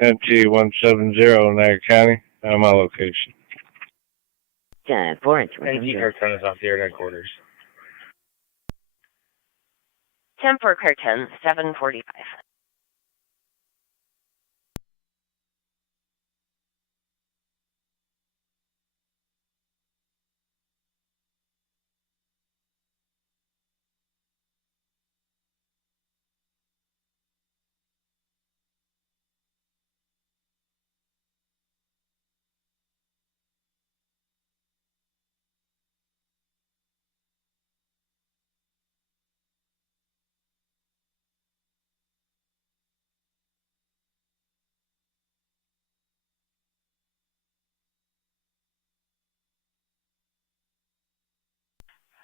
MT-170, Niagara County. My location. 10-4 inch. NT Carton is off the air headquarters. 10-4 Carton, 745.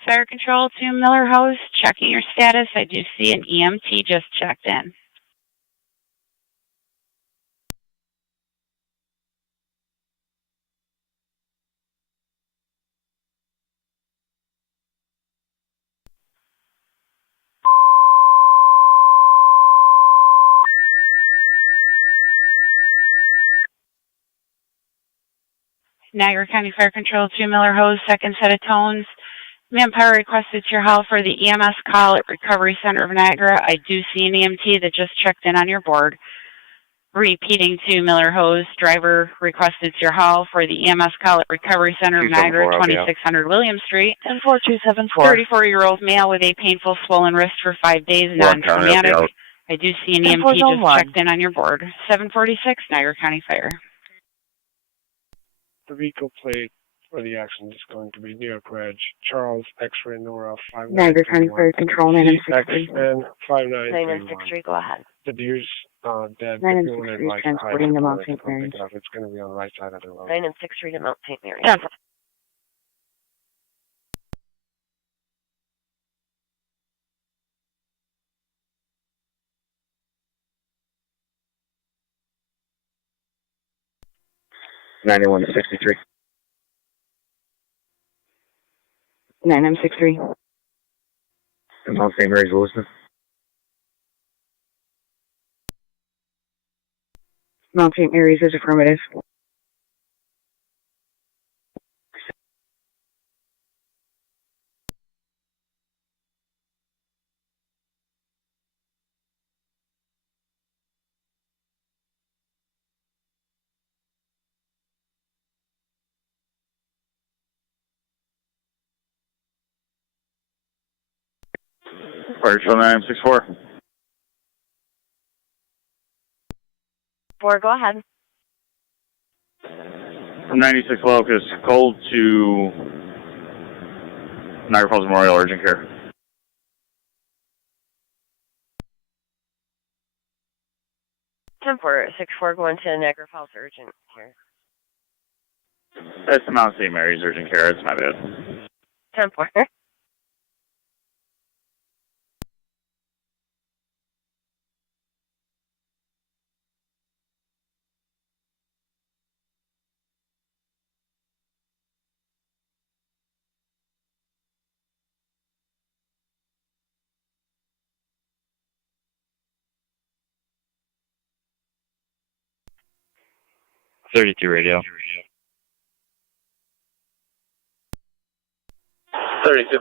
Fire Control to Miller House, checking your status. I do see an EMT just checked in. Niagara County Fire Control to Miller House, second set of tones. Manpower requested to your hall for the EMS call at Recovery Center of Niagara. I do see an EMT that just checked in on your board. Repeating to Miller Hose, driver requested to your hall for the EMS call at Recovery Center of Niagara, 2600 William Street. 10-4-274. 34-year-old male with a painful swollen wrist for 5 days, non-traumatic. I do see an EMT just checked in on your board. 746, Niagara County Fire. The vehicle plate for the accident is going to be New York Reg, Charles X-ray Nora 5931. Niagara County Fire Control, 963. XN 5931. 963, go ahead. The deer's dead. 963 is transporting to Mount St. Mary's. It's going to be on the right side of the road. 963 to Mount St. Mary's. Yeah. $91 to 63. 9963. Mount St. Mary's, Lewiston. Mount St. Mary's is affirmative. Fire Control 964. 4, go ahead. From 96 Locust, cold to Niagara Falls Memorial Urgent Care. Temper 64 going to Niagara Falls Urgent Care. That's Mount St. Mary's Urgent Care. It's my bad. Temper. Radio. 32.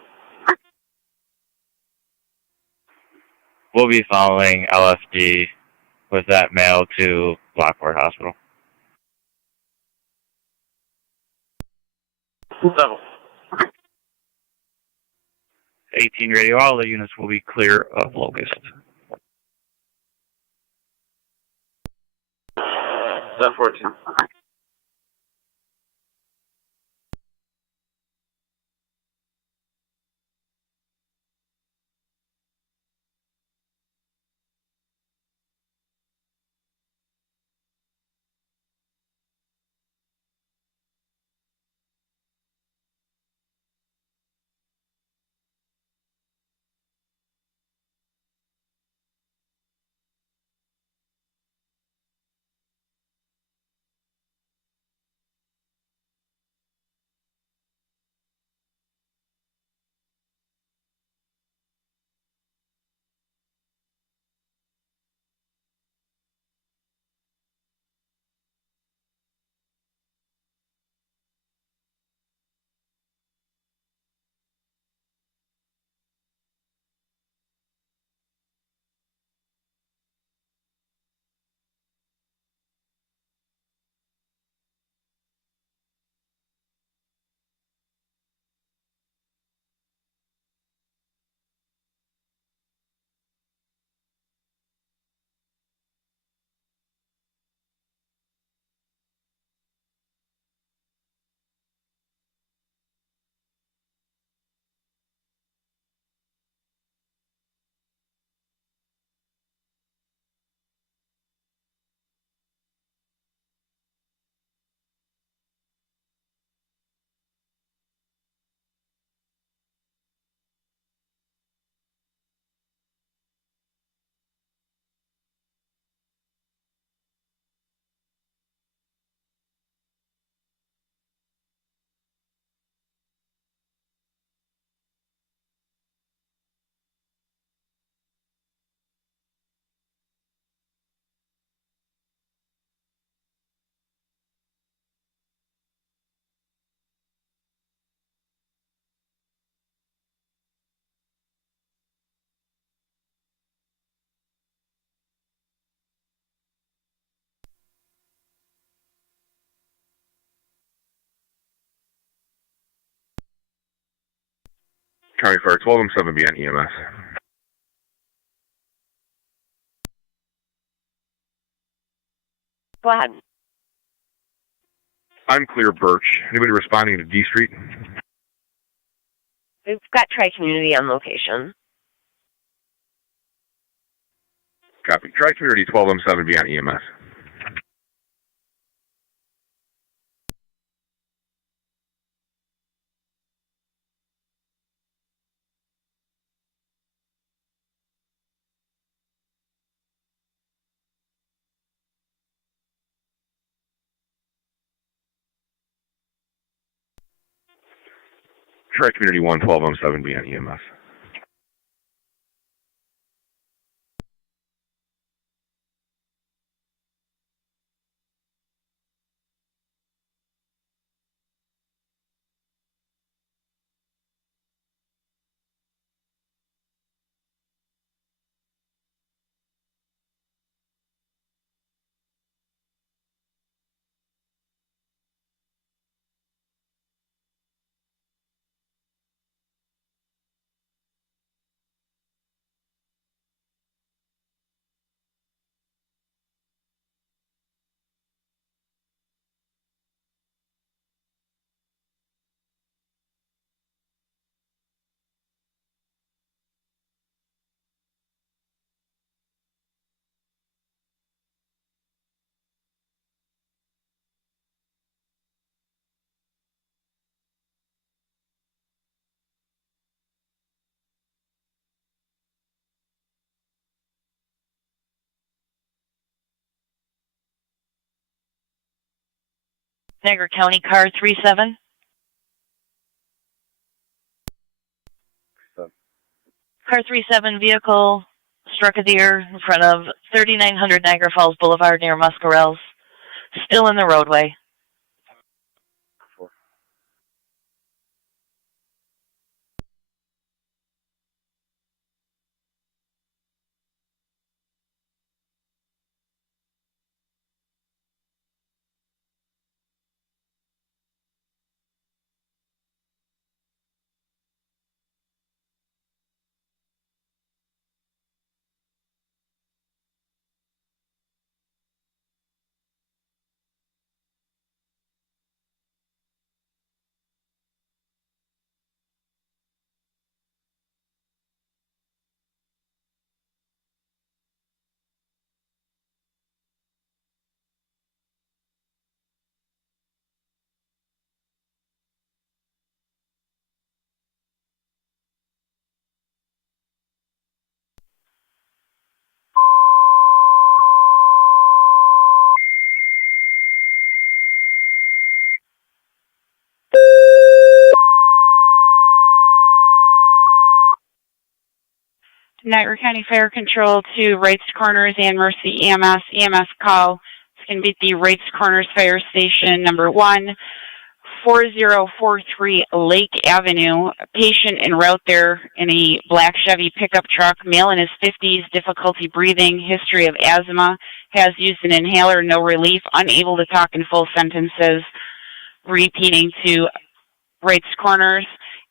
We'll be following LFD with that mail to Lockport Hospital. 7. 18 radio, all the units will be clear of Locust. 714. County Fire 12M7 be on EMS. Go ahead. I'm clear, Birch. Anybody responding to D Street? We've got Tri-Community on location. Copy. Tri-Community 12M7 be on EMS. Tri-Community 1 12M7 be on EMS. Niagara County car 37. Car 37 vehicle struck a deer in front of 3900 Niagara Falls Boulevard near Muscarells. Still in the roadway. Niagara County Fire Control to Wrights Corners and Mercy EMS. EMS call. It's going to be at the Wrights Corners Fire Station number 1, 4043 Lake Avenue. A patient en route there in a black Chevy pickup truck, male in his 50s, difficulty breathing, history of asthma, has used an inhaler, no relief, unable to talk in full sentences. Repeating to Wrights Corners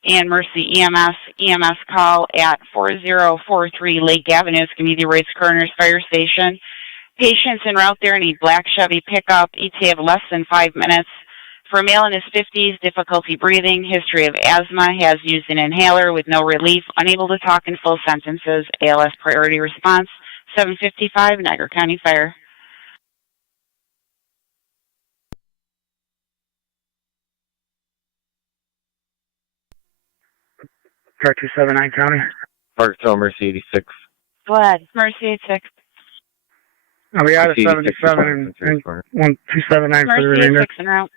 and Mercy EMS. EMS call at 4043 Lake Avenue. It's going to be the Wrights Corners Fire Station. Patients en route there in a black Chevy pickup, ETA of less than 5 minutes. For a male in his 50s, difficulty breathing, history of asthma, has used an inhaler with no relief, unable to talk in full sentences. ALS priority response, 755 Niagara County Fire. Car 279 County. Parksville, Mercy 86. Go ahead. Mercy 86. I'll be out of Mercy 77 and 1279 for the Mercy remainder. 86 en route.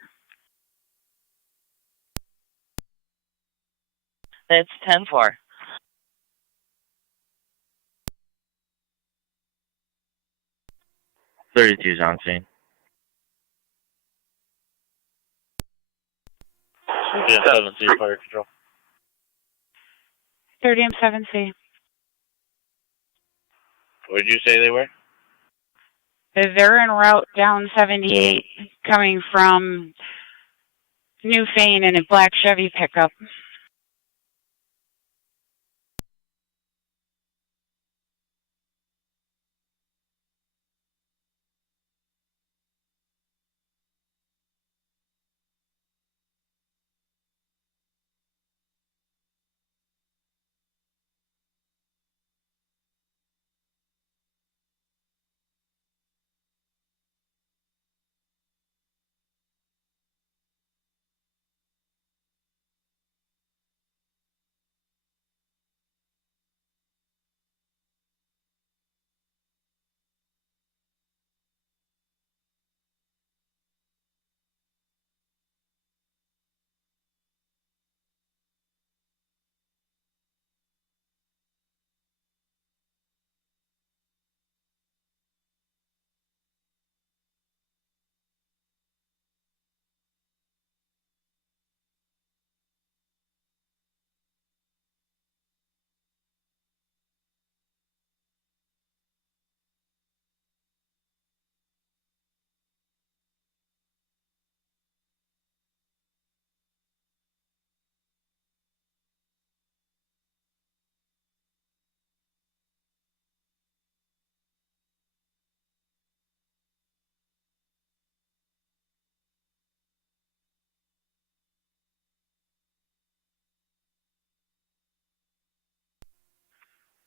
That's 10-4. .32's on scene. Yeah, 7C Fire Control. 30 M7C. What did you say they were? They're en route down 78, coming from Newfane in a black Chevy pickup.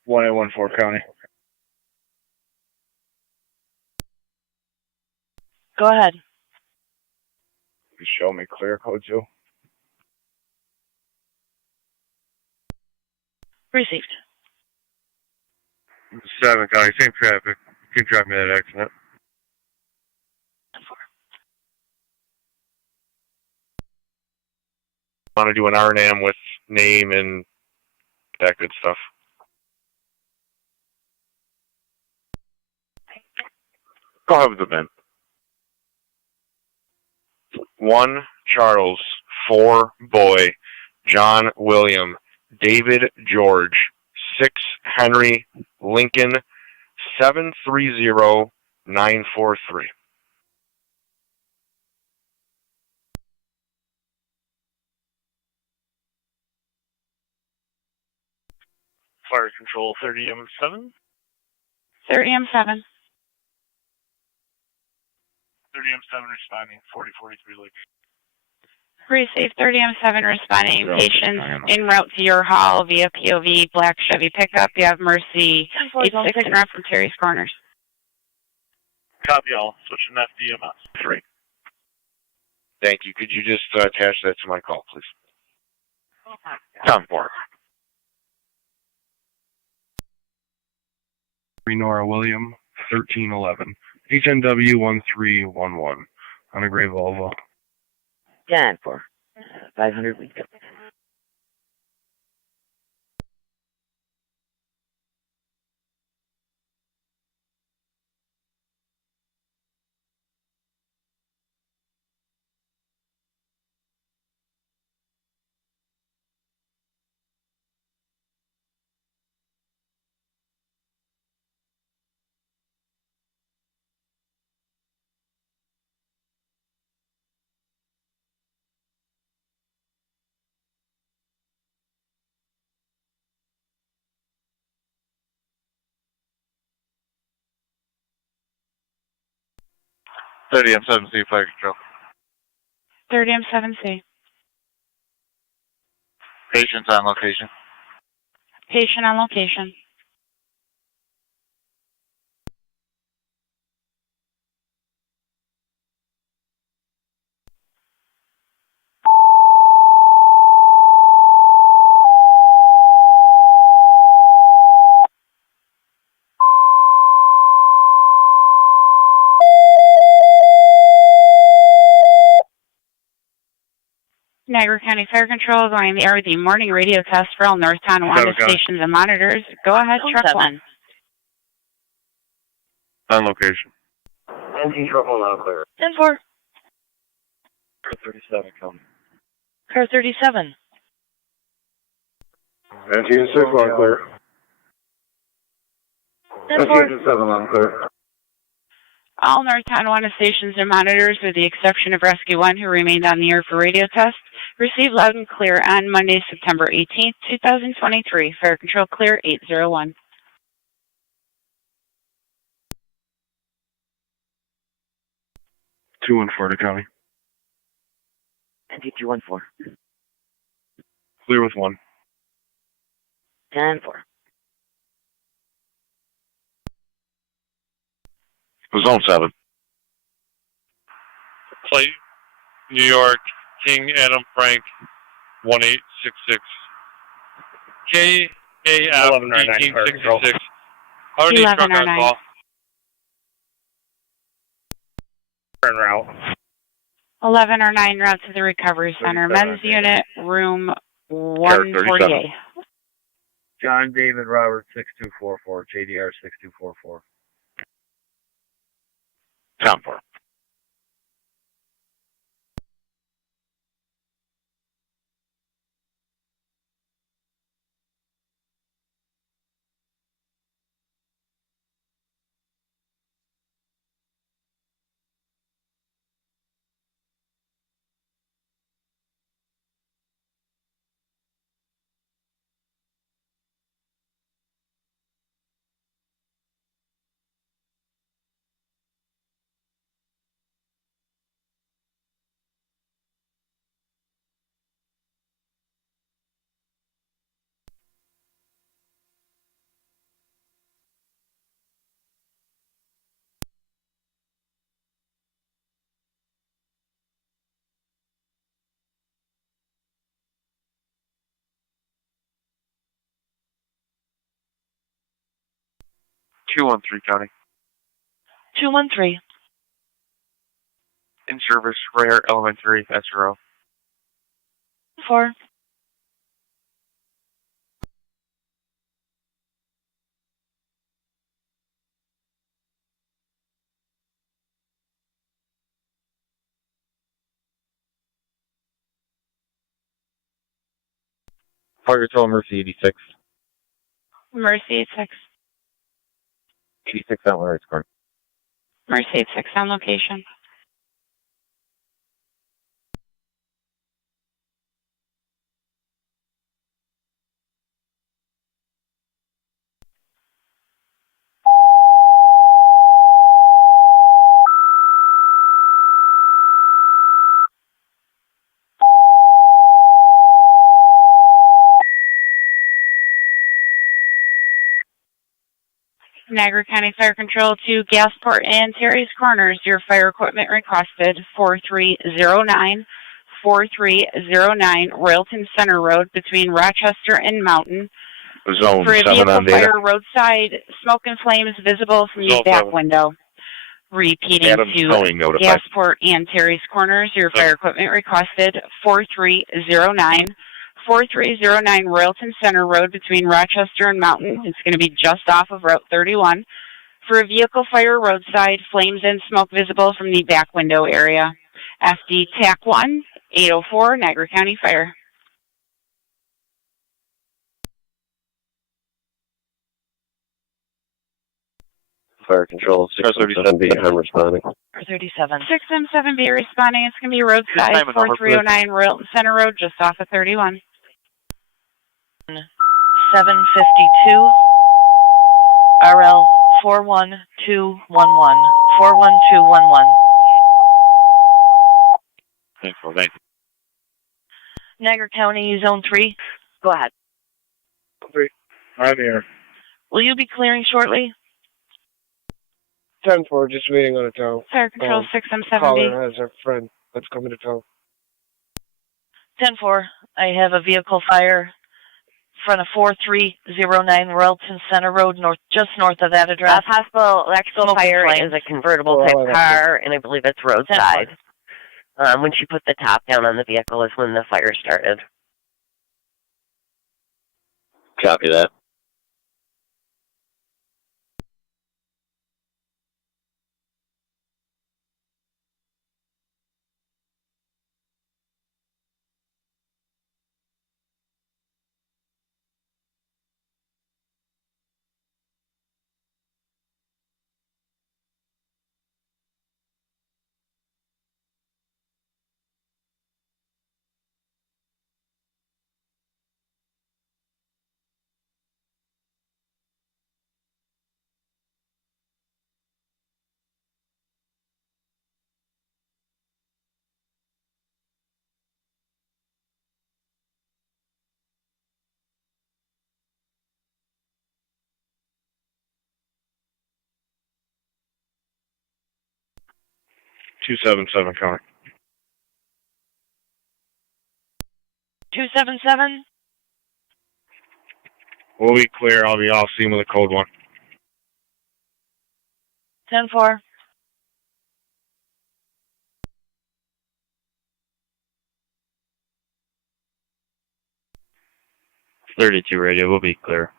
1814 County. Go ahead. You show me clear code 2. Received. 7 County, same traffic. Keep track of that accident. Want to do an R&M with name and that good stuff. Go ahead with the VIN. 1 Charles, 4 Boy, John William, David George, 6 Henry, Lincoln, 730943. Fire control 30M7. 30M7. 30M7 responding 4043 Lake. Receive 30M7 responding. Zero. Patients en route to your hall via POV black Chevy pickup. You have Mercy 86 en route from Terry's Corners. Copy all. Switching FDMS 3. Thank you. Could you just attach that to my call, please? 10-4. Nora William, 1311. HNW 1311. On a gray Volvo. 10-4. 500 weeks. M7C fire control. 30M7C. Patients on location. Patient on location. Niagara County Fire Control going the RD morning radio test for all North Tonawanda stations and monitors. Go ahead, truck 1. On location. Engine trouble now clear. 10-4. 37 County. Car 37. 19-6 on clear. 10-4. 7 on clear. All North Tonawanda stations and monitors, with the exception of Rescue 1, who remained on the air for radio test, received loud and clear on Monday, September 18th, 2023. Fire Control clear 801. Two in Florida County. 2214. Clear with 1. 10-4. Zone 7. Plate, New York, King Adam Frank, 1866. KAF 1866. How many truck on 1109. call? Turn route. 11 or 9 route to the recovery center. Men's unit, room 148. John David Robert 6244. JDR 6244. 10-4. 213 County. 213. In service, Rare Elementary, SRO. 4. Fire Control Mercy 86. Mercy 86. 86 on where it's going. Mercy 86 on location. Niagara County Fire Control to Gasport and Terry's Corners. Your fire equipment requested 4309 4309 Royalton Center Road between Rochester and Mountain. Zone For a 7 vehicle on data. fire roadside, smoke and flames visible from the Zone back 7. window. Repeating Adams to Towing notified. Gasport and Terry's Corners. Your fire equipment requested 4309 4309 Royalton Center Road between Rochester and Mountain. It's going to be just off of Route 31. For a vehicle fire roadside, flames and smoke visible from the back window area. FD TAC 1, 804, Niagara County Fire. Fire Control 637B, I'm responding. 37. 6M7B responding. It's going to be roadside, Time and number, 4309 Royalton Center Road, just off of 31. 752. RL 41211. 41211. Thanks for that. Niagara County, Zone 3. Go ahead. I'm here. Will you be clearing shortly? 10-4, just waiting on a tow. Fire Control Um, 6M7B. Caller has a friend that's coming to tow. 10-4. I have a vehicle fire in front of 4309 Royalton Center Road, just north of that address. Possible electrical Smoke and fire flames. is a convertible Oh, type I like car, and I believe it's roadside. When she put the top down on the vehicle is when the fire started. Copy that. Two seven seven County. 277. We'll be clear. I'll be off scene with a code 1. 10-4. .32 radio, we'll be clear.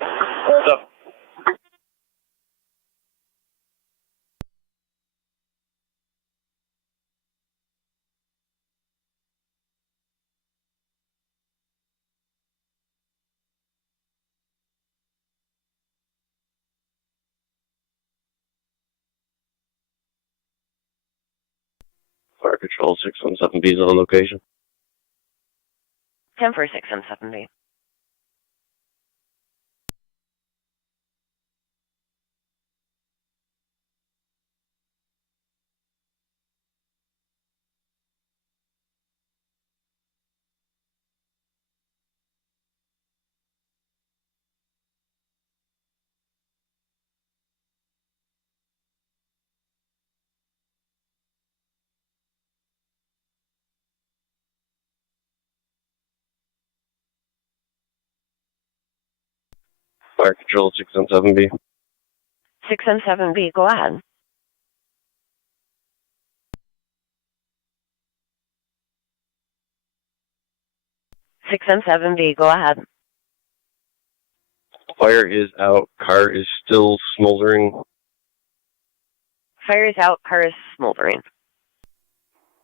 Hold up. Fire Control 617B is on location. 10 for 6M7B. Fire Control 617B. 617B, go ahead. Six and 7B, go ahead. Fire is out. Car is still smoldering. Fire is out, car is smoldering.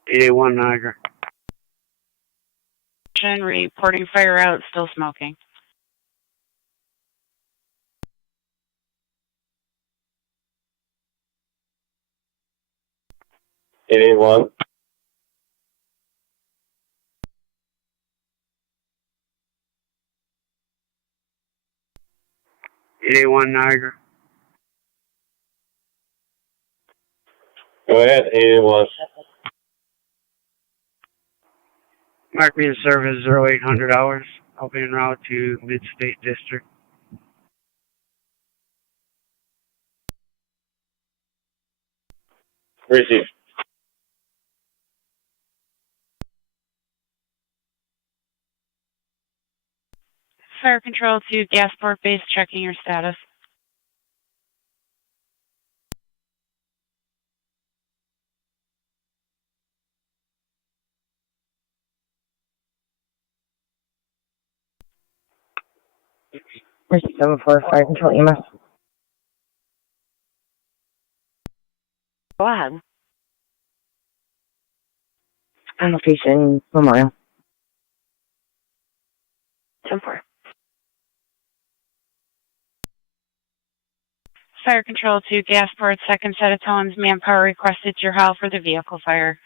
881 Niagara. Reporting fire out, still smoking. $881. Niagara. Go ahead, 881. Mark me in service 0800 hours. I'll be en route to Mid-State District. Receive. Fire control to Gasport base, checking your status. Mercy 74, fire control EMS. Go ahead. On location, Memorial. 10-4. Fire control to Gasport, second set of tones, manpower requested to your house for the vehicle fire.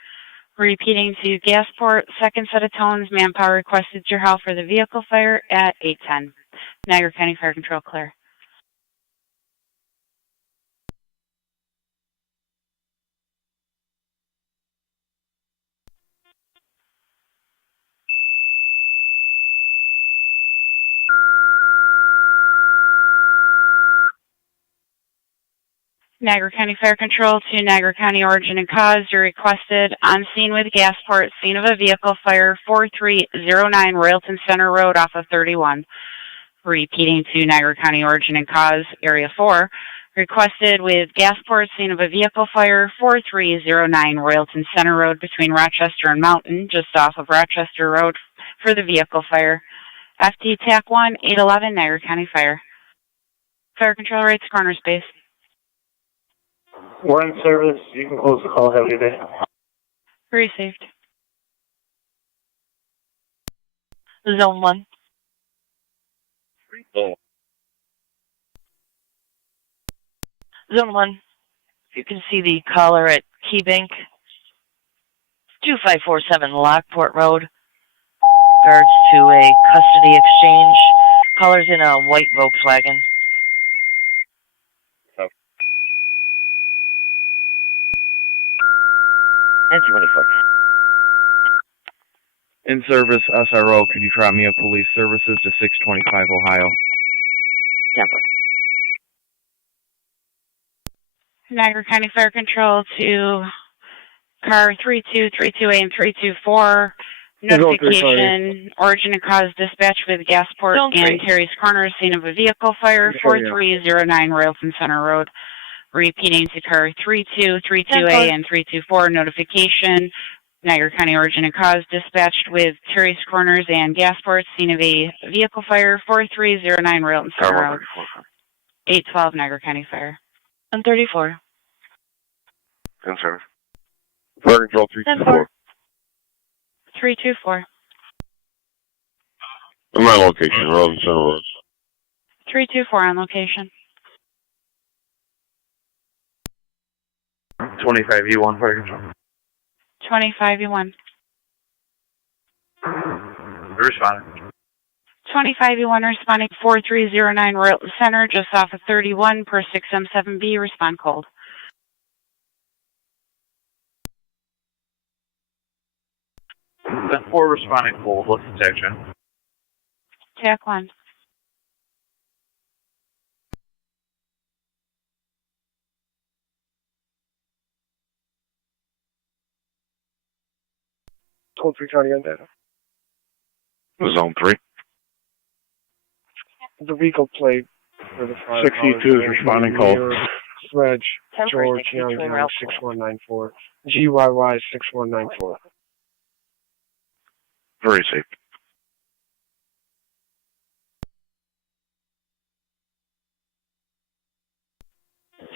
Repeating to Gasport, second set of tones, manpower requested to your house for the vehicle fire at 810. Niagara County Fire Control clear. Niagara County Fire Control to Niagara County Origin and Cause. You're requested on scene with Gasport, scene of a vehicle fire, 4309 Railton Center Road off of 31. Repeating to Niagara County Origin and Cause, Area 4. Requested with Gasport, scene of a vehicle fire, 4309 Railton Center Road between Rochester and Mountain, just off of Rochester Road for the vehicle fire. FT TAC 1, 811, Niagara County Fire. Fire Control rates, corner space. We're in service. You can close the call. Have a good day. Received. Zone 1. Zone 1. You can see the caller at Key Bank. 2547 Lockport Road. Regards to a custody exchange. Caller's in a white Volkswagen. And 24. In service, SRO, could you drop me a police services to 625 Ohio? 10-4. Niagara County Fire Control to car 3232A and 324. Notification, origin and cause dispatch with Gasport and Terry's Corner, scene of a vehicle fire, 4309 Railton Center Road. Repeating to car 3232A and 324, notification, Niagara County origin and cause dispatched with Terry's Corners and Gasport, scene of a vehicle fire, 4309 Railton Center Road. 812 Niagara County Fire. 134. In service. Fire Control 324. 324. I'm on location, Road and Center Road. 324 on location. 25E1 Fire Control. 25E1. Responding. 25E1 responding 4309 Railton Center, just off of 31 per 6M7B. Respond cold. Then 4 responding cold. What's the section? TAC 1. Toll free county on data. Zone 3. The vehicle plate for the fire. 62 is responding call. Sledge, 10 for George, 62 Young, en route. 6194. GYY 6194. Very safe.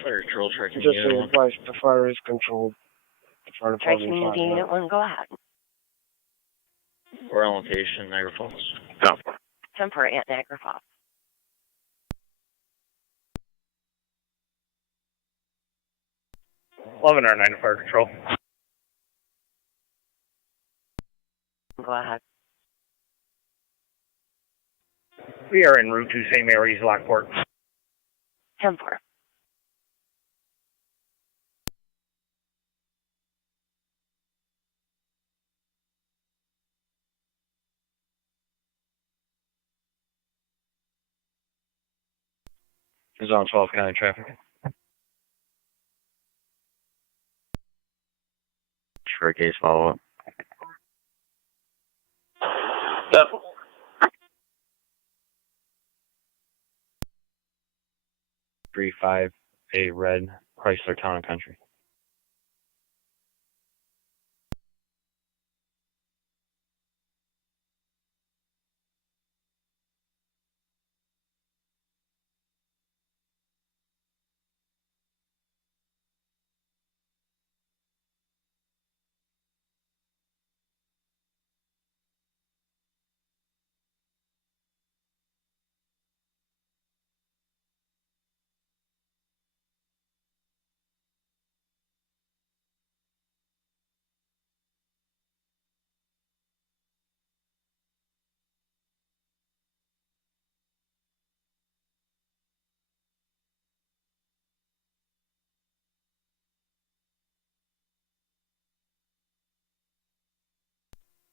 Fire control tracking Just so advice, the fire is controlled. The fire Tracking department Unity Unit 1, go ahead. We're on location, Niagara Falls. Stop. 10 for at Niagara Falls. 11 or 9 to fire control. Go ahead. We are en route to St. Mary's, Lockport. 10 4. Zone 12 county traffic. For a case follow-up. Yep. Three 5 a red Chrysler Town and Country.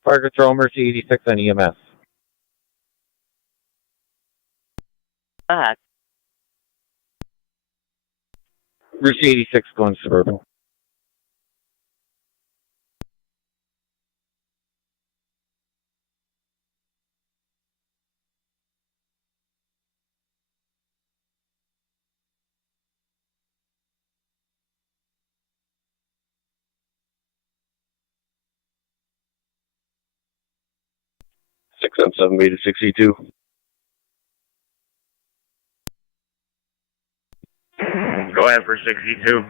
Fire Control, Mercy 86 on EMS. Go ahead. Mercy 86 going suburban. Six on 7 to 62. Go ahead for 62.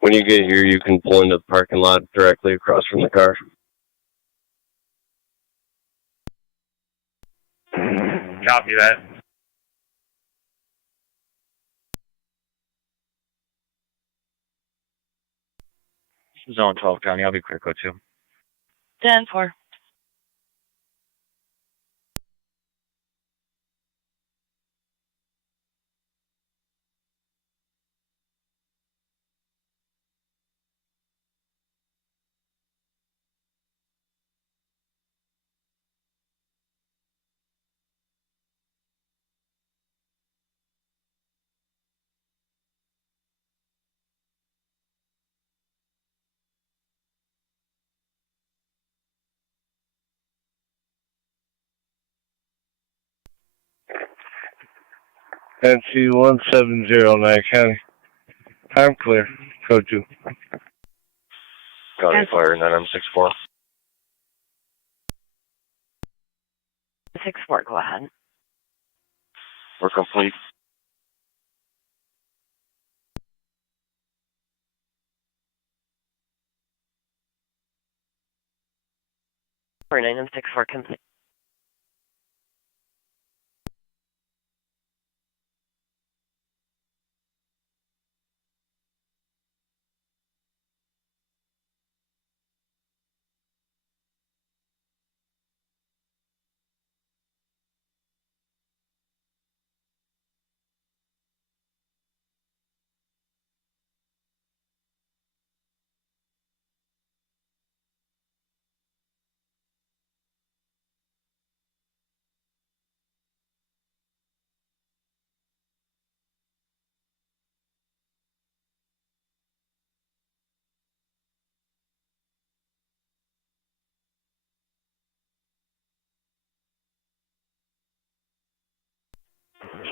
When you get here, you can pull into the parking lot directly across from the car. Copy that. Zone 12 county, I'll be quick, go to. 10 4. NC 170 County. I'm clear. Code 2. County Fire 9M64. 6 4, go ahead. We're complete. For 9 and 6 4 complete.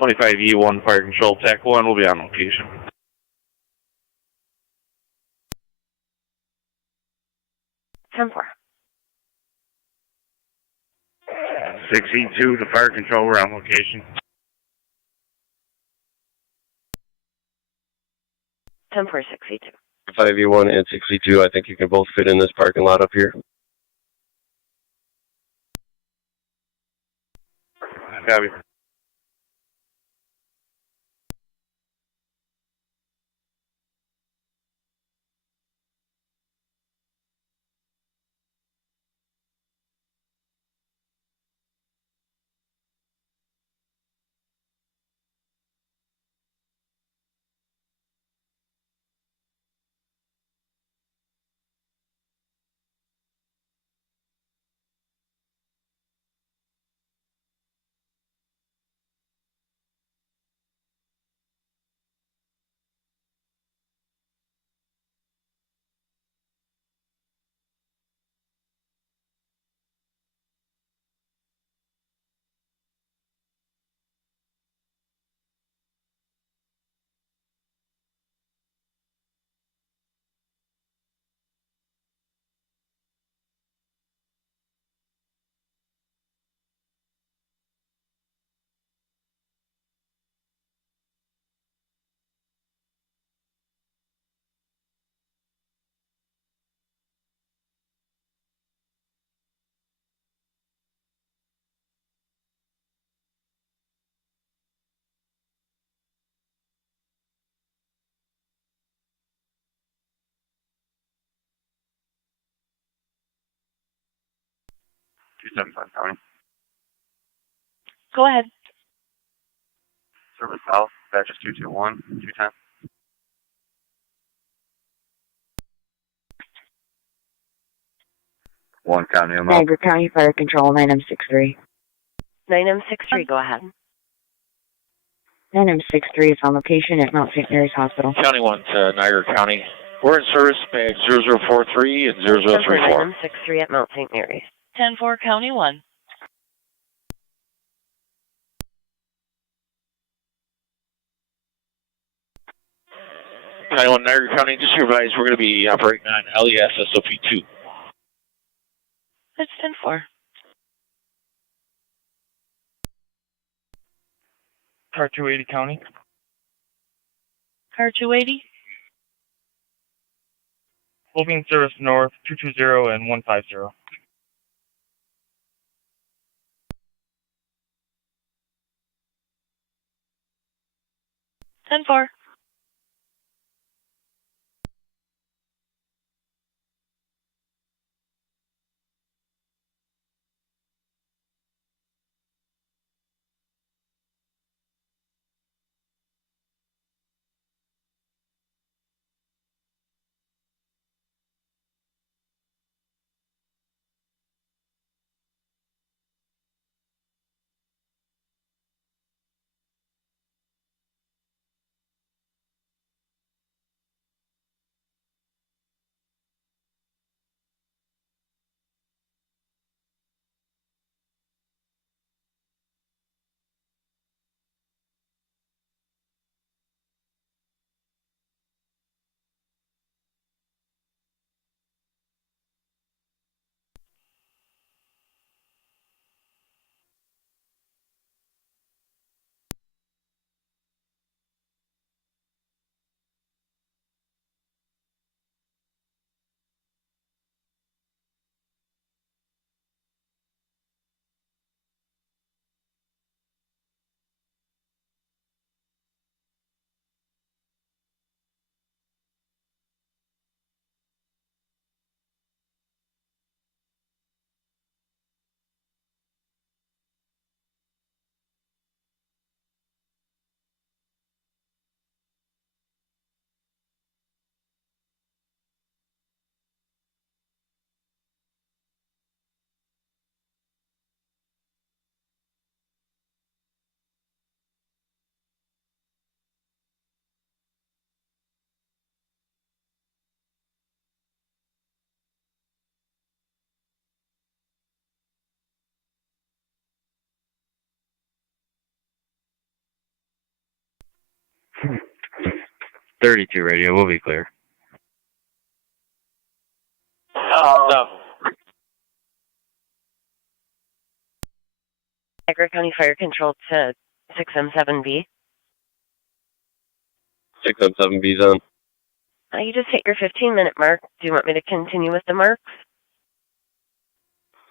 25E1 fire control, TAC 1 will be on location. Ten four. 6E2 to fire control, we're on location. 10-4, 6E2. 5E1 and 62, I think you can both fit in this parking lot up here. Copy. County. Go ahead. Service South, batches 221, 210. One County, I'm out. Niagara County Fire Control, 9M63. 9M63, go ahead. 9M63 is on location at Mount St. Mary's Hospital. County 1 to Niagara County. We're in service, bag 0043 and 0034. 9M63 at Mount St. Mary's. 10-4, County 1. County 1, Niagara County, just to advise, we're going to be operating on LES SOP2. That's 10-4. Car 280 County. Car 280. Moving service north, 220 and 150. Ten four. 32 radio, we'll be clear. No. Niagara County Fire Control to 6M7B. 6M7B zone. You just hit your 15-minute mark. Do you want me to continue with the marks?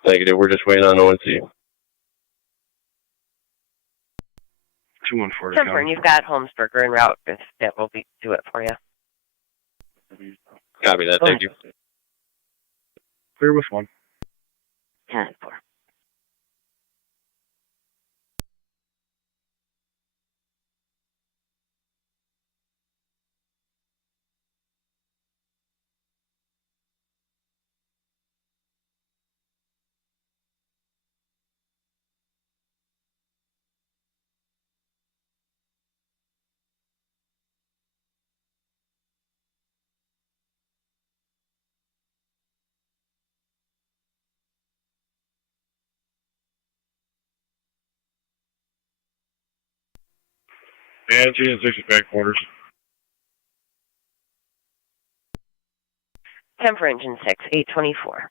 Negative, we're just waiting on ONC. 214 Temper, and you've got Holmesburger en route. If that will do it for you. Copy that, Go thank ahead. you. Clear with 1. 10-4. And G6 back quarters. Temper engine 6, 824.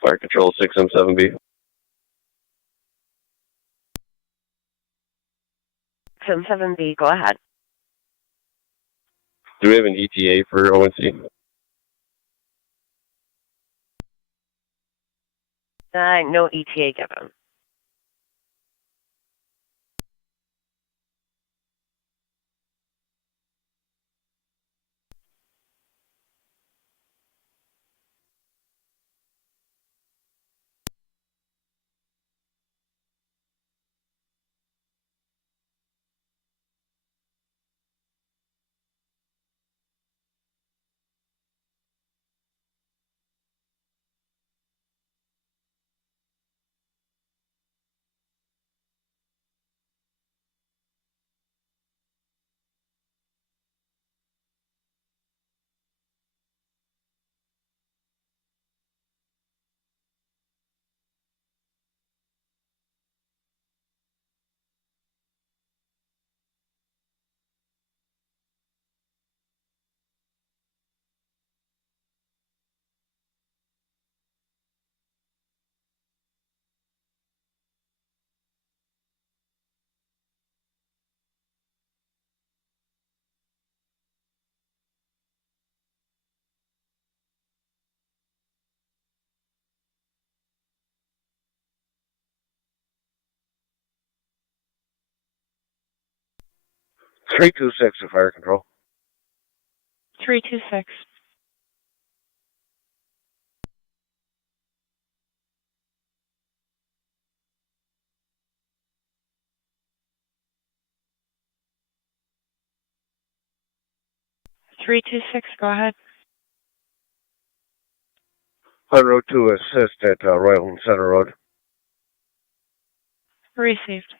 Fire Control 6M7B. 6M7B, go ahead. Do we have an ETA for ONC? No ETA given. 326 to fire control. 326. Go ahead. On road to assist at Royal Center Road. Received.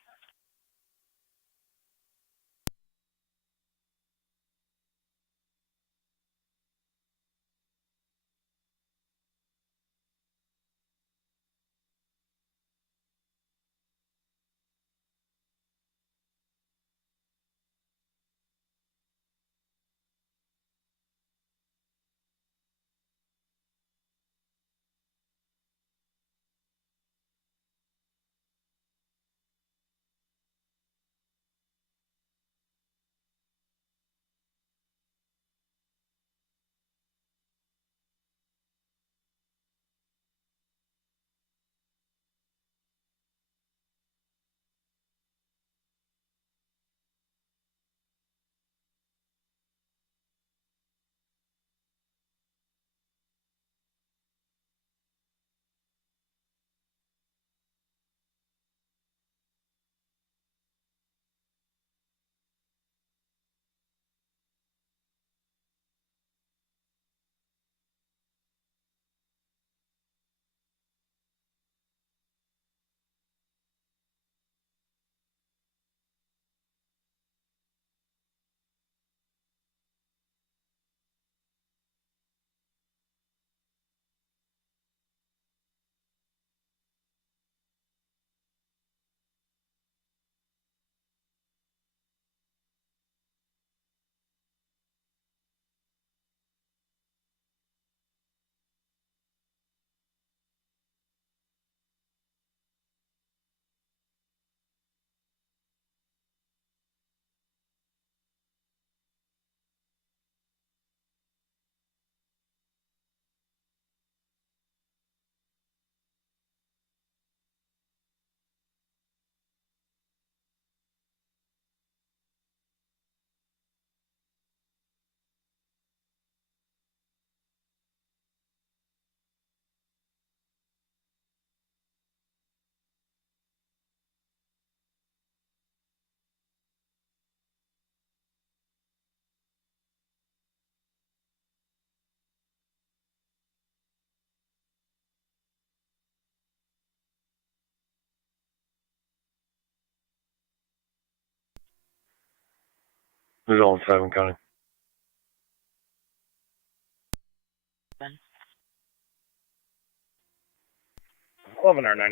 Who's all in 7 County?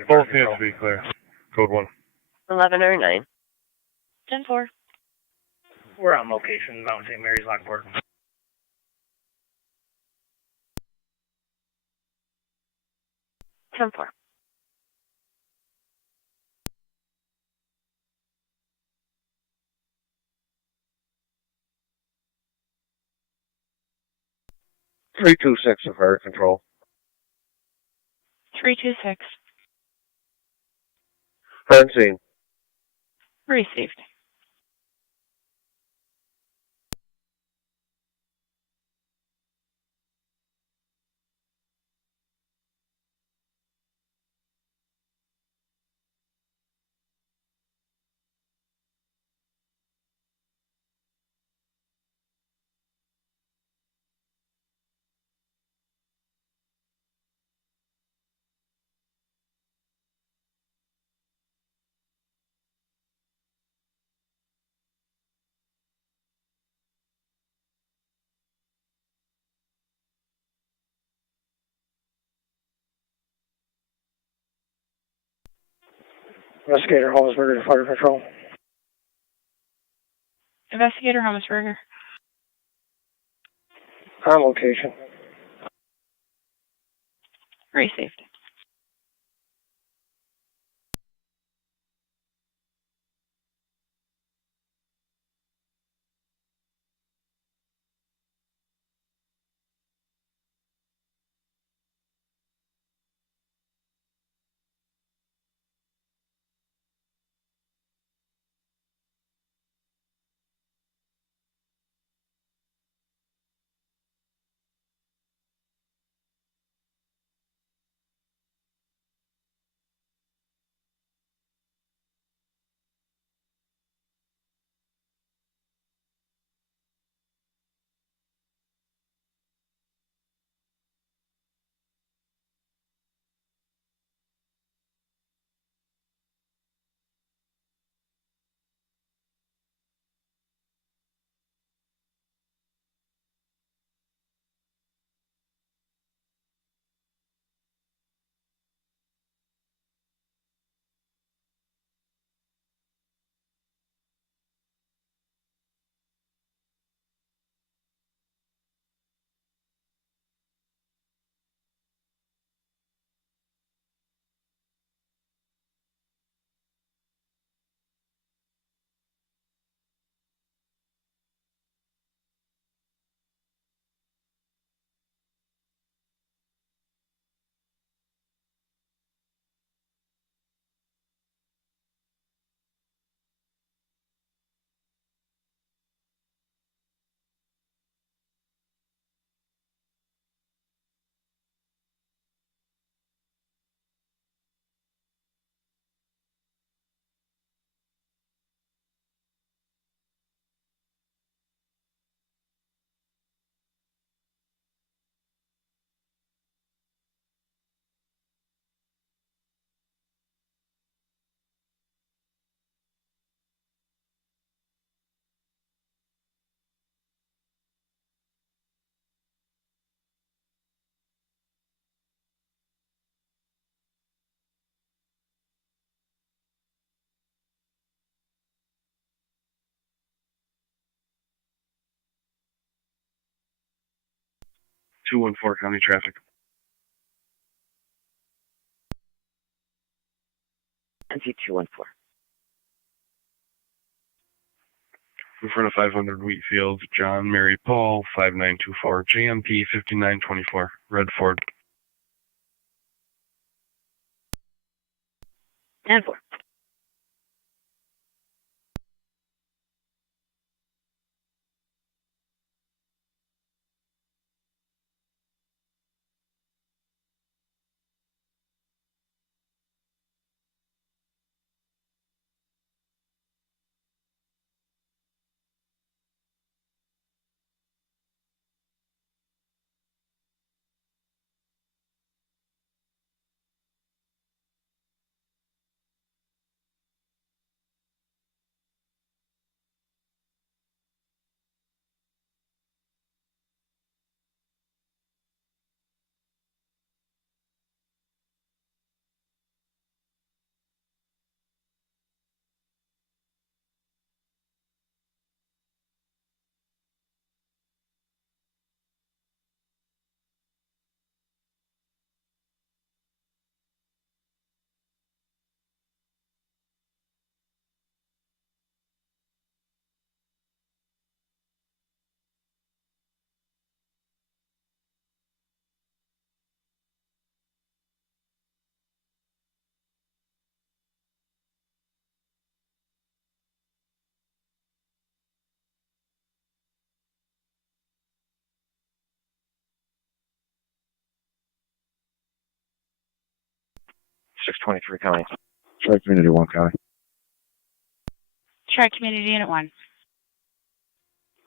Both needs to be clear. Code 1. 11 or 9. 10-4. We're on location, Mount St. Mary's, Lockport. 10-4. Three two six to fire control. 326. Crime scene. Received. Investigator Holmesburger to Fire Patrol. Investigator Holmesburger. On location. Received. 214 County Traffic. NC 214. In front of 500 Wheatfield, John, Mary, Paul, 5924, JMP 5924, Red Ford. 10-4. County. Tri Community 1 County. Tri-Community Unit 1.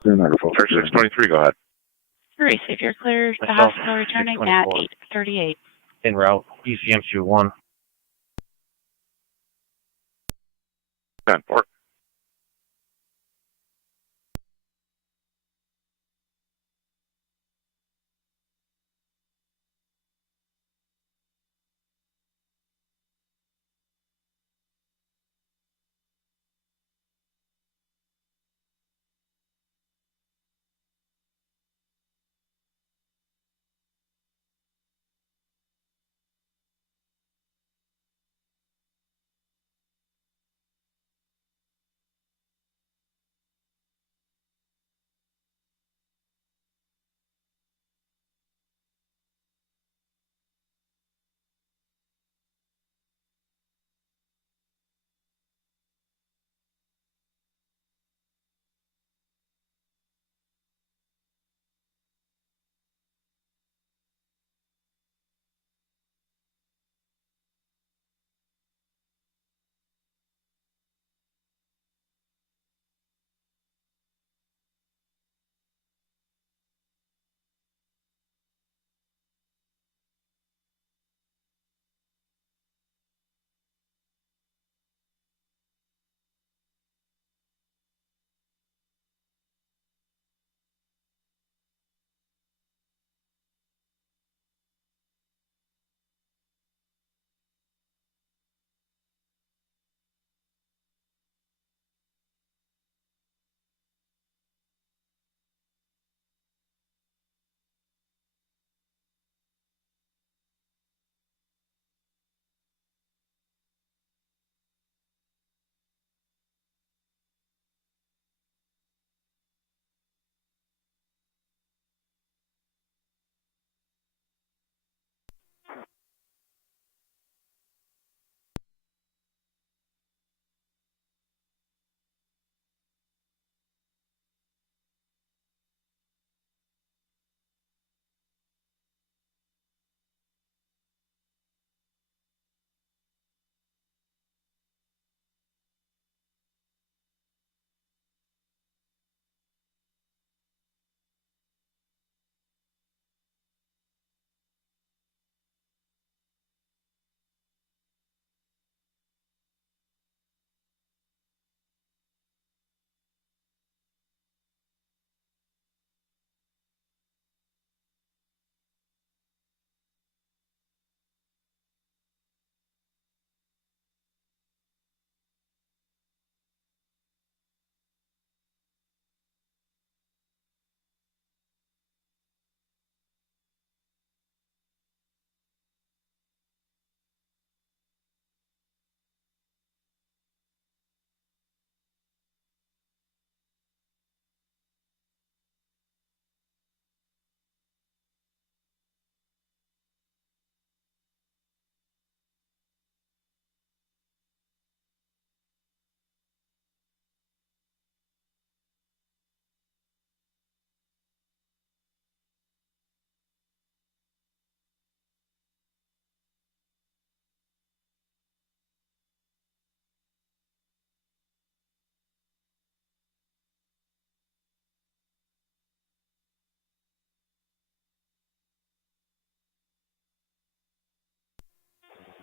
Clear Niagara Falls. 623, go ahead. Hurry, see if you're clear. The Myself, hospital returning at 624. 8:38. En route, ECMQ 1. 10-4.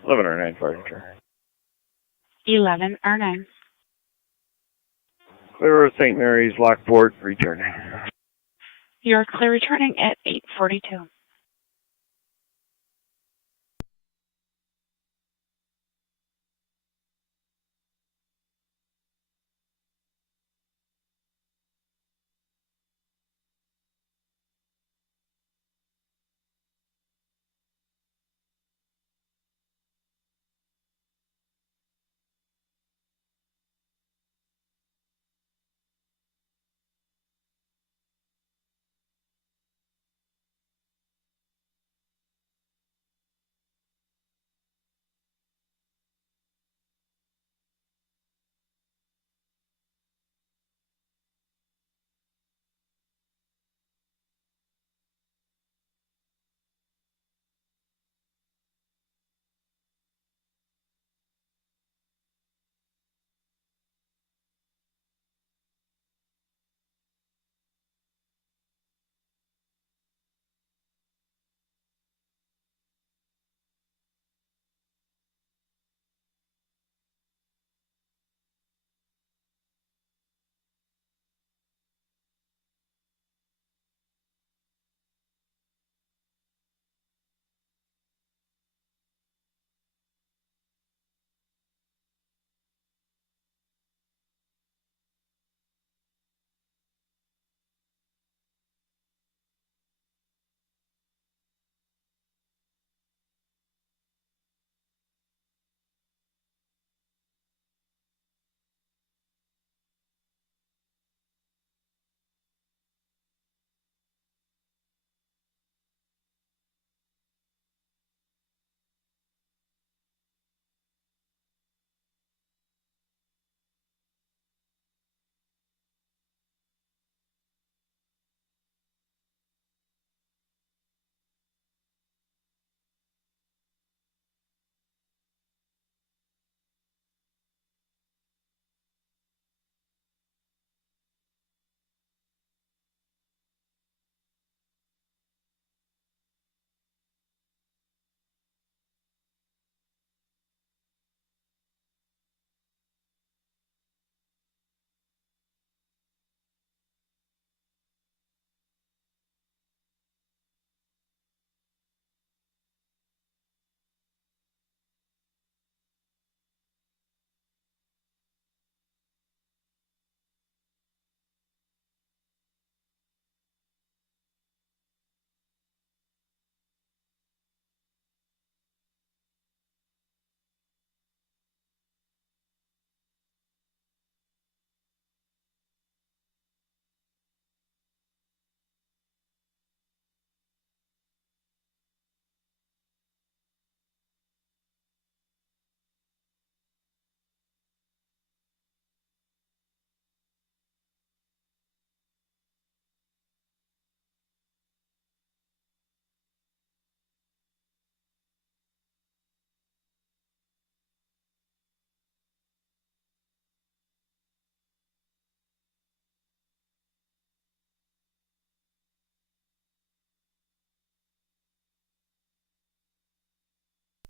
11 or 9 fire control. 11 or 9. Clear St. Mary's, Lockport, returning. You're clear returning at 8:42.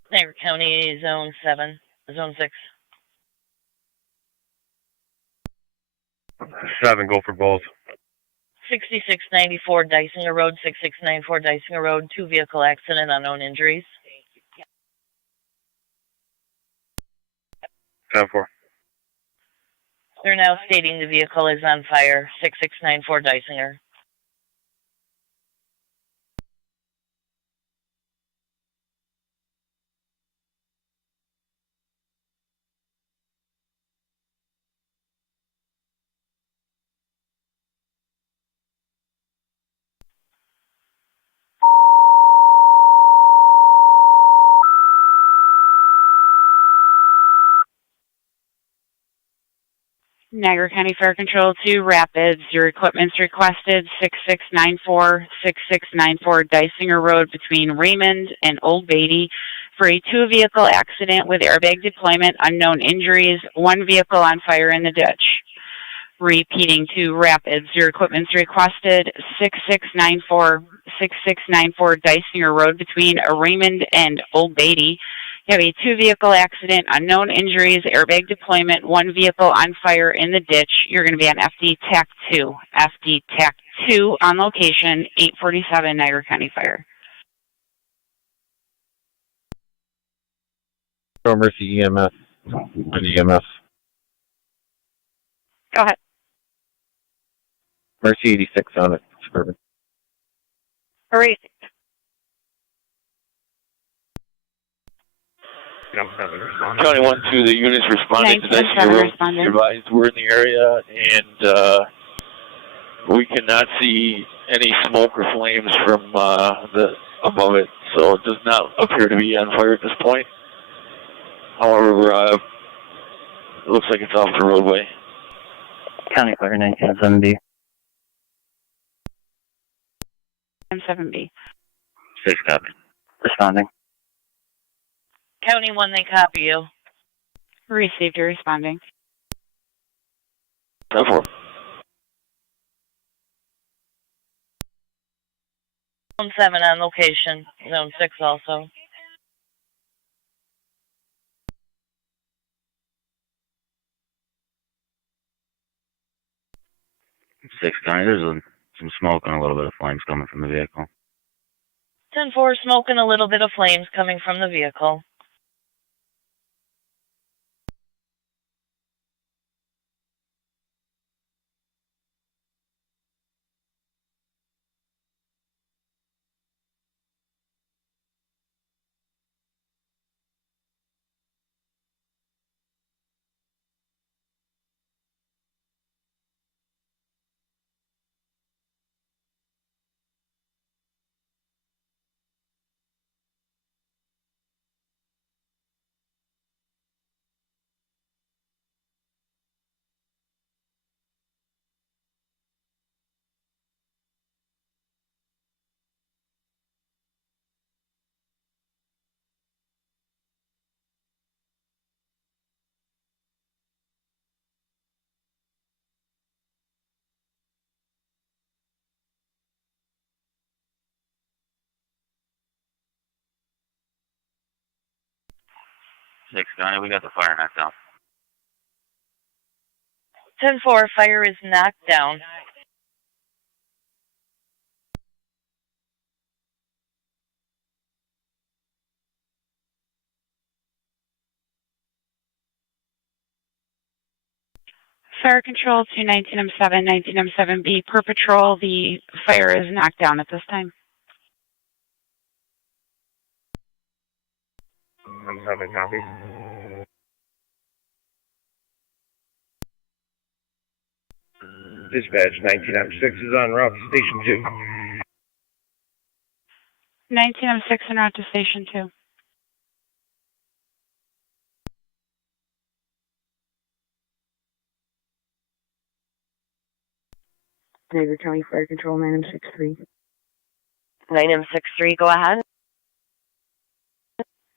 Niagara County, Zone 7, Zone 6. 7, go for both. 6694 Dysinger Road, 6694 Dysinger Road, 2 vehicle accident, unknown injuries. 10-4. They're now stating the vehicle is on fire, 6694 Dysinger. Niagara County Fire Control to Rapids. Your equipment's requested 6694 Dysinger Road between Raymond and Old Beatty for a 2-vehicle accident with airbag deployment, unknown injuries, 1 vehicle on fire in the ditch. Repeating to Rapids. Your equipment's requested 6694 Dysinger Road between Raymond and Old Beatty. You have a 2-vehicle accident, unknown injuries, airbag deployment, 1 vehicle on fire in the ditch. You're going to be on FD TAC 2. FD TAC 2 on location, 847 Niagara County Fire. Mercy EMS. An EMS. Go ahead. Mercy 86 on it. Suburban. Hurry. County 1-2, the units responding to this. Advised we're in the area, and we cannot see any smoke or flames from above it, so it does not appear to be on fire at this point. However, it looks like it's off the roadway. County Fire 1970. 7B. 6 copy. Responding. County 1, they copy you. Received, you're responding. 10-4. Zone 7 on location. Zone 6 also. Six County, there's some smoke and a little bit of flames coming from the vehicle. 10-4, smoke and a little bit of flames coming from the vehicle. Six County, we got the fire knocked down. 10-4, fire is knocked down. Fire control to 19M7, 19M7B. Per patrol, the fire is knocked down at this time. M7 copy. Dispatch 19M6 is on route to Station 2. 19M6 en route to Station 2. Niagara County Fire Control 9M63. 9M63, go ahead.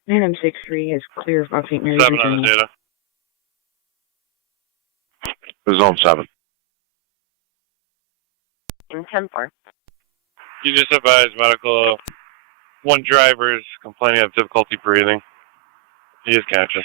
9M63 is clear of St. Mary's. 7 on the data. Zone 7. In 10-4. You just advised medical. One driver is complaining of difficulty breathing. He is conscious.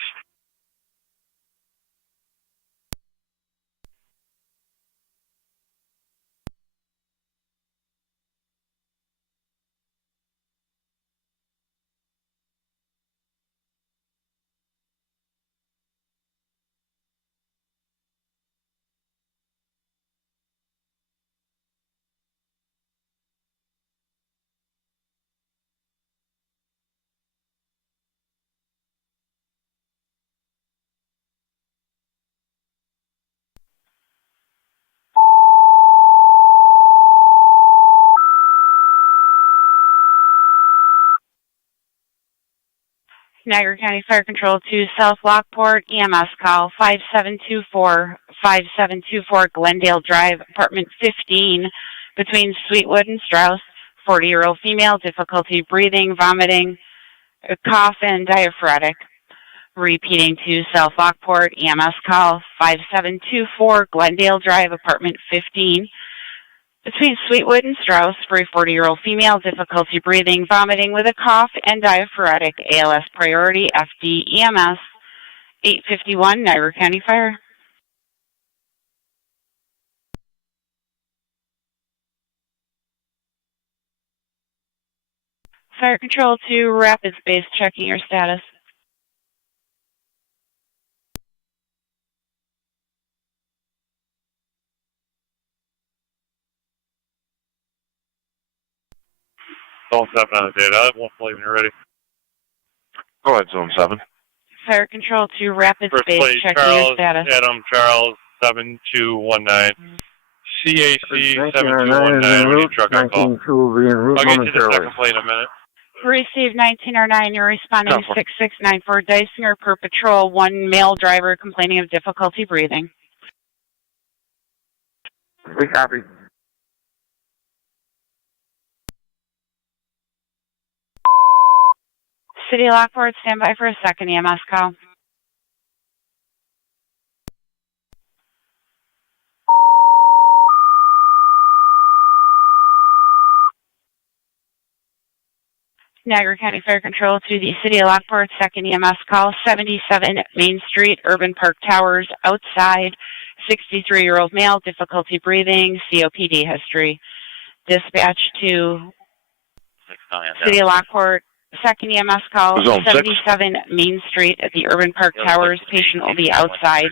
Niagara County Fire Control to South Lockport, EMS call 5724 Glendale Drive, apartment 15, between Sweetwood and Strauss. 40-year-old female, difficulty breathing, vomiting, cough, and diaphoretic. Repeating to South Lockport, EMS call 5724 Glendale Drive, apartment 15, Between Sweetwood and Strauss for a 40-year-old female, difficulty breathing, vomiting with a cough, and diaphoretic, ALS priority, FD EMS, 851, Niagara County Fire. Fire Control to Rapids Base, checking your status. Zone 7 on the data. I have one flight when you're ready. Go ahead, Zone 7. Fire Control to Rapids First Base, plate, checking Charles, your status. Adam, Charles, 7219. CAC 7219, we need truck on call. I'll get you the second plate in a minute. Received 1909, you're responding 6694 Dysinger per patrol, one male driver complaining of difficulty breathing. We copy. City Lockport, stand by for a second EMS call. Niagara County Fire Control to the City of Lockport, second EMS call, 77 Main Street, Urban Park Towers, outside, 63-year-old male, difficulty breathing, COPD history. Dispatch to City of Lockport, second EMS call, 77 Main Street at the Urban Park Towers, patient will be outside,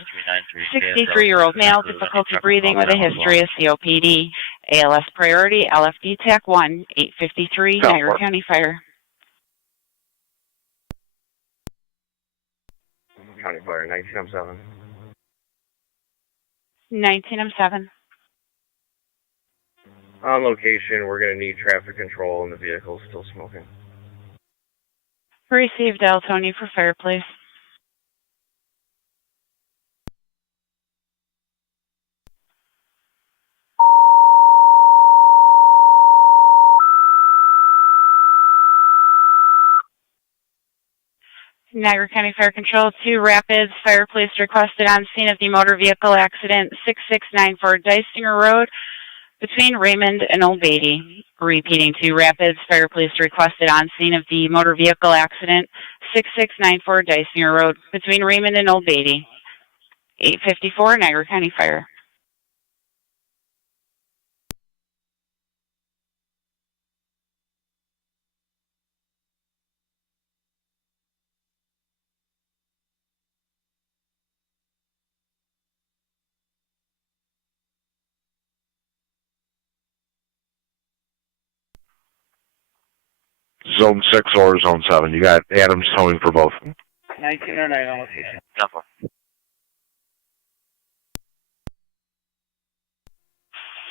63-year-old male, difficulty breathing with a history of COPD, ALS priority, LFD TAC 1, 853, Niagara County Fire. County Fire, 1907. 1907. On location, we're going to need traffic control and the vehicle's still smoking. Received Deltoni for fire, please. Niagara County Fire Control to Rapids. Fire police requested on scene of the motor vehicle accident 6694 Dysinger Road between Raymond and Old Beatty. Repeating to Rapids. Fire police requested on scene of the motor vehicle accident 6694 Dysinger Road between Raymond and Old Beatty. 854 Niagara County Fire. Zone 6 or Zone 7. You got Adams towing for both. 1909 on location.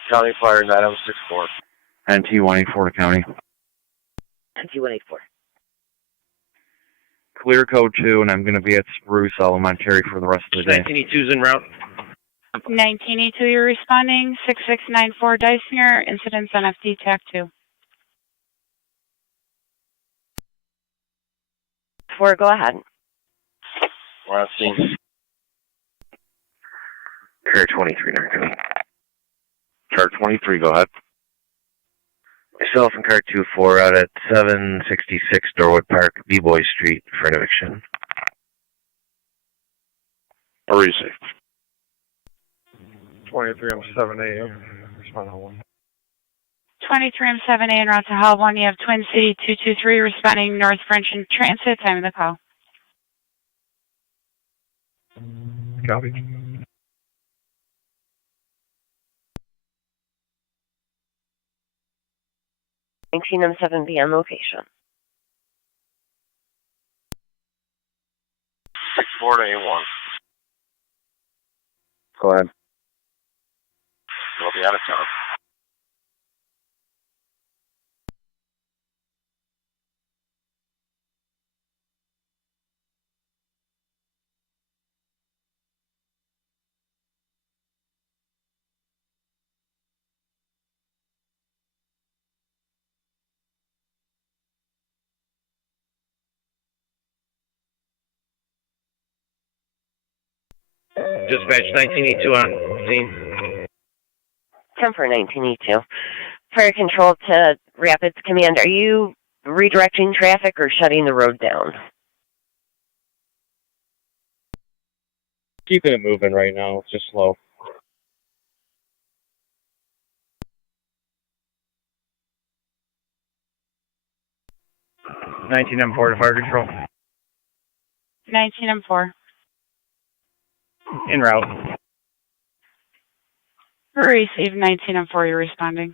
County Fire, 9064. NT-184 to County. NT-184. Clear code 2, and I'm going to be at Spruce Elementary for the rest of the day. 1982's en route. 1982, you're responding. 6694 Dysinger, incidents on FD TAC 2. 4, go ahead. We're on scene. Car 23, Niagara. Car 23, go ahead. Myself and car 24 out at 766 Dorwood Park, B-Boy Street for an eviction. Or are you safe? 23 on 7 a.m. Respond to 1. 23 and 7A en route to Hall 1. You have Twin City 223 responding North French and Transit. Time of the call. Copy. 1907 be on location. 64 to A1. Go ahead. We'll be out of town. Dispatch 1982 on scene. 10 for 19E2. Fire control to Rapids Command. Are you redirecting traffic or shutting the road down? Keeping it moving right now. It's just slow. M4 to fire control. 19M4. En route. Receive 19M4, you're responding.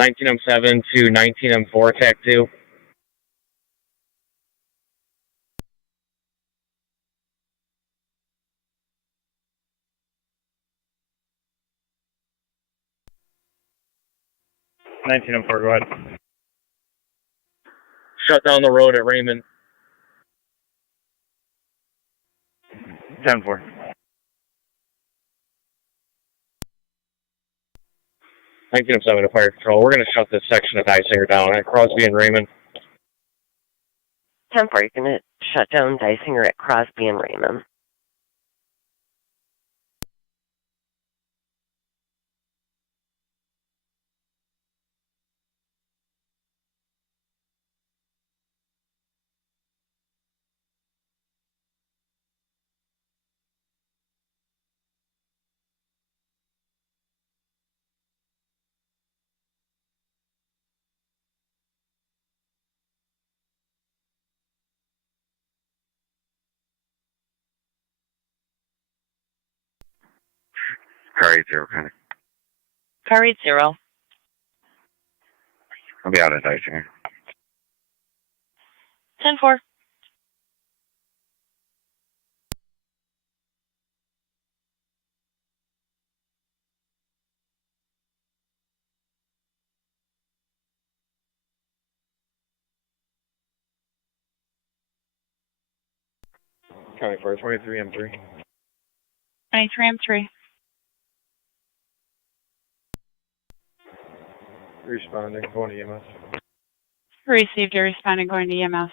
M7 to 19M4, TAC 2. M4, go ahead. Shut down the road at Raymond. 10-4. M7 to fire control. We're going to shut this section of Dysinger down at Crosby and Raymond. 10-4, you're going to shut down Dysinger at Crosby and Raymond. Car 80, kind of. Car 80. I'll be out at Dysinger. 10-4. County Fire 23M3. 23M3. Responding, going to EMS. Received, you're responding, going to EMS.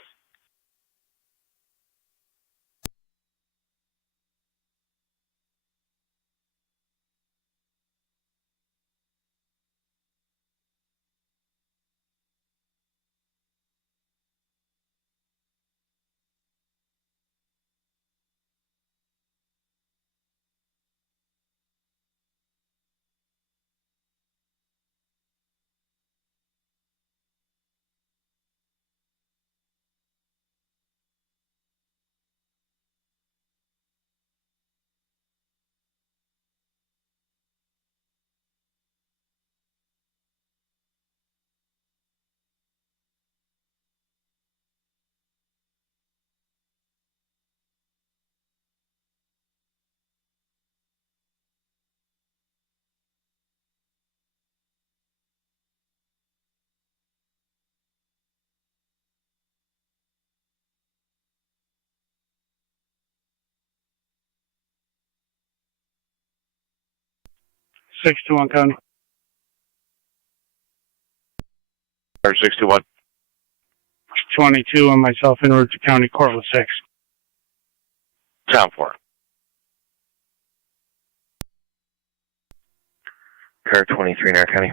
Six to one county. Car 621. 22 and myself en route to county court with 6. 10-4. Car 23 in our county.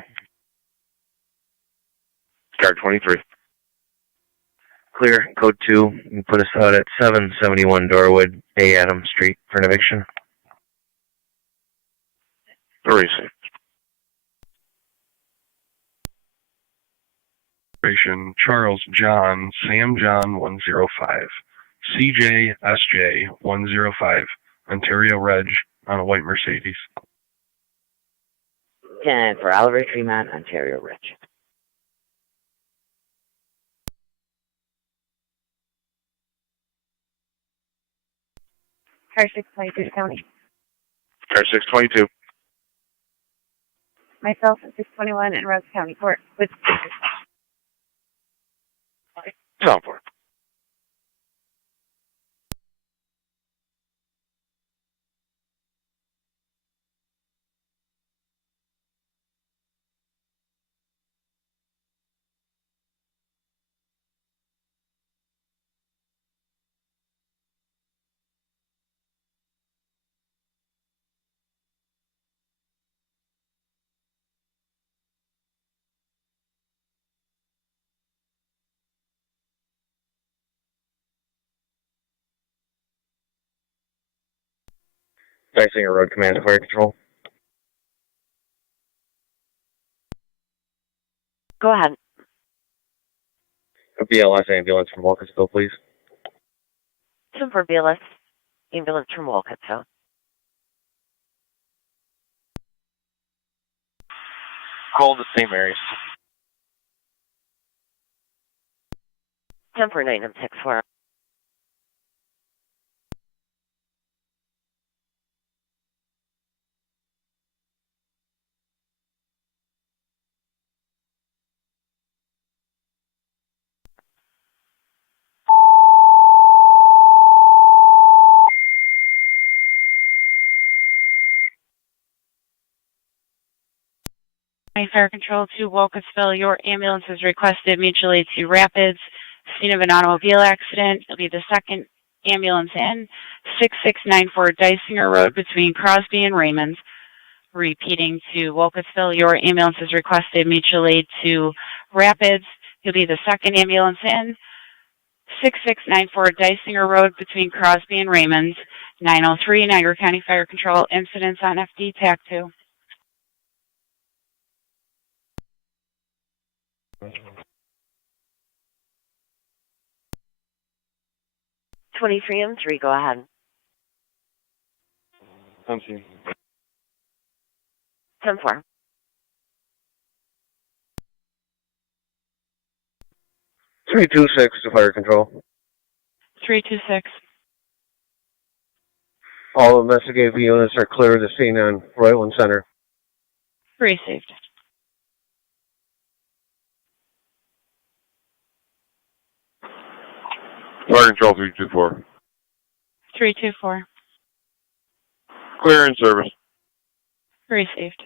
Car 23. Clear, code 2, and put us out at 771 Dorwood, A. Adams Street for an eviction. Receive. Charles John, Sam John 105, CJ SJ 105, Ontario Reg on a white Mercedes. 10 for Oliver Fremont, Ontario Reg. Car 622 county. Car 622. myself at 621 in Rose County Court with 10-4. Dicing Road Command to Fire Control. Go ahead. A BLS ambulance from Walkersville, please. 10 for BLS ambulance from Walcottsville. Call the same areas. 10 for 964. Fire Control to Wolcottsville. Your ambulance is requested mutually to Rapids, scene of an automobile accident. It'll be the second ambulance in, 6694 Dicinger Road between Crosby and Raymond. Repeating to Wolcottsville, your ambulance is requested mutually to Rapids. You'll be the second ambulance in, 6694 Dicinger Road between Crosby and Raymond. 903 Niagara County Fire Control, incidents on FD TAC 2. Twenty-three M3, go ahead. I'm seeing. 10-4. Three two six to Fire Control. 326. All investigative units are clear of the scene on Royland Center. Received. Fire Control 324. 324. Clear in service. Received.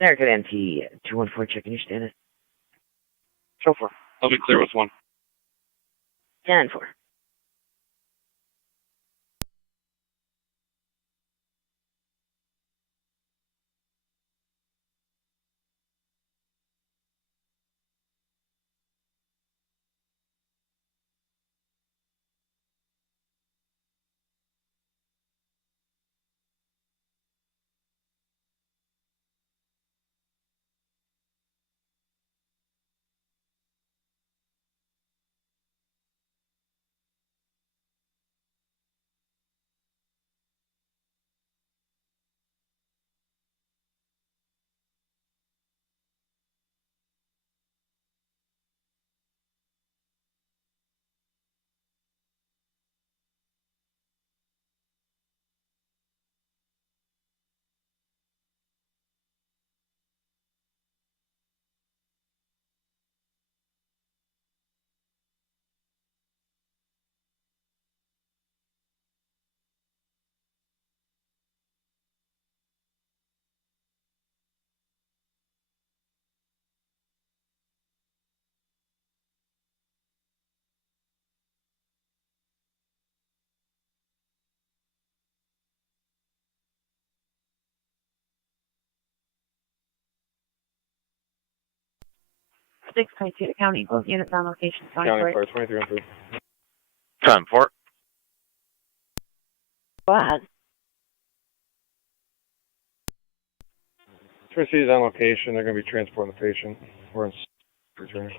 American MT 214, checking your status. So far. I'll be clear with one. 10-4. 622 to county. Both units on location. County Clerk 2300. Time for it. Go ahead. Twin Cities on location. They're going to be transporting the patient. We're in return.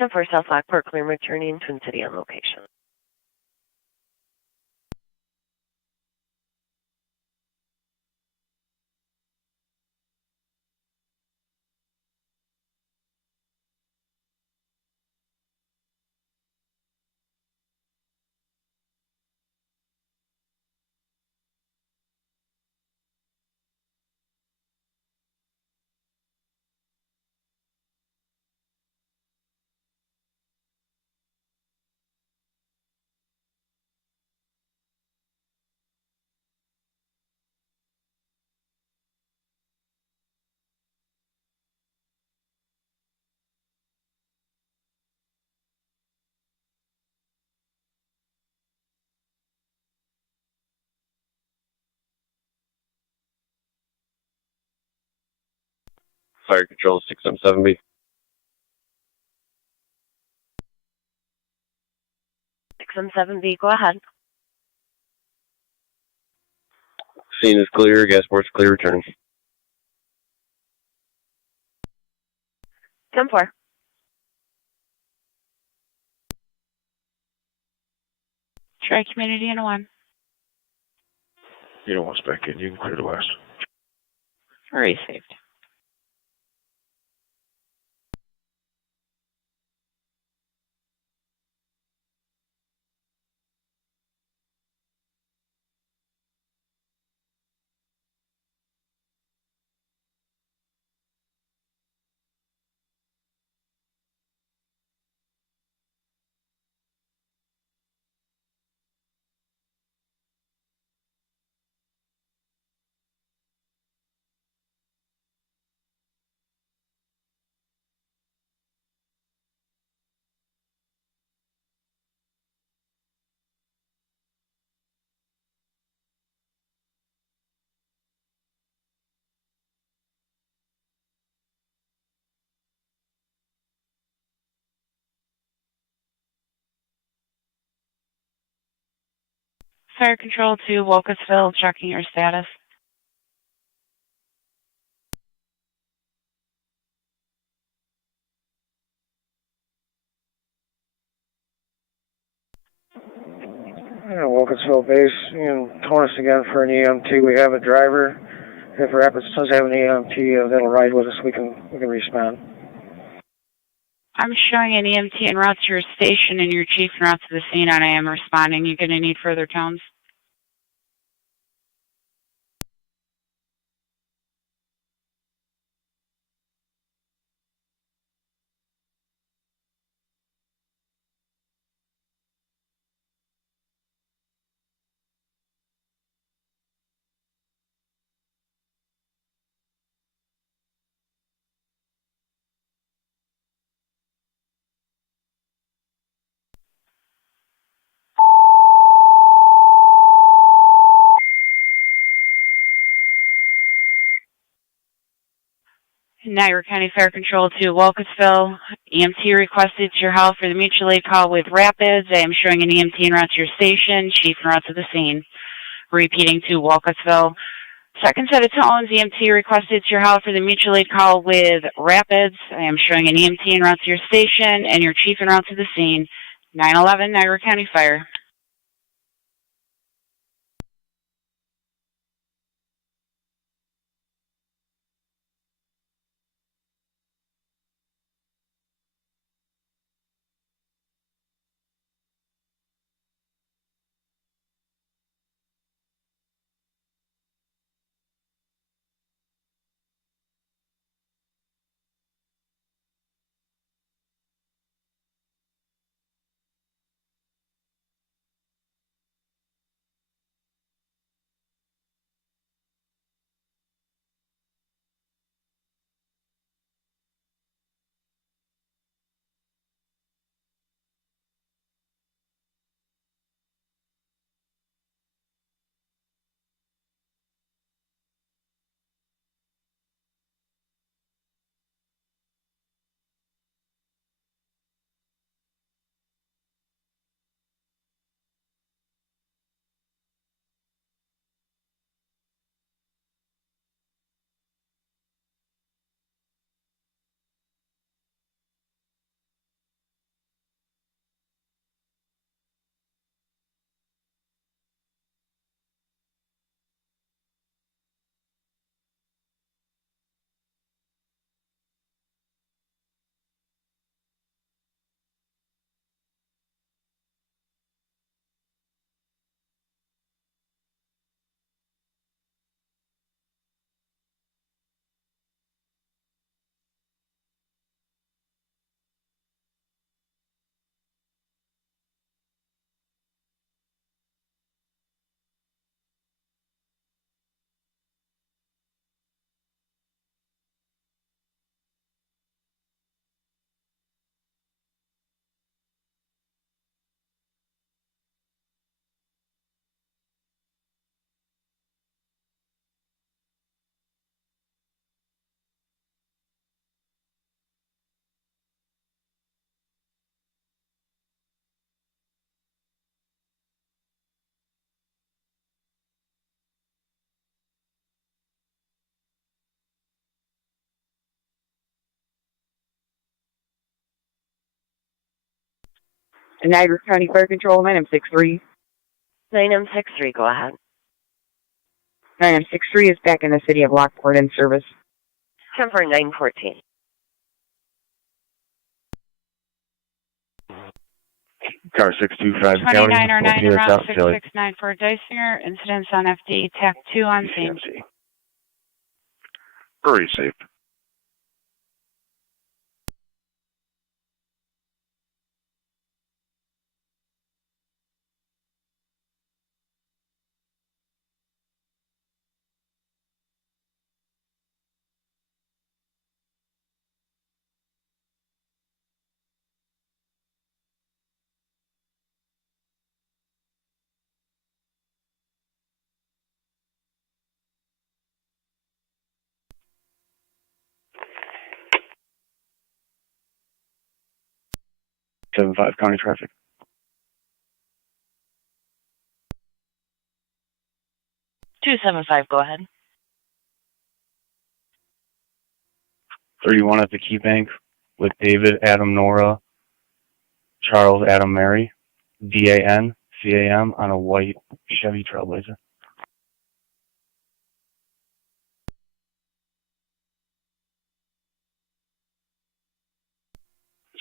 10-4 South Lockport, clear and returning. Twin City on location. Fire Control 6M7B. XM7B, go ahead. Scene is clear. Gas port's clear. Return. 10-4. Try community in 1. You don't want us back in. You can clear the west. Received. Fire Control to Wolcottsville, checking your status. Wolcottsville base, tone us again for an EMT. We have a driver. If Rapids does have an EMT that'll ride with us, we can respond. I'm showing an EMT en route to your station and your chief en route to the scene, and I am responding. You're going to need further tones. Niagara County Fire Control to Wolcottsville. EMT requested your help for the mutual aid call with Rapids. I am showing an EMT en route to your station, chief en route to the scene. Repeating to Wolcottsville. Second set of tones, EMT requested your help for the mutual aid call with Rapids. I am showing an EMT en route to your station and your chief en route to the scene. 911 Niagara County Fire. Niagara County Fire Control, 9M63. 9M63, go ahead. 9M63 is back in the city of Lockport in service. 10 for 914. Car 625 County. 29 or 9 around 669 for Dysinger. Incidents on FD TAC 2 on scene. Very safe. Seven five County traffic. 275, go ahead. 31 at the Key Bank with David, Adam, Nora, Charles, Adam, Mary, DAN, CAM on a white Chevy Trailblazer.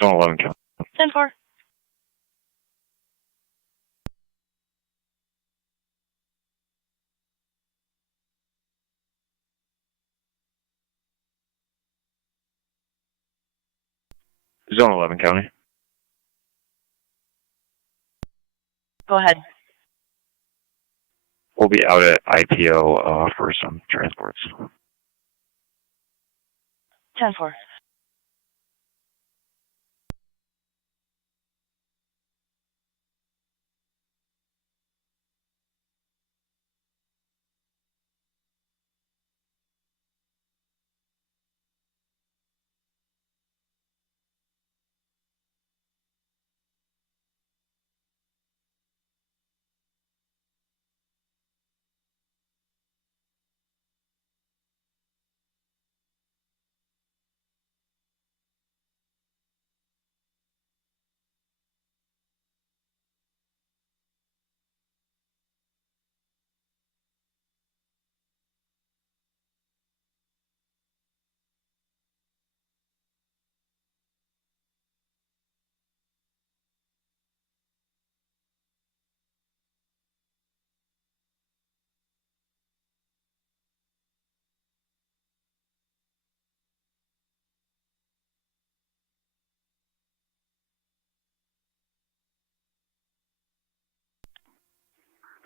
Zone 11 County. 10-4. Zone 11 County. Go ahead. We'll be out at IPO for some transports. 10-4.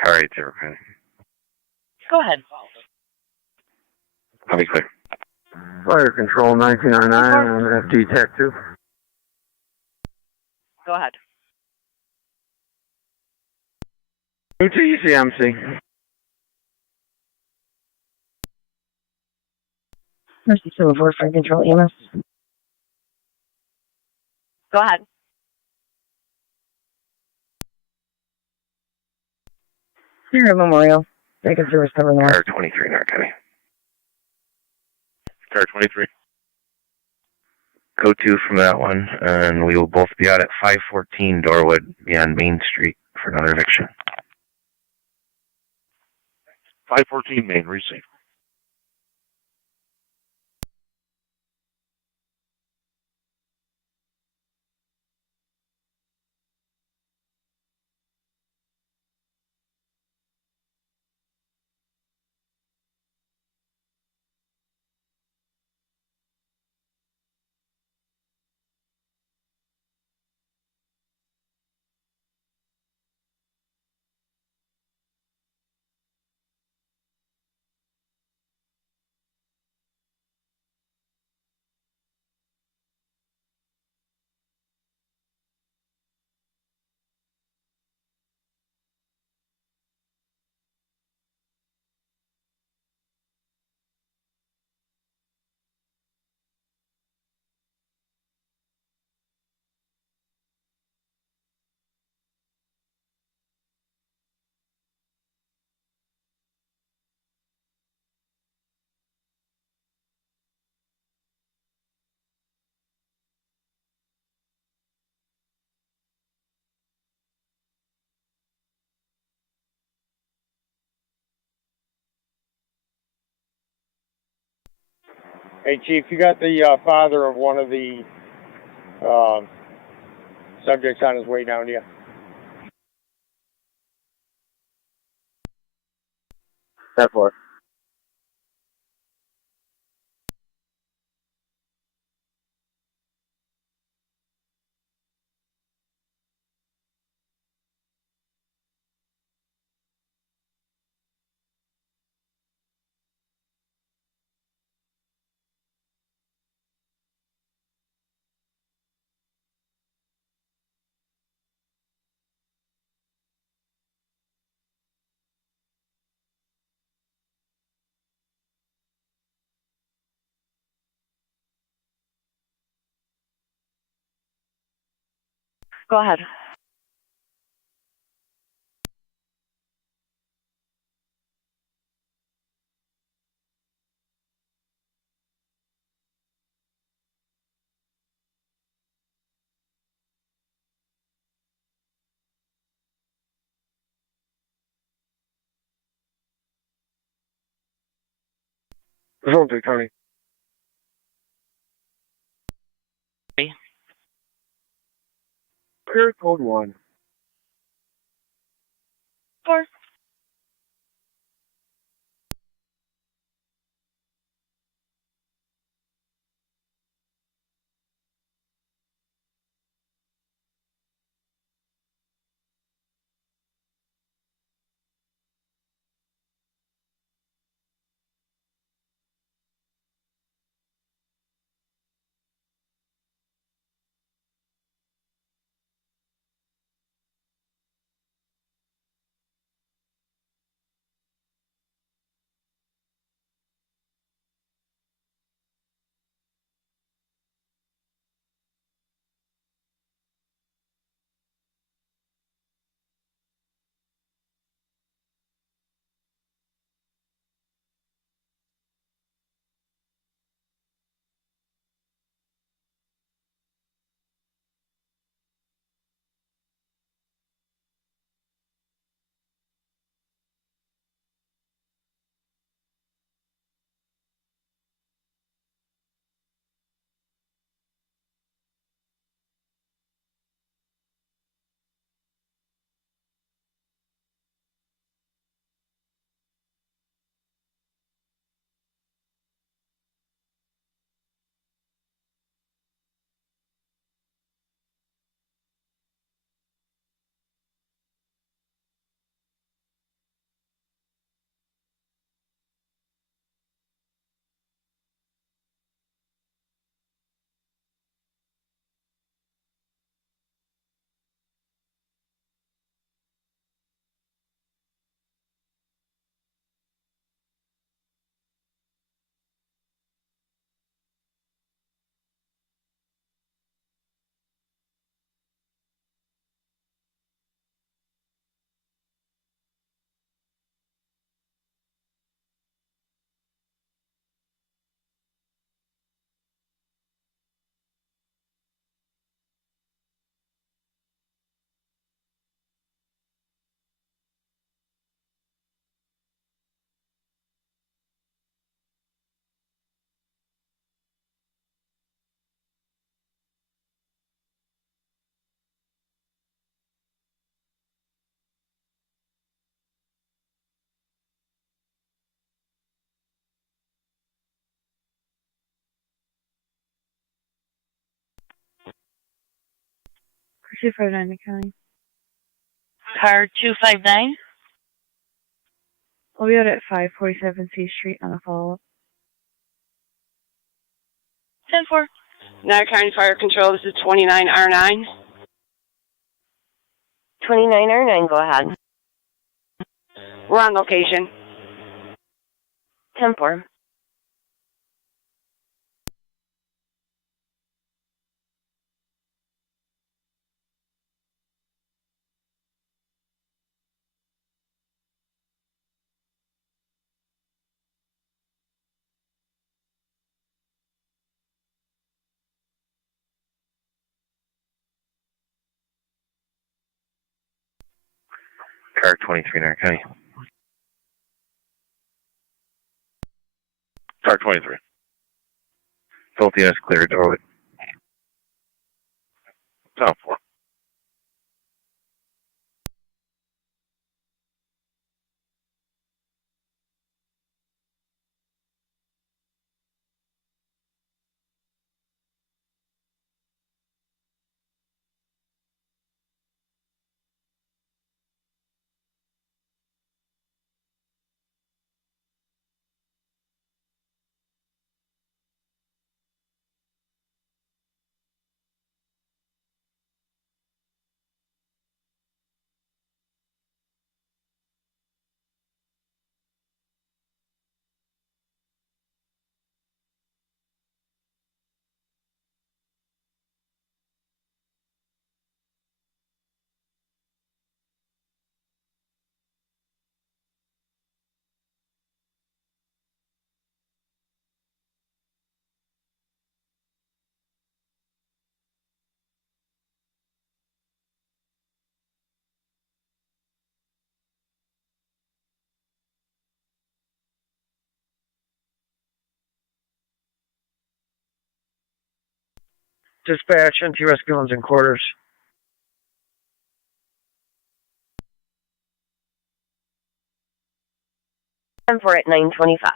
All right, there, okay. Go ahead. I'll be clear. Fire Control 1909 on FD TAC 2. Go ahead. New to ECMC. Mercy 204 Fire Control, EMS. Go ahead. Here Memorial. Second service cover north. Car 23 North County. Car 23. Go to from that one, and we will both be out at 514 Dorwood beyond Main Street for another eviction. 514 Main, receive. Hey, Chief, you got the father of one of the subjects on his way down to you. That for. Go ahead. Zone 3, Tony. Clear code 1. 4. Pursuit 59 County. Car 259. We'll be out at 547 C Street on a follow-up. 10-4. Niagara County Fire Control, this is 29R9. 29R9, go ahead. We're on location. 10-4. Car 23, Niagara County. Car 23. Both units clear, Dorwood. Top 4. Dispatch, NT rescue ones in quarters. 10-4 at 925.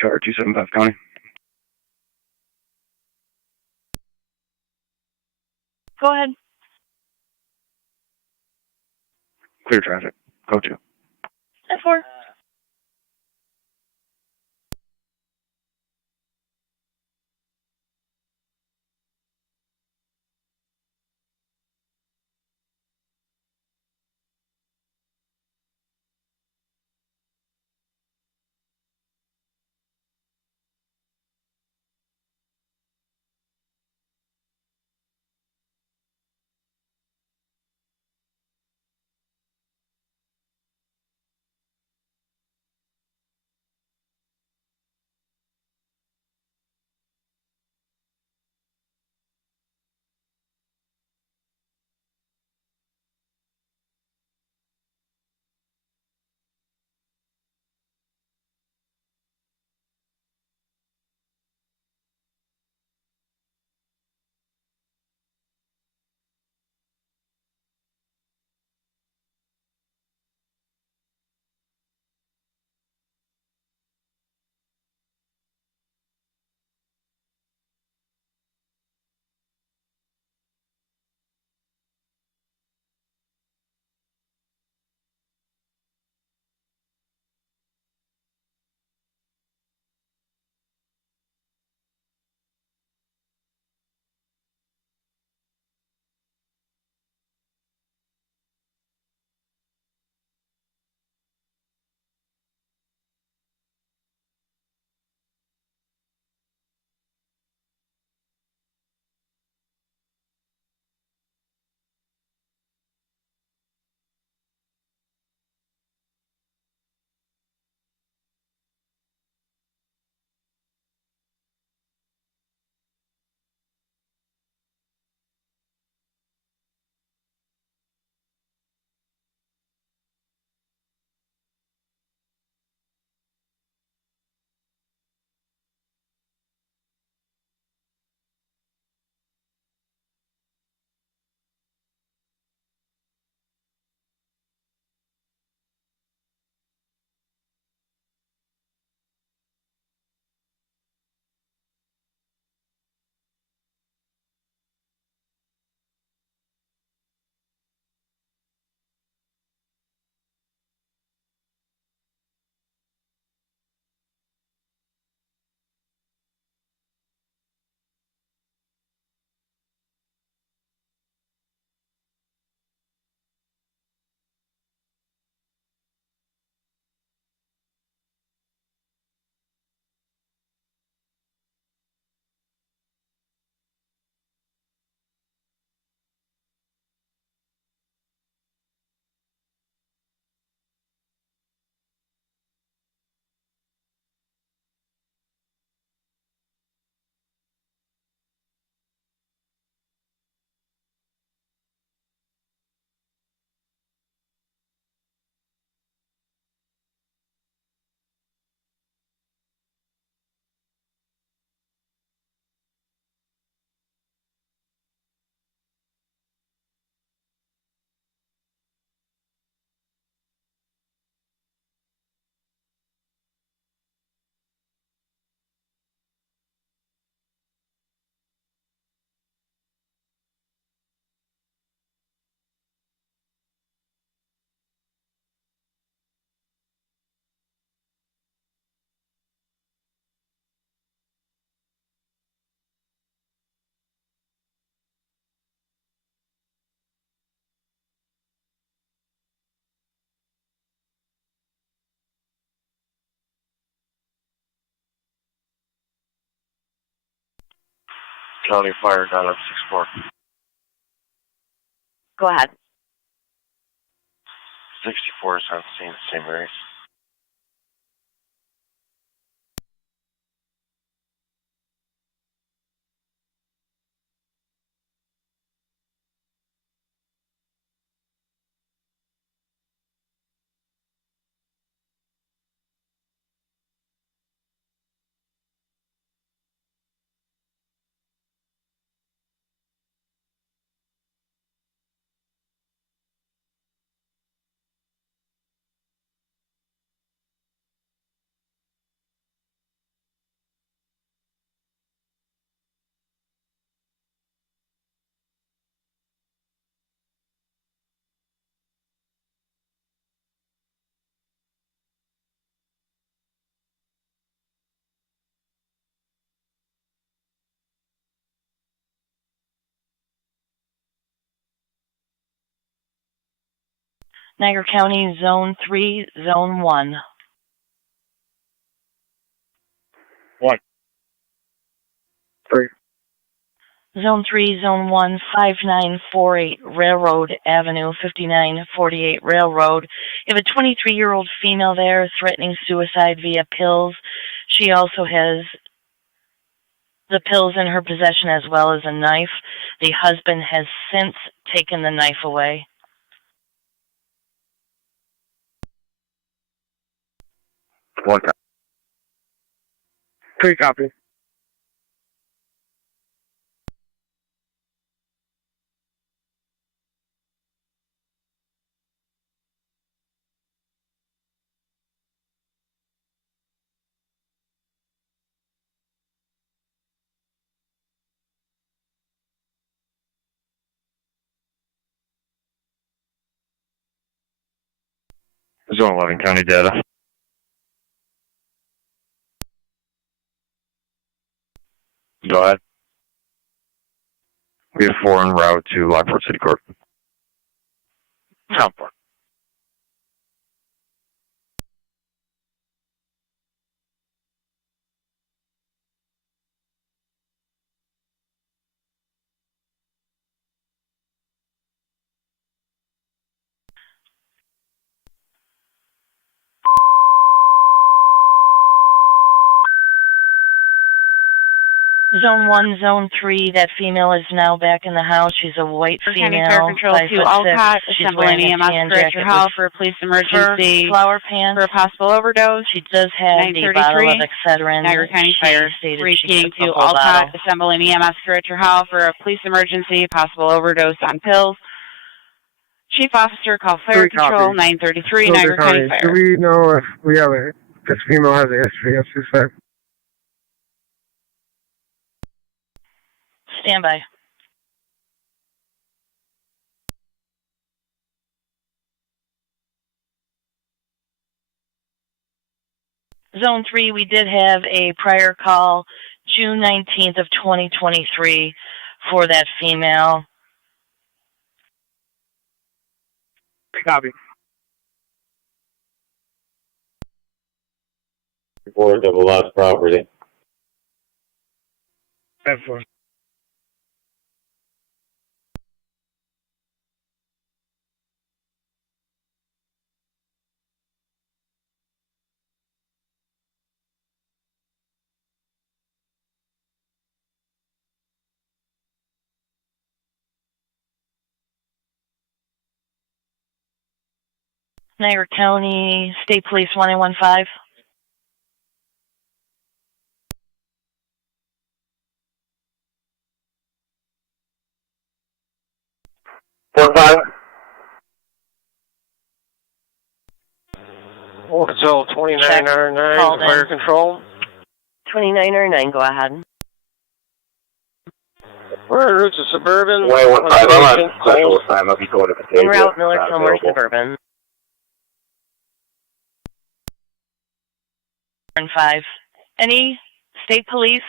Car 275 County. Go ahead. Clear traffic. Go to. F4. County Fire down at 6-4. Go ahead. 64 is on scene, same area. Niagara County, Zone 3, Zone 1. 1. 3. Zone 3, Zone 1, 5948 Railroad Avenue, 5948 Railroad. You have a 23-year-old female there threatening suicide via pills. She also has the pills in her possession as well as a knife. The husband has since taken the knife away. 1 copy. 3 copy. Zone 11 County data. Go ahead. We have 4 en route to Lockport City Court. 10-4. Zone 1, Zone 3, that female is now back in the house. She's a white female, Fire Control 5'6". to Alcott, She's assembling wearing an a EMS tan for at jacket your house with for a police emergency, flower pants. for a possible overdose. She does have the bottle of Excedrin. Niagara County Fire, repeating to Alcott, assembling EMS for at your house for a police emergency, possible overdose on pills. Chief Officer, call Fire Control, 933, Niagara County Fire. Do we know if we have this female has a history of suicide? Stand by. Zone 3, we did have a prior call June 19th of 2023 for that female. Copy. Report of a lost property. 10-4. Niagara County State Police 1915. 4-5. So 29R9 Fire Control. 29R9, go ahead. We're en route to Suburban. Wait, 1-5, I'm on special assignment. I'll be going to En route, Miller, Kilmore, Suburban. 5. Any state police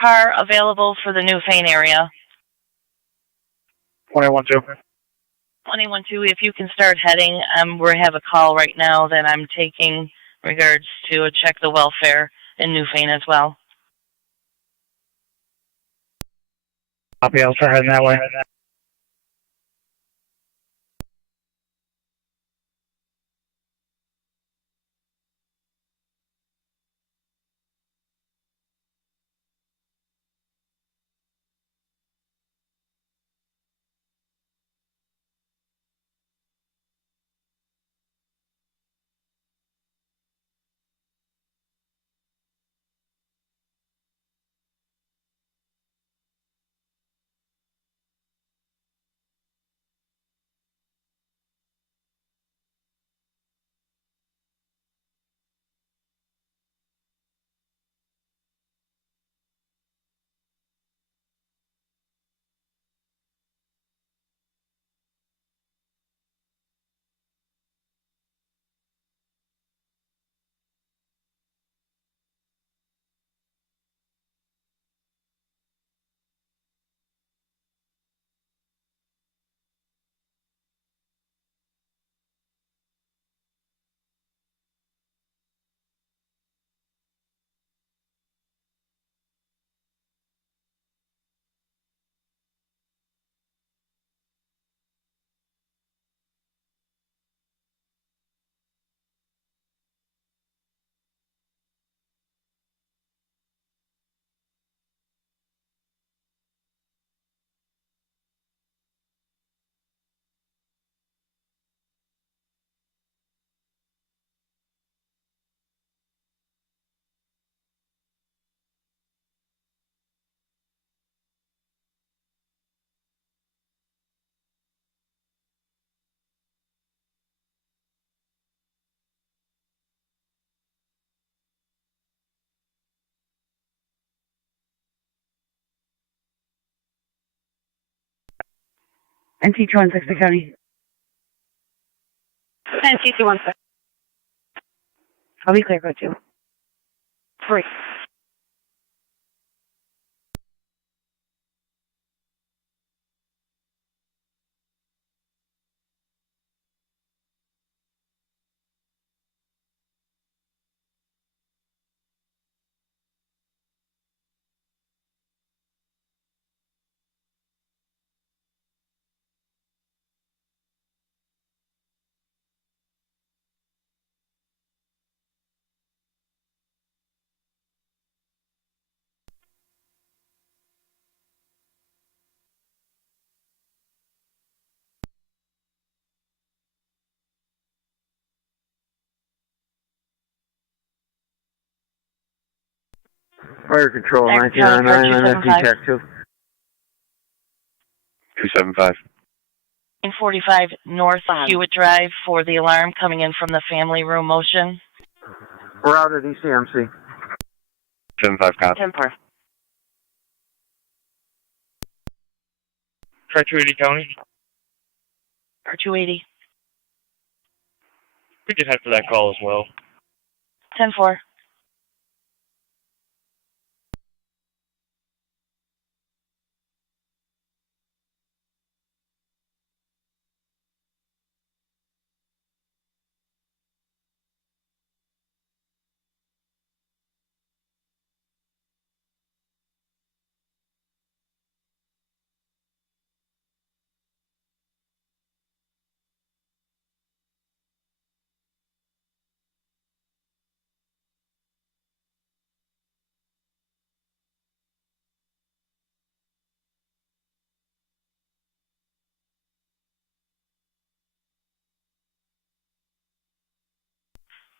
car available for the New Fane area? 21-2. 21-2, if you can start heading, we have a call right now that I'm taking regards to check the welfare in New Fane as well. Copy, I'll start heading that way. NT216 County. NT216. I'll be clear, code 2. 3. Fire control, 1999, I'm at TAC 2. 275. 945 North Hewitt Drive for the alarm coming in from the family room motion. We're out at ECMC. 75 copy. 10-4. Try 280 County. Or 280. We could head for that call as well. 10-4.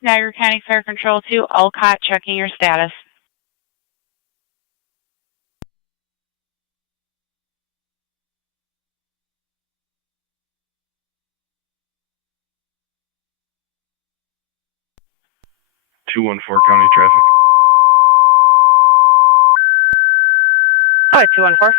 Niagara County Fire Control 2, Alcott checking your status. .214 County Traffic. Oh, 214.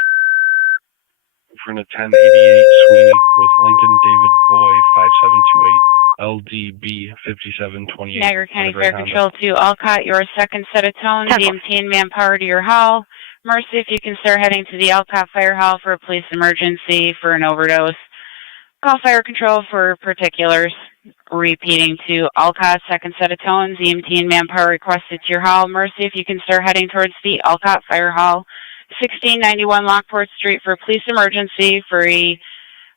For an 1088 Sweeney with Lincoln David Boy 5728. LDB 5728. Niagara County Fire Control 2, Alcott, your second set of tones, EMT and manpower to your hall. Mercy, if you can start heading to the Alcott Fire Hall for a police emergency for an overdose. Call Fire Control for particulars. Repeating to Alcott, second set of tones, EMT and manpower requested to your hall. Mercy, if you can start heading towards the Alcott Fire Hall 1691 Lockport Street for police emergency for a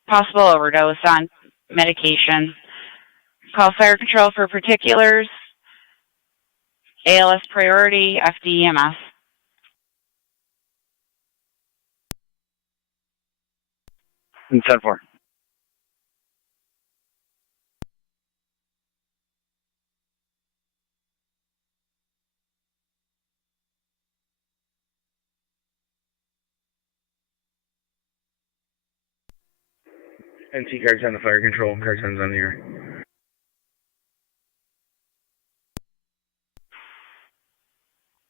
possible overdose on medication. Call fire control for particulars. ALS priority, FDEMS. And 10-4. NT car 10 to fire control, car 10's on the air.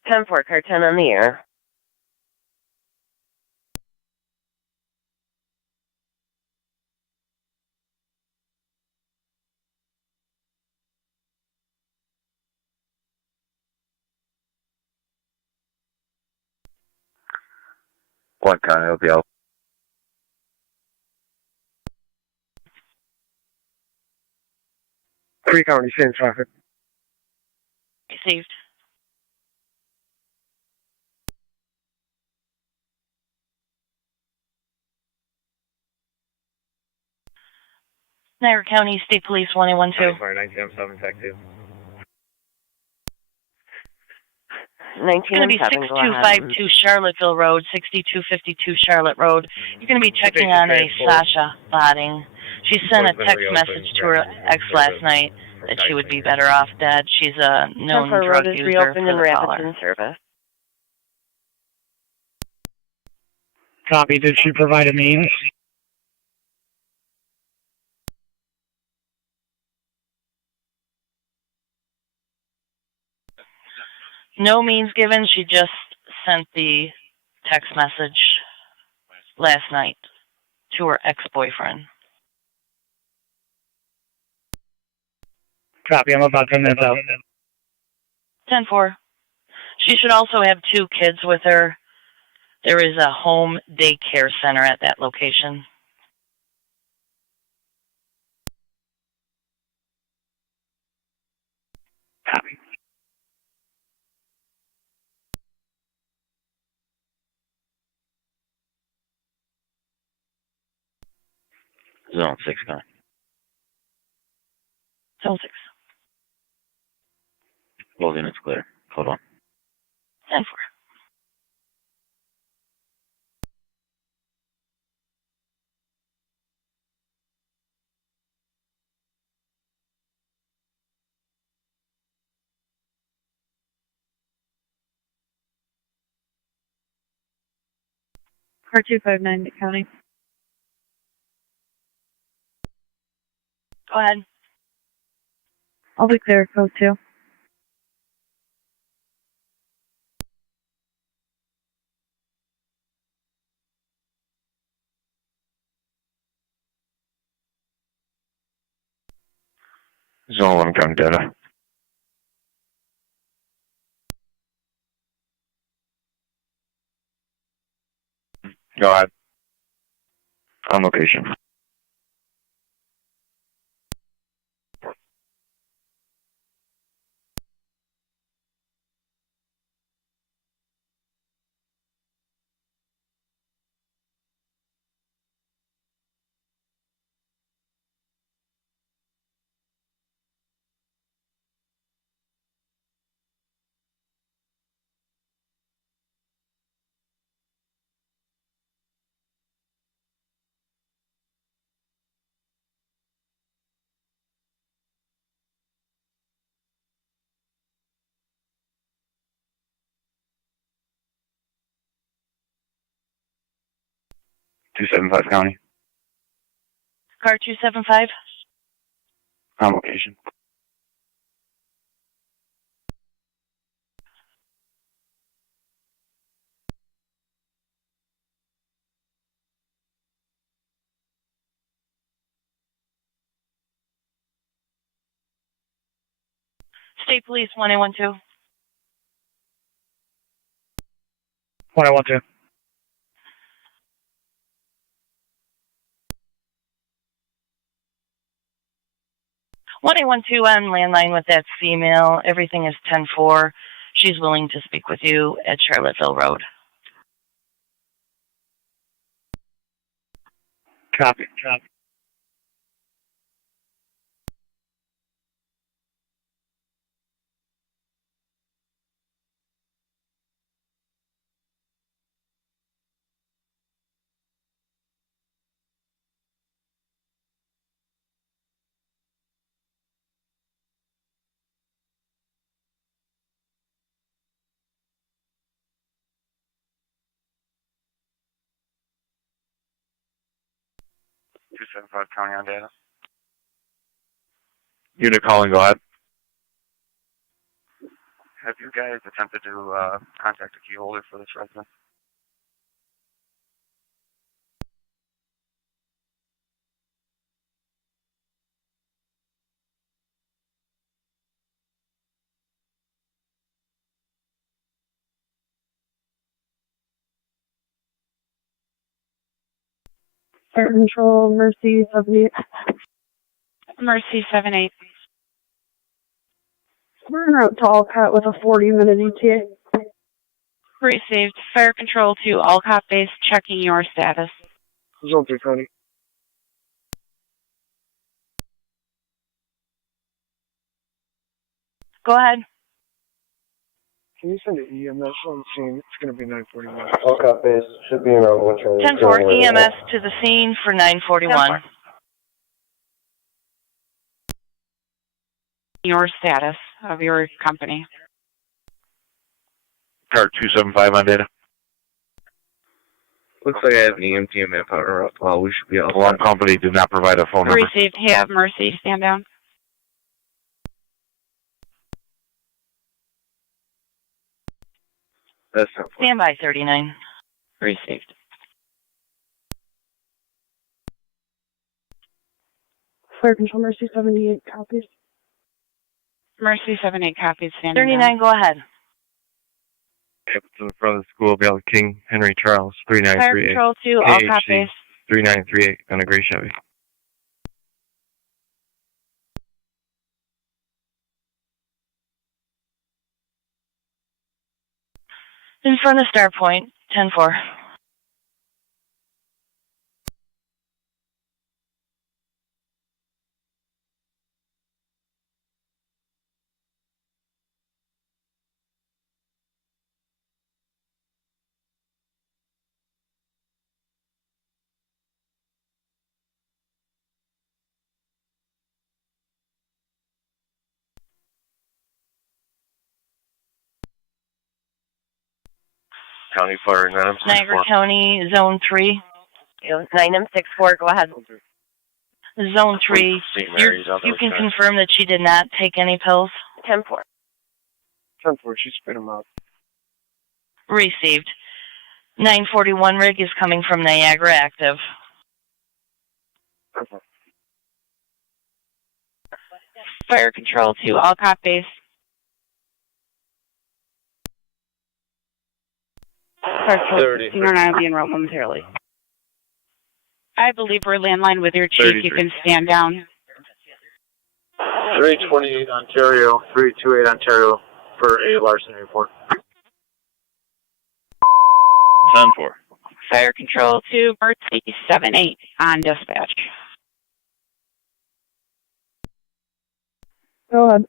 Ten four, car 10 on the air. One County LPL. Three county, same traffic. Received. Niagara County State Police 1812. Fire 1907, TAC 2. 19 going to be 6252 Charlottesville Road, 6252 Charlotte Road. You're going to be checking on a Sasha Botting. She sent a text message to her ex last night that she would be better off dead. She's a known drug user. Reopened and Rapids in service. Copy. Did she provide a means? No means given. She just sent the text message last night to her ex-boyfriend. Copy. I'm about 10 minutes out. 10-4. She should also have 2 kids with her. There is a home daycare center at that location. Copy. Zone 6, car. Zone 6. Both units clear. Hold on. 10-4. Car 259, County. Go ahead. I'll be clear, code 2. Zone 11, county data. Go ahead. On location. $275 county. Car 275. On location. State Police 1812. 1812. On landline with that female. Everything is 10-4. She's willing to speak with you at Charlottesville Road. Copy. 275 County on data. Unit calling, go ahead. Have you guys attempted to contact the key holder for this resident? Fire Control, Mercy 78. Mercy 78. We're en route to Alcott with a 40-minute ETA. Received. Fire Control to Alcott Base, checking your status. Zone 3 County. Go ahead. Can you send an EMS on the scene? It's going to be 9:41. Alcott base should be around 1 10-4 EMS to the scene for 9:41. Your status of your company. Cart 275 on data. Looks like I have an EMT and manpower up. Well, we should be all Alarm company did not provide a phone number. Received. Have Mercy stand down. That's not Stand by 39. Received. Fire Control, Mercy 78 copies. Mercy 78 copies. Standing 39, down. go ahead. To the front of the school, Bell King, Henry Charles, Fire 3938. Control to Alcott Base. 3938 on a gray Chevy. In front of Star Point, 10-4. County Fire 9M64. Niagara County, Zone 3. 9M64, go ahead. Zone 3, you can confirm that she did not take any pills? 10-4. 10-4, she spit them out. Received. 941 rig is coming from Niagara, active. Fire Control to Alcott Base. Fire Control 1609 will be enrolled momentarily. I believe we're landline with your chief. You can stand down. 328 Ontario, 328 Ontario for a larceny report. 10-4. Fire Control to Mercy 78 on dispatch. Go ahead.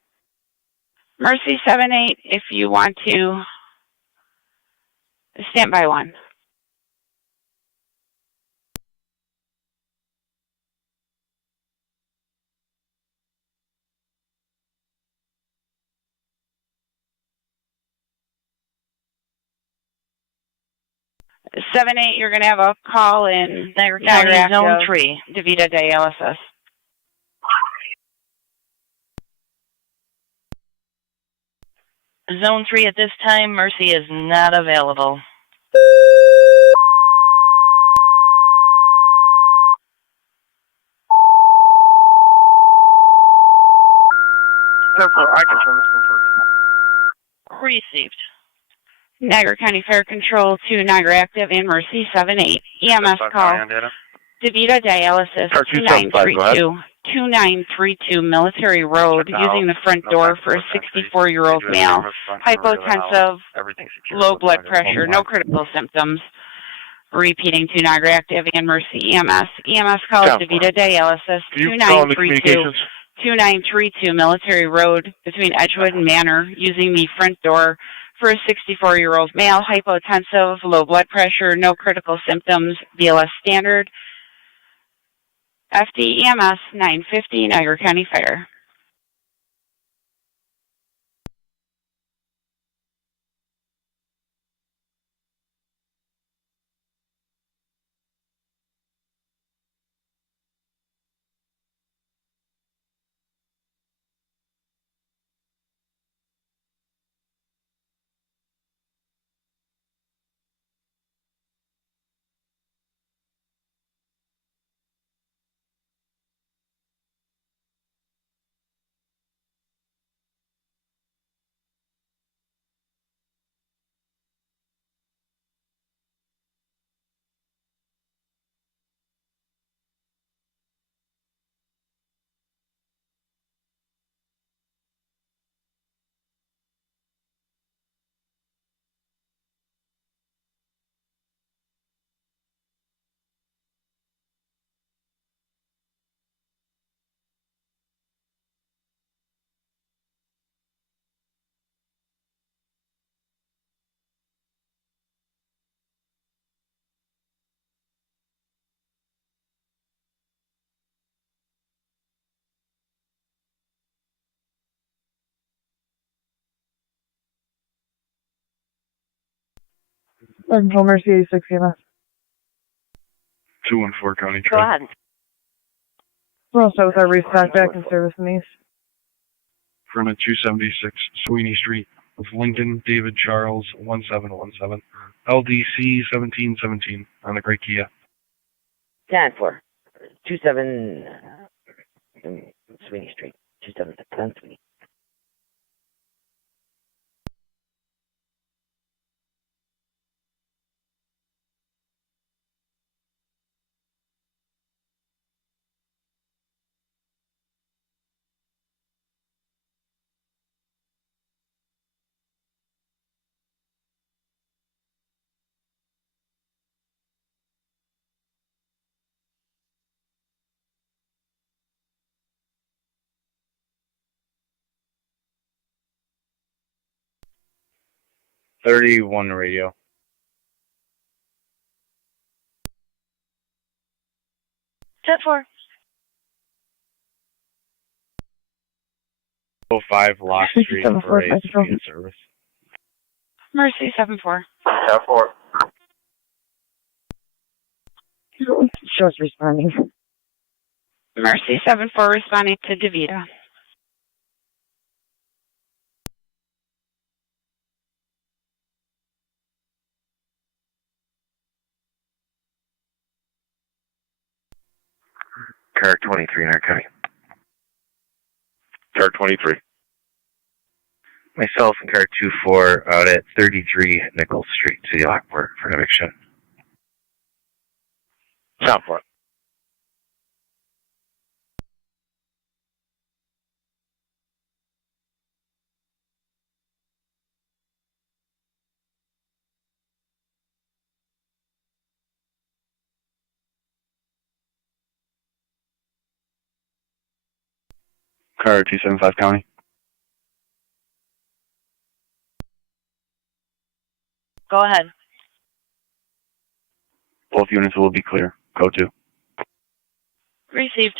Mercy 78, if you want to stand by 1. Seven eight, you're going to have a call in Niagara County, Zone 3. DeVita dialysis. Zone 3 at this time, Mercy is not available. Therefore, I confirm this one first. Received. Niagara County Fire Control to Niagara Active and Mercy 78. EMS call. DeVita dialysis 2932 Military Road, using the front door for a 64-year-old male. Hypotensive, low blood pressure, no critical symptoms. Repeating to Niagara Active and Mercy EMS. EMS call is DeVita Dialysis, Can you call the 2932 Military Road between Edgewood and Manor, using the front door for a 64-year-old male, hypotensive, low blood pressure, no critical symptoms, BLS standard. FD EMS 950 Niagara County Fire. Control Mercy 86 EMS. 214 County Go Trail. ahead. We're also with our restock back in service in the east. Front of 276 Sweeney Street with Lincoln David Charles 1717. LDC 1717 on the Great Kia. 10-4. 27 Sweeney Street. 27 Sweeney. .31 radio. 10-4. 05 Lock Street for a speed service. Mercy 74. 10-4. Shows responding. Mercy 74 responding to DeVita. Car 23 in our county. Car 23. Myself and car 24 out at 33 Nichols Street, City Lockport for an eviction. 10-4. Car 275 County. Go ahead. Both units will be clear. Go to. Received.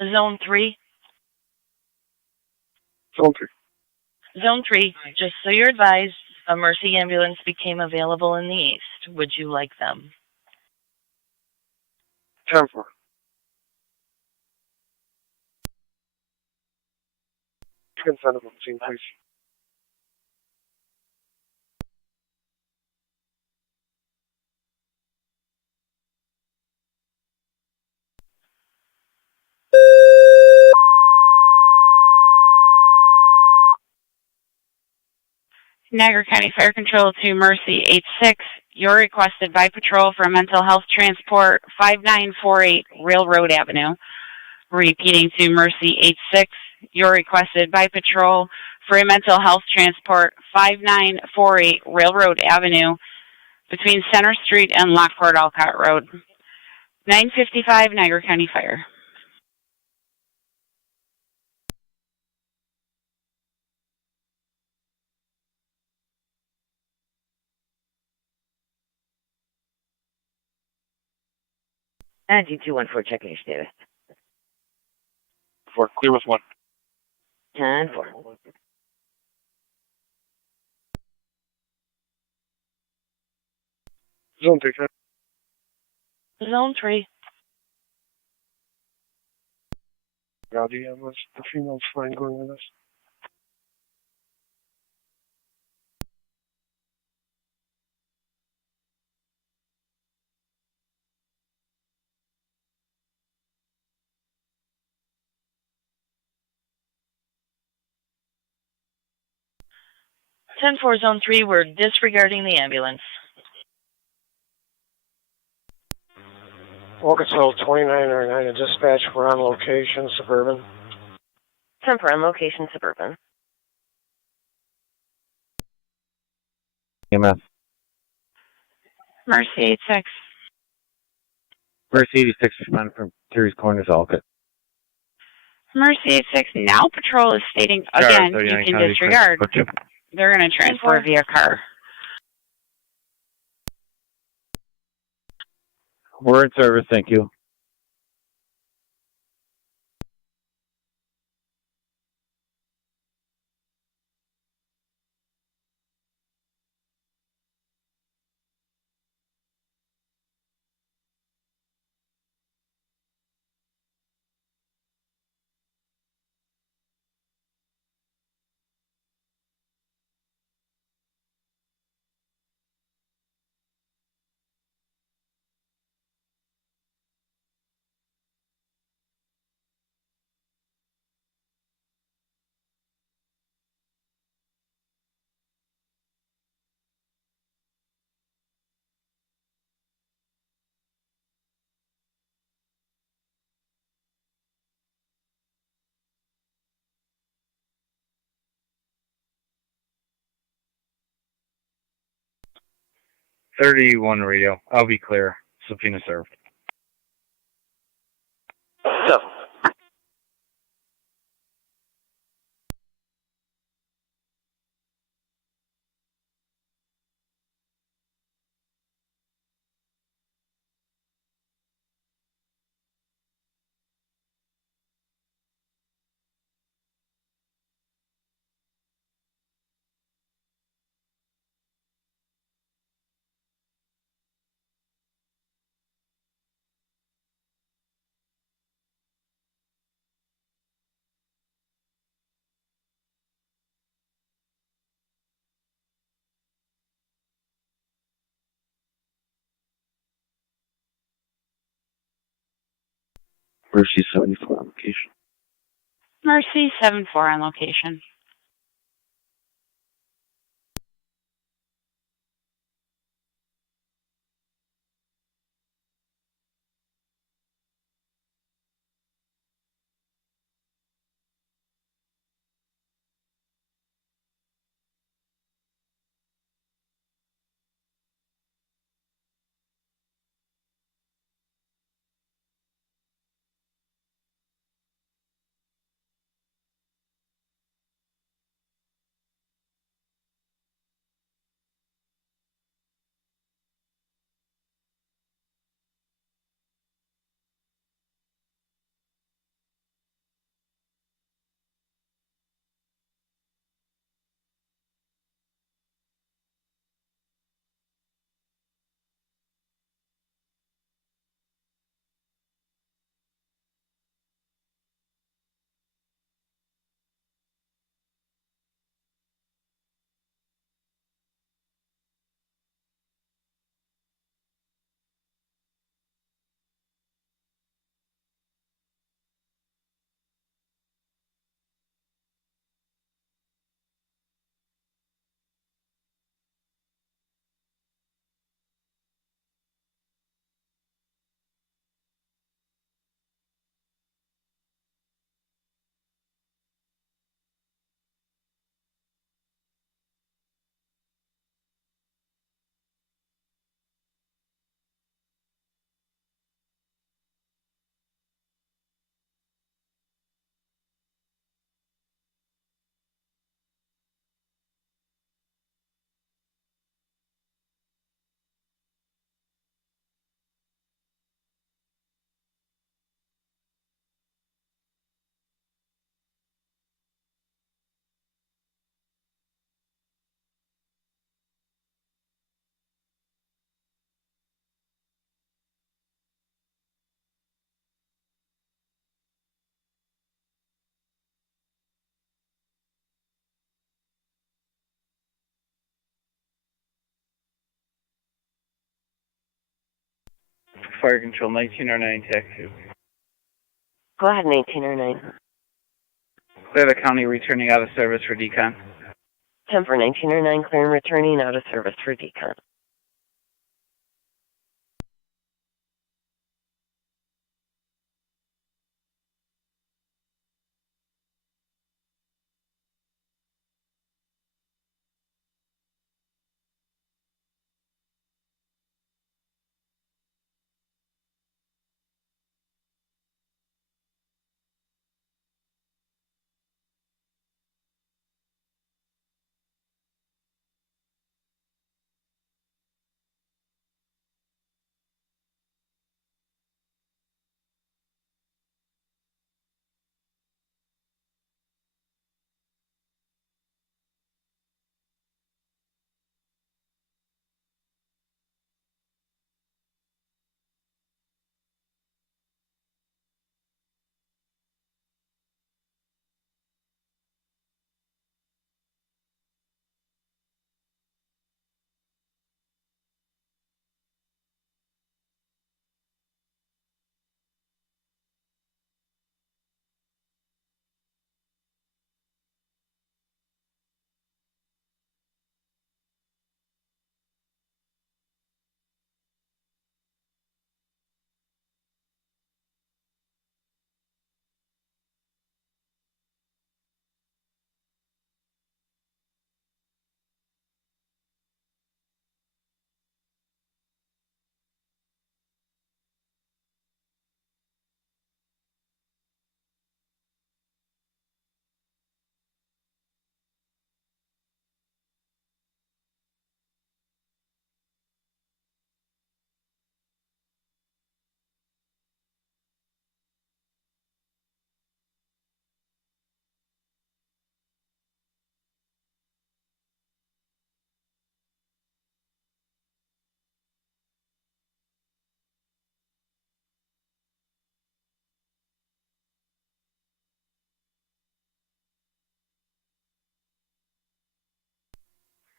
Zone 3. Zone 3. Zone 3, just so you're advised, a Mercy ambulance became available in the east. Would you like them? 10-4. Consent of the scene, please. Niagara County Fire Control to Mercy 86. You're requested by patrol for mental health transport 5948 Railroad Avenue. Repeating to Mercy 86. You're requested by patrol for a mental health transport 5948 Railroad Avenue between Center Street and Lockport Alcott Road. 955 Niagara County Fire. And G214 checking your status. 4, clear with 1. 10-4. Zone 3, Zone 3. God, yeah, the female's fine going with us. Ten four Zone 3, we're disregarding the ambulance. Walkinsville 2909 and dispatch, we're on location, Suburban. 10-4 on location, Suburban. EMS. Mercy 86. Mercy 86 responding from Terry's Corners, Alcott. Mercy 86. Now patrol is stating again you can disregard. They're going to transfer via car. We're in service, thank you. .31 radio. I'll be clear. Subpoena served. 7. Mercy 74 on location. Mercy 74 on location. Fire Control, 1909, TAC 2. Go ahead, 1909. Clear the county returning out of service for decon. 10 for 1909, clear and returning out of service for decon.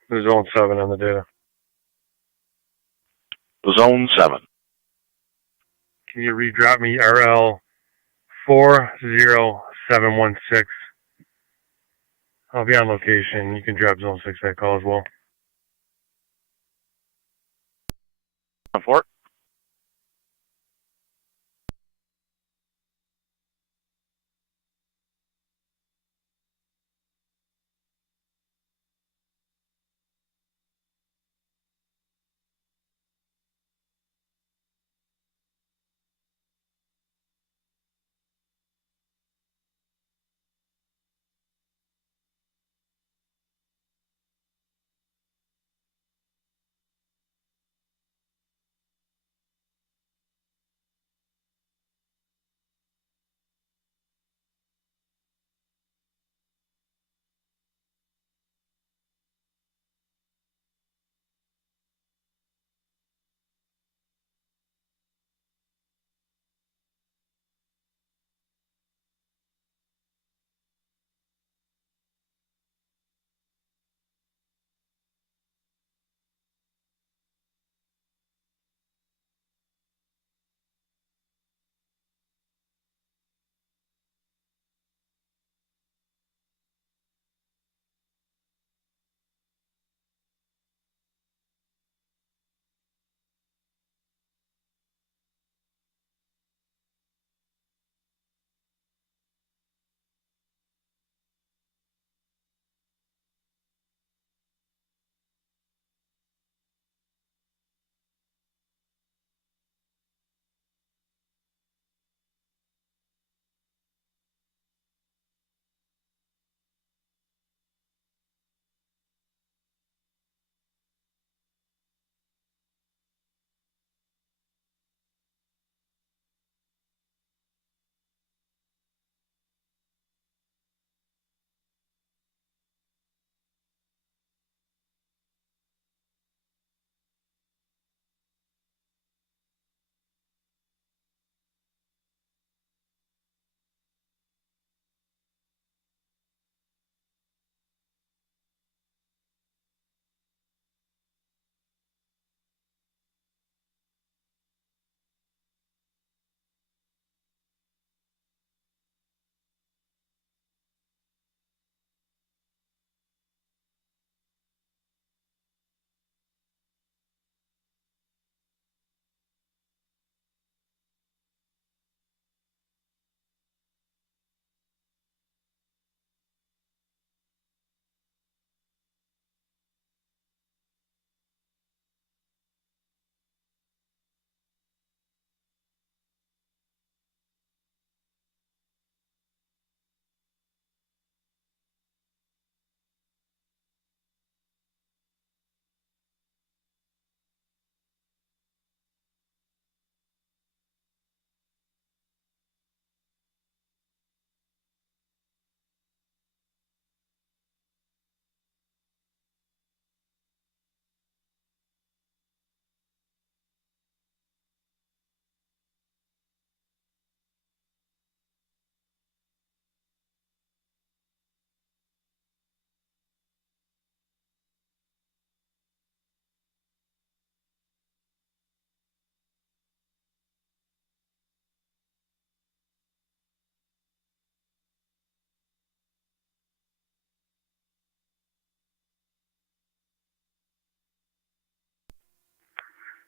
There's Zone 7 on the data. Zone 7. Can you redrop me RL 40716? I'll be on location. You can drop Zone 6 that call as well. Fort.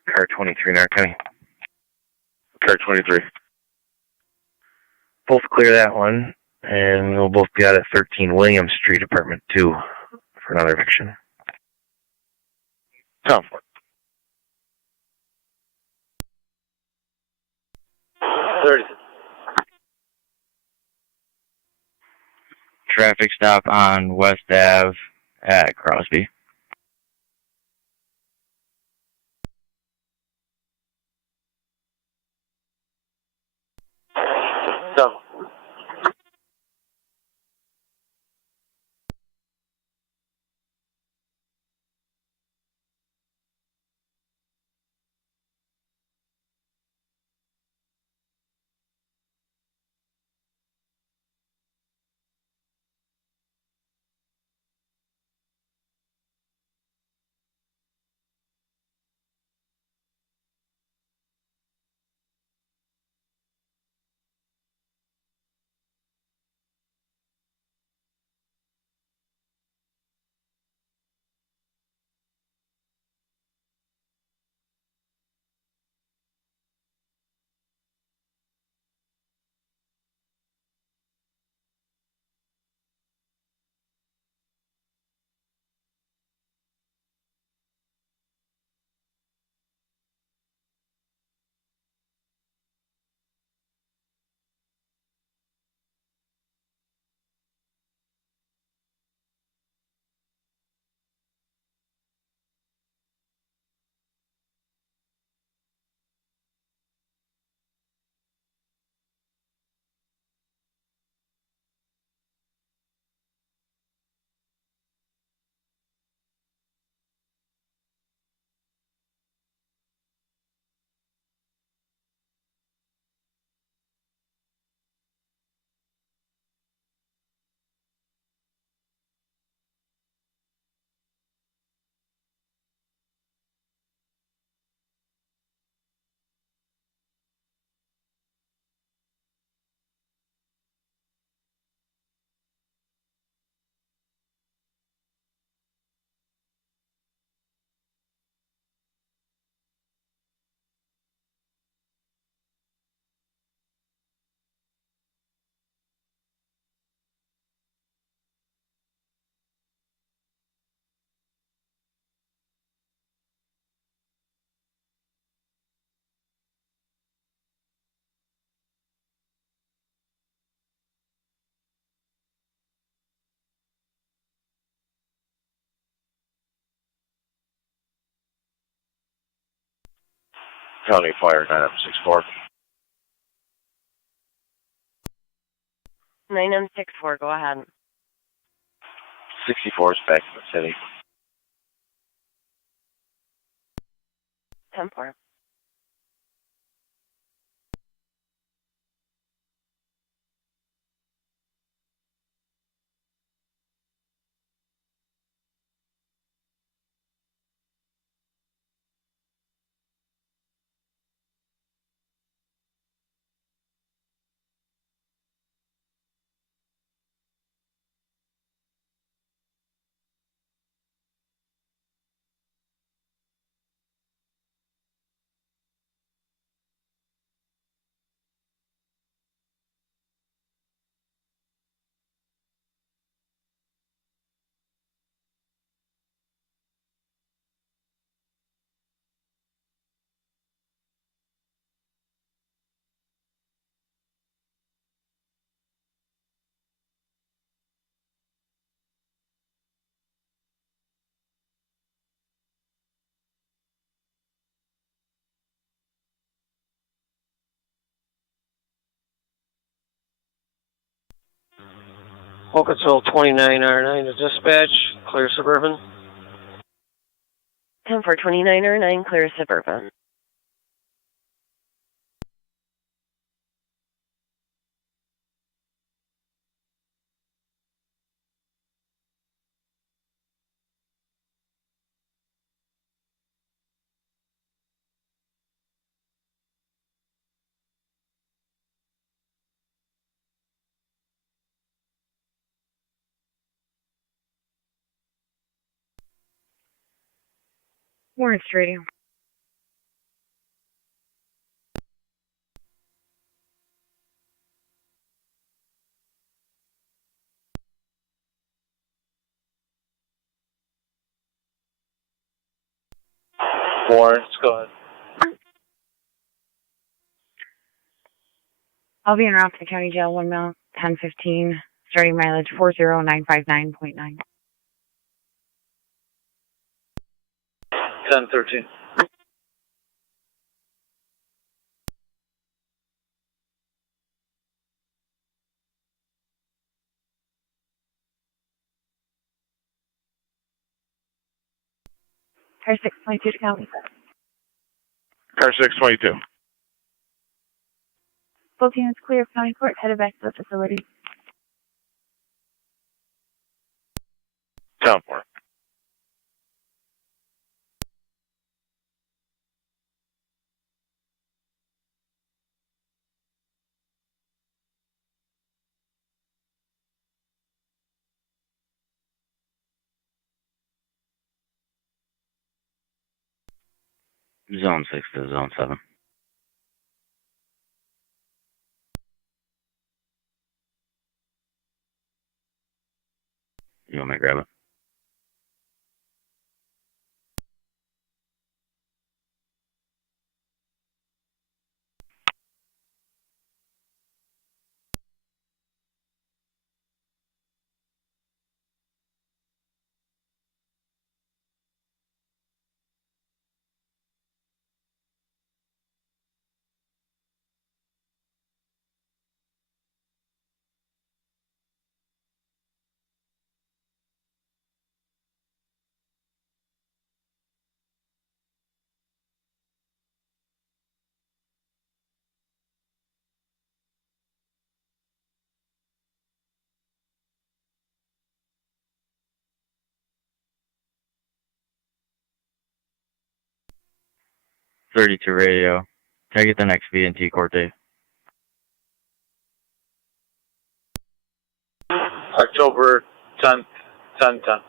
Car 23 in our county. Car 23. Both clear that one, and we'll both be out at 13 William Street, apartment 2, for another eviction. 10-4. Traffic stop on West Ave at Crosby. No. County Fire 9M64. 9M64, go ahead. 64 is back in the city. 10-4. Oakville 29R9 to dispatch, clear Suburban. 10-4, 29R9, clear Suburban. Warrant Radio. warrants. Go ahead. I'll be en route to the county jail, 1 mile, 1015, starting mileage 40959.9. 1013. Car 622 to county. Car 622. Both units clear of county court, headed back to the facility. Town Park. Zone 6 to Zone 7. You want me to grab it? .32 radio. Can I get the next V&T court date? October 10th, 1010.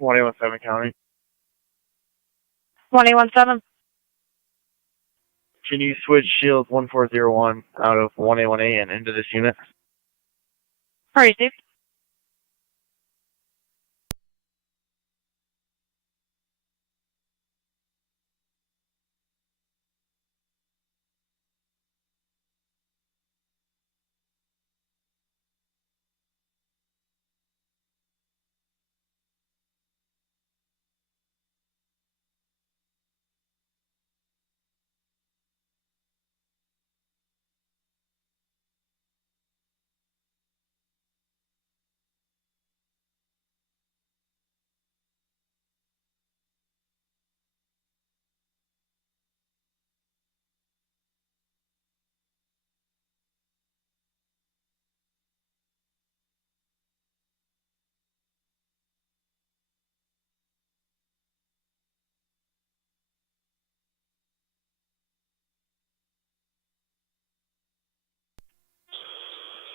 .117 County. 1817. Can you switch Shield 1401 out of 1A1A and into this unit? Hurry, Steve.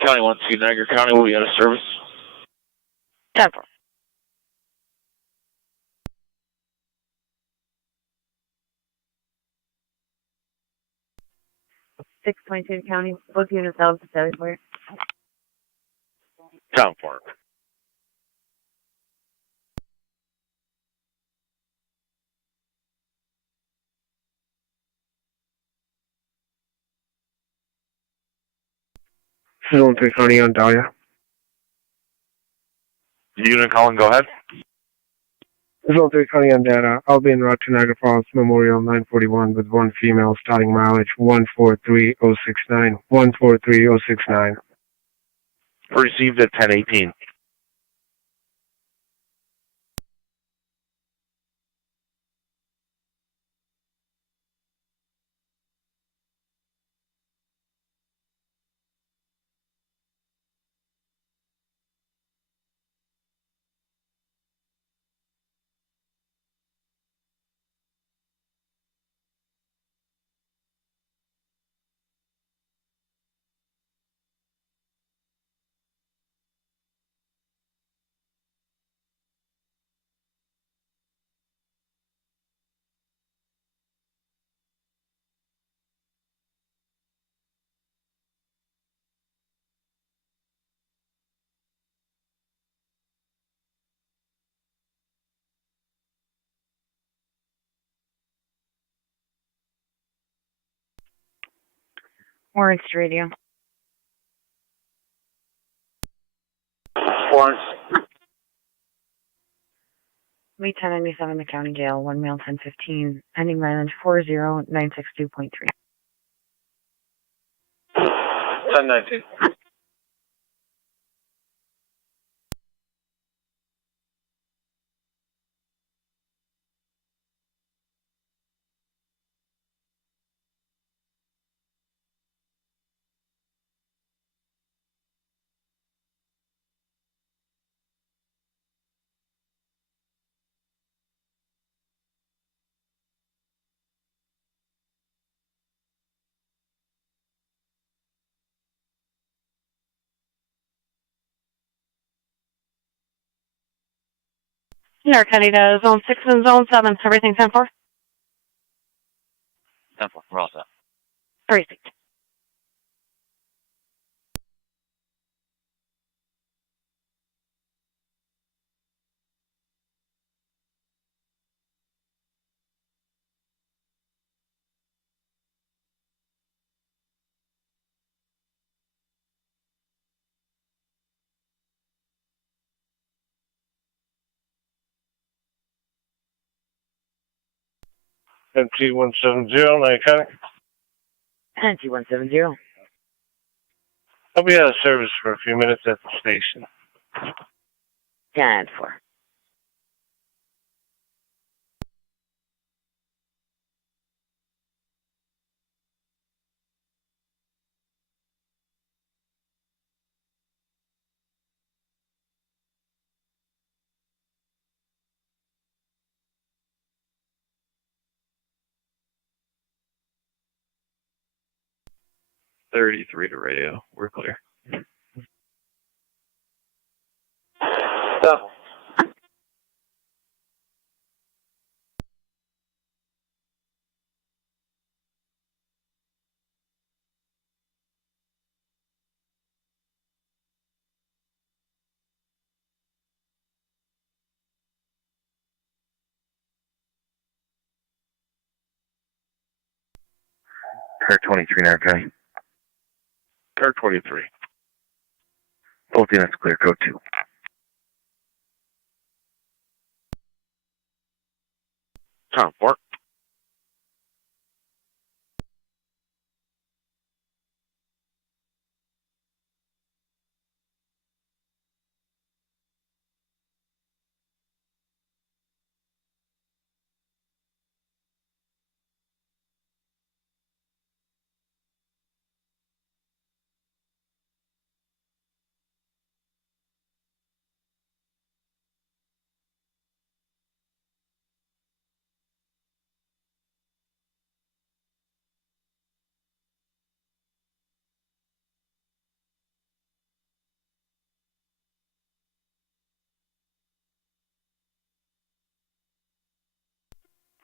County 1 2 Niagara County will be out of service. 10-4. Six 22 county, both units out of the facility for you. Town Park. Zone 3 County on Dahlia. Unit calling, go ahead. Zone 3 County on data. I'll be en route to Niagara Falls Memorial 941 with one female starting mileage 143069. 143069. Received at 1018. Warrants radio. Warrants. Meet 1097 the county jail, 1 male 1015, pending mileage 40962.3. 1019. Niagara County to Zone 6 and Zone 7. Everything 10-4? 10-4, we're all set. Perfect. MT170, Niagara County. MT170. I'll be out of service for a few minutes at the station. 10-4. .33 to radio. We're clear. Stop. Car 23 Niagara County. Car 23. Both units clear, code 2. Tom, 4.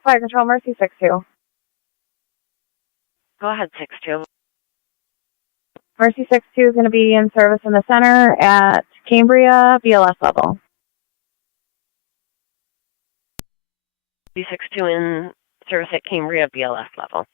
Fire Control, Mercy 6-2. Go ahead, 6-2. Mercy 6-2 is going to be in service in the center at Cambria, BLS level. B62 in service at Cambria, BLS level.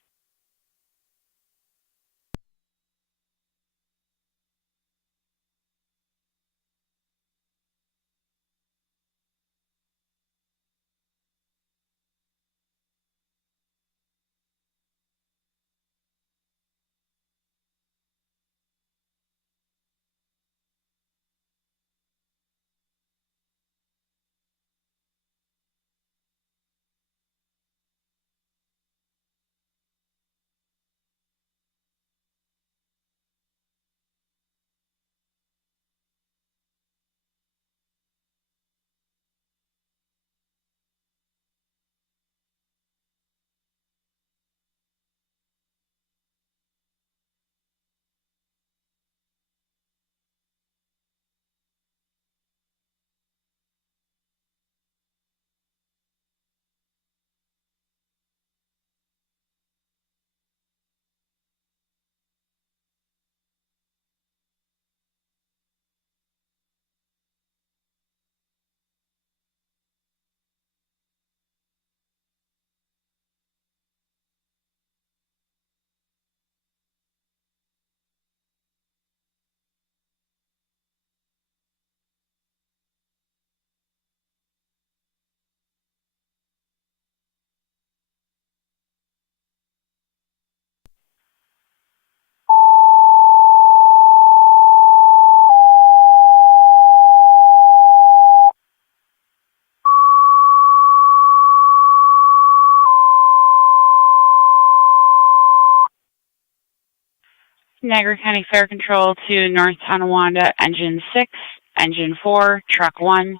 Niagara County Fire Control to North Tonawanda, Engine 6, Engine 4, Truck 1.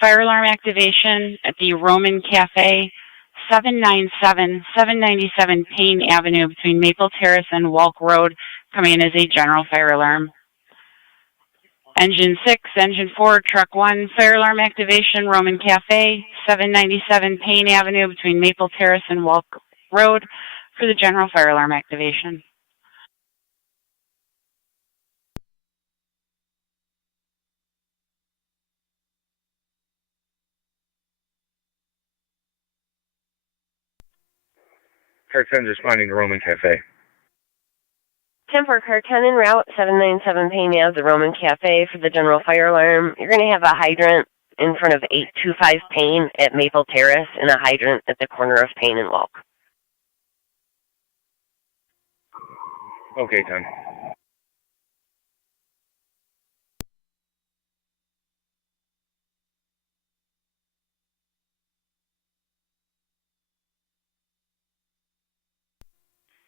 Fire alarm activation at the Roman Cafe, 797 Payne Avenue between Maple Terrace and Walk Road, coming in as a general fire alarm. Engine 6, Engine 4, Truck 1, fire alarm activation, Roman Cafe, 797 Payne Avenue between Maple Terrace and Walk Road for the general fire alarm activation. Car 10 responding to Roman Cafe. 10-4 car 10 en route, 797 Payne Ave, the Roman Cafe for the general fire alarm. You're going to have a hydrant in front of 825 Payne at Maple Terrace and a hydrant at the corner of Payne and Walk. Okay, 10.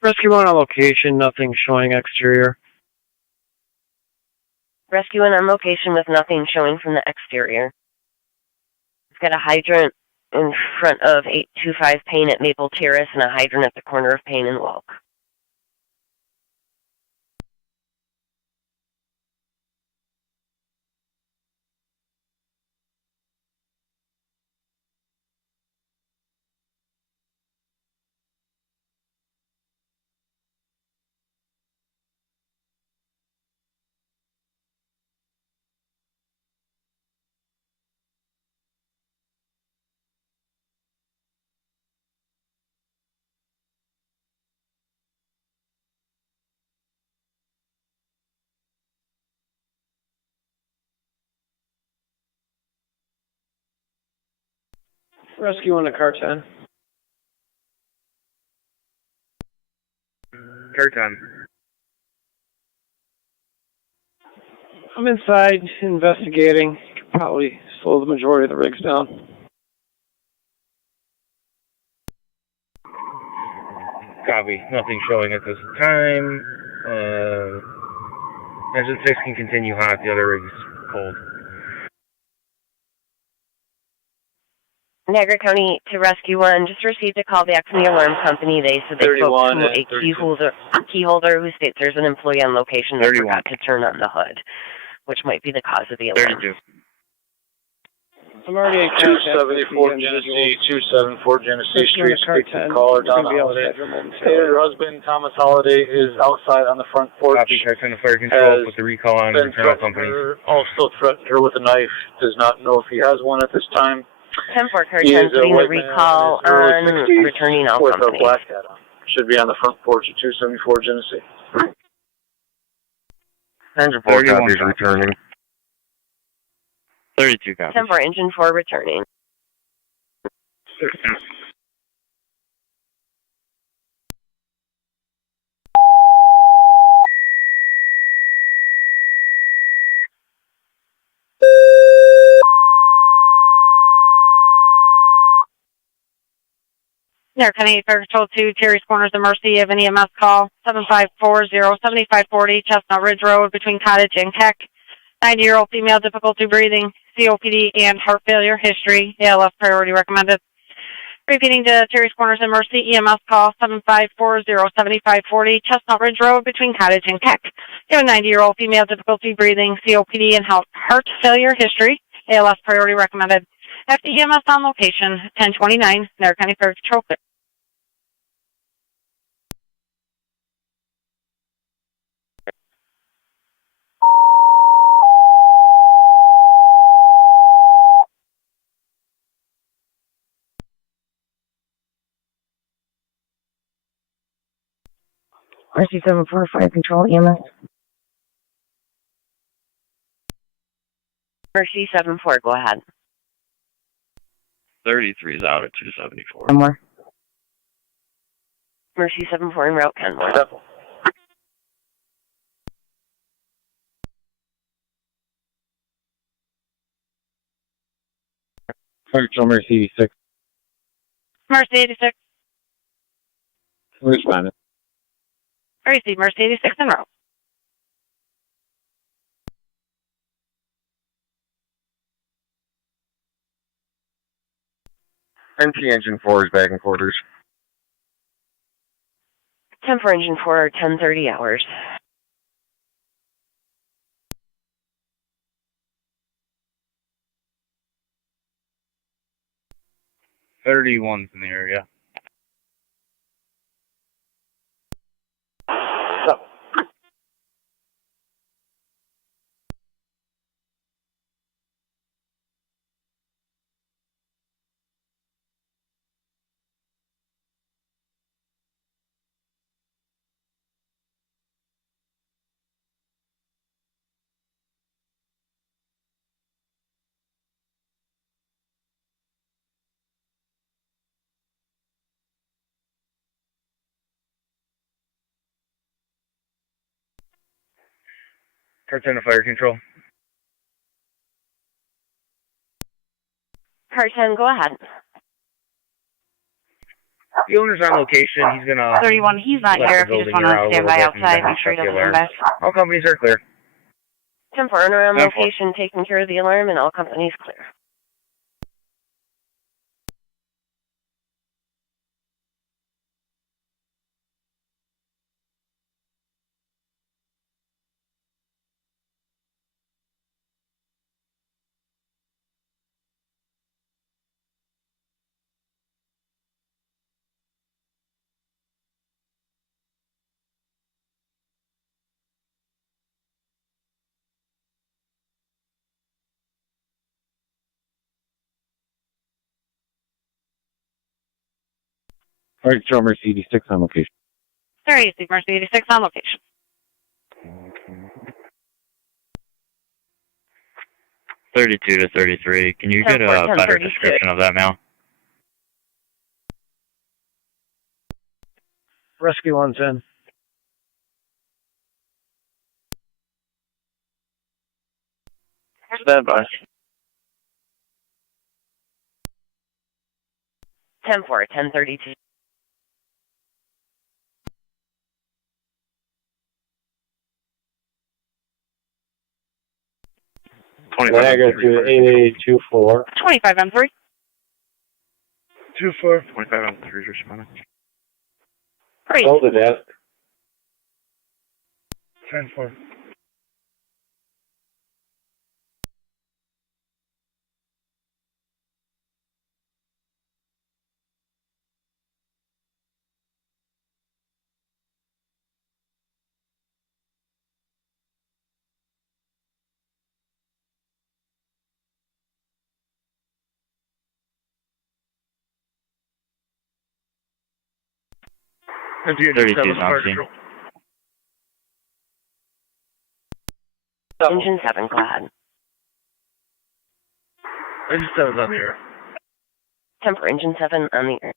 Rescue 1 on location, nothing showing exterior. Rescue 1 on location with nothing showing from the exterior. It's got a hydrant in front of 825 Payne at Maple Terrace and a hydrant at the corner of Payne and Walk. Rescue 1 to car 10. Car 10. I'm inside investigating. Could probably slow the majority of the rigs down. Copy. Nothing showing at this time. Engine 6 can continue hot. The other rig's cold. Niagara County to Rescue 1 just received a call back from the alarm company. They said they spoke to a key holder who states there's an employee on location that forgot to turn on the hood, which might be the cause of the alarm. 32. I'm already in 274 Genesee, 274 Genesee Street, speak to caller Donna Holiday. Hey, her husband, Thomas Holiday, is outside on the front porch. Copy, car 10 to fire control, put the recall on internal company. Also threatened her with a knife, does not know if he has one at this time. 10-4 car 10 putting the recall on returning all with company. a black hat on. Should be on the front porch of 274 Genesee. Engine 4 copies returning. 32 copies. 10-4 engine 4 returning. Niagara County Fire Control 2, Terry's Corners of Mercy. You have an EMS call, 7540-7540 Chestnut Ridge Road between Cottage and Keck. 90-year-old female, difficulty breathing, COPD, and heart failure history. ALF priority recommended. Repeating to Terry's Corners of Mercy, EMS call, 7540-7540 Chestnut Ridge Road between Cottage and Keck. You have a 90-year-old female, difficulty breathing, COPD, and heart failure history. ALF priority recommended. After EMS on location, 1029, Niagara County Fire Control. RC74 Fire Control, EMS. Mercy 74, go ahead. 33 is out at 274. One more. Mercy 74 en route, Kenmore. Fire Control Mercy 86. Mercy 86. Responded. Mercy 86 en route. NT engine 4 is back in quarters. 10 for engine 4, 10:30 hours. .31's in the area. Car 10 to fire control. Car 10, go ahead. The owner's on location. He's gonna. 31, he's not here. If you just want to stand by outside, make sure he doesn't come back. All companies are clear. 10 for owner on location, taking care of the alarm, and all companies clear. All right, show Mercedes 6 on location. 30, Mercedes 6 on location. .32 to 33. Can you get a better description of that mail? Rescue 110. Stand by. 10 for 10:32. Niagara to 8824. 25 M3. 24. 25 on 3 responding. Great. Hold it at 10-4. .32's on scene. Engine 7, go ahead. Engine 7's up here. 10 for engine 7 on the air.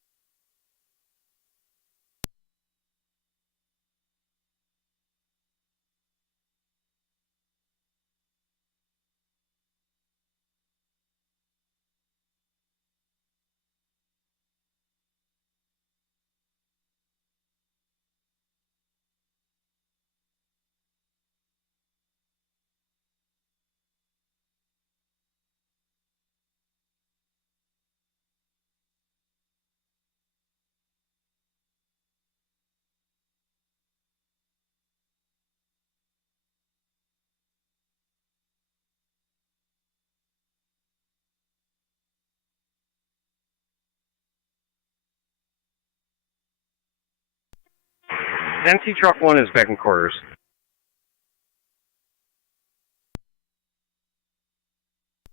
NT truck 1 is back in quarters.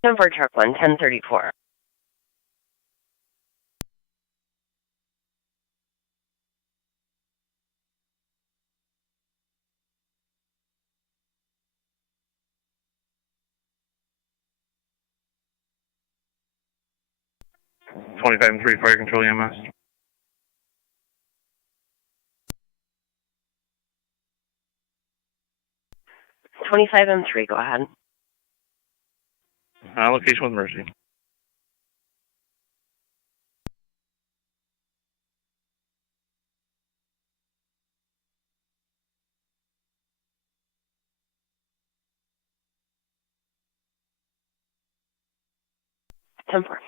Ten for truck 1, 10:34. .25 M3 fire control EMS. 25 M3, go ahead. Location with Mercy. Ten for.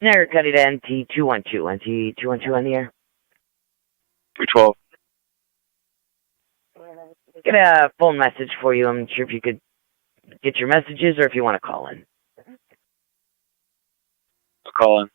Niagara County to NT 212. NT 212 on the air. 212. Get a phone message for you. I'm sure if you could get your messages or if you want to call in. I'll call in.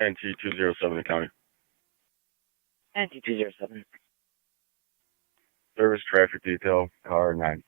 NT207 County. NT207. Service traffic detail, car 9.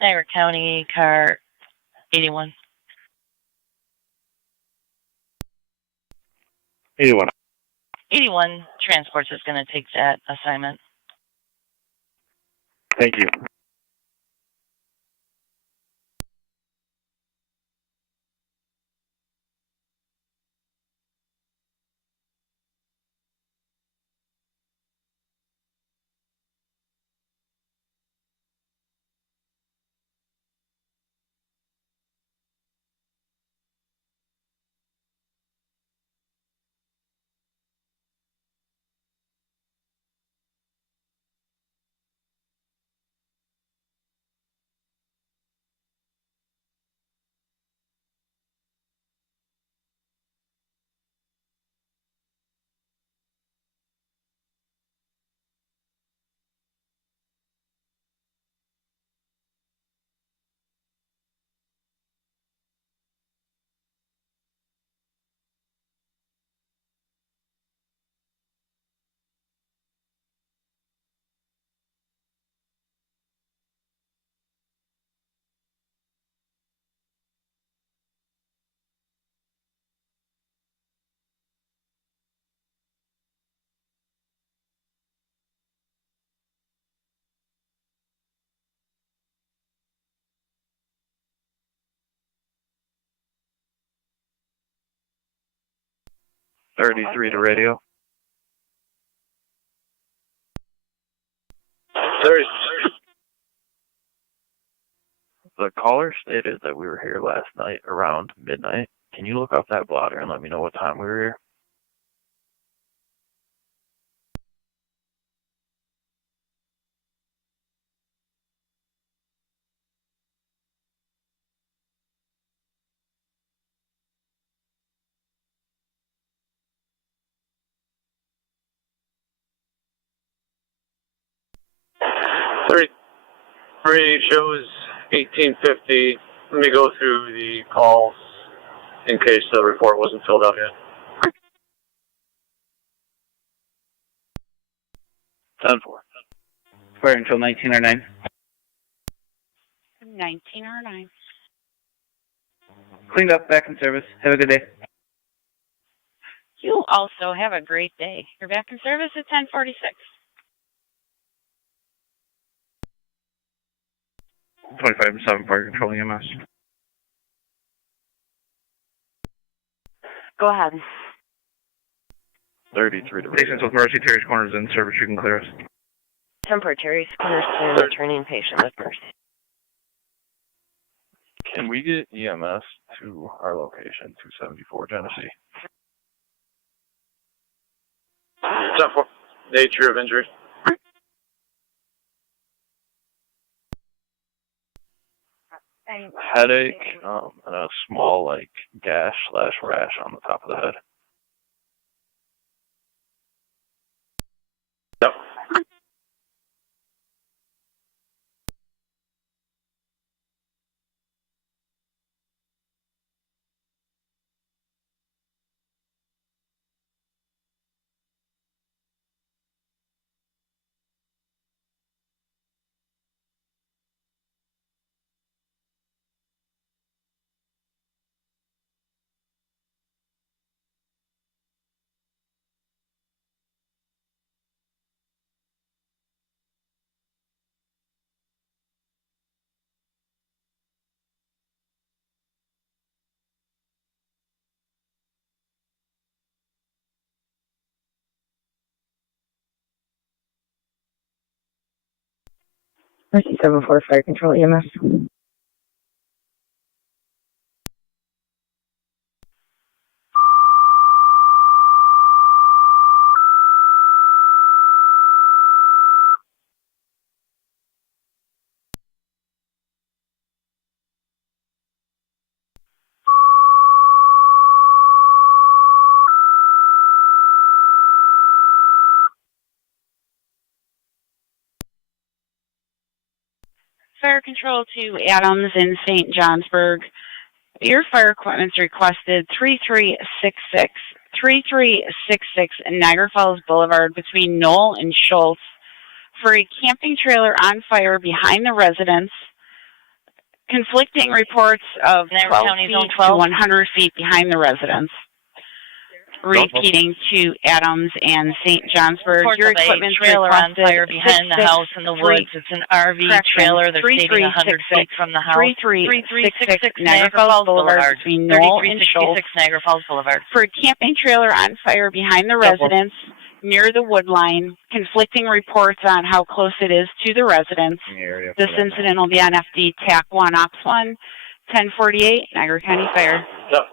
Niagara County, car 81. 81. 81 Transports is going to take that assignment. Thank you. .33 to radio. 30. The caller stated that we were here last night around midnight. Can you look up that blotter and let me know what time we were here? 33 shows 1850. Let me go through the calls in case the report wasn't filled out yet. 10-4. Fire control 1909. 1909. Cleaned up, back in service. Have a good day. You also have a great day. You're back in service at 1046. 25-7 fire control EMS. Go ahead. 33 to patients with Mercy Terry's Corners in service. You can clear us. Temper Terry's Corners to returning patient with Mercy. Can we get EMS to our location, 274 Genesee? 10-4. Nature of injury. Headache, and a small, gash/rash on the top of the head. Yep. Mercy 74 Fire Control EMS. Fire control to Adams in St. Johnsburg. Your fire equipment's requested 3366. 3366 Niagara Falls Boulevard between Knoll and Schultz for a camping trailer on fire behind the residence. Conflicting reports of 12 feet to 100 feet behind the residence. Repeating to Adams and St. Johnsburg. Your equipment trailer on fire behind the house in the woods. It's an RV trailer. They're stating 100 feet from the house. 3366 Niagara Falls Boulevard between Knoll and Schultz. Niagara Falls Boulevard. For a camping trailer on fire behind the residence near the wood line. Conflicting reports on how close it is to the residence. This incident will be on FD TAC 1 Ops 1, 1048 Niagara County Fire. Yep.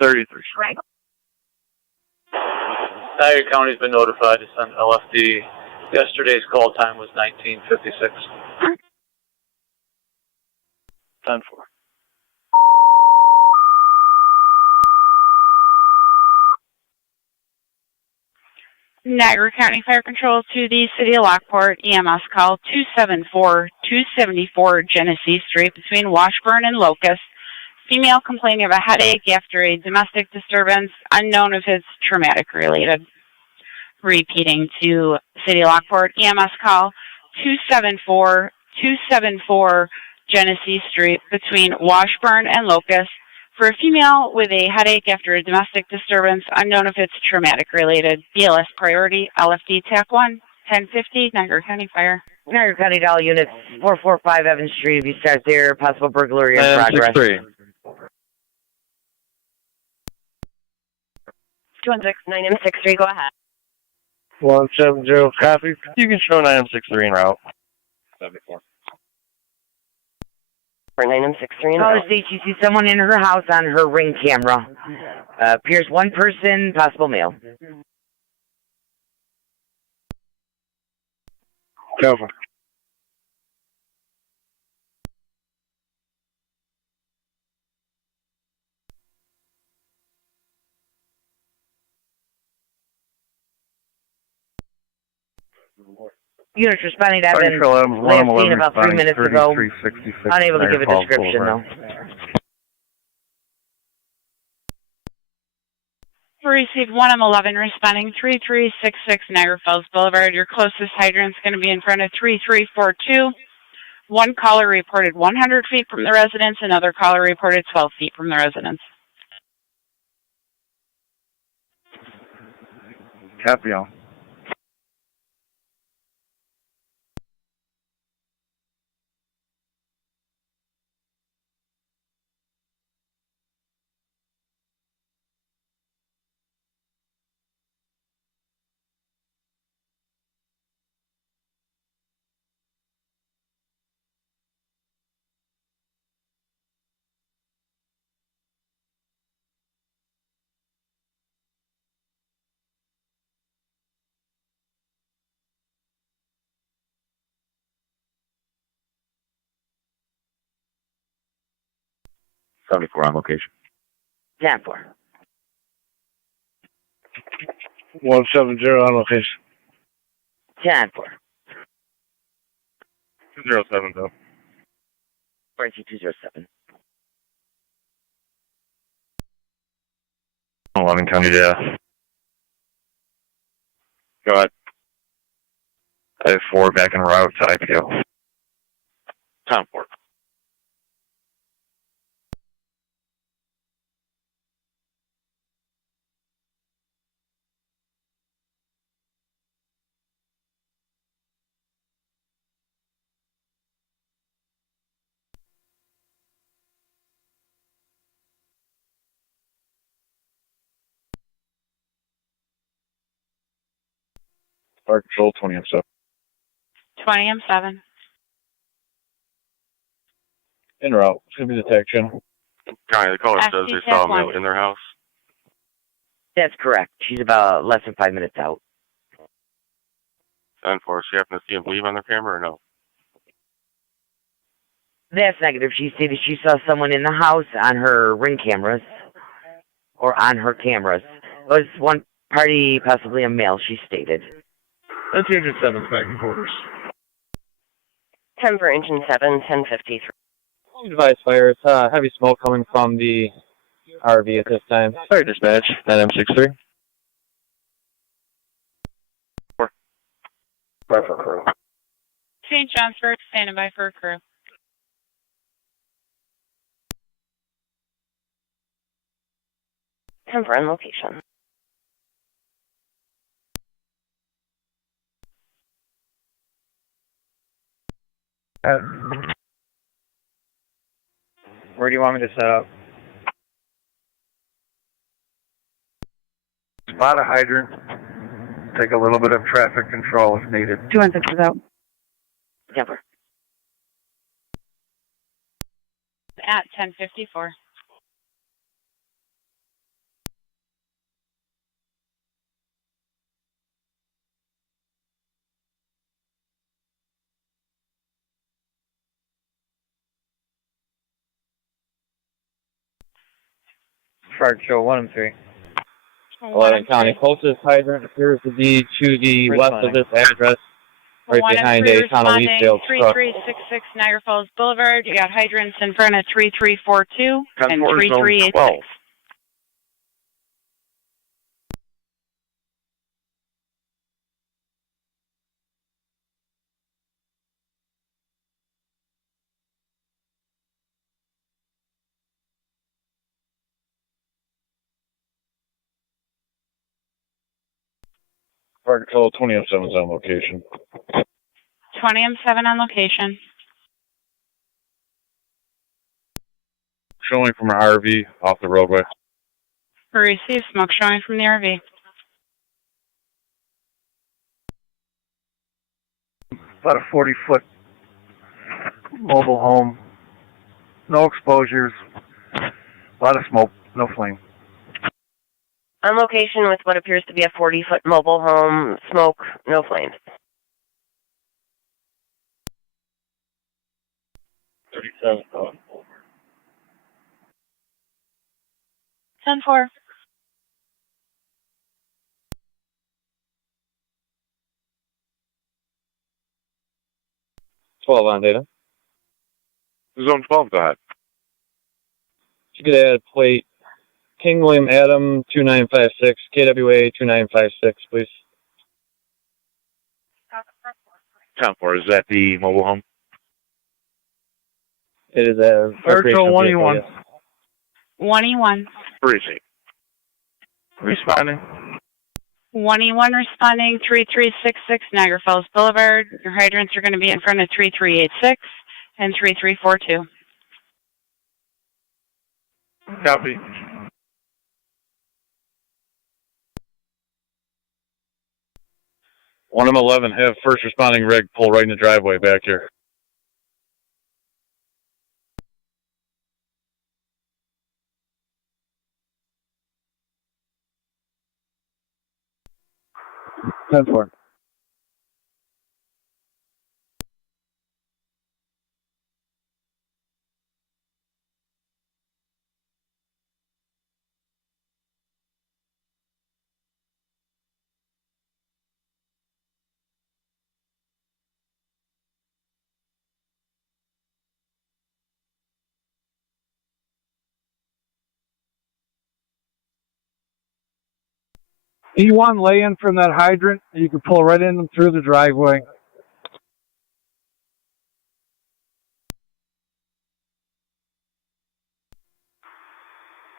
Thirty-three. Niagara County's been notified to send LFD. Yesterday's call time was 1956. 10-4. Niagara County Fire Control to the City of Lockport. EMS call 274 Genesee Street between Washburn and Locust. Female complaining of a headache after a domestic disturbance, unknown if it's traumatic related. Repeating to City of Lockport. EMS call 274 Genesee Street between Washburn and Locust for a female with a headache after a domestic disturbance, unknown if it's traumatic related. BLS priority, LFD TAC 1, 1050, Niagara County Fire. Niagara County Dial Unit 445 Evans Street. If you start there, possible burglary in progress. 216 9M63, go ahead. 170, copy. You can show 963 en route. 74. For 963 en Caller route. states you see someone in her house on her Ring camera. Appears one person, possible male. Cover. Units responding to have been last seen about 3 minutes ago. Unable to give a description though. We received 1M11 responding 3366 Niagara Falls Boulevard. Your closest hydrant's going to be in front of 3342. One caller reported 100 feet from the residence. Another caller reported 12 feet from the residence. Copy all. On location. 10-4. 170 on location. 10-4. 207 though. 207. 11 County data. Go ahead. I have 4 back en route to IPO. Time 4. Fire control 20M7. 20M7. En route. It's going to be the TAC channel. County, the caller says they saw a male in their house. That's correct. She's about less than 5 minutes out. 10-4. She happened to see him leave on their camera or no? That's negative. She stated she saw someone in the house on her Ring cameras. Or on her cameras. It was one party, possibly a male, she stated. That's 207 back in quarters. 10 for engine 7, 1053. Device fires, heavy smoke coming from the RV at this time. Fire dispatch, 9M63. 4. Fire for crew. St. Johnsburg, standing by for a crew. For on location. Where do you want me to set up? Spot a hydrant. Take a little bit of traffic control if needed. 216 is out. Jumper. At 1054. Fire control 1 and 3. 11 County. Closest hydrant appears to be to the west of this address, right behind a Tonawanda 3366 Niagara Falls Boulevard. You got hydrants in front of 3342 and 3386. Fire control 20M7 is on location. 20M7 on location. Showing from an RV off the roadway. We received smoke showing from the RV. about a 40-foot mobile home. No exposures. A lot of smoke. No flame. On location with what appears to be a 40-foot mobile home, smoke, no flames. 37. 10-4. 12 on data. Zone 12, go ahead. You could add plate King William Adam 2956, KWA 2956, please. 10-4, is that the mobile home? It is a Virtual 1E1. 1E1. Receipt. Responding. 1E1 responding 3366 Niagara Falls Boulevard. Your hydrants are going to be in front of 3386 and 3342. Copy. One M11, have first responding rig pull right in the driveway back here. Ten four. E1 lay in from that hydrant. You can pull right in through the driveway.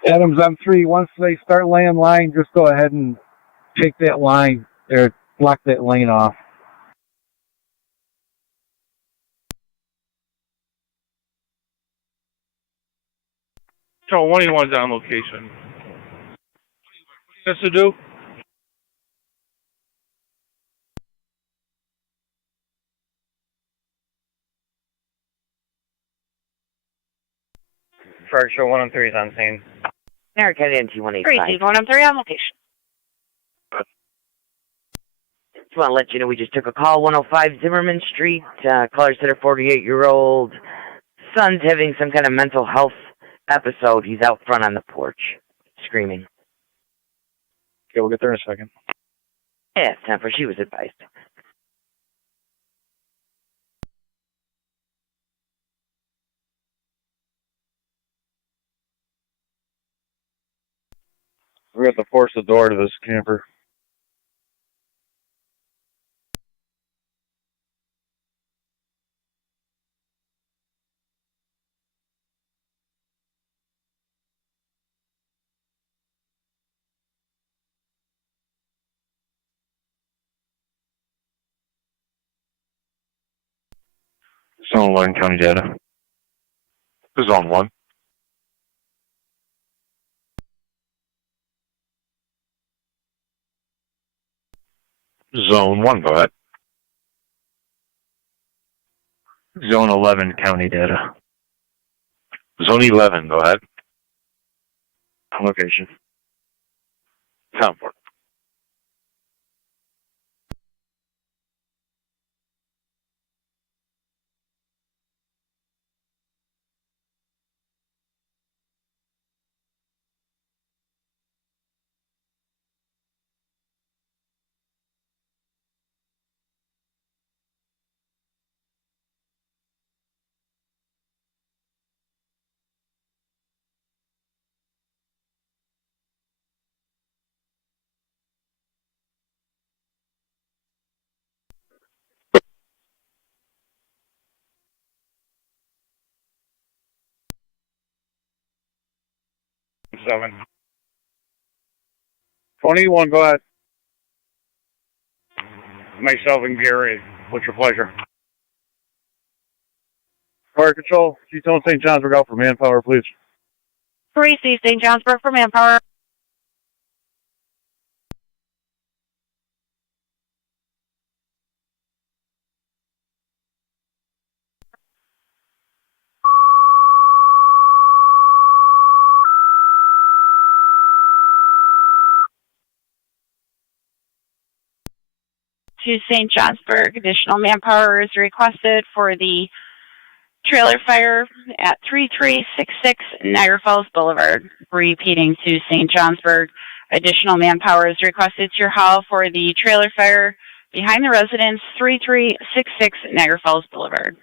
Adams M3, once they start laying line, just go ahead and take that line or block that lane off. So 1E1's on location. What to do? Fire show 103 is on scene. American NT185. 103 on location. Just want to let you know we just took a call, 105 Zimmerman Street. Caller said her 48-year-old son's having some kind of mental health episode. He's out front on the porch, screaming. Okay, we'll get there in a second. Yeah, it's time for she was advised. We have to force the door to this camper. Zone 11, county data. Zone 1. Zone 1, go ahead. Zone 11, county data. Zone 11, go ahead. Location. 10-4. Seven. 21, go ahead. Myself and Gary, what's your pleasure? Fire control, Keystone St. Johnsburg out for manpower, please. 3C St. Johnsburg for manpower. to St. Johnsburg. Additional manpower is requested for the trailer fire at 3366 Niagara Falls Boulevard. Repeating to St. Johnsburg. Additional manpower is requested to your hall for the trailer fire behind the residence, 3366 Niagara Falls Boulevard.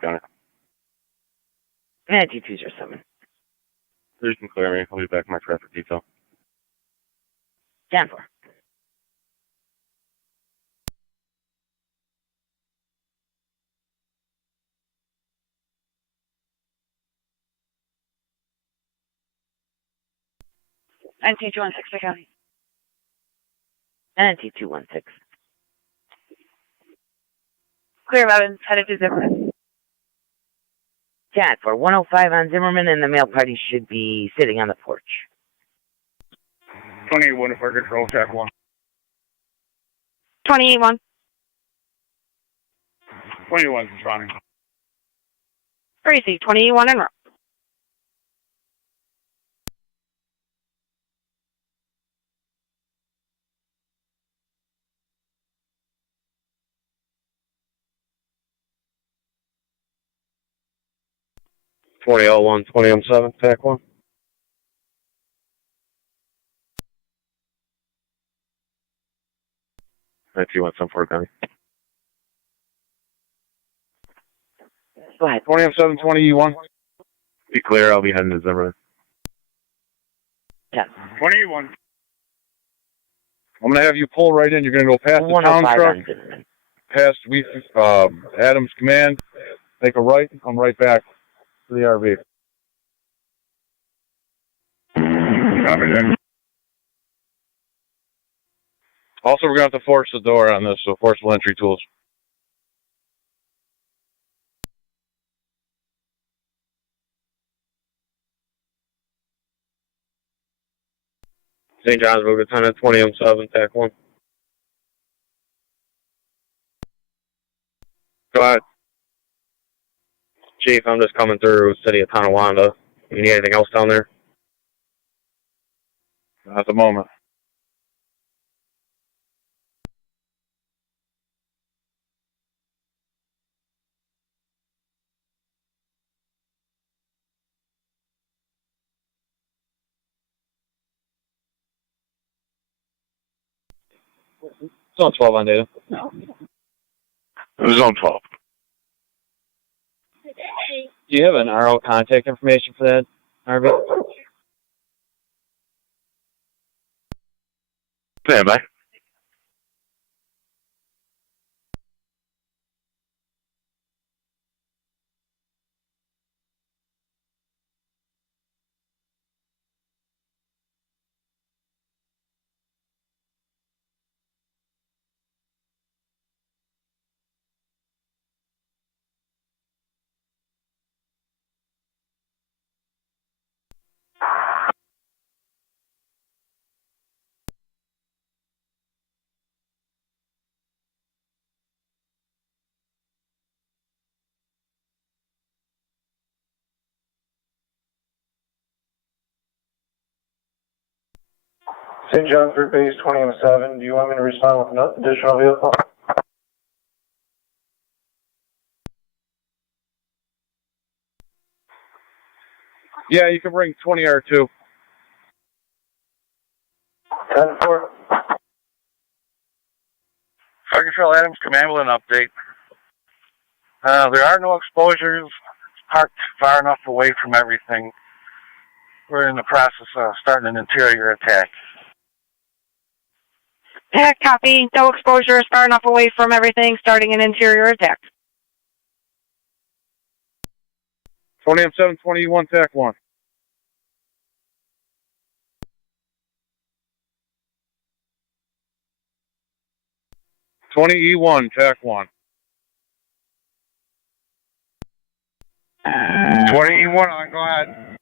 Connor. Nancy 207. You can clear me. I'll be back in my traffic detail. 10-4. NT 216 County. NT 216. Clear Mountains, headed to Zimmerman. 10 for 105 on Zimmerman, and the male party should be sitting on the porch. 28-1 for control, check 1. 28-1. 21 is running. Crazy, 28-1 en route. L1, 20M7, TAC 1. That's you want some for County. Go ahead. 20M7, 20E1. Be clear, I'll be heading to Zimmerman. Yeah. 21. I'm going to have you pull right in. You're going to go past the town truck, past Adams Command, make a right, and come right back to the RV. Copy that. Also, we're going to have to force the door on this, so forcible entry tools. St. Johnsburg, Lieutenant 20M7, TAC 1. Go ahead. Chief, I'm just coming through the city of Tonawanda. You need anything else down there? Not at the moment. Zone 12 on data. Zone 12. Do you have an RO contact information for that, RV? Stand by. St. John's River Base 20-7. Do you want me to respond with an additional vehicle? Yeah, you can bring 20R2. 10-4. Fire Control Adams, command with an update. There are no exposures. Parked far enough away from everything. We're in the process of starting an interior attack. TAC, copy. No exposure is far enough away from everything, starting an interior attack. 20M721, TAC 1. E1, TAC 1. 20E1 on, go ahead.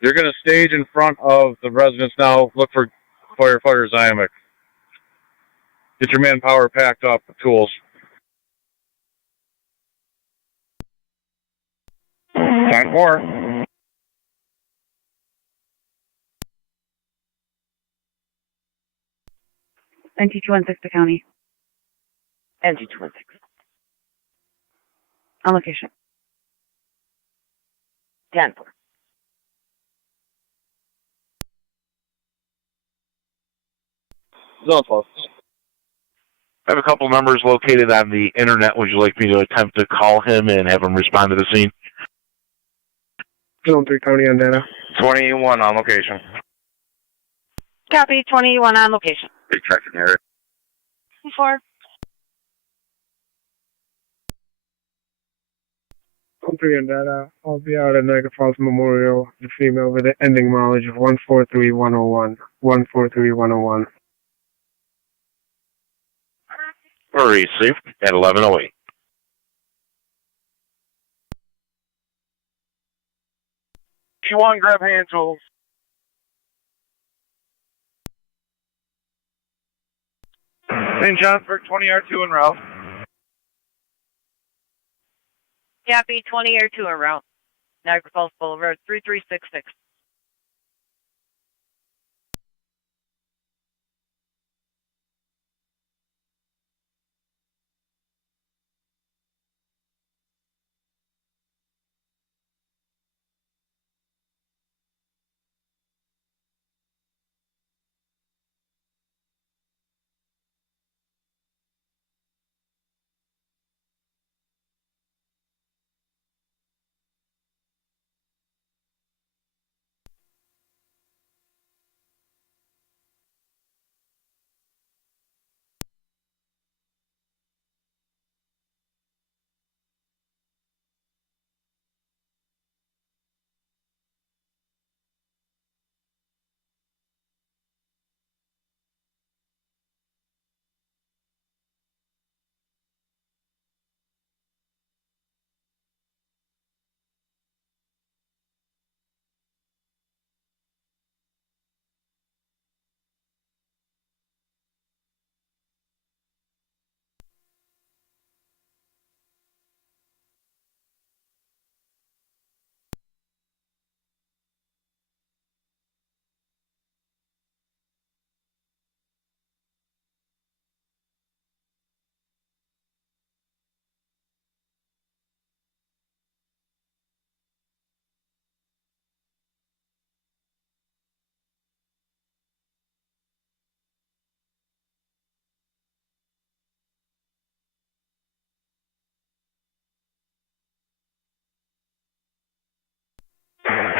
You're going to stage in front of the residence now. Look for firefighter Zymic. Get your manpower packed up with tools. 10-4. NT216 to county. NT216. On location. 10-4. Zone 12. I have a couple numbers located on the internet. Would you like me to attempt to call him and have him respond to the scene? Zone 3 County on data. 21 on location. Copy. 21 on location. Big tracking area. 4. Zone 3 on data. I'll be out at Niagara Falls Memorial, the female with the ending mileage of 143101. 143101. Received at 11:08. Q1, grab hand tools. St. Johnsburg, 20R2 en route. Copy. 20R2 en route. Niagara Falls Boulevard, 3366.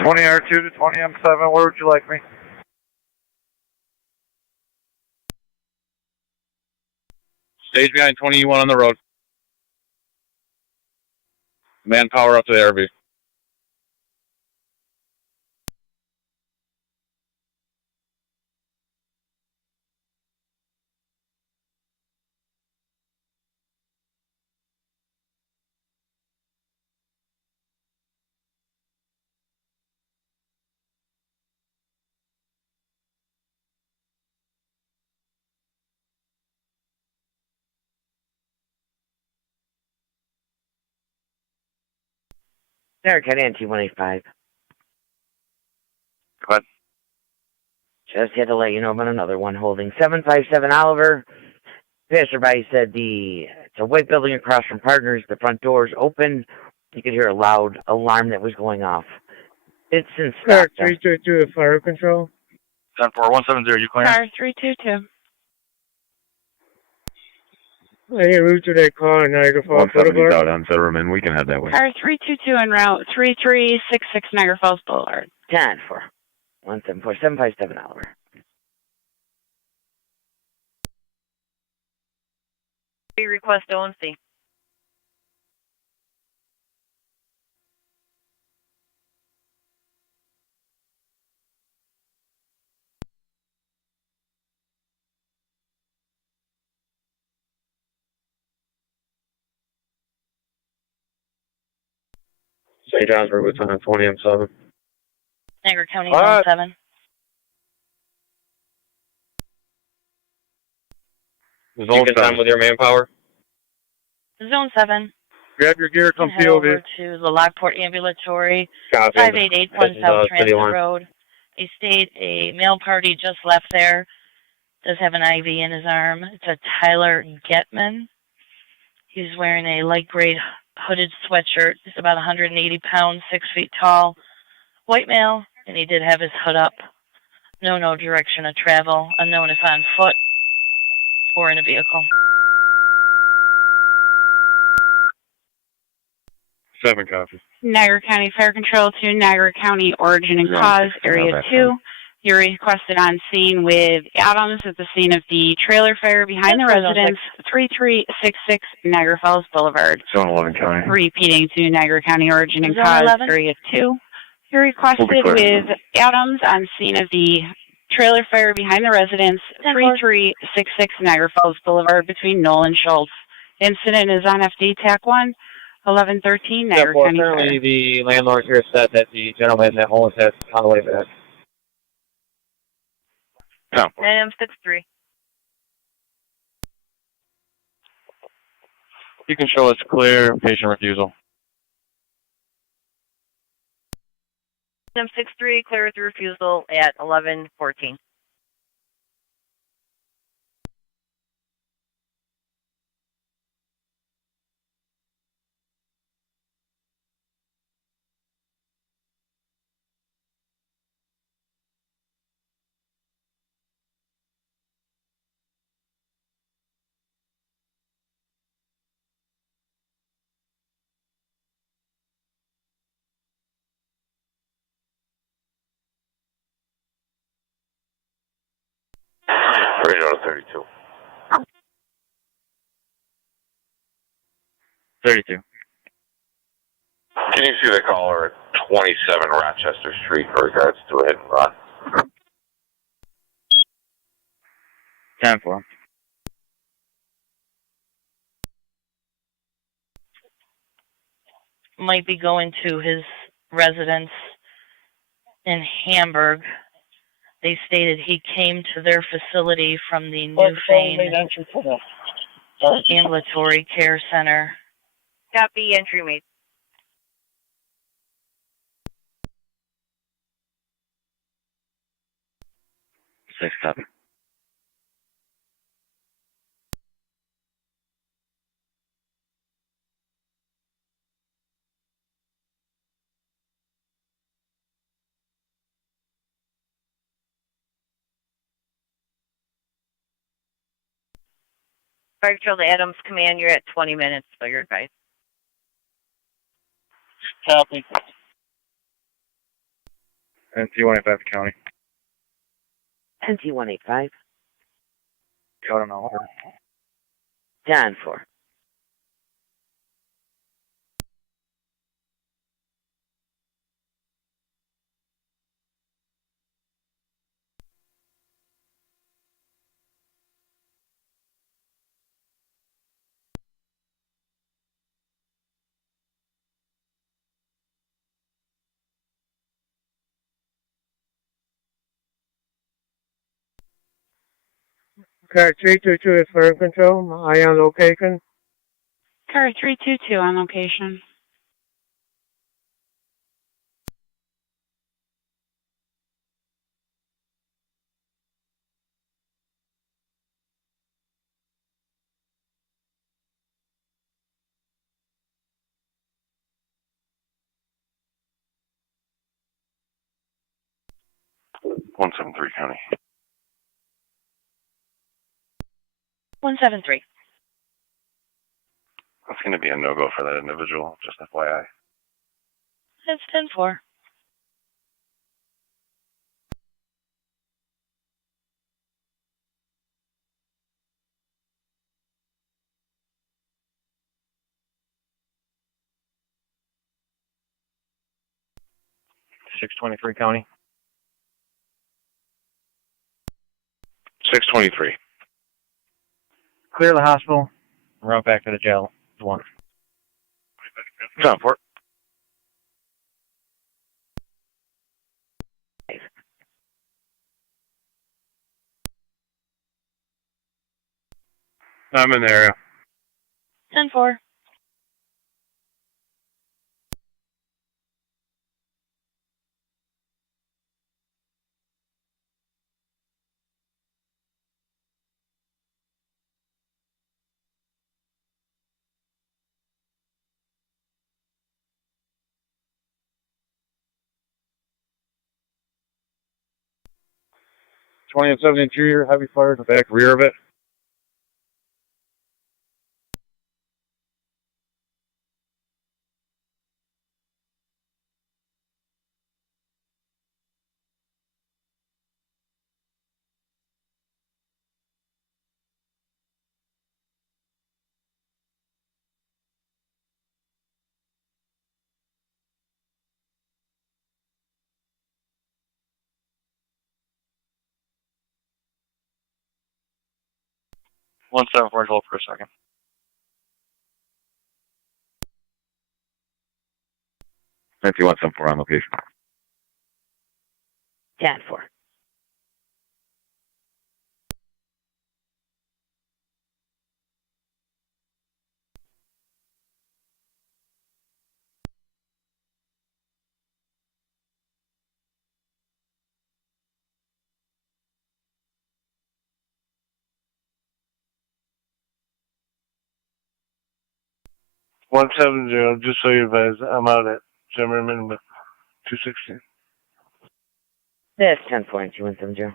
Twenty R2 to 20M7, where would you like me? Stage behind 20E1 on the road. Manpower up to the RV. Niagara County NT185. Go ahead. Just had to let you know about another one holding 757 Oliver. Passerby said it's a white building across from Partners. The front door's open. You could hear a loud alarm that was going off. It's in Car Stockton. 322 at fire control. 14170, you clear? Car 322. I get route to that car in Niagara Falls 170's Boulevard. out on Silverman. We can head that way. Car 322 en route 3366 Niagara Falls Boulevard. 10 for 174 757 Oliver. Request ONC. St. Johnsburg with 20 M7. Niagara County Zone 7. You can time with your manpower. Zone 7. Grab your gear, come Head field over it. to the Lockport Ambulatory, Copy. 5881 South City Transit line. Road. A male party just left there. Does have an IV in his arm. It's a Tyler Getman. He's wearing a light gray hooded sweatshirt. He's about 180 pounds, 6 feet tall. White male, and he did have his hood up. No direction of travel. Unknown if on foot or in a vehicle. 7 copies. Niagara County Fire Control to Niagara County Origin and Cause, Area 2. You're requested on scene with Adams at the scene of the trailer fire behind the residence, 3366 Niagara Falls Boulevard. Zone 11 County. Repeating to Niagara County Origin and Zone Cause, 11. Area 2. You're requested with Adams on scene of the trailer fire behind the residence, 3366 Niagara Falls Boulevard between Knoll and Schultz. Incident is on FD TAC 1, 1113 Niagara County Fire. Apparently the landlord here said that the gentleman that owns it on the way back. M63. You can show us clear patient refusal. M63, clear with the refusal at 1114. Radio 32. 32. Can you see the caller at 27 Rochester Street in regards to a hit and run? 10-4. Might be going to his residence in Hamburg. They stated he came to their facility from the Newfane Ambulatory Care Center. Copy, entry made. Six copy. Fire Control to Adams Command, you're at 20 minutes, so you're advised. Copy. NT185 County. NT185. Got an order. 10-4. Car 322 is fire control. I on location. Car 322 on location. 173 County. 173. That's going to be a no-go for that individual, just FYI. That's 10-4. .623 County. 623. Clear the hospital. Route back to the jail. 1. Tonawanda. I'm in the area. 10-4. Twenty and 7 interior, heavy fire to the back rear of it. One 7-4, hold for a second. Nancy 174 on location. 10-4. One 170, just so you advise, I'm out at Zimmerman with 216. That's 10-4, 170.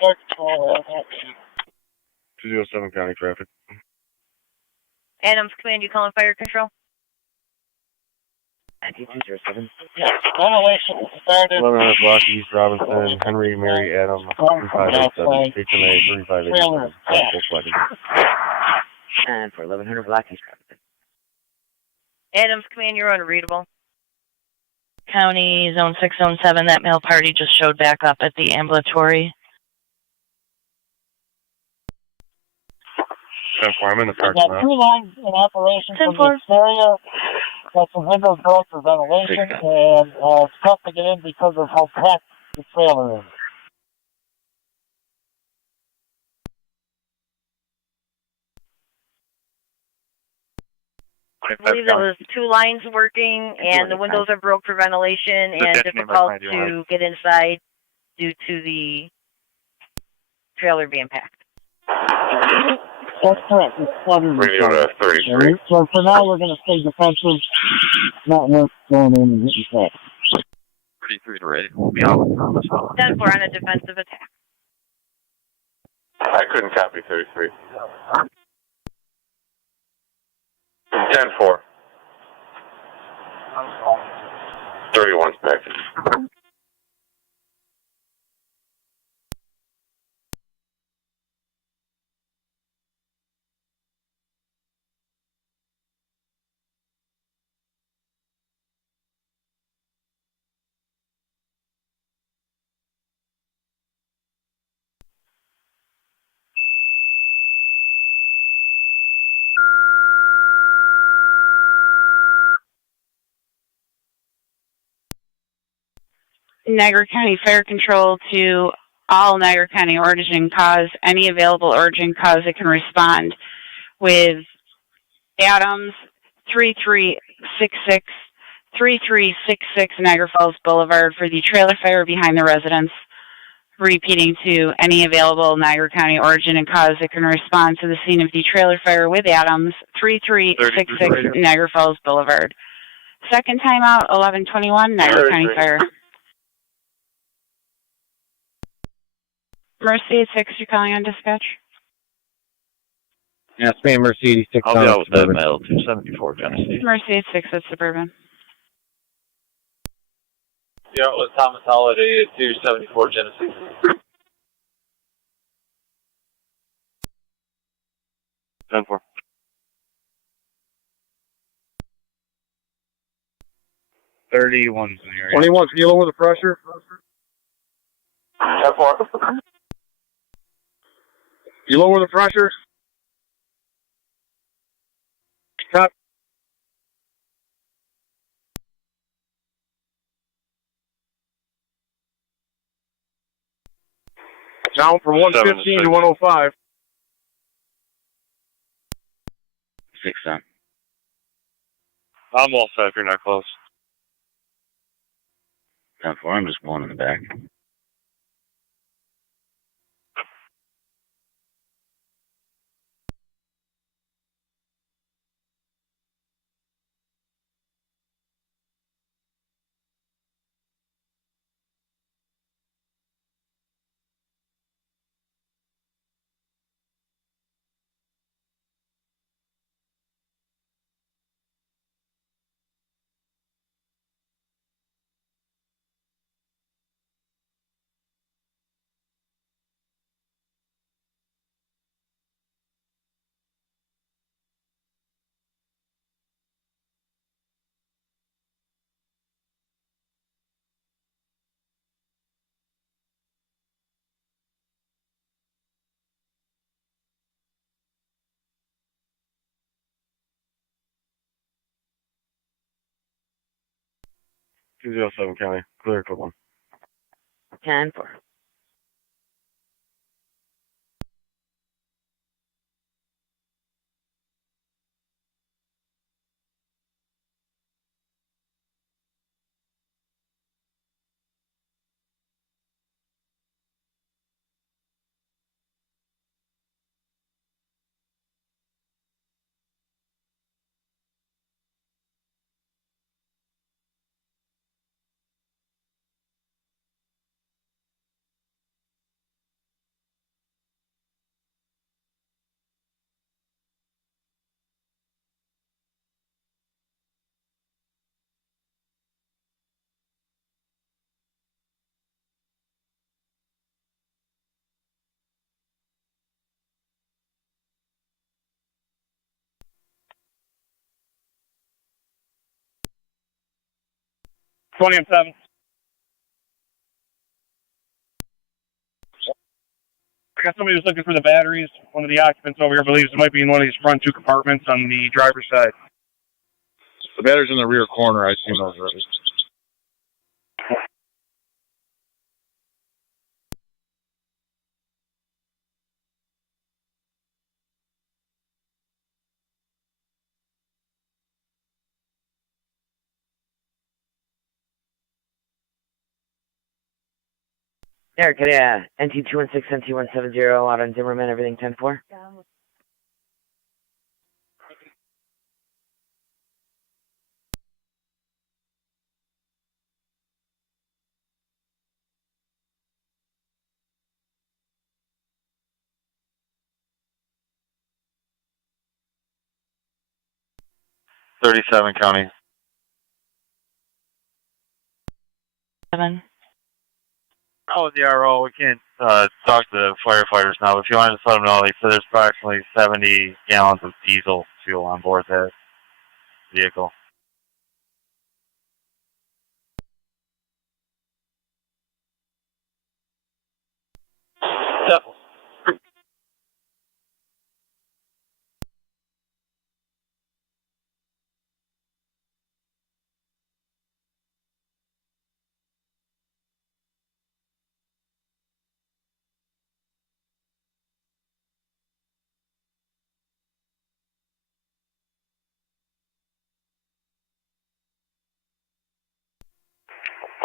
Fire control, 207 County traffic. Adams Command, you calling fire control? 207. Yes, ventilation started. 1100 block East Robinson, Henry, Mary, Adam, 3587, HMA 3587. And for 1100 block East Robinson. Adams Command, you're unreadable. County Zone 6, Zone 7, that male party just showed back up at the ambulatory. 10-4, I'm in the park We've got now. 2 lines in operation from this area. Got some windows broke for ventilation, and it's tough to get in because of how packed the trailer is. I believe there was 2 lines working, and the windows are broke for ventilation and difficult to get inside due to the trailer being packed. That's correct. It's flooded. Radio to 33. So for now, we're going to stay defensive, not worth going in and getting packed. 33 to ready. We'll be out with Thomas. 10-4 on a defensive attack. I couldn't copy 33. 10-4. 31's back. Niagara County Fire Control to all Niagara County urgent cause, any available urgent cause that can respond with Adams, 3366 Niagara Falls Boulevard for the trailer fire behind the residence. Repeating to any available Niagara County origin and cause that can respond to the scene of the trailer fire with Adams, 3366 Niagara Falls Boulevard. Second time out, 1121 Niagara County Fire. Mercy 86, you calling on dispatch? Yeah, Spain Mercy 86. I'll be out with that mail, 274 Genesee. Mercy 86 at Suburban. Yeah, with Thomas Holiday at 274 Genesee. 10-4. 31's in the area. 21, can you lower the pressure? 10-4. You lower the pressure? Stop. Down from 115 to 105. 6-10. I'm all set if you're not close. 10-4, I'm just going in the back. $207 County, clear to 1. 10-4. Twenty and 7. I got somebody who's looking for the batteries. One of the occupants over here believes it might be in one of these front two compartments on the driver's side. The batteries in the rear corner. I see those already. Derek, can I, NT216, NT170 out on Zimmerman, everything 10-4? $37 County. 7. Oh, the RO, we can't talk to the firefighters now. If you want to just let them know, they said there's approximately 70 gallons of diesel fuel on board that vehicle. Yep.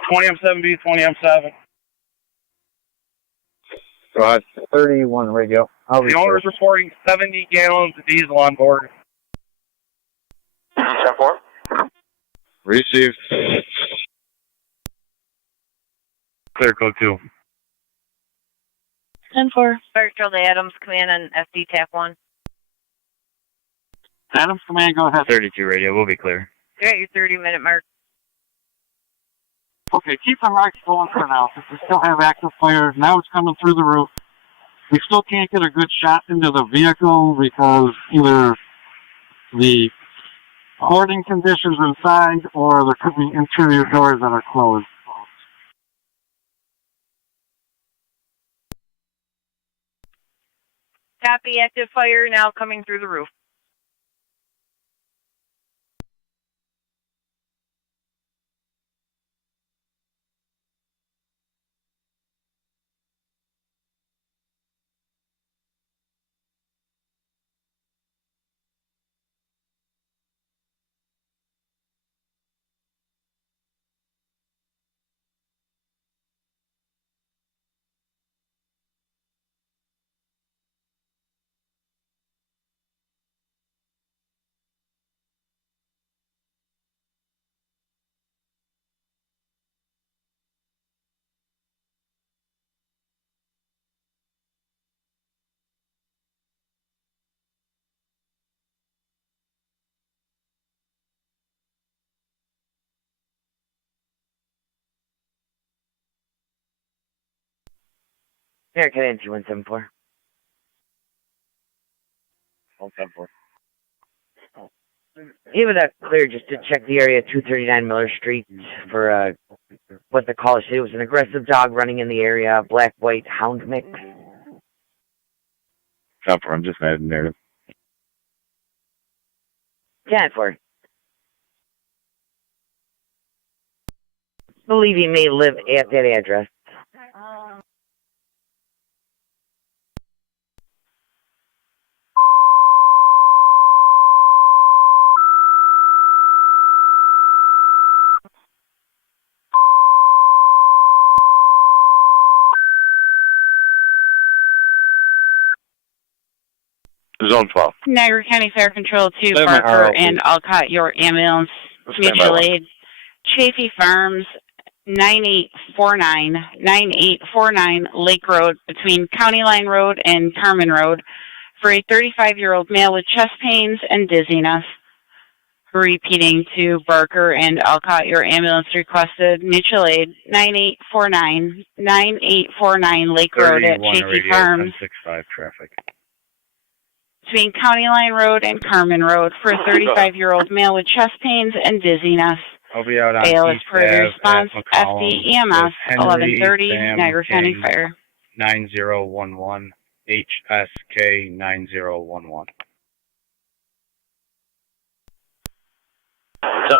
20M7B, 20M7. Go ahead. 31 radio. The owner's reporting 70 gallons of diesel on board. 10-4. Received. Clear code 2. 10-4. Fire Patrol to Adams, command on FD TAC 1. Adams Command, go ahead. 32 radio, we'll be clear. You're at your 30-minute mark. Okay, keep the lights going for now, since we still have active fire. Now it's coming through the roof. We still can't get a good shot into the vehicle because either the hoarding conditions inside or there could be interior doors that are closed. Copy, active fire now coming through the roof. Here, can I enter 174? 174. Even that clear just to check the area 239 Miller Street for what the caller said was an aggressive dog running in the area, black-white hound mix. Chopper, I'm just adding narrative. 10-4. Believe he may live at that address. Zone 12. Niagara County Fire Control to Stand by, Barker RO, and Alcott, your ambulance, Stand by, mutual aid, Chafee Farms, 9849 Lake Road between County Line Road and Carmen Road for a 35-year-old male with chest pains and dizziness. Repeating to Barker and Alcott, your ambulance requested mutual aid, 9849 Lake Road at Chafee Farms. 1065 traffic. Between County Line Road and Carmen Road for a 35-year-old male with chest pains and dizziness. I'll be out on ALS East per Ave response, at McCollum FD EMS, with Henry 1130, Sam Niagara County King, Fire. 9011, HSK 9011. So,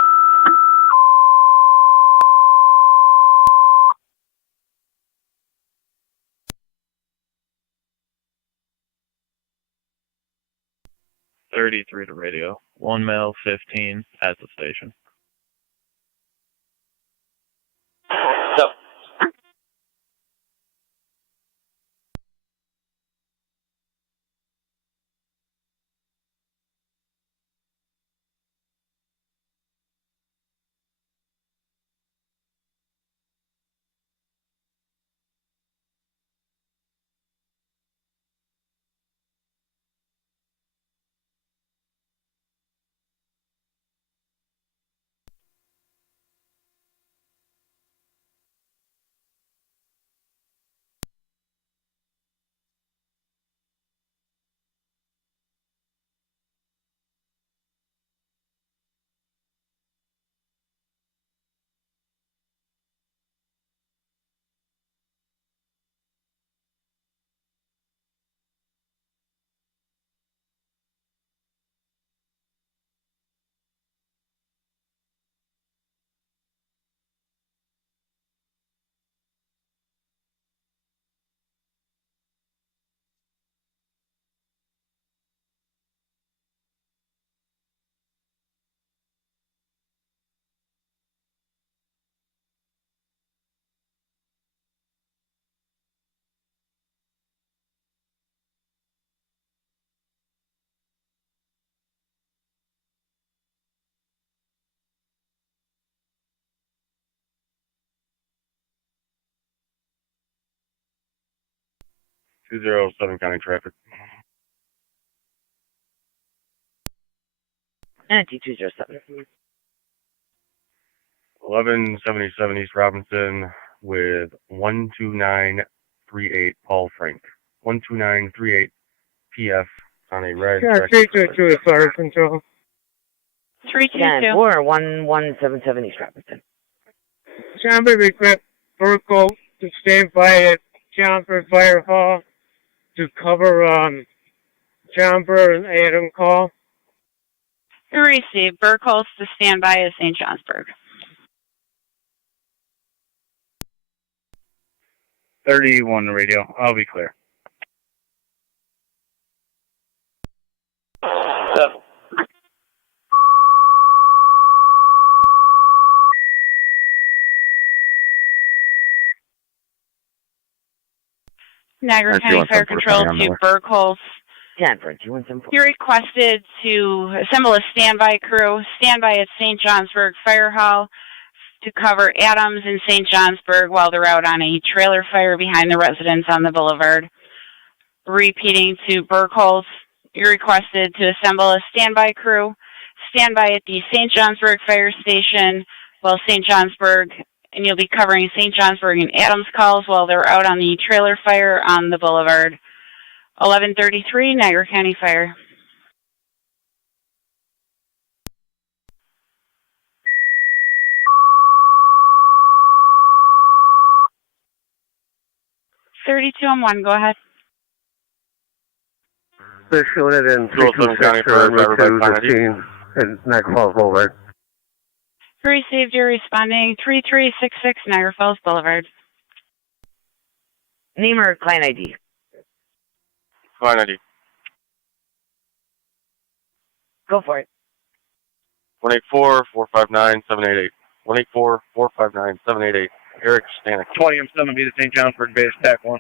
.33 to radio. 1 male, 15 at the station. so. 207 county traffic. And T207. 1177 East Robinson with 12938 Paul Frank. 12938 PF on a red. Yeah, 322 is fire control. 322. 1177 East Robinson. Somebody request Burkle to stand by at Johnford Fire Hall to cover Johnford and Adam call. Received. Burkholz to stand by at St. Johnsburg. 31 radio. I'll be clear. Niagara County Fire Control to Burkholz. You requested to assemble a standby crew, standby at St. Johnsburg Fire Hall to cover Adams and St. Johnsburg while they're out on a trailer fire behind the residence on the boulevard. Repeating to Burkholz, you requested to assemble a standby crew, standby at the St. Johnsburg Fire Station while St. Johnsburg, and you'll be covering St. Johnsburg and Adams calls while they're out on the trailer fire on the boulevard. 1133, Niagara County Fire. (32-1), go ahead. They're showing it in 326 on Route 2, the scene in Niagara Falls Boulevard. Received, you're responding 3366 Niagara Falls Boulevard. Name or client ID? Client ID. Go for it. 184-459-788. 184-459-788. Eric Stanek. 20M7 be the St. Johnsburg base, TAC 1.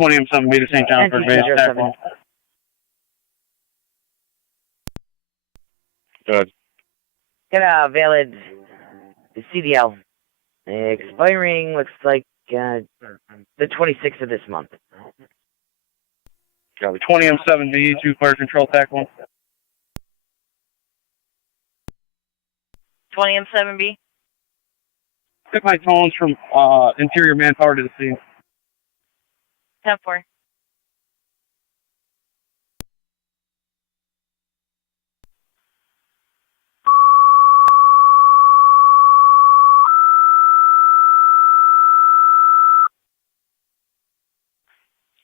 M7 be the St. Johnsburg base, TAC 1. Good. Got a valid CDL. Expiring, looks like the 26th of this month. Got 20M7 VE2 fire control, TAC 1. 20M7B. Took my tones from interior manpower to the scene. 10-4.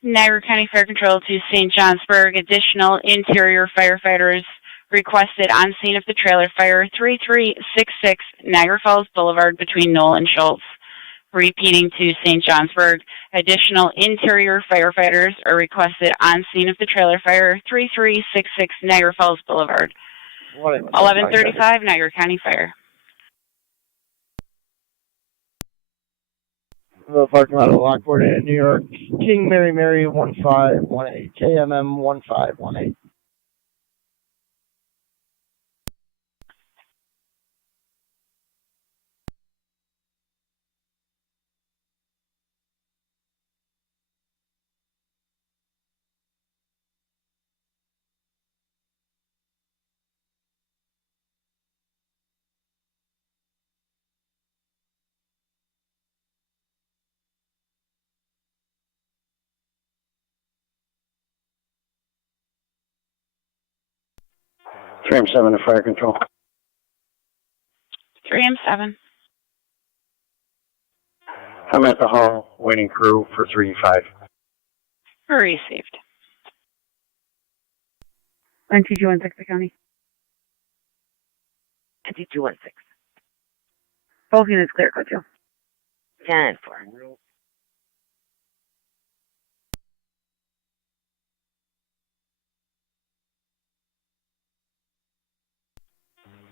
Niagara County Fire Control to St. Johnsburg. Additional interior firefighters requested on scene of the trailer fire, 3366 Niagara Falls Boulevard between Knoll and Schultz. Repeating to St. Johnsburg. Additional interior firefighters are requested on scene of the trailer fire, 3366 Niagara Falls Boulevard. 1135 Niagara County Fire. The parking lot of Lockport in New York. King Mary Mary 1518. KMM 1518. Tram 7 to fire control. 3M7. I'm at the hall, waiting crew for 3 and 5. Received. 9216 County. 9216. Both units clear, could you? 10-4.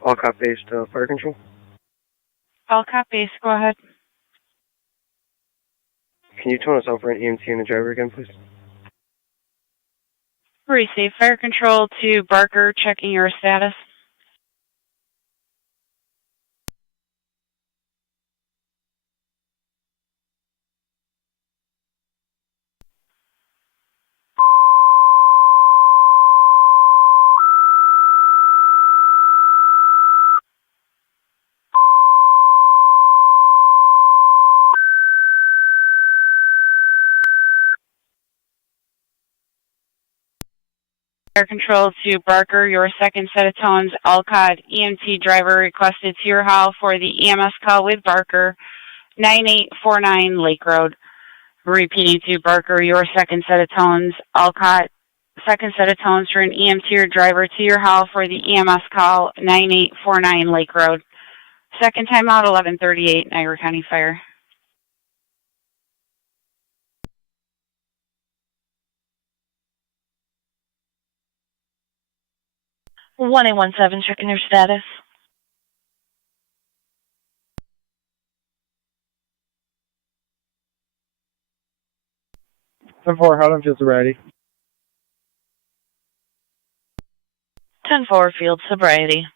All cop based fire control. All cop base, go ahead. Can you tone us out for an EMT and the driver again, please? Receive. Fire control to Barker, checking your status. Fire control to Barker, your second set of tones, Alcott, EMT driver requested to your hall for the EMS call with Barker, 9849 Lake Road. Repeating to Barker, your second set of tones, Alcott, second set of tones for an EMT or driver to your hall for the EMS call, 9849 Lake Road. Second time out, 1138, Niagara County Fire. One 817, checking your status. How long field sobriety? 10-4 field sobriety.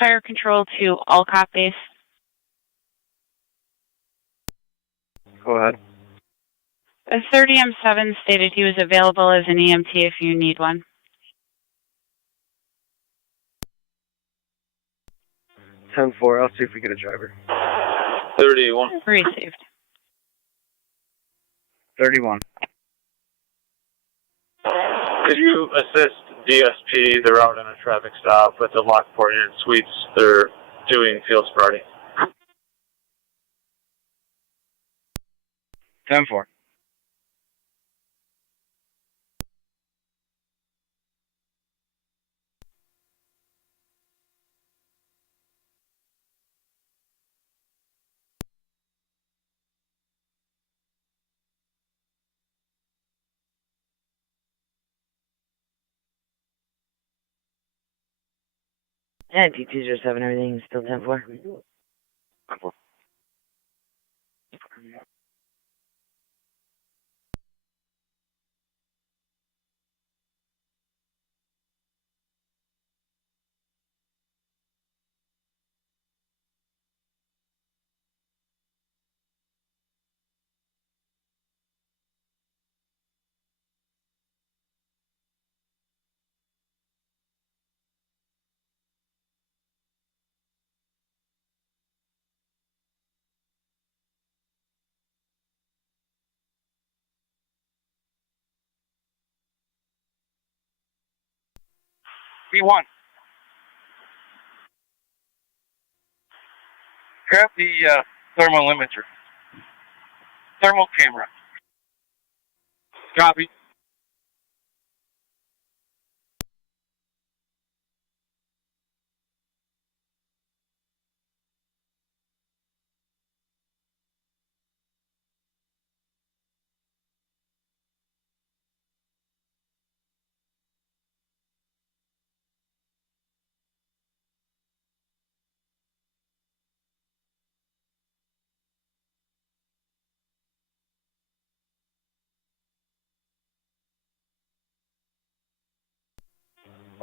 Fire control to Alcott base. Go ahead. A 30M7 stated he was available as an EMT if you need one. 10-4, I'll see if we get a driver. 31. Received. 31. Could you assist DSP? They're out on a traffic stop at the Lockport Inn Suites. They're doing field sobriety. 10-4. Yeah, T207, everything's still 10-4. B1. Grab the thermal imager. Thermal camera. Copy.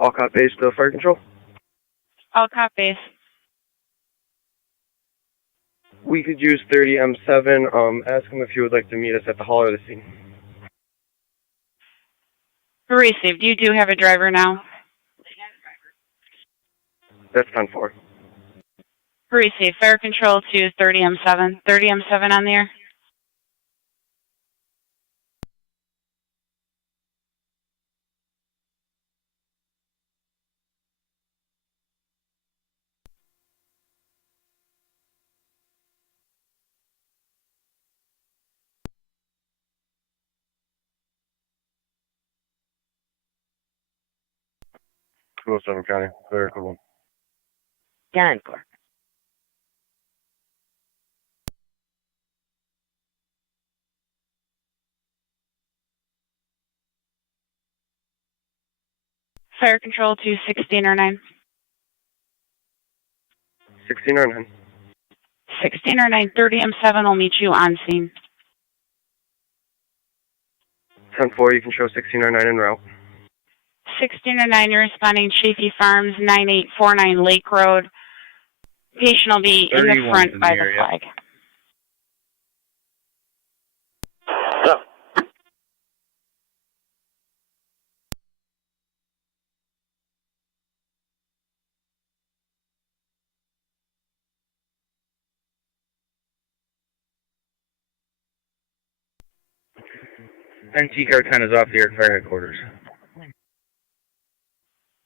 Alcott base to fire control. Alcott base. We could use 30M7. Ask him if he would like to meet us at the hall or the scene. Received. You do have a driver now. That's 10-4. Received. Fire control to 30M7. 30M7 on the air. 207 County, clear, good one. 10-4. Fire Control to 1609. 16 or 9? 1609, 30 M7 will meet you on scene. 10-4, you can show 16 or 9 en route. 1609, you're responding Chafee Farms, 9849 Lake Road. Patient will be in the front by the flag. NT Car 10 is off the air at fire headquarters.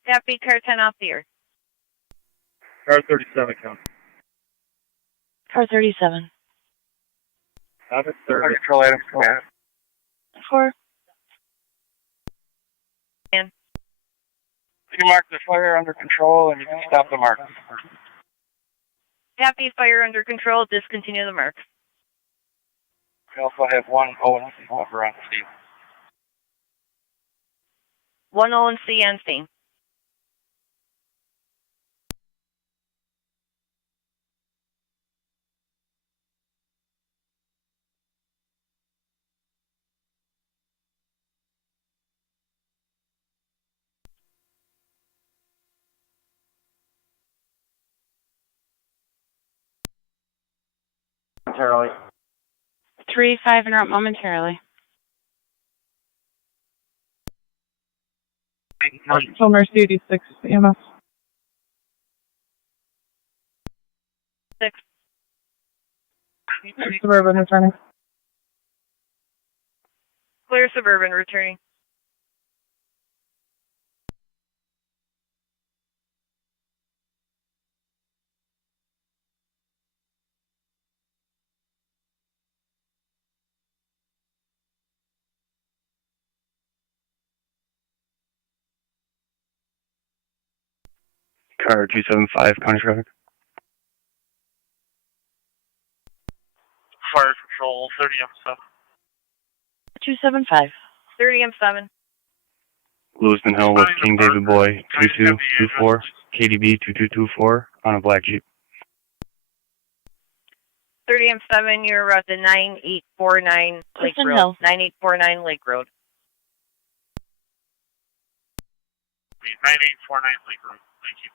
Copy, car 10 off the air. Car 37 County. Car 37. Traffic Fire Control Adams Command. 4. You mark the fire under control and you can stop the mark. Copy, fire under control, discontinue the mark. We also have one ONC over on scene. 1 ONC on scene. Momentarily. 3-5 en route momentarily. Mercy 86 EMS. 6. Suburban returning. Clear Suburban returning. Car 275, county traffic. Fire Control 30 M7. 275. 30 M7. Lewiston Hill with King David Boy 2224, KDB 2224 on a black Jeep. 30 M7, you're at the 9849 Lake Lewiston Road. Hill. 9849 Lake Road. 9849 Lake Road. Thank you.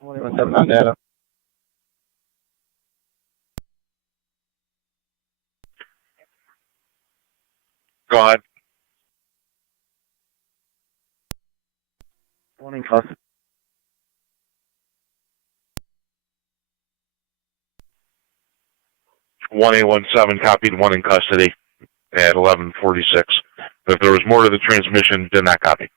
on data. Go ahead. Morning, custody. One 817 copied, one in custody at 11:46. If there was more to the transmission, did not copy.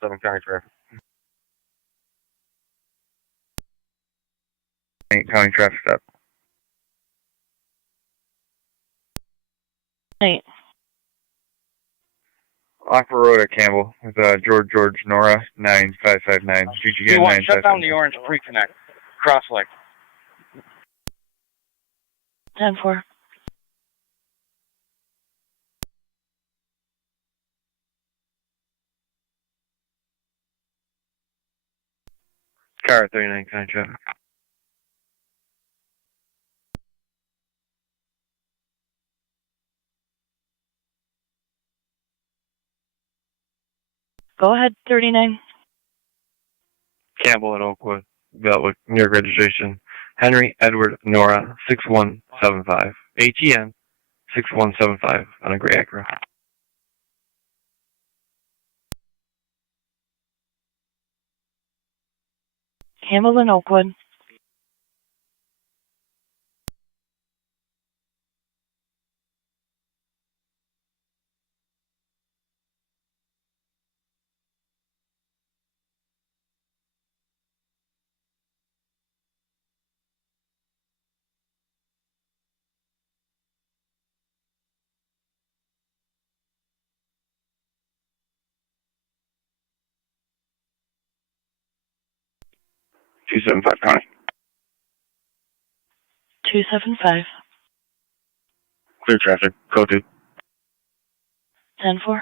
Seven County traffic. County traffic stop. 8. Lockport Road at Campbell with George Nora 9559 GGN You shut down 959. the orange pre-connect. Cross-leg. 10-4. Car 39 County traffic. Go ahead, 39. Campbell at Oakwood, Beltwood, New York registration. Henry Edward Nora 6175. ATN 6175 on a gray Acura. Campbell and Oakwood. Two 275 County. 275. Clear traffic. Code 2. 10-4.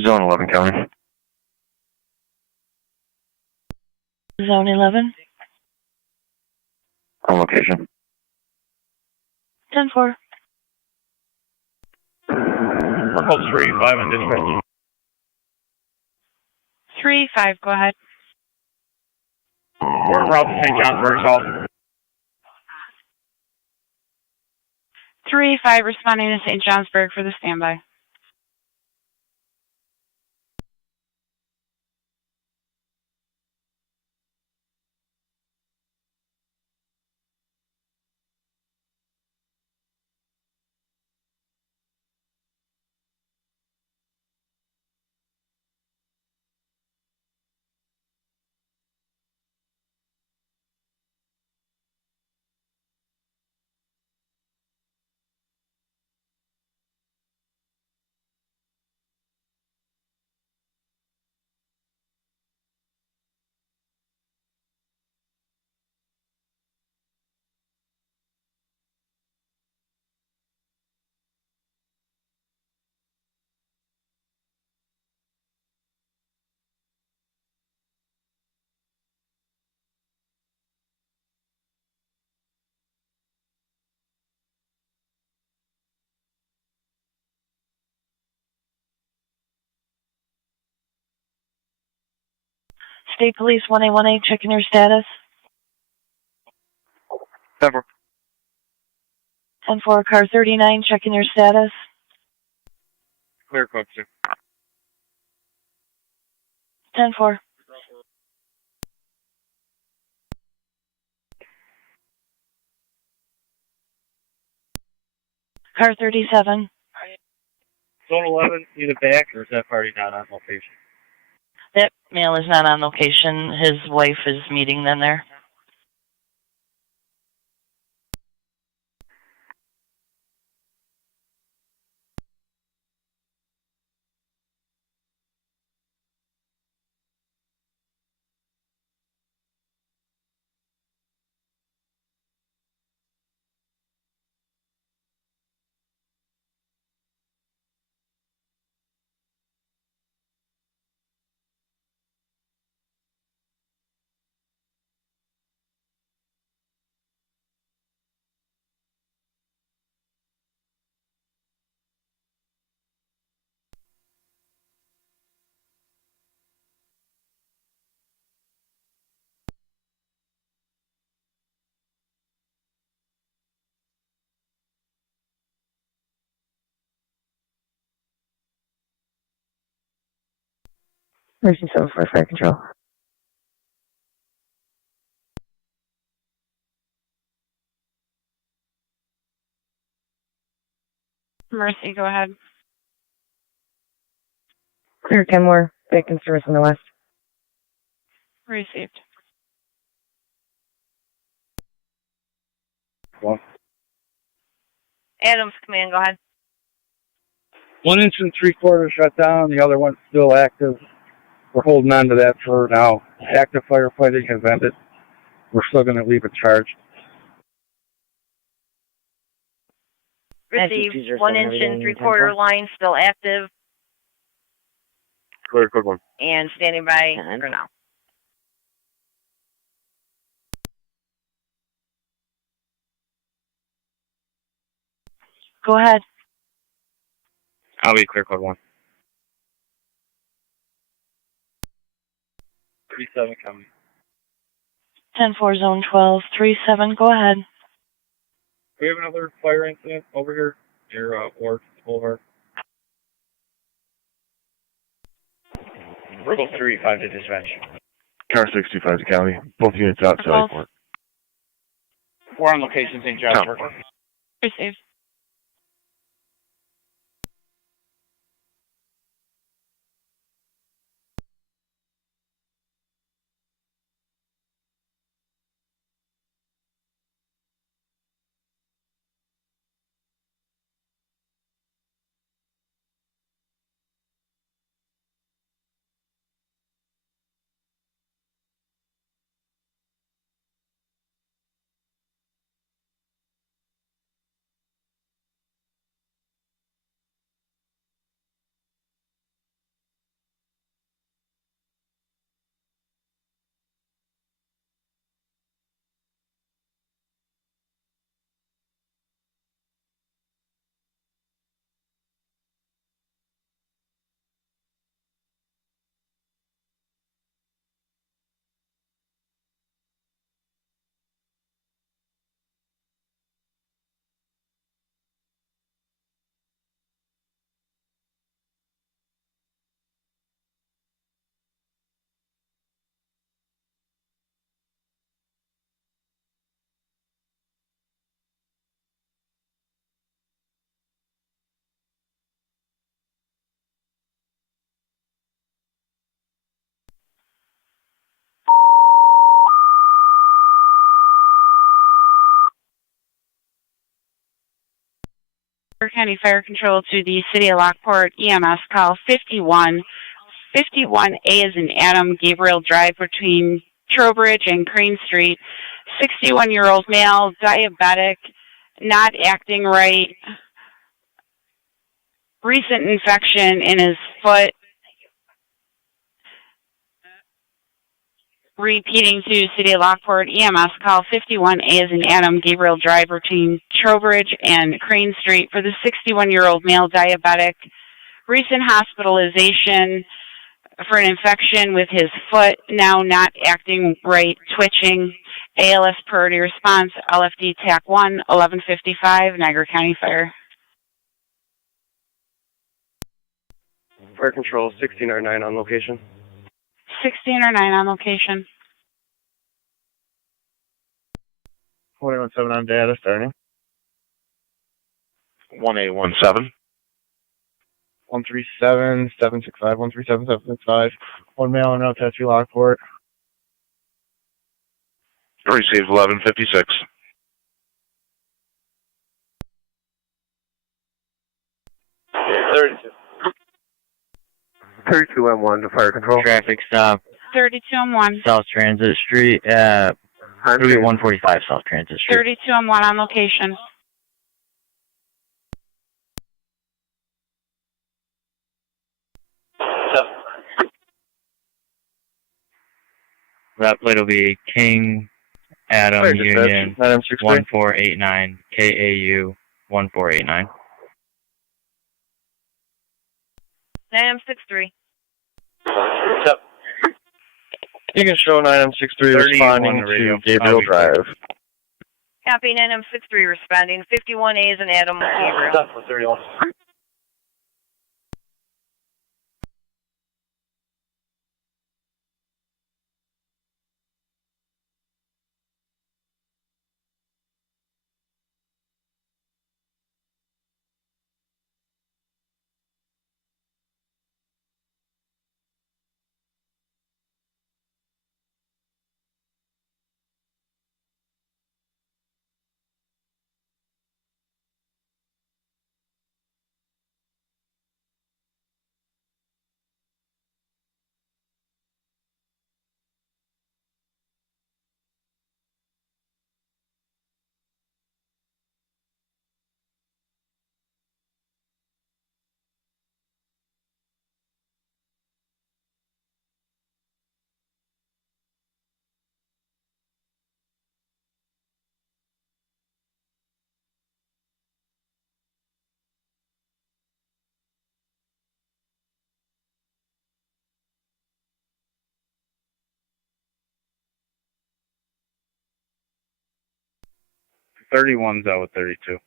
Zone 11 County. Zone 11. On location. 10-4. Hold 3-5 on dispatch. 3-5, go ahead. We're en route to St. Johnsburg South. 3-5 responding to St. Johnsburg for the standby. State Police 1818, checking your status. 10-4. 10-4, car 39, checking your status. Clear code 2. 10-4. Car 37. Zone 11, either back or is that party not on location? That male is not on location. His wife is meeting them there. Mercy 74 fire control. Mercy, go ahead. Clear Kenmore, back in service on the west. Received. One. Adams Command, go ahead. 1 inch and 3/4 shut down. The other one's still active. We're holding on to that for now. Active firefighting has ended. We're still going to leave it charged. Received. 1 inch and 3/4 line still active Clear, good one. and standing by for now. Go ahead. I'll be clear code 1. 3-7 coming. 10-4 zone 12, 3-7, go ahead. We have another fire incident over here. Your ward, over. Verbal 3-5 to dispatch. Car 65 to county. Both units outside port. We're on location, St. John's. Received. County Fire Control to the City of Lockport, EMS call 51. 51A is in Adam Gabriel Drive between Trowbridge and Crane Street. 61-year-old male, diabetic, not acting right. Recent infection in his foot. Repeating to City of Lockport, EMS call 51A is in Adam Gabriel Drive between Trowbridge and Crane Street for the 61-year-old male diabetic. Recent hospitalization for an infection with his foot, now not acting right, twitching. ALS priority response, LFD TAC 1, 1155, Niagara County Fire. Fire Control 16 or 9 on location. 16 or 9 on location. 41-7 on data, starting. 1A17. 137-765, 137-765. 1 male and no tattoo Lockport. Received 1156. Thirty-two M1 to fire control. Traffic stop. 32M1. South Transit Street at 145 South Transit Street. 32M1 on location. That plate will be King Adam Fire Union dispatch, 1489 KAU 1489. 9M63. You can show 9M63 responding to Gabriel Drive. Copy 9M63 responding. 51A is in Adam Gabriel. 31's out with 32.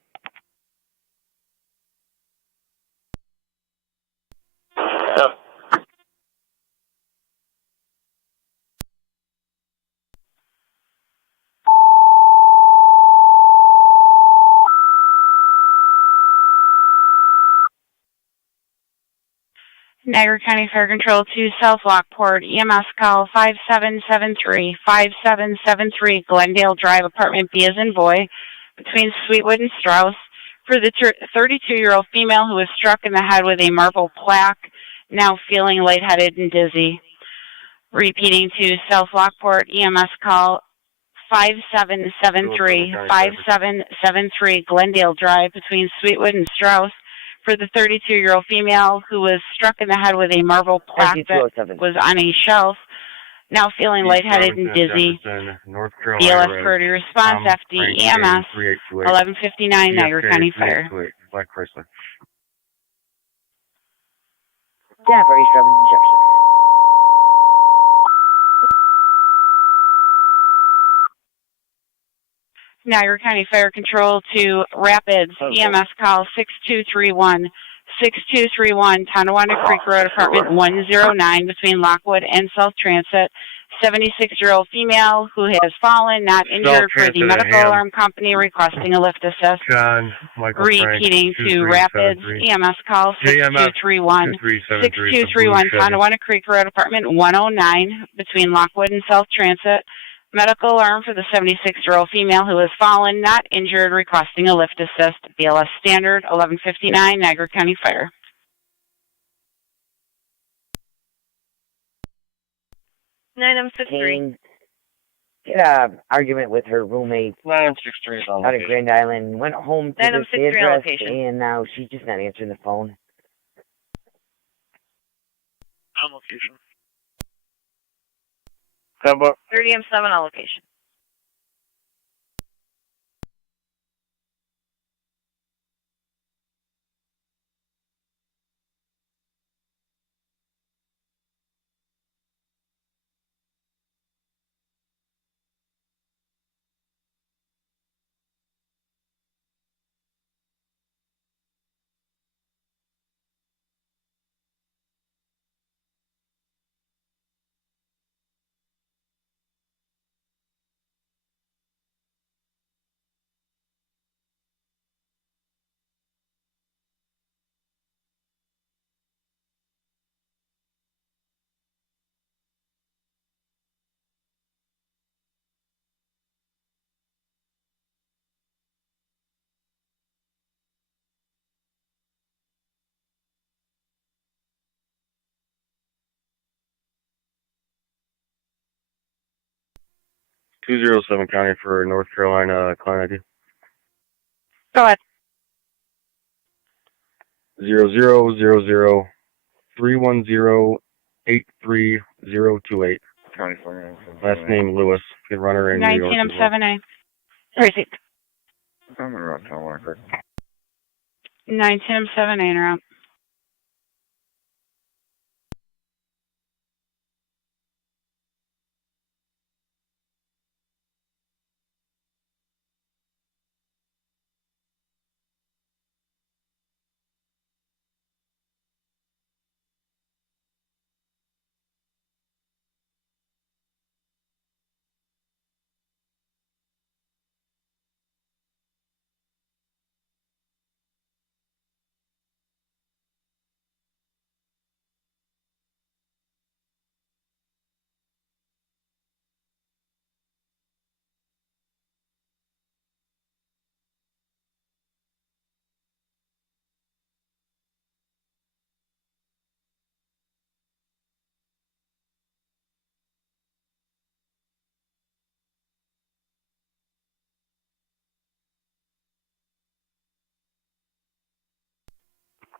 Niagara County Fire Control to South Lockport, EMS call 5773, 5773 Glendale Drive, apartment B as in boy, between Sweetwood and Strauss, for the 32-year-old female who was struck in the head with a marble plaque, now feeling lightheaded and dizzy. Repeating to South Lockport, EMS call 5773, 5773 Glendale Drive, between Sweetwood and Strauss, for the 32-year-old female who was struck in the head with a marble plaque that was on a shelf, now feeling lightheaded and dizzy. North BLS Carolina priority response, FD EMS, 1159 Niagara County Fire. Black Chrysler. Jennifer, East Robinson, Jefferson. Niagara County Fire Control to Rapids, EMS call 6231, 6231 Tonawanda Creek Road, apartment 109, between Lockwood and South Transit. 76-year-old female who has fallen, not injured, for the medical alarm company requesting a lift assist. John, Michael Repeating Frank, to Rapids, EMS call 6231, 6231 Tonawanda Creek Road, apartment 109, between Lockwood and South Transit. Medical alarm for the 76-year-old female who has fallen, not injured, requesting a lift assist. BLS standard 1159 Niagara County Fire. Kane had an argument with her roommate 963 is on out of location. Grand Island. Went home to this 963 on address, location. and now she's just not answering the phone. On location. How about 30M7 on location. .207 County for North Carolina client ID. Go ahead. 0000-310-83028. County Fire? Last name Lewis. Good runner in New York. 19M7A. Receipt. I'm in route town marker. 19M7A en route.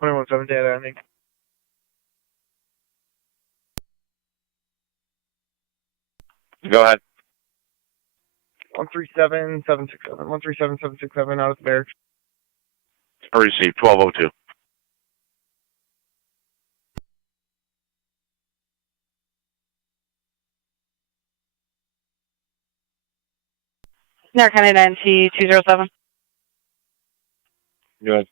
.21-7 data, I think. Go ahead. 137767. 137767 out of the barracks. I received 1202. Niagara County NT 207. Good.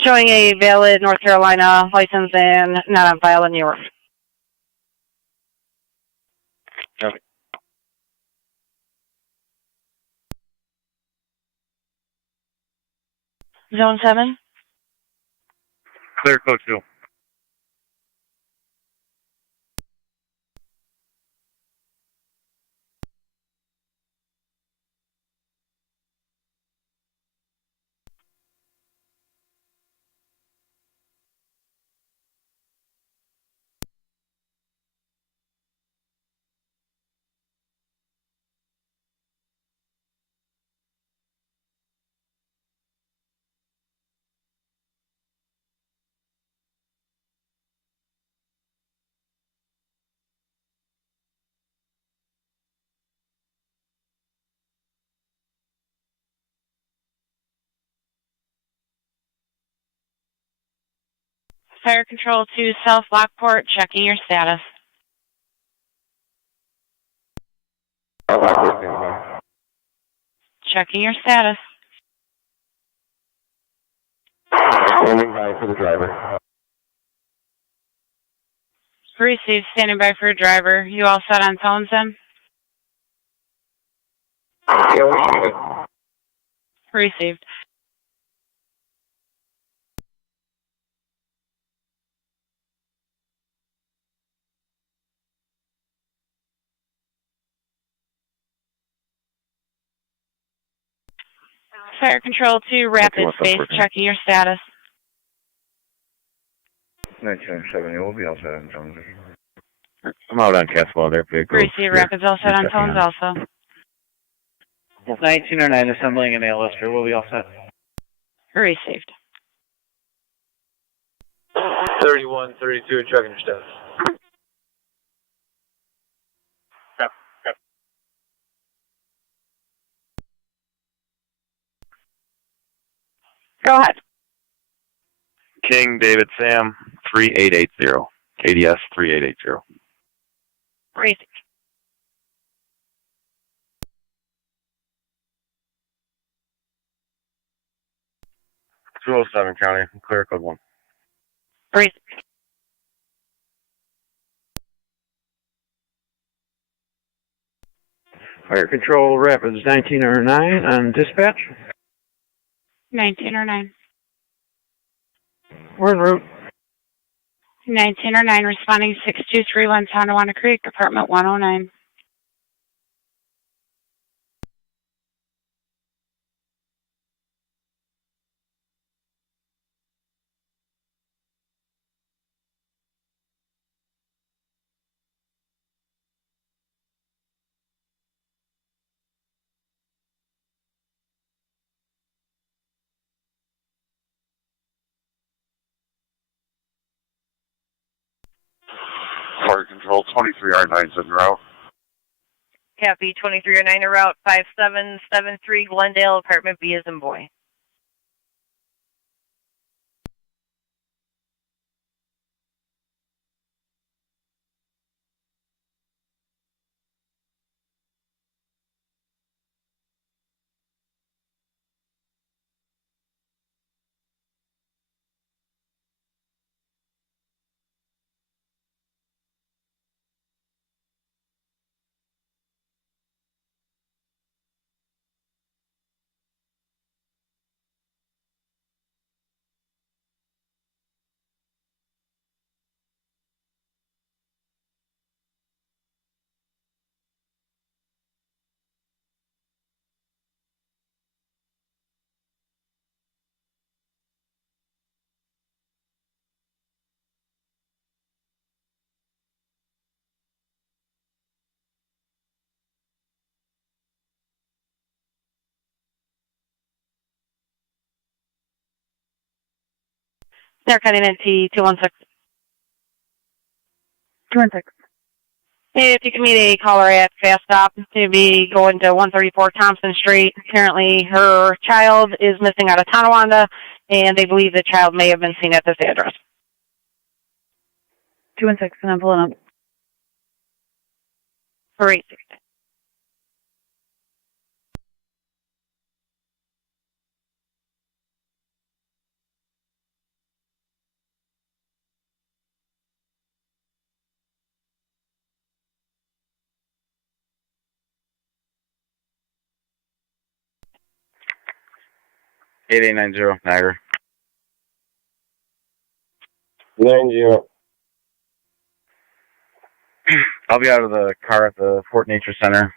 Showing a valid North Carolina license and not on file in New York. Copy. Zone 7? Clear code 2. Fire Control to South Lockport, checking your status. Checking your status. Standing by for the driver. Received, standing by for your driver. You all set on tones then? Received. Fire Control to Rapid Space, checking your status. 1970, we'll be all set on tones. I'm out on Caswell there, vehicle. Receive, Rapids all set on tones also. 1909 assembling an A-lister, we'll be all set. Received. 3132, checking your status. Go ahead. King David Sam 3880. KDS 3880. Received. .207 County, clear code 1. Received. Fire Control Rapids 1909 on dispatch. 1909. We're en route. 1909, responding 6231 Tonawanda Creek, apartment 109. Fire Control 23R9's en route. Copy 2309 route 5773 Glendale, apartment B as in boy. They're cutting into 216. 216. If you can meet a caller at Fast Stop, to be going to 134 Thompson Street. Apparently, her child is missing out of Tonawanda, and they believe the child may have been seen at this address. 216, and I'm pulling up. 360. 8890, Niagara. 90. I'll be out of the car at the Fort Nature Center.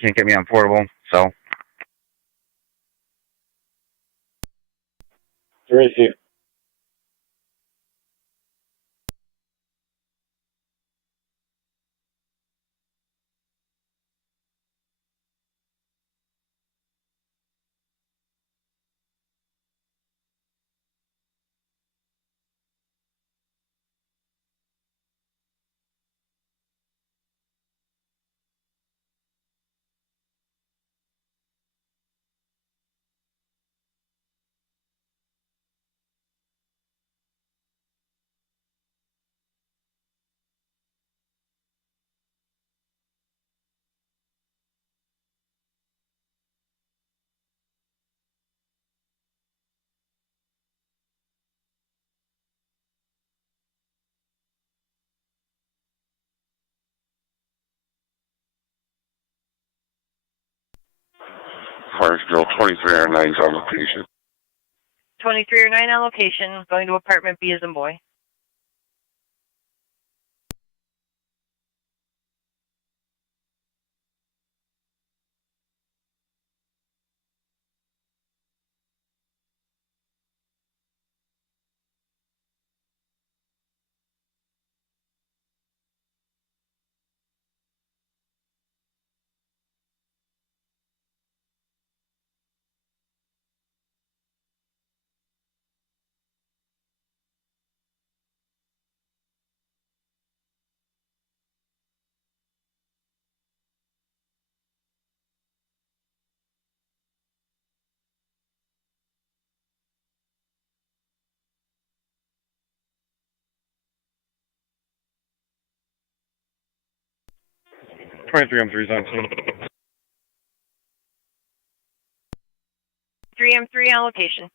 Can't get me on portable, so. Receive. Forest Girl 2309 is on location. 2309 on location, going to apartment B as in boy. M3 is on scene. 3M3 on location.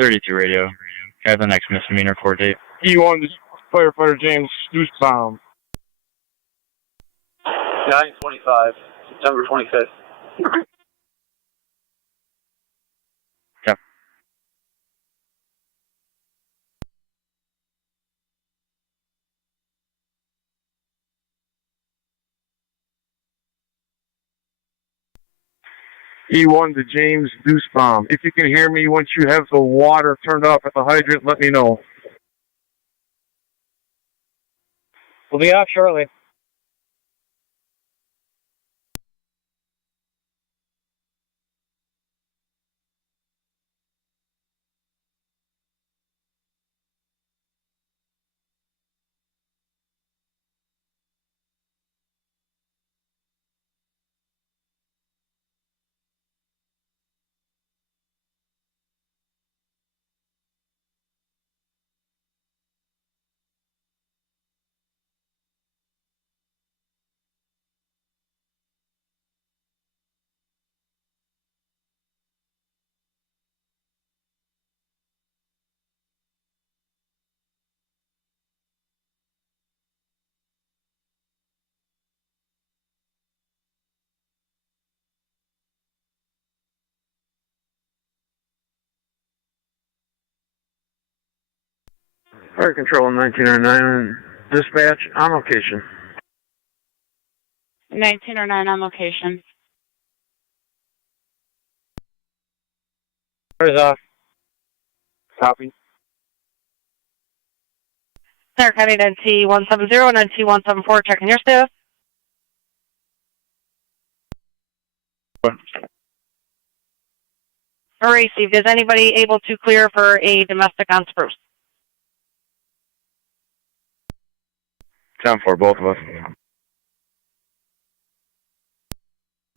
.32 radio. Have the next misdemeanor court date. E1 firefighter James Nuisance. 9/25, September 25th. Okay. E1 to James Deucebaum. If you can hear me, once you have the water turned off at the hydrant, let me know. We'll be off shortly. Fire Control 1909, dispatch on location. 1909 on location. Fire's off. Copy. Center County NT170 and NT174, checking your staff. Received. Is anybody able to clear for a domestic on Spruce? 10-4, both of us.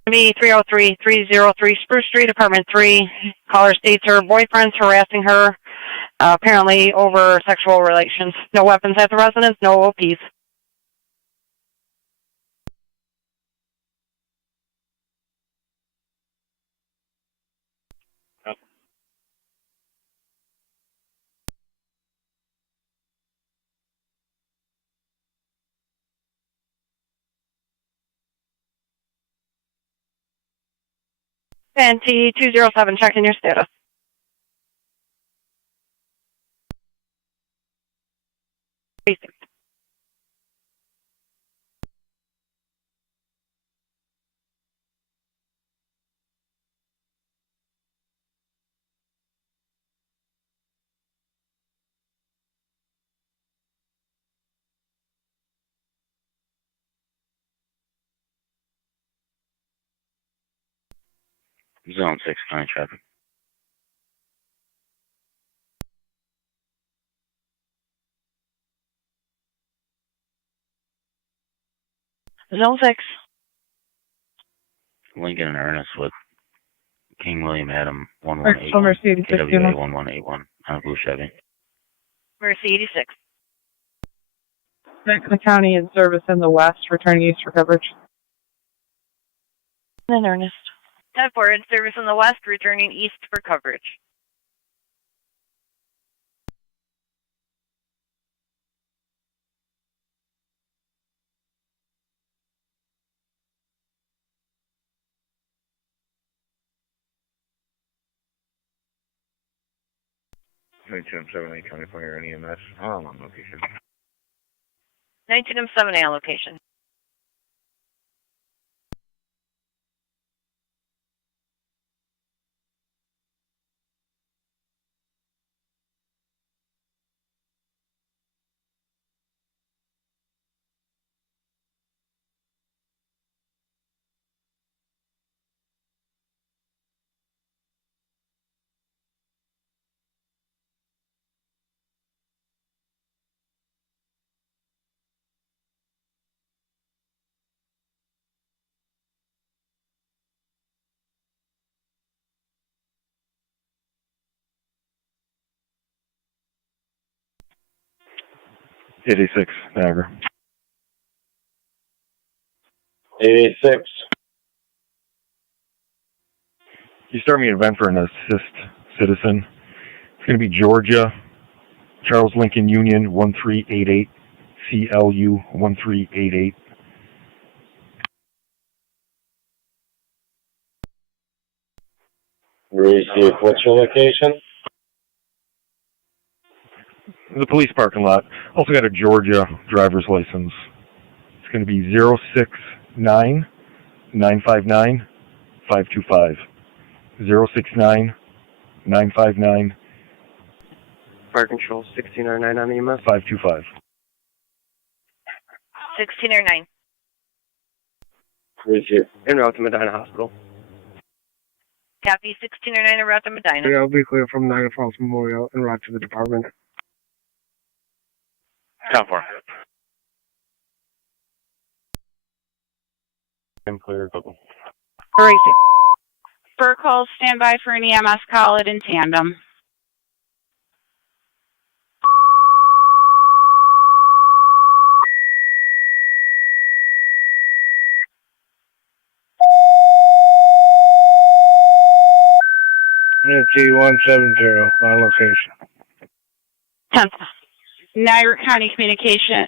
Me 303-303 Spruce Street, apartment 3. Caller states her boyfriend's harassing her apparently over sexual relations. No weapons at the residence, no OPs. And T207, checking your status. Basic. Zone 6, county traffic. Zone 6. Lincoln and Ernest with King William Adam 1181. Somerset 86, KWA 1181 on a blue Chevy. Mercy 86. Franklin County in service in the west, returning east for coverage. And Ernest. 10-4 in service in the west, returning east for coverage. M78 County Fire and EMS. I'm on location. 19M7 allocation. '86 Niagara. 86. You start me an event for an assist citizen. It's going to be Georgia, Charles Lincoln Union 1388, CLU 1388. Receive. What's your location? The police parking lot. Also got a Georgia driver's license. It's going to be 069 959 525. 069 959 Fire Control 1609 on the EMS. 525. 16 or 9. Receive. En route to Medina Hospital. Copy 16 or 9 en route to Medina. Yeah, I'll be clear from Niagara Falls Memorial en route to the department. 10-4. I'm clear. Racing. For calls, stand by for an EMS call it in tandem. T170 on location. 10. Niagara County Communication.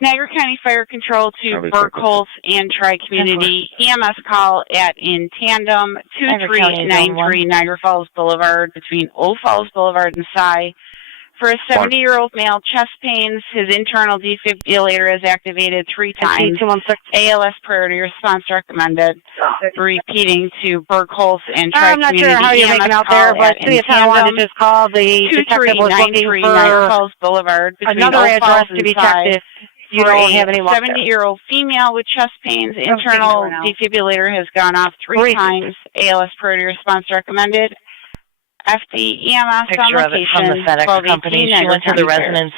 Niagara County Fire Control to Burkholz and Tri-Community. EMS call at in tandem 2393 Niagara Falls Boulevard between Old Falls Boulevard and Cy. For a 70-year-old male, chest pains, his internal defibrillator is activated 3 times. ALS priority response recommended. Repeating to Burkholz and Tri-Community. I'm not sure how you're making out there, but City of Tonawanda just called. The detective was looking for Niagara Falls Boulevard another address to be checked if you don't have any luck. 70-year-old female with chest pains, internal defibrillator has gone off 3 times. ALS priority response recommended. FD EMS Picture on of it location. from the FedEx company. She went to the Fair. residence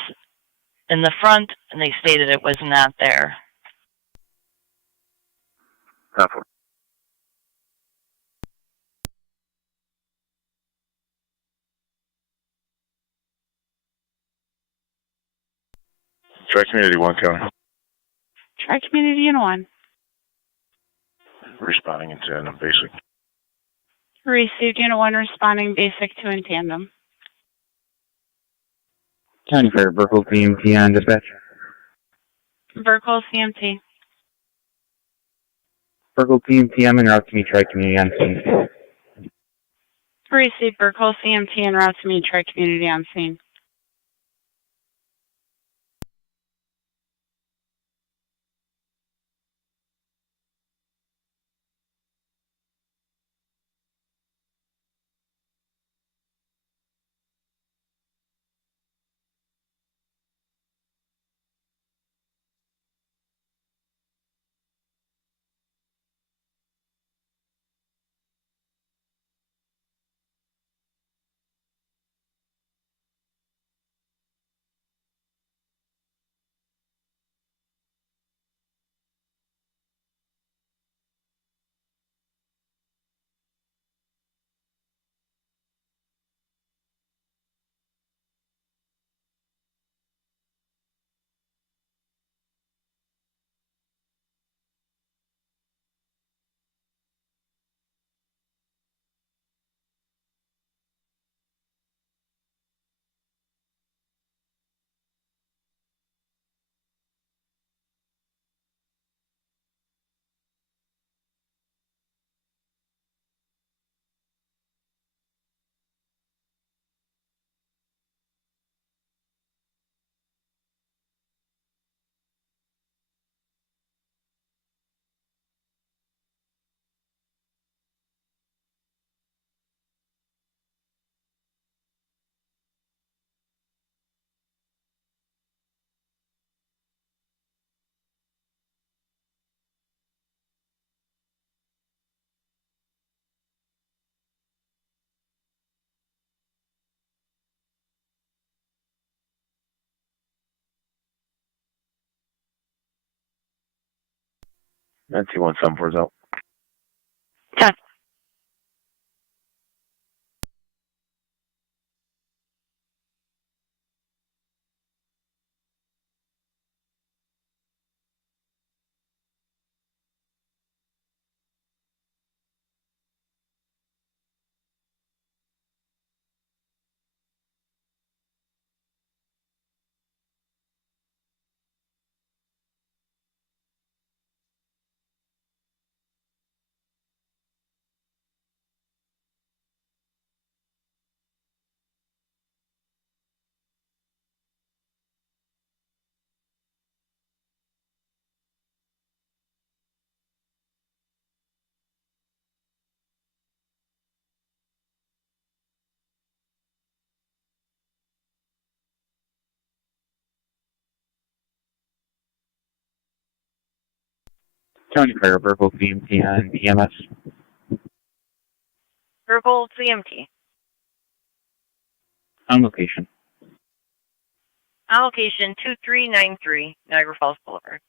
in the front, and they stated it was not there. Tri-Community 1 County. Tri-Community in 1. Responding in tandem, basic. Received Unit 1 responding basic 2 in tandem. County Fire, Burkle CMT on dispatch. Burkle CMT. Burkle CMT, I'm en route to meet Tri-Community on scene. Received Burkle CMT en route to meet Tri-Community on scene. Nancy 174 is out. 10. County Fire, Burkle CMT on EMS. Burkle CMT. On location. Allocation 2393, Niagara Falls Boulevard.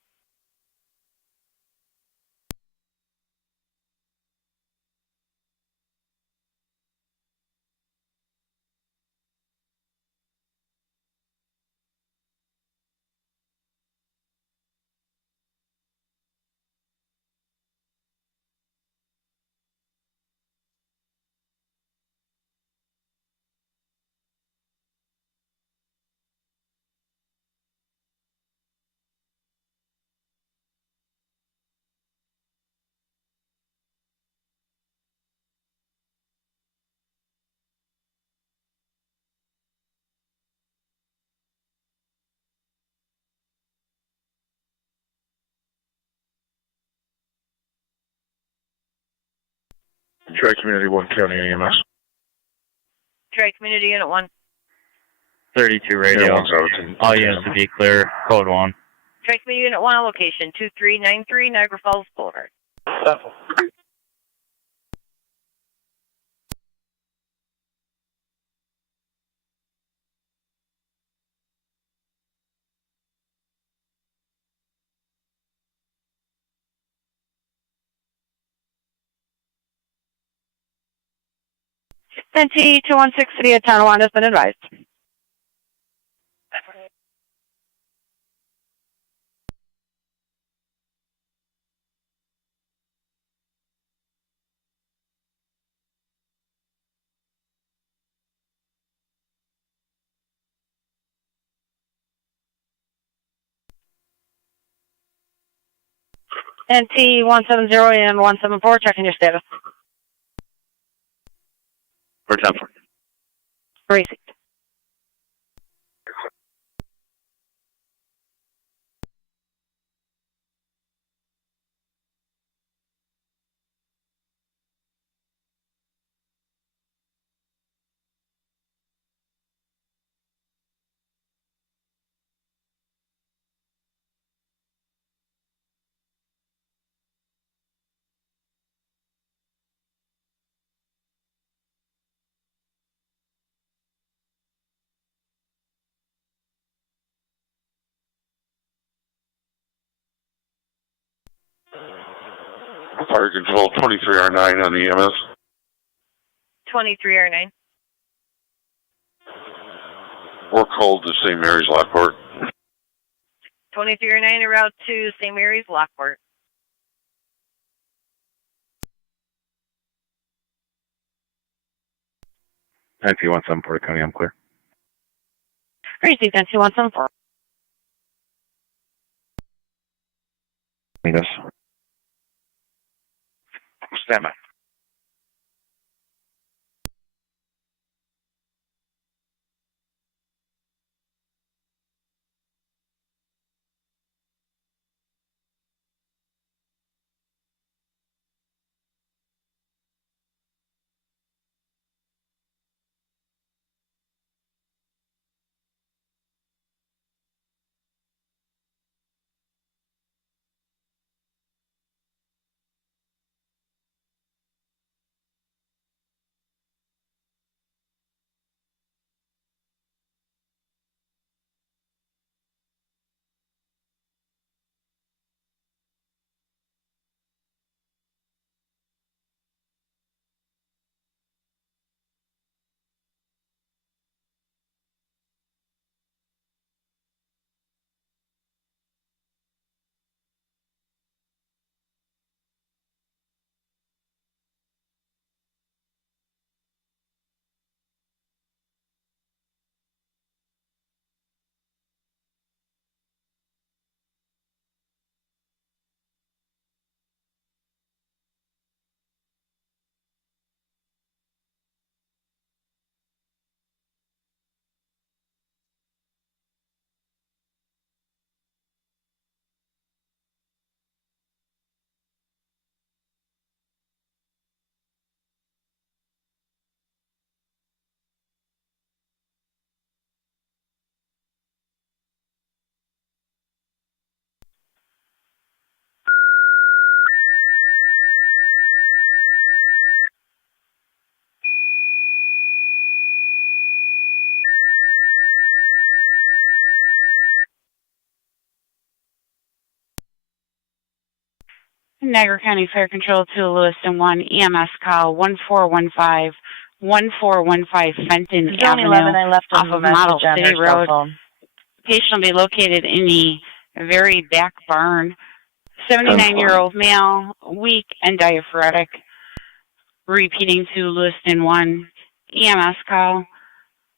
Tri-Community 1 County EMS. Tri-Community Unit 1. 32 radio. All units to be clear. Code 1. Tri-Community Unit 1, location 2393, Niagara Falls Boulevard. NT 216 City of Tonawanda has been advised. NT 170 and 174, checking your status. For 10-4. Received. Fire control 23R9 on the EMS. 23R9. We're called to St. Mary's Lockport. 23R9 en route to St. Mary's, Lockport. NT 174 County, I'm clear. Received, NT 174. Meet us. Stand by. Niagara County Fire Control to Lewiston 1, EMS call 1415 Fenton Zone Avenue 11, I left off a of message Model on City her cell Road. phone. Patient will be located in the very back barn. 79-year-old male, weak and diaphoretic. Repeating to Lewiston 1, EMS call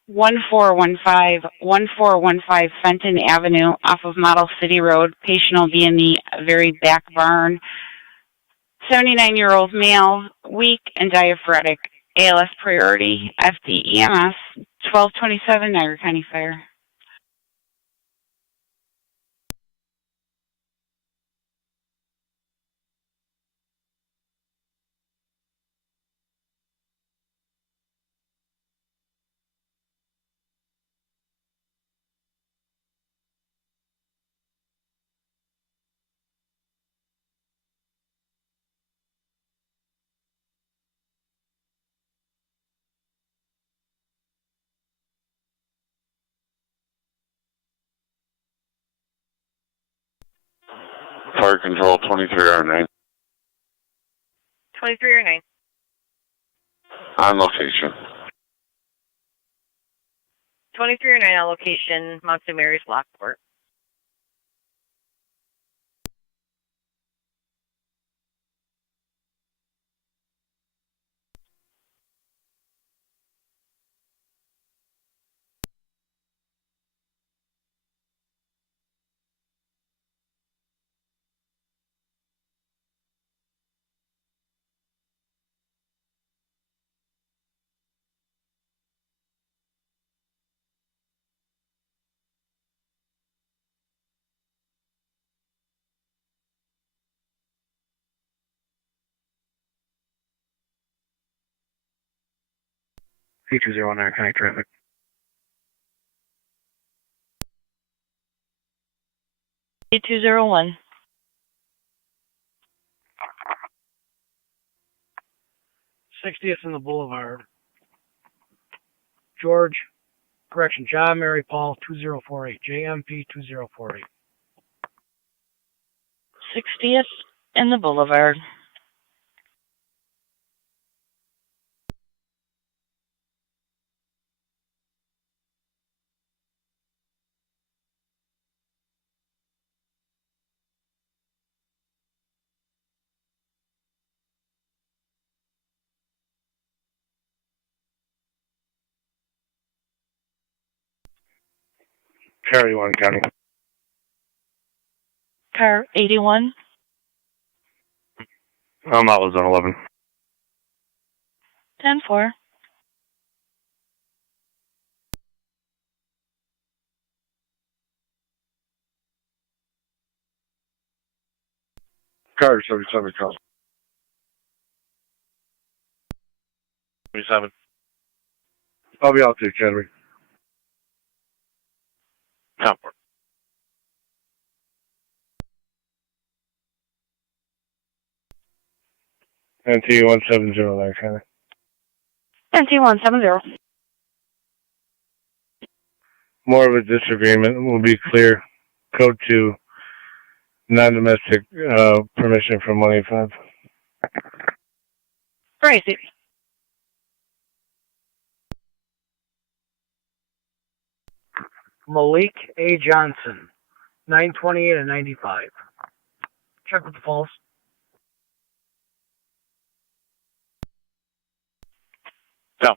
1415 Fenton Avenue off of Model City Road. Patient will be in the very back barn. 79-year-old male, weak and diaphoretic. ALS priority, FD EMS 1227 Niagara County Fire. Fire control 23R9. 23R9. On location. 23R9 on location, Mount St. Mary's, Lockport. P20 Niagara County traffic. P201. 60th in the Boulevard. John Mary Paul 2048. JMP 2048. 60th in the Boulevard. Car 81 County. Car 81. I'm out with zone 11. 10-4. Car 77 County. 27. I'll be out there, Academy. Lockport. NT 170 there, County. NT 170. More of a disagreement will be clear. Code 2, non-domestic permission from 185. Crazy. Malik A. Johnson, 928 and 95. Check with the pulse. Down.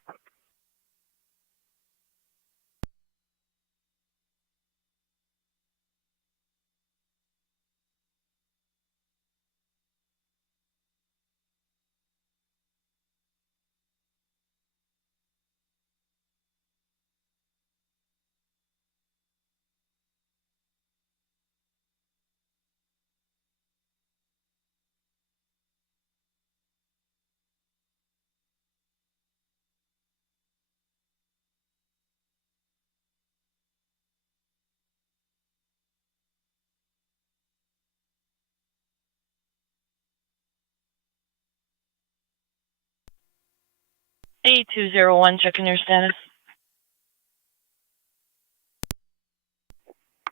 A201, checking your status.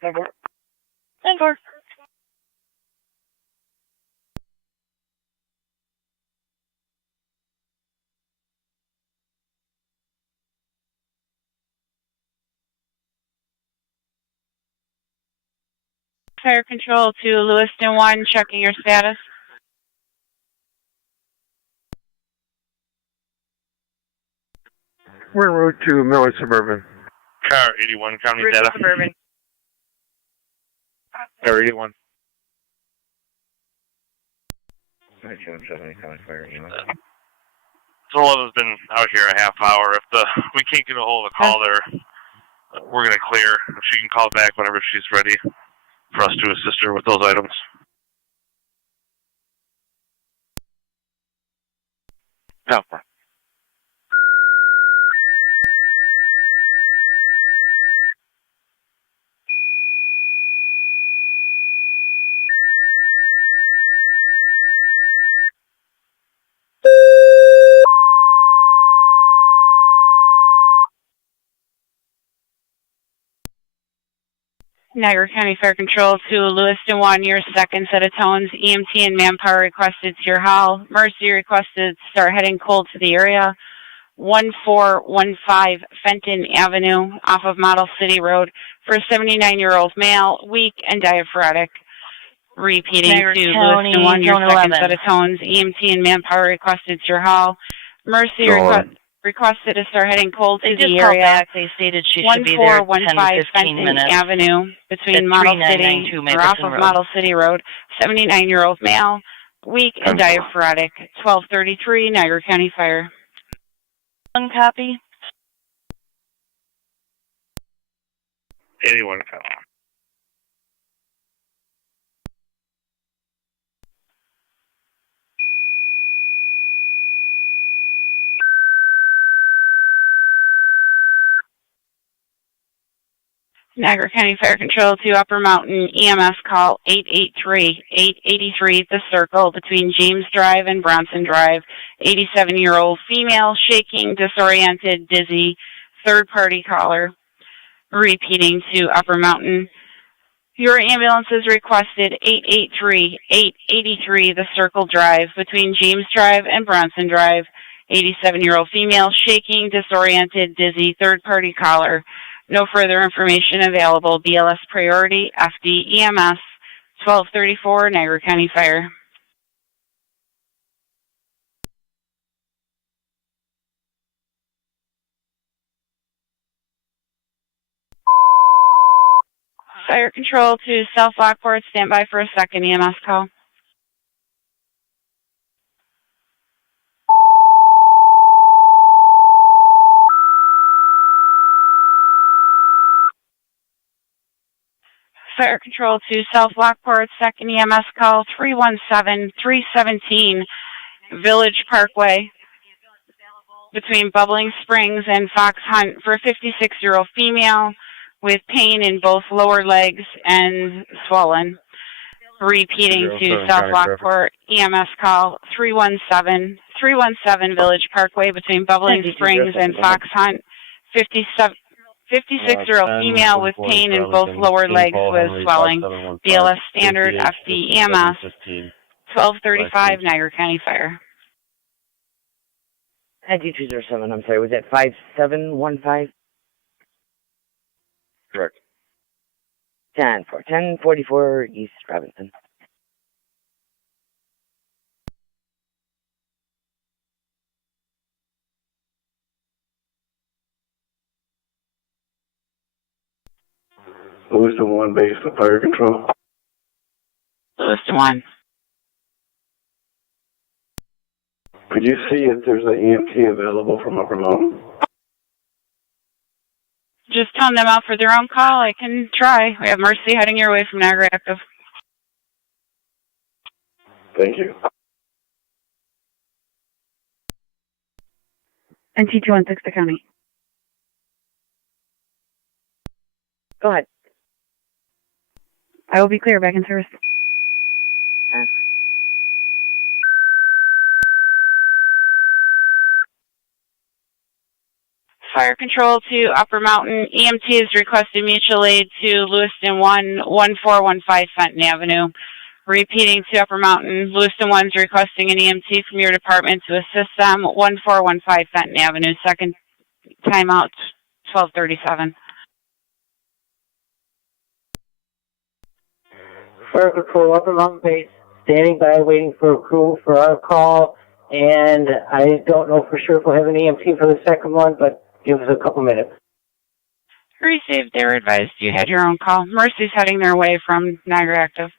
10-4. 10-4. Fire control to Lewiston 1, checking your status. We're en route to Miller Suburban. Car 81 County Route data. Suburban. Car 81. County Fire EMS. Zone 11's been out here a half hour. If we can't get a hold of the caller, we're going to clear. She can call back whenever she's ready for us to assist her with those items. Down. Niagara County Fire Control to Lewiston 1, your second set of tones. EMT and manpower requested to your hall. Mercy requested start heading cold to the area. 1415 Fenton Avenue off of Model City Road for a 79-year-old male, weak and diaphoretic. Repeating Niagara to County, Lewiston 1, your zone second 11. set of tones. EMT and manpower requested to your hall. Mercy requested to start heading cold to They the just called area. back. They stated she should be there 10 to 15 Fenton minutes. Avenue between At Model City 3992 or off Mapleton of Road. Model City Road. 79-year-old male, weak and diaphoretic. 1233 Niagara County Fire. One copy. 81 County. Niagara County Fire Control to Upper Mountain EMS call 883 The Circle between James Drive and Bronson Drive. 87-year-old female, shaking, disoriented, dizzy, third-party caller. Repeating to Upper Mountain. Your ambulance is requested 883 The Circle Drive between James Drive and Bronson Drive. 87-year-old female, shaking, disoriented, dizzy, third-party caller. No further information available. BLS priority, FD EMS, 1234, Niagara County Fire. Fire Control to South Lockport, stand by for a second EMS call. Fire Control to South Lockport, second EMS call, 317-317 Village Parkway between Bubbling Springs and Fox Hunt for a 56-year-old female with pain in both lower legs and swollen. Repeating to South Lockport, EMS call, 317 Village Parkway between Bubbling Springs and Fox Hunt, 56-year-old female with pain in both lower legs with swelling. BLS standard, FD EMS, 1235 Niagara County Fire. ID207, I'm sorry, was that 5715? Correct. 1044 East Robinson. Lewiston 1 base for fire control. Lewiston 1. Could you see if there's an EMT available from Upper Mountain? Just telling them out for their own call. I can try. We have Mercy heading your way from Niagara Active. Thank you. NT216 to County. Go ahead. I will be clear, back in service. Fire Control to Upper Mountain. EMT is requested mutual aid to Lewiston 1, 1415 Fenton Avenue. Repeating to Upper Mountain, Lewiston 1 is requesting an EMT from your department to assist them, 1415 Fenton Avenue. Second timeout, 1237. Fire Control, Upper Mountain Base, standing by waiting for a crew for our call, and I don't know for sure if we'll have an EMT for the second one, but give us a couple minutes. Received. They were advised you had your own call. Mercy's heading their way from Niagara Active.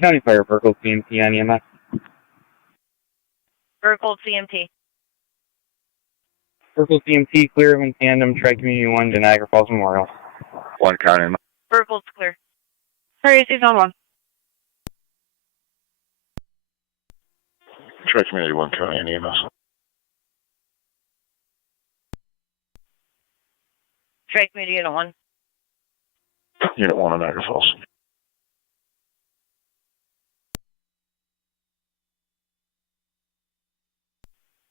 County Fire, Burkle CMT on EMS. Burkle CMT. Burkle CMT, clear in tandem, Tri-Community 1 to Niagara Falls Memorial. 1 County. Burkle's clear. Sorry, it's on 1. Tri-Community 1 County and EMS. Tri-Community Unit 1. Unit 1 on Niagara Falls.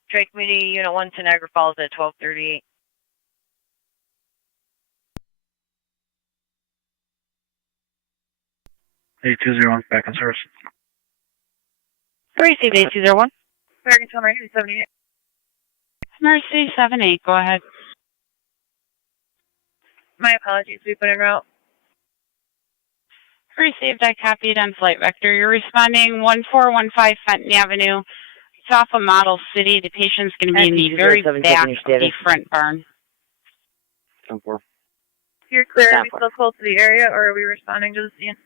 Tri-Community Unit 1 to Niagara Falls at 1238. A201 back in service. Received A201. Fire Control Mercy 78. Mercy 78, go ahead. My apologies, we've been en route. Received, I copied on flight vector. You're responding 1415 Fenton Avenue. It's off of Model City. The patient's going to be in the very back of the front barn. 10-4. You're clear. Are we still close to the area, or are we responding to the scene?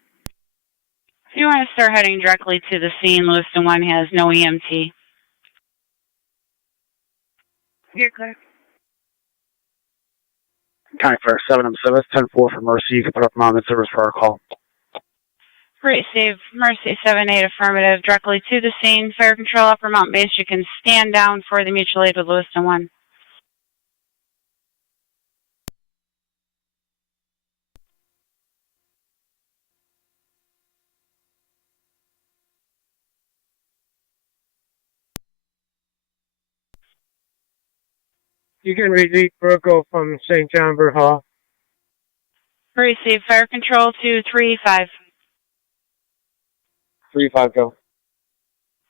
If you want to start heading directly to the scene, Lewiston 1 has no EMT. You're clear. County Fire 7 Service 10-4 for Mercy. You can put up Mountain Service for our call. Great save. Mercy 7-8 affirmative. Directly to the scene. Fire Control Upper Mountain Base. You can stand down for the mutual aid with Lewiston 1. You can read Burko from St. John Burr Hall. Receive. Fire Control 235. 3-5, go.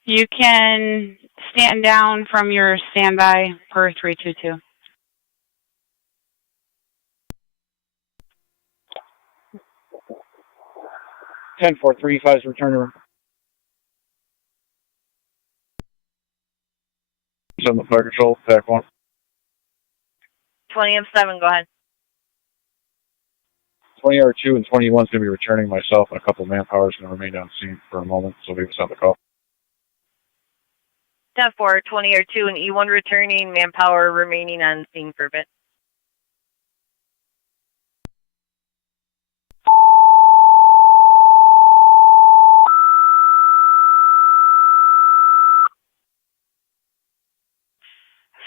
You can stand down from your standby per 322. Ten 4-3-5's return to room. 7 Fire Control, TAC 1. 20M7, go ahead. 20R2 and 21's going to be returning. Myself and a couple of manpower is going to remain on scene for a moment, so we will send the call. 10-4, 20R2 and E1 returning, manpower remaining on scene for a bit.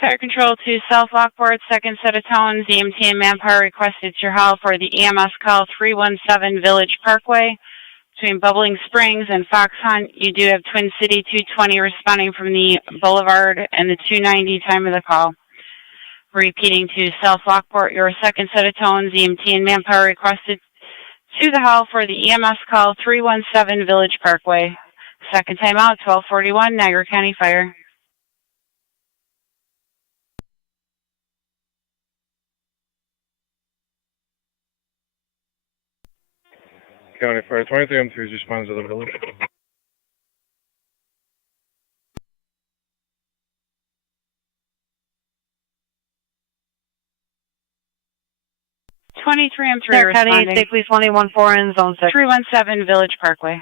Fire Control to South Lockport, second set of tones. EMT and manpower requested your hall for the EMS call 317 Village Parkway. Between Bubbling Springs and Fox Hunt, you do have Twin City 220 responding from the Boulevard and the 290 time of the call. Repeating to South Lockport, your second set of tones. EMT and manpower requested to the hall for the EMS call 317 Village Parkway. Second time out, 1241, Niagara County Fire. County Fire 23M3 is responding to the village. M3 responding. State Police 114 in Zone 6. 317 Village Parkway.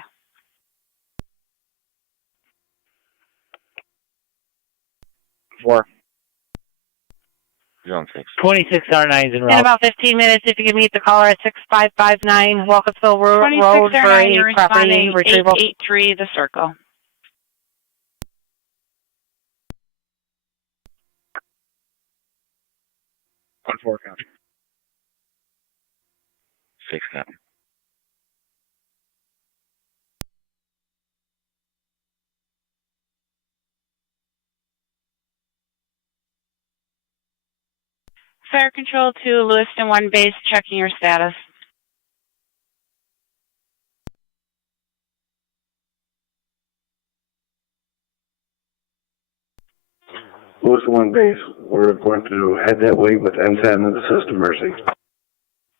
Four. Zone 6. 26R9's en route. In about 15 minutes, if you can meet the caller at 6559 Walkersville Road for a property retrieval. 883 the circle. On 4 count. 6 count. Fire Control to Lewiston 1 base, checking your status. Lewiston 1 base, we're going to head that way with M10 in the system, Mercy.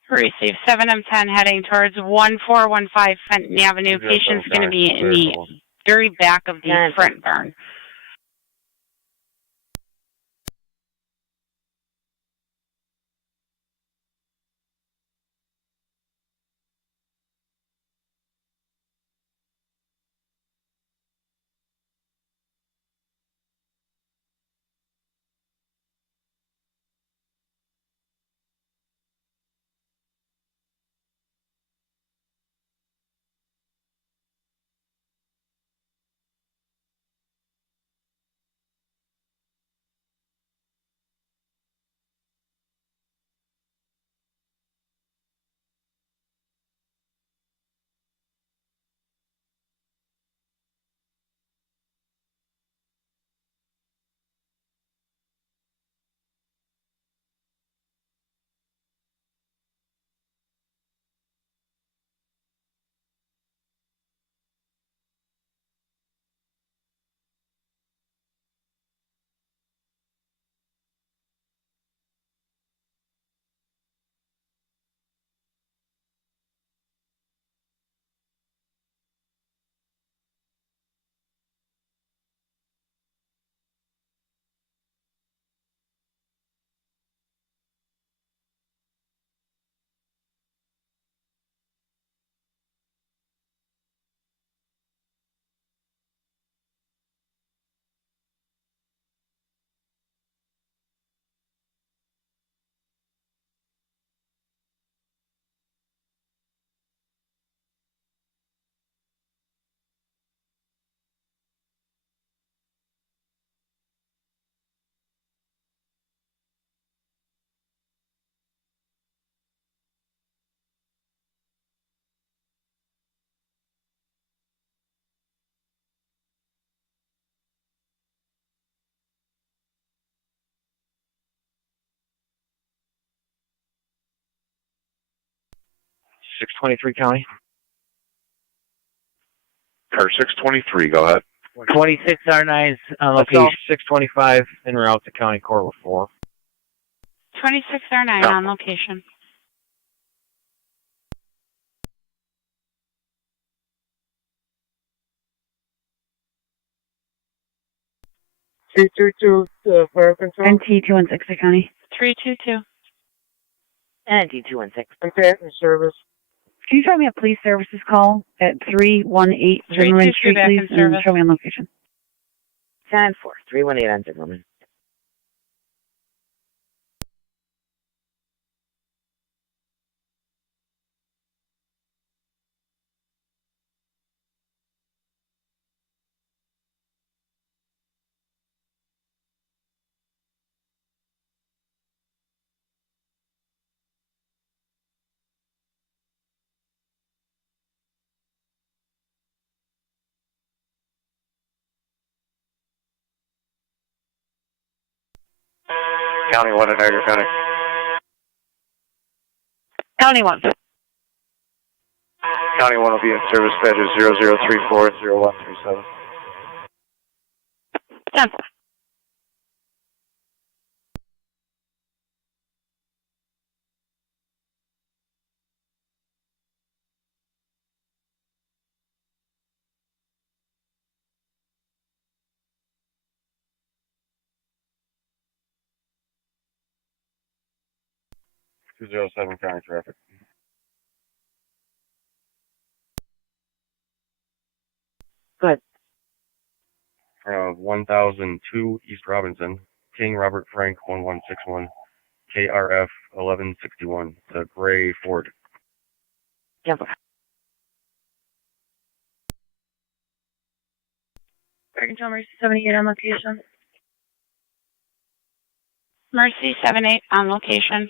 Receive 7M10 heading towards 1415 Fenton Avenue. Patient's going to be in the very back of the front barn. 623 County. Car 623, go ahead. 26R9's on location 625 en route to County Court with 4. 26R9 on location. Fire control. NT216 County. 322. NT216. Containment service. Can you show me a police services call at 318 Zimmerman Street, please, and show me on location? 10-4, 318 on Zimmerman. County 1 in Niagara County. County 1. County 1 will be in service, badges 0034 and 0137. 10. .207 County traffic. Go ahead. 1002 East Robinson, King Robert Frank 1161, KRF 1161, the gray Ford. Jump. Fire Control Mercy 78 on location. Mercy 78 on location.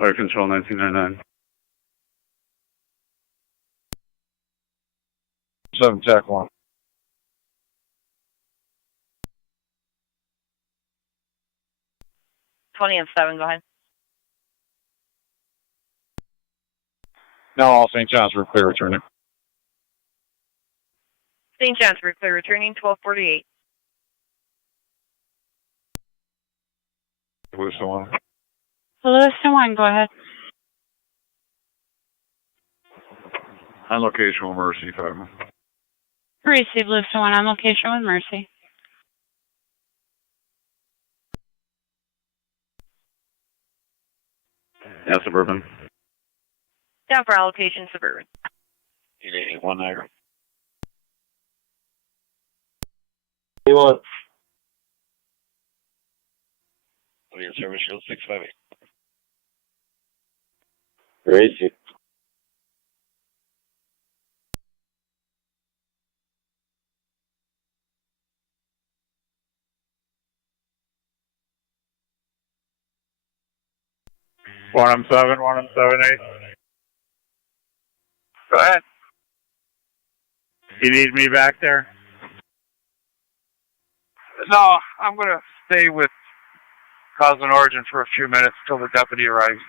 Fire Control 1999. 7 TAC 1. and 7, go ahead. Now all St. John's were clear returning. St. John's, we're clear, returning 1248. Lewiston 1. Lewiston 1, go ahead. On location with Mercy, Fireman. Receive Lewiston 1 on location with Mercy. Yeah, Suburban. Down for allocation, Suburban. 881 Niagara. You want? I'll be in service shield 658. Gracie. One M7, 1M78. Go ahead. You need me back there? No, I'm going to stay with Cause and Origin for a few minutes till the deputy arrives.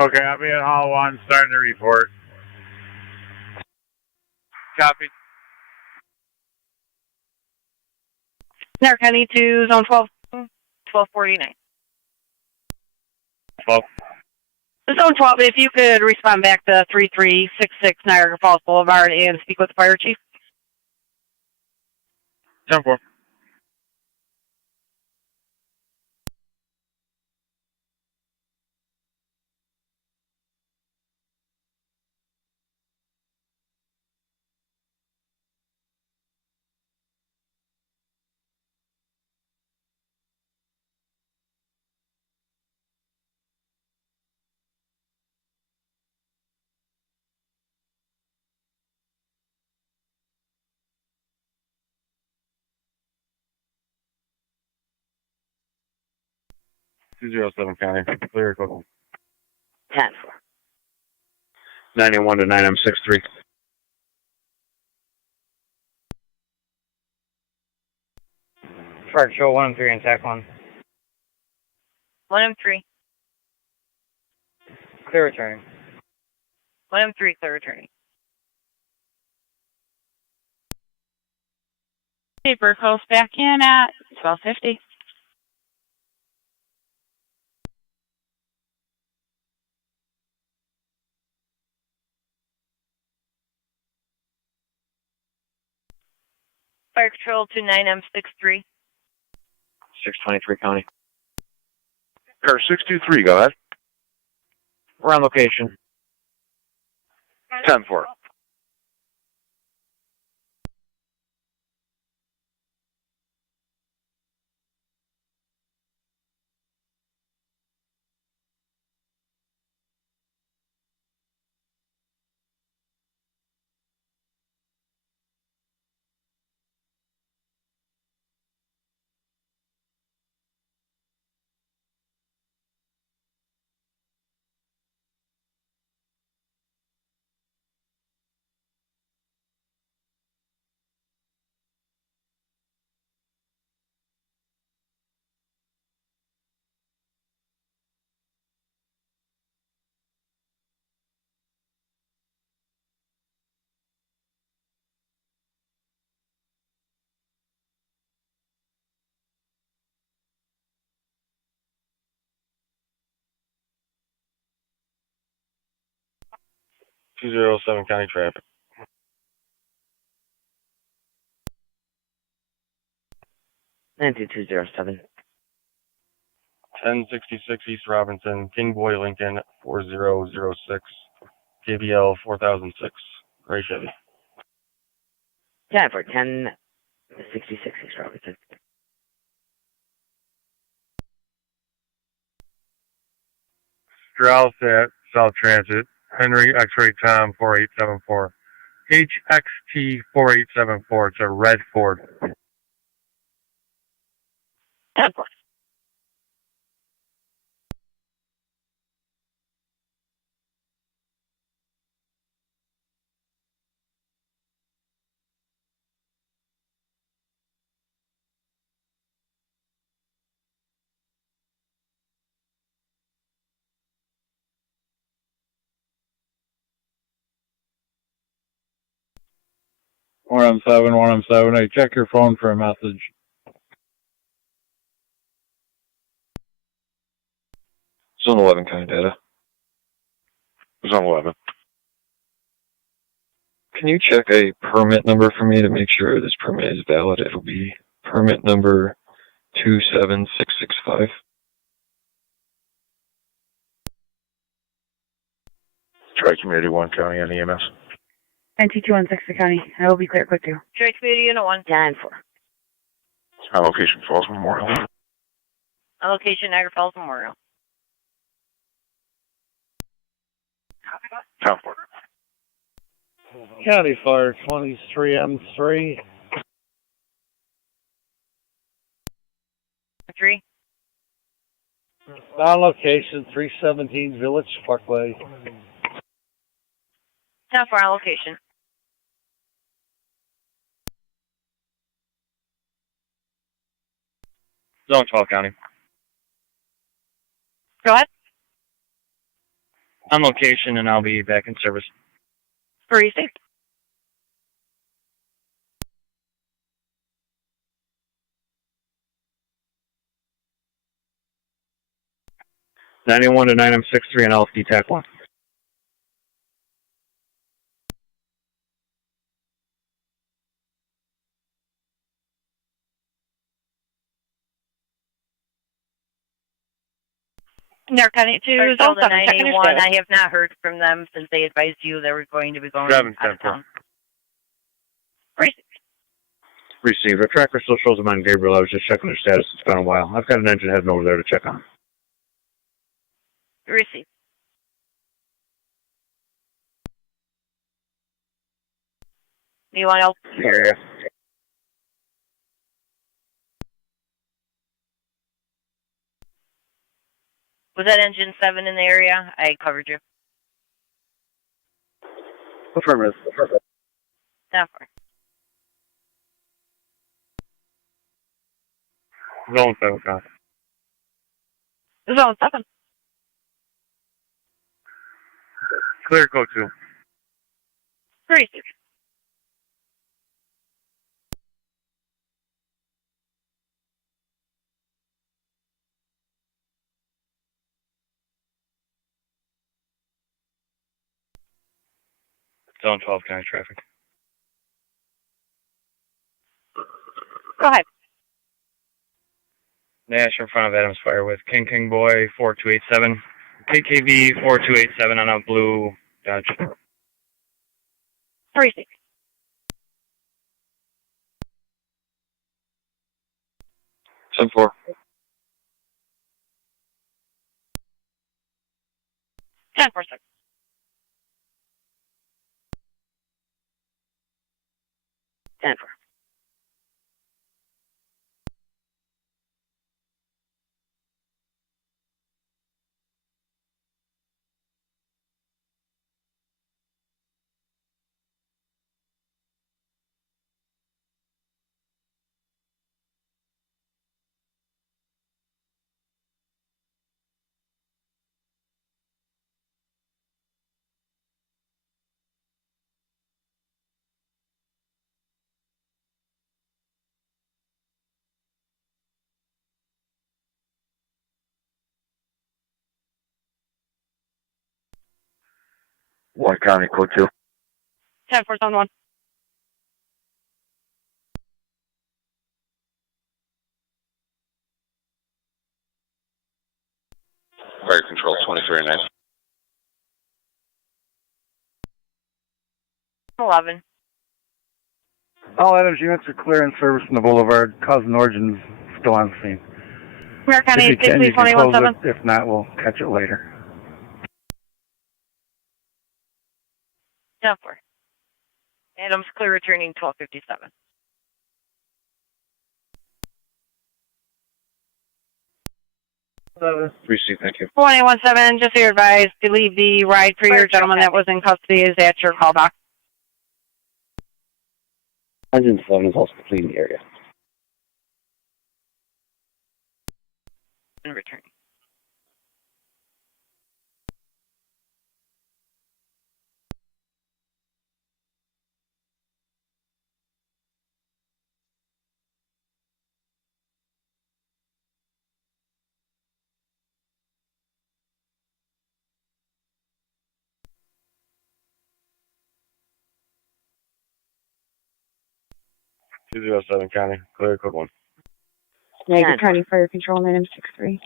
Okay, I'll be in Hall 1, starting the report. Copy. Niagara County to Zone 12, 1249. 12. Zone 12, if you could respond back to 3366 Niagara Falls Boulevard and speak with the fire chief. 10-4. .207 County. Clear code. 10-4. 91 to 9M63. Shark Show 1-3 and TAC 1. 1M3. Clear returning. 1M3, clear returning. Paper calls back in at 12:50. Fire Control to 9M63. 623 County. Car 623, go ahead. We're on location. 10-4. .207 County traffic. 9207. 1066 East Robinson, King Boy Lincoln 4006, KBL 4006, Gray Chevy. 10-4. 1066 East Robinson. Strauss at South Transit. Henry X-Ray Tom 4874. HXT 4874. It's a red Ford. 10-4. One M7. Hey, check your phone for a message. Zone 11 County data. Zone 11. Can you check a permit number for me to make sure this permit is valid? It'll be permit number 27665. Try Community 1 County on EMS. 9216 County. I will be clear quick too. Joy Community Unit 1. 10-4. On location, Falls Memorial. On location, Niagara Falls Memorial. 10-4. County Fire 23M3. 3. On location 317 Village Parkway. 10-4 on location. Zone 12 County. Go ahead. On location, and I'll be back in service. For receipt. .91 to 9M63 and LFD TAC 1. They're cutting to Or Zone the 7, checking your 91. status. I have not heard from them since they advised you they were going to be going out of town. Received. Our tracker still shows them on Gabriel. I was just checking their status. It's been a while. I've got an engine heading over there to check on. Received. You want help? Here. Was that engine 7 in the area? I covered you. Affirmative. Not far. Zone 7, copy. Zone 7. Clear code 2. 3. Zone 12, county traffic. Go ahead. Nash in front of Adams Fire with King Boy 4287. KKV 4287 on a blue Dodge. 3. 7-4. Ten 4-6. Denver. Warren County, code 2. 10 for Zone 1. Fire control 2309. 11. All Adams units are clear in service from the boulevard. Cause and origins still on the scene. American If you can, you can close 21-7. it. If not, we'll catch it later. 10 4. Adams clear returning 1257. Received, thank you. 21-7, just so you're advised to leave the ride for your gentleman that was in custody is at your callback. Engine 7 is also completing the area. And returning. Two 207 County, clear code 1. Niagara County Fire Control, 9M63.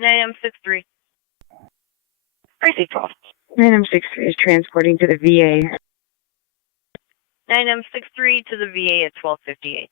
9M63. Received 12. 9M63 is transporting to the VA. 9M63 to the VA at 1258.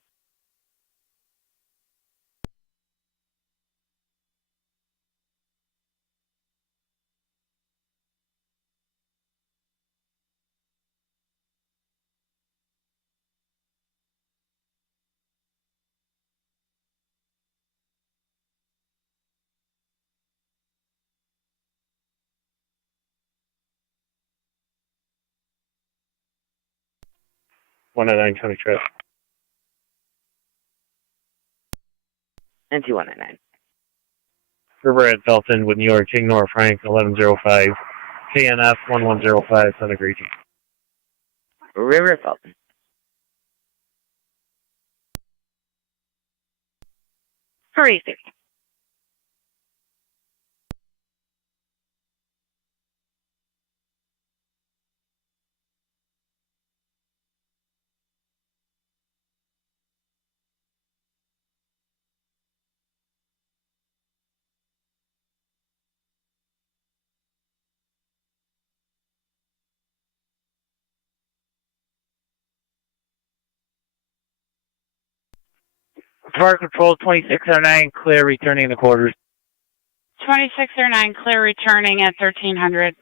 One at 9 County traffic. And 2199. River at Felton with New York King Nora Frank 1105. KNF 1105 Center Greasy. River Felton. Crazy. Fire Control 2609, clear, returning the quarters. 2609, clear, returning at 1300.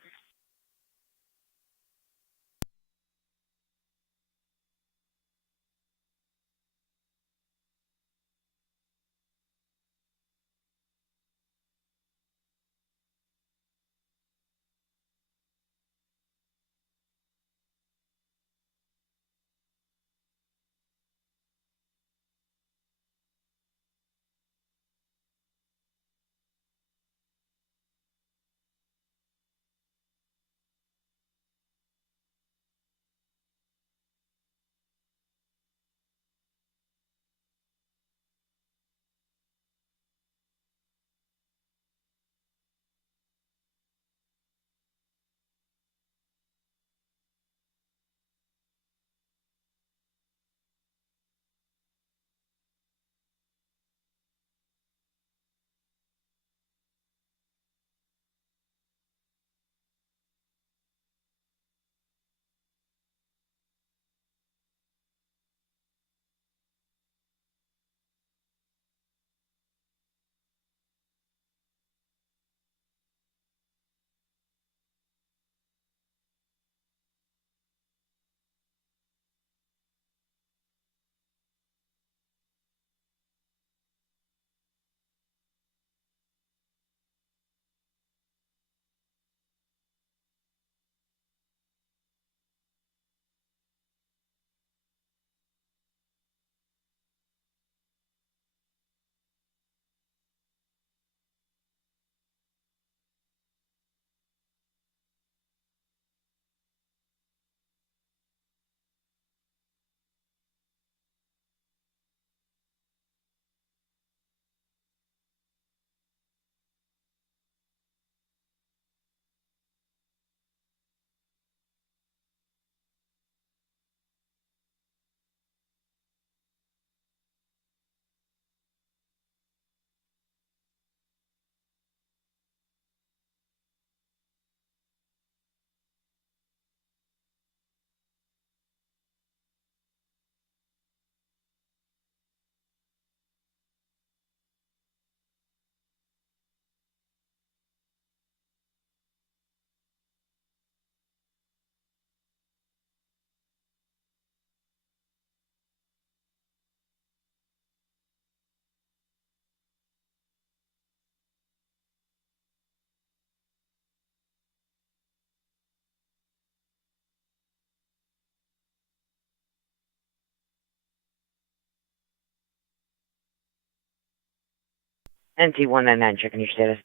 NT199, checking your status.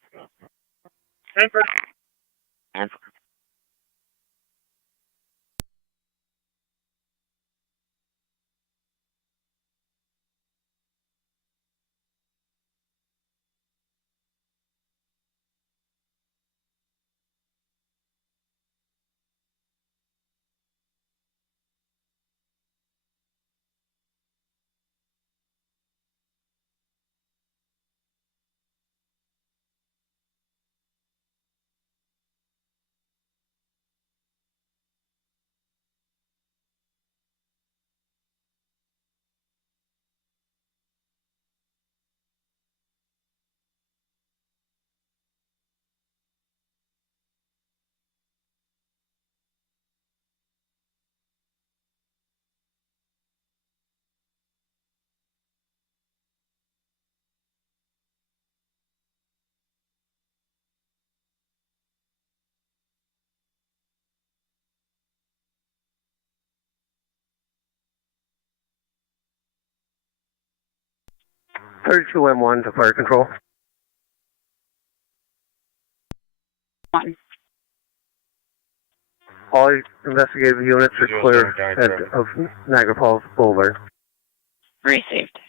And M1 to fire control. One. All investigative units are clear of Niagara Falls Boulevard. Received.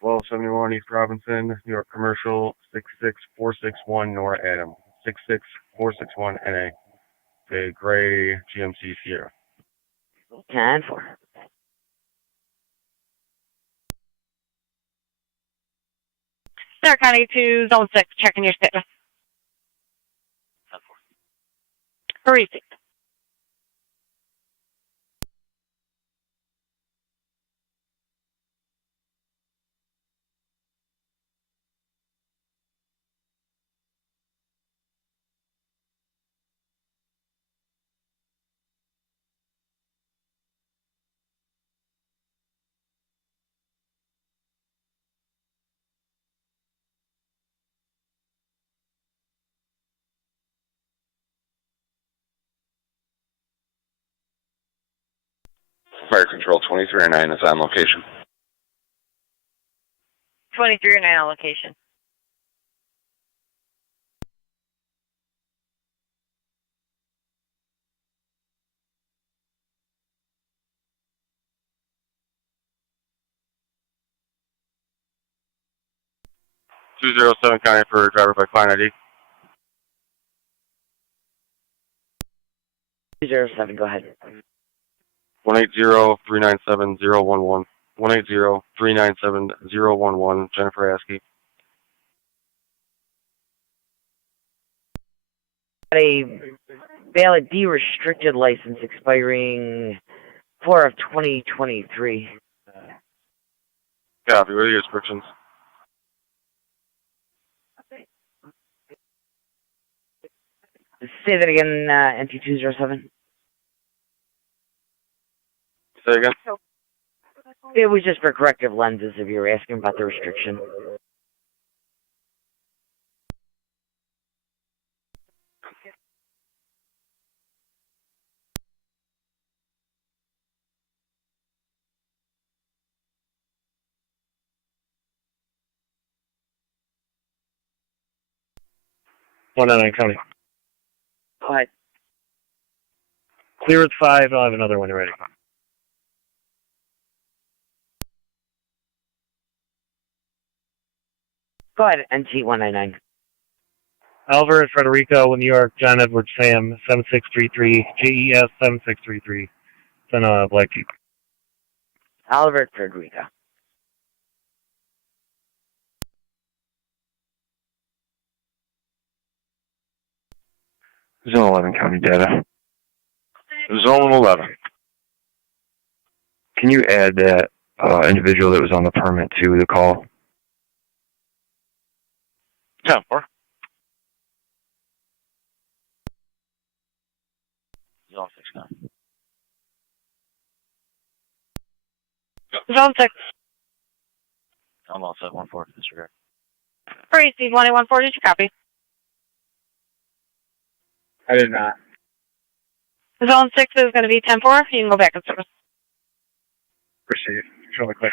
1271 East Robinson, New York Commercial, 66461 Nora Adam, 66461 NA. A gray GMC Sierra. 10-4. Center County to Zone 6, checking your status. Received. Fire Control 2309 is on location. 2309 on location. .207 County for driver by client ID. 207, go ahead. 180-397-011. 180-397-011, Jennifer Askey. A valid D-restricted license expiring 4 of 2023. Copy, what are your restrictions? Say that again, NT207. Say again? It was just for corrective lenses if you were asking about the restriction. County. Go ahead. Clear at 5. I'll have another one ready. Go ahead, NT199. Alvarez, Frederico, New York, John Edward Sam, 7633, JES 7633. Then Black Jeep. Albert Frederico. Zone 11 County data. Zone 11. Can you add that individual that was on the permit to the call? 10-4. Zone 6 now. Zone 6. I'm all set, 1-4, disregard. Free, Steve 1814, did you copy? I did not. Zone 6 is going to be 10-4. You can go back and service. Proceed. Show me clear.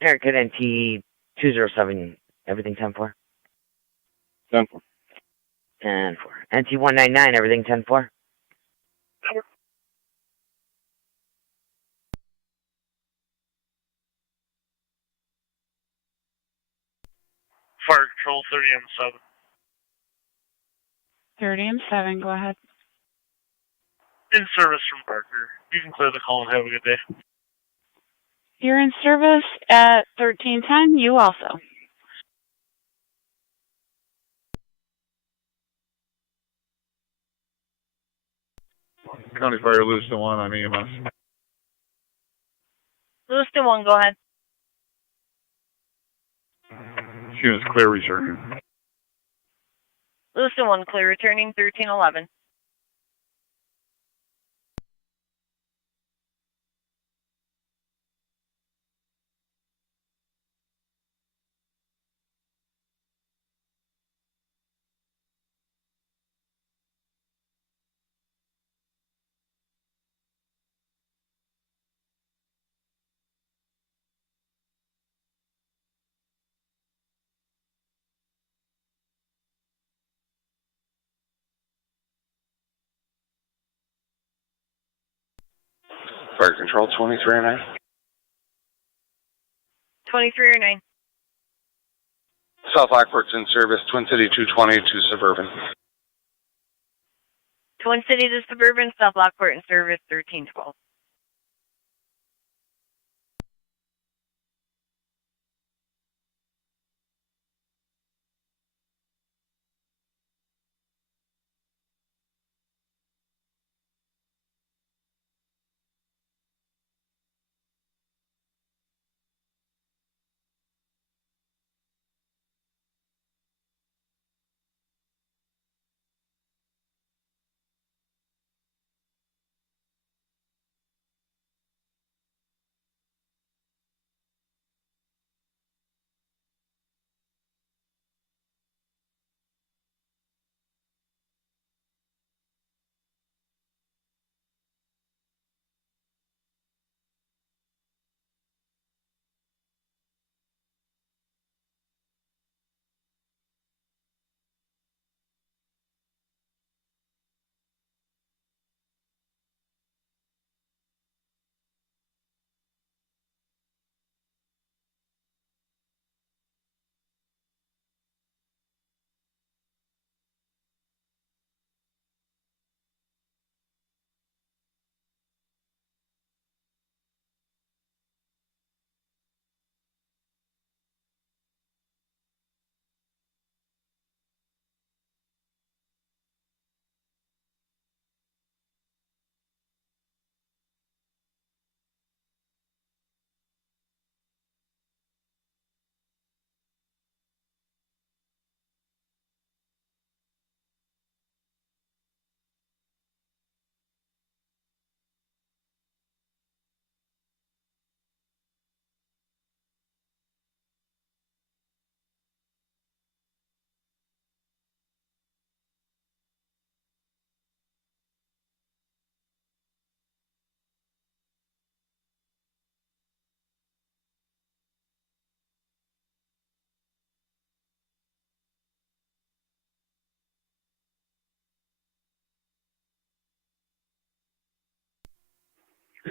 Eric at NT207, everything 10-4? 10-4. 10-4. NT199, everything 10-4. Fire Control 30M7. 30M7, go ahead. In service from Parker. You can clear the call and have a good day. You're in service at 1310, you also. County Fire Lewiston 1 on EMS. Lewiston 1, go ahead. Unit's clear returning. Lewiston 1, clear, returning 1311. Fire Control 2309. 2309. South Lockport's in service, Twin City 220 to Suburban. Twin City to Suburban, South Lockport in service 1312.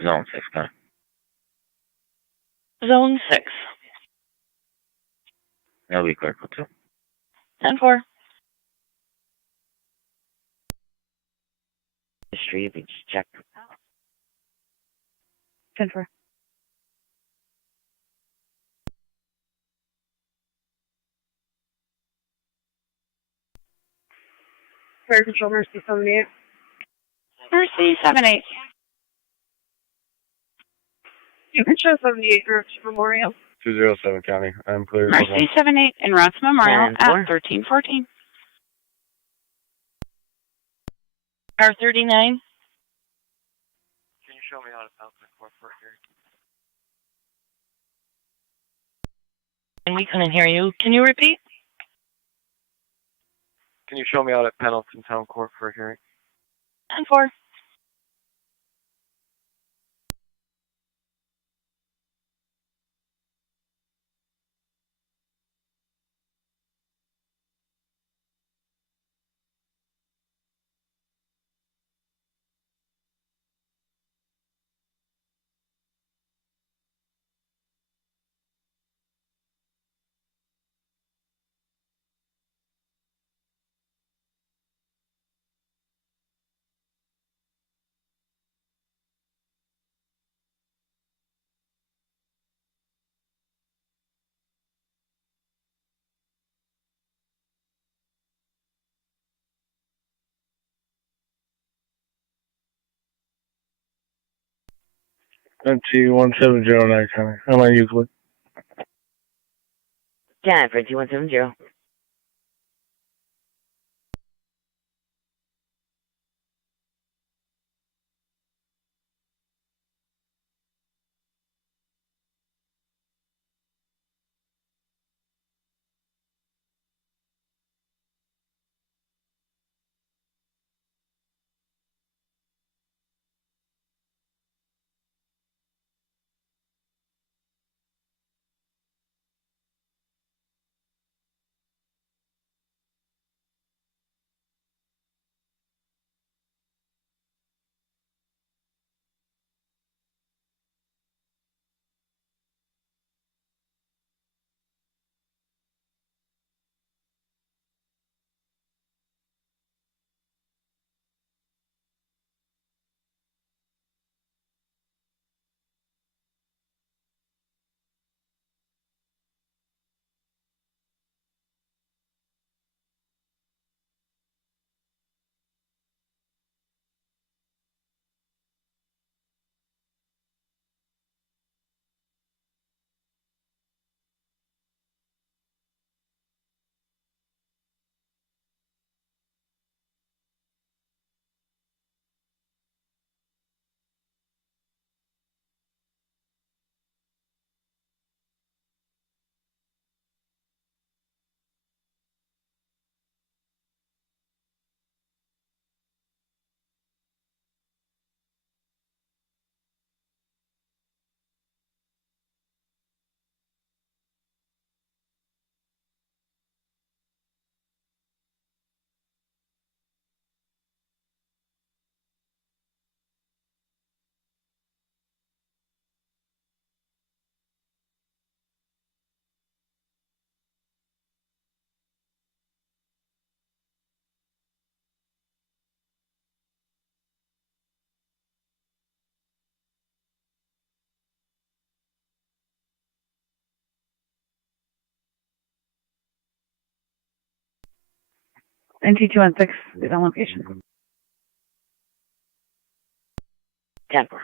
Zone 6, huh? Zone 6. That'll be clear for 2. 10-4. The street, if you just check. 10-4. Fire Control Mercy 78. Mercy 78. You can show 78 groups Memorial. 207 County. I'm clear. Mercy 78 in Routes Memorial at 1314. R39. Can you show me how to pound the corporate here? And we couldn't hear you. Can you repeat? Can you show me out at Pendleton Town Court for a hearing? 10-4. NT1709 County. I'm on Euclid. 10 for NT170. NT216 is on location. 10 for.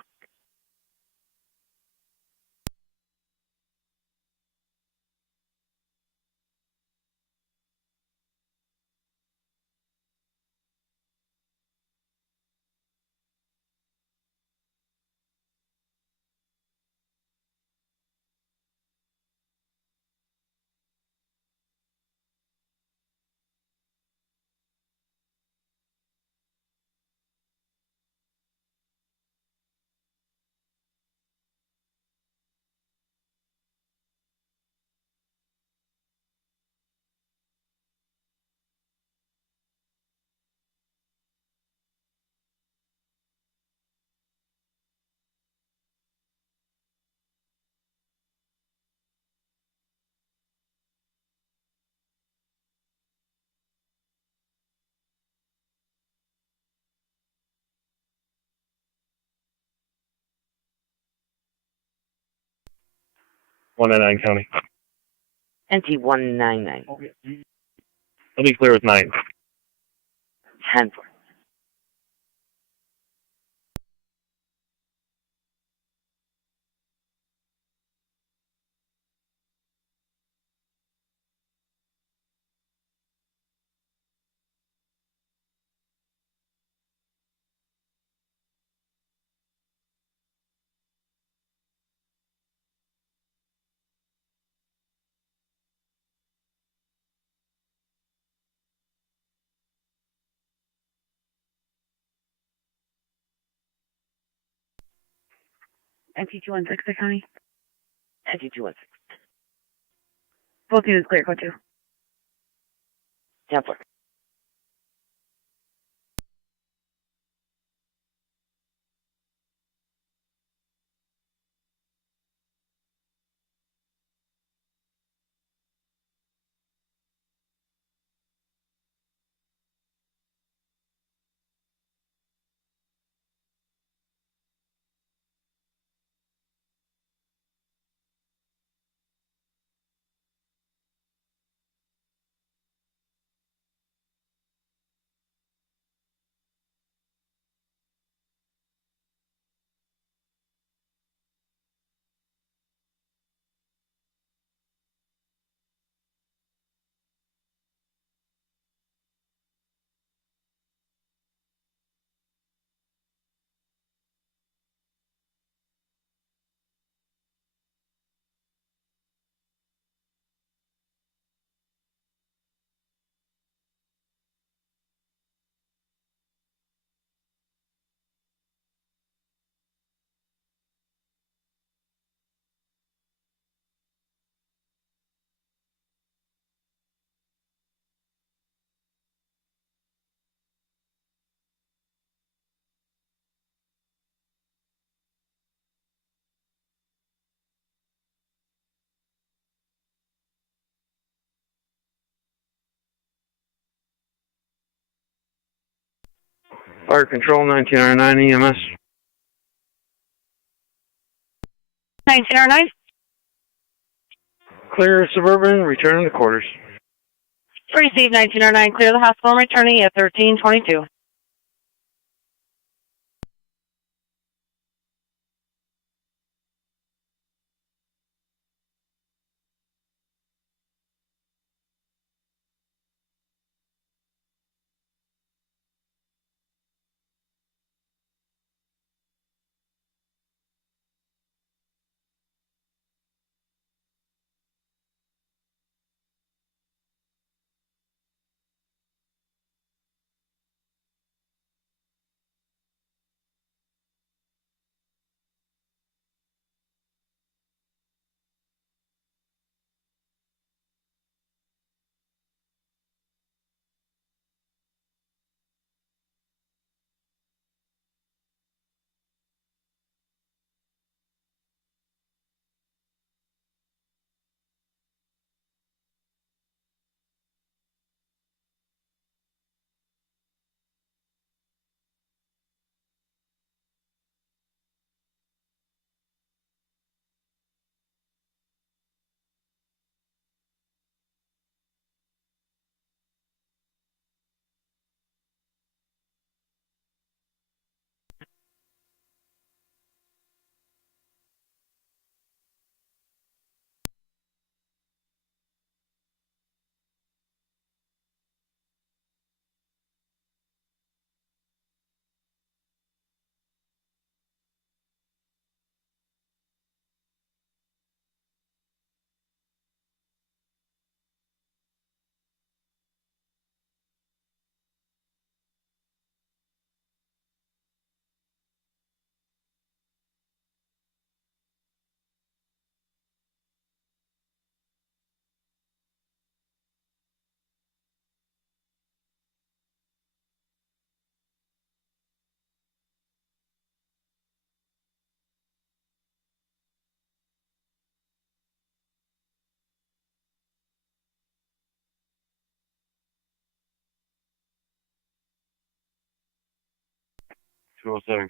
.199 County. NT199. I'll be clear with 9. 10 for. NT216 the county. NT216. Both units clear, code 2. 10 for. Fire Control 1909 EMS. 1909. Clear Suburban, return to quarters. Receive 1909. Clear the hospital. Returning at 1322.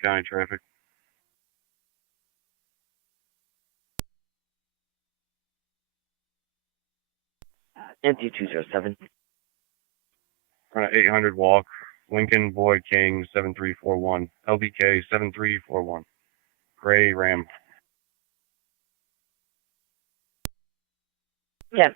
County traffic. Empty 207. 800 walk. Lincoln Boyd King 7341. LBK 7341. Gray Ram. 10.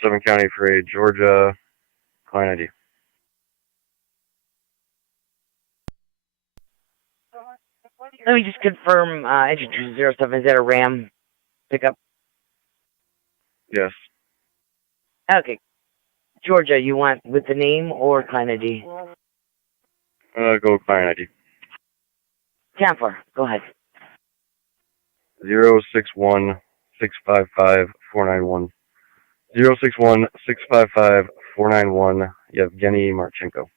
Seven County Parade, Georgia, Klein ID. Let me just confirm, engine 207, is that a Ram pickup? Yes. Okay. Georgia, you want with the name or Klein ID? Go Klein ID. 10-4, go ahead. 061 655 491. 061 655 491. Yevgeny Marchenko.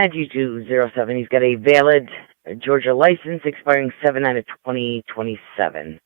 9207. He's got a valid Georgia license expiring 7/9/2027.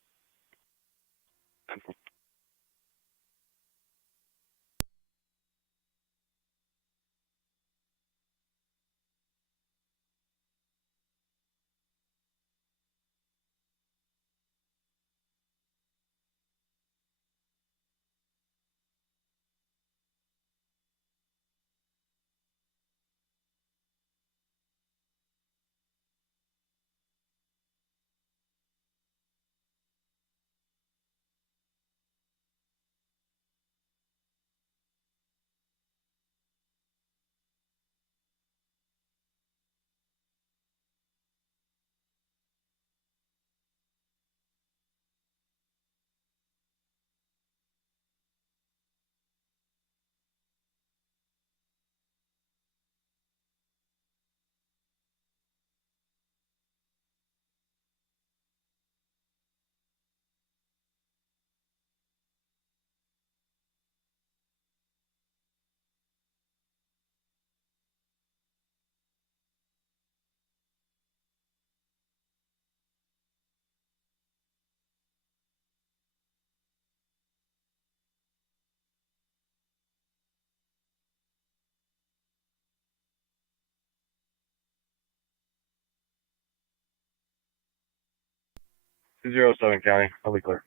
.207 County. I'll be clear.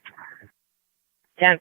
10-4.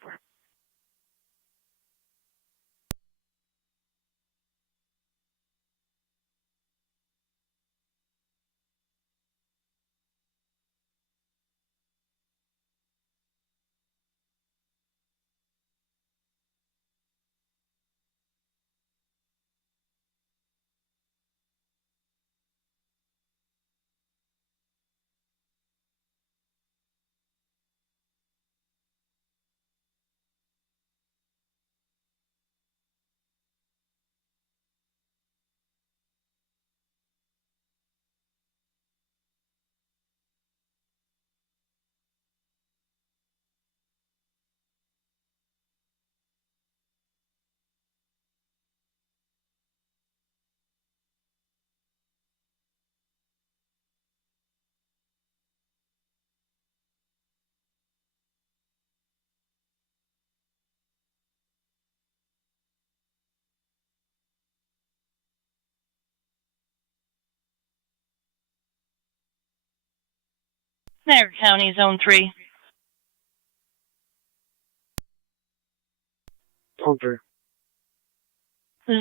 Niagara County, Zone 3. Zone 3.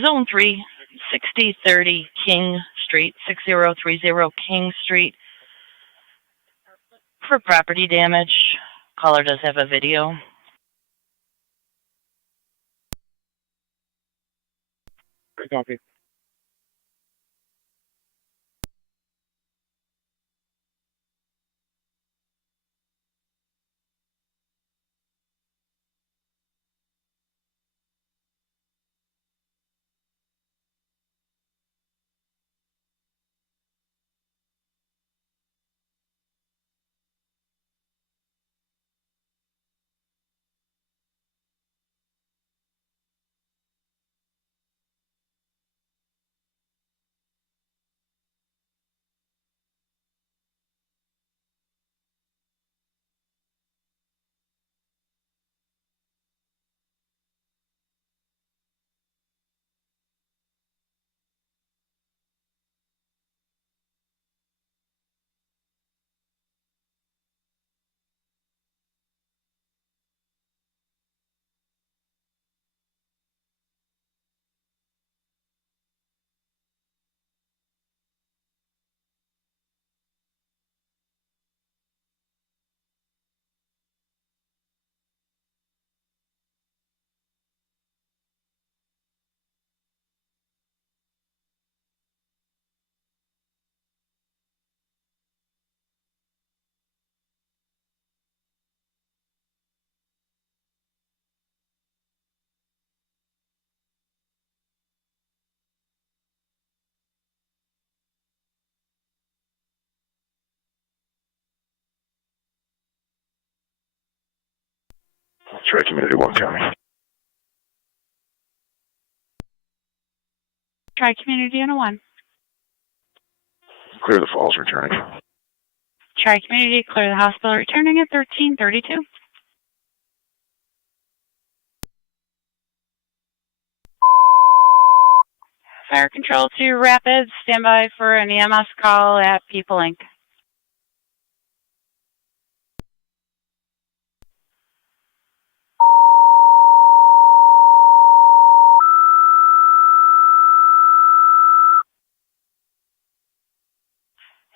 Zone 3, 6030 King Street, 6030 King Street. For property damage, caller does have a video. Copy. Try Community 1 County. Try Community 101. Clear the falls returning. Tri-Community, clear the hospital, returning at 1332. Fire Control to Rapids, stand by for an EMS call at People Inc.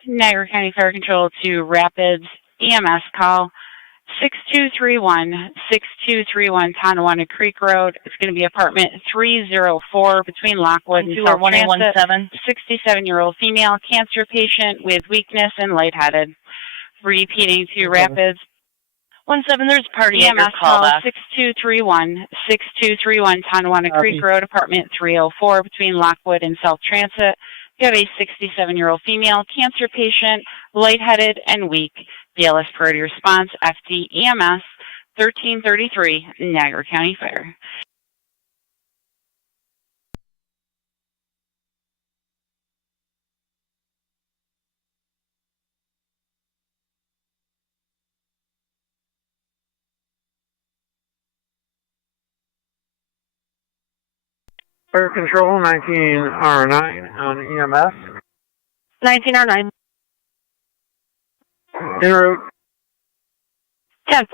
Niagara County Fire Control to Rapids, EMS call 6231 Tonawanda Creek Road. It's going to be apartment 304 between Lockwood and South Transit. 67-year-old female cancer patient with weakness and lightheaded. Repeating to Rapids. 17, there's a party at EMS your call callback. 6231 Tonawanda Creek Road, apartment 304 between Lockwood and South Transit. You have a 67-year-old female cancer patient, lightheaded and weak. BLS priority response, FD EMS 1333, Niagara County Fire. Fire Control, 19R9 on EMS. 19R9. En route. 10-4.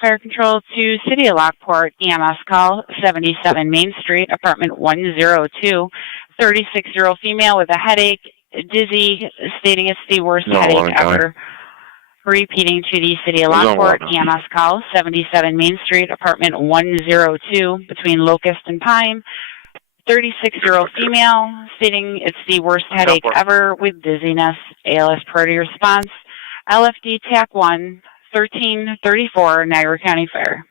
Fire Control to City of Lockport, EMS call 77 Main Street, apartment 102, 36-year-old female with a headache, dizzy, stating it's the worst headache ever. Repeating to the City of Lockport, EMS call 77 Main Street, apartment 102, between Locust and Pine, 36-year-old female, stating it's the worst headache ever with dizziness, ALS priority response, LFD TAC 1, 1334, Niagara County Fire.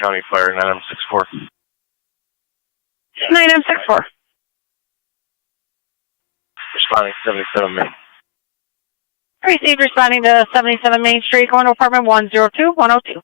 County Fire, 9M64. 9M64. Responding 77 Main. Received responding to 77 Main Street, going to apartment 102.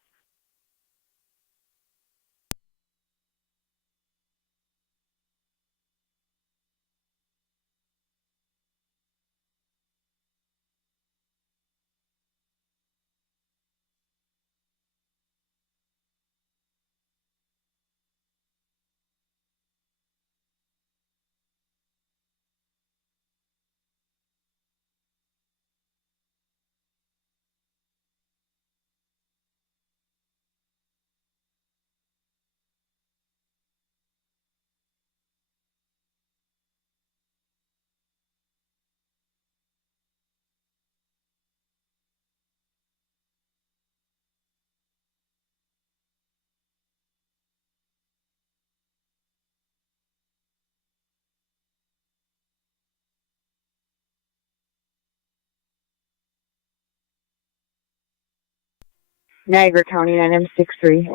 Niagara County, NM63.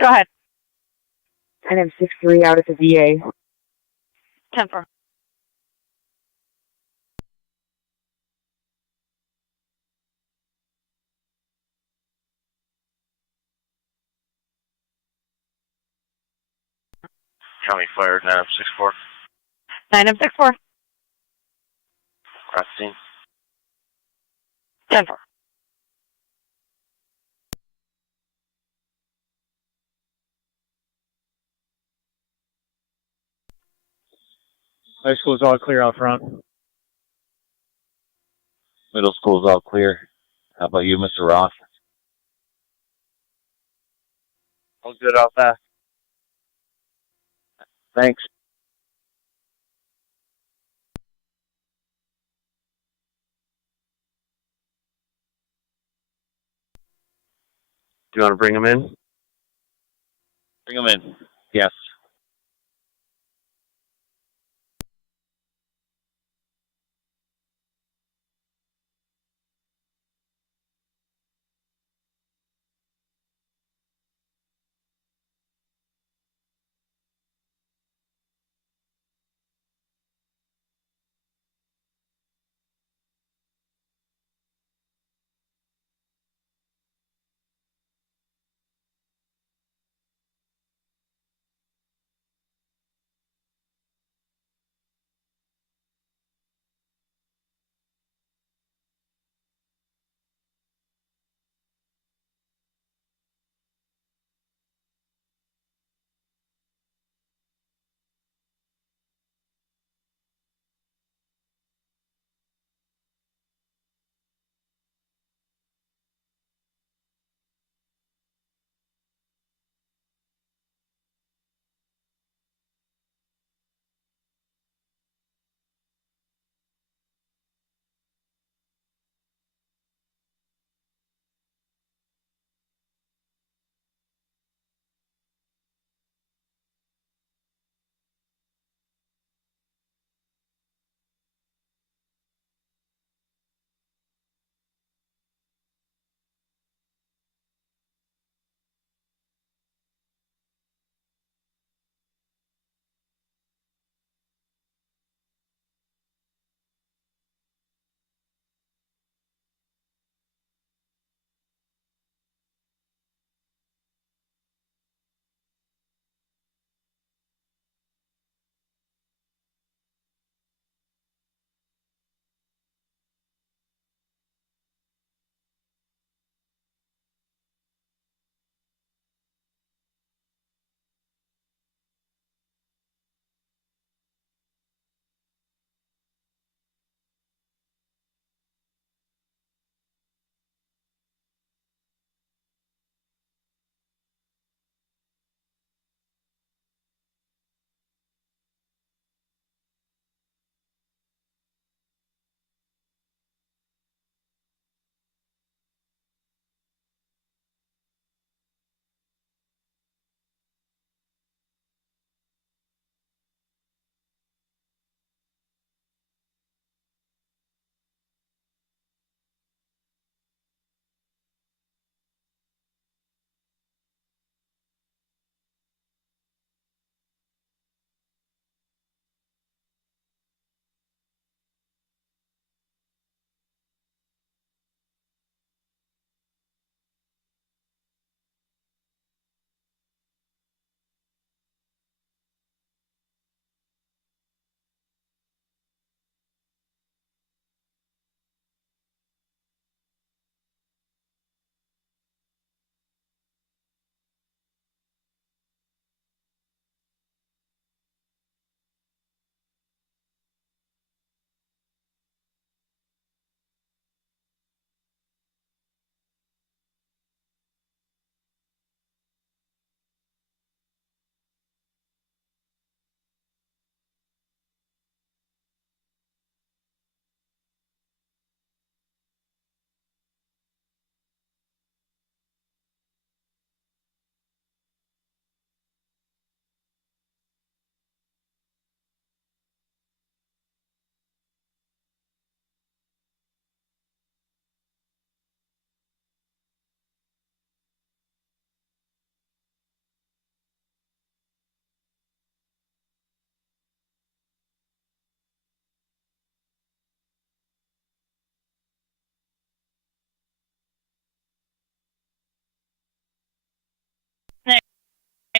Go ahead. NM63 out at the VA. 10-4. County Fire, 964. 9M64. Cross scene. 10-4. High school's all clear out front. Middle school's all clear. How about you, Mr. Ross? All good out there. Thanks. Do you want to bring them in? Bring them in. Yes.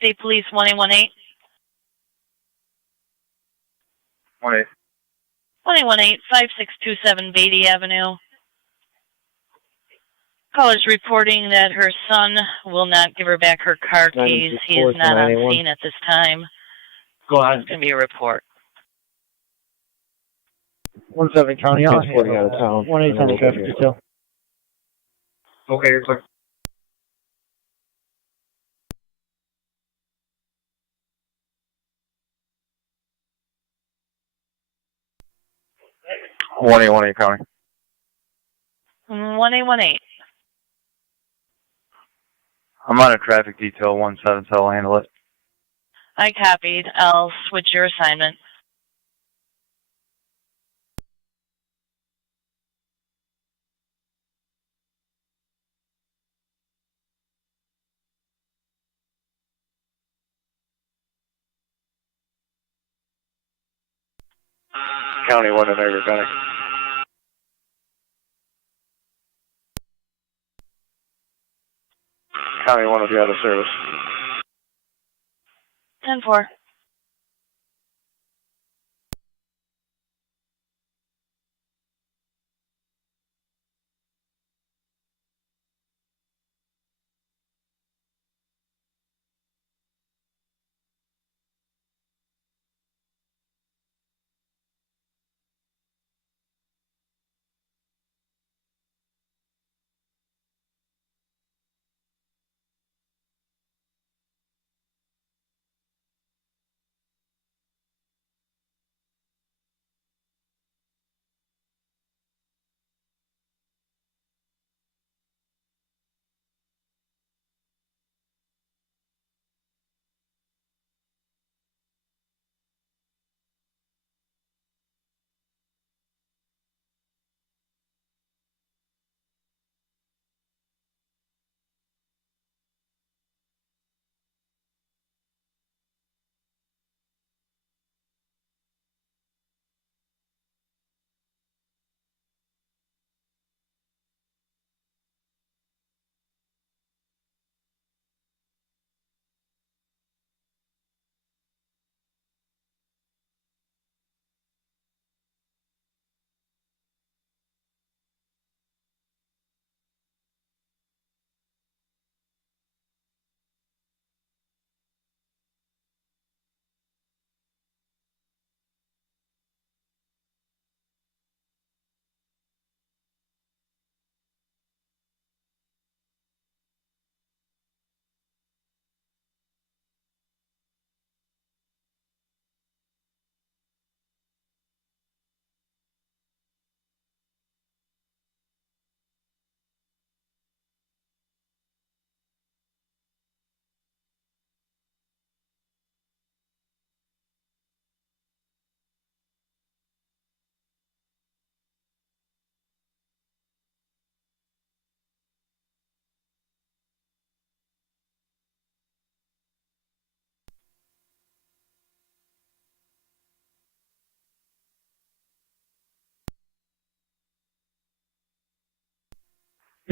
State Police 1818. 1818, 5627 Beatty Avenue. Caller's reporting that her son will not give her back her car keys. He is not on scene at this time. Go ahead. It's going to be a report. 17 County, transporting out of town. 1-800 traffic detail. Okay, you're clear. One eight County. 1818. I'm on a traffic detail 17, so I'll handle it. I copied. I'll switch your assignment. County 1 in Niagara County. County 1 will be out of service. 10-4.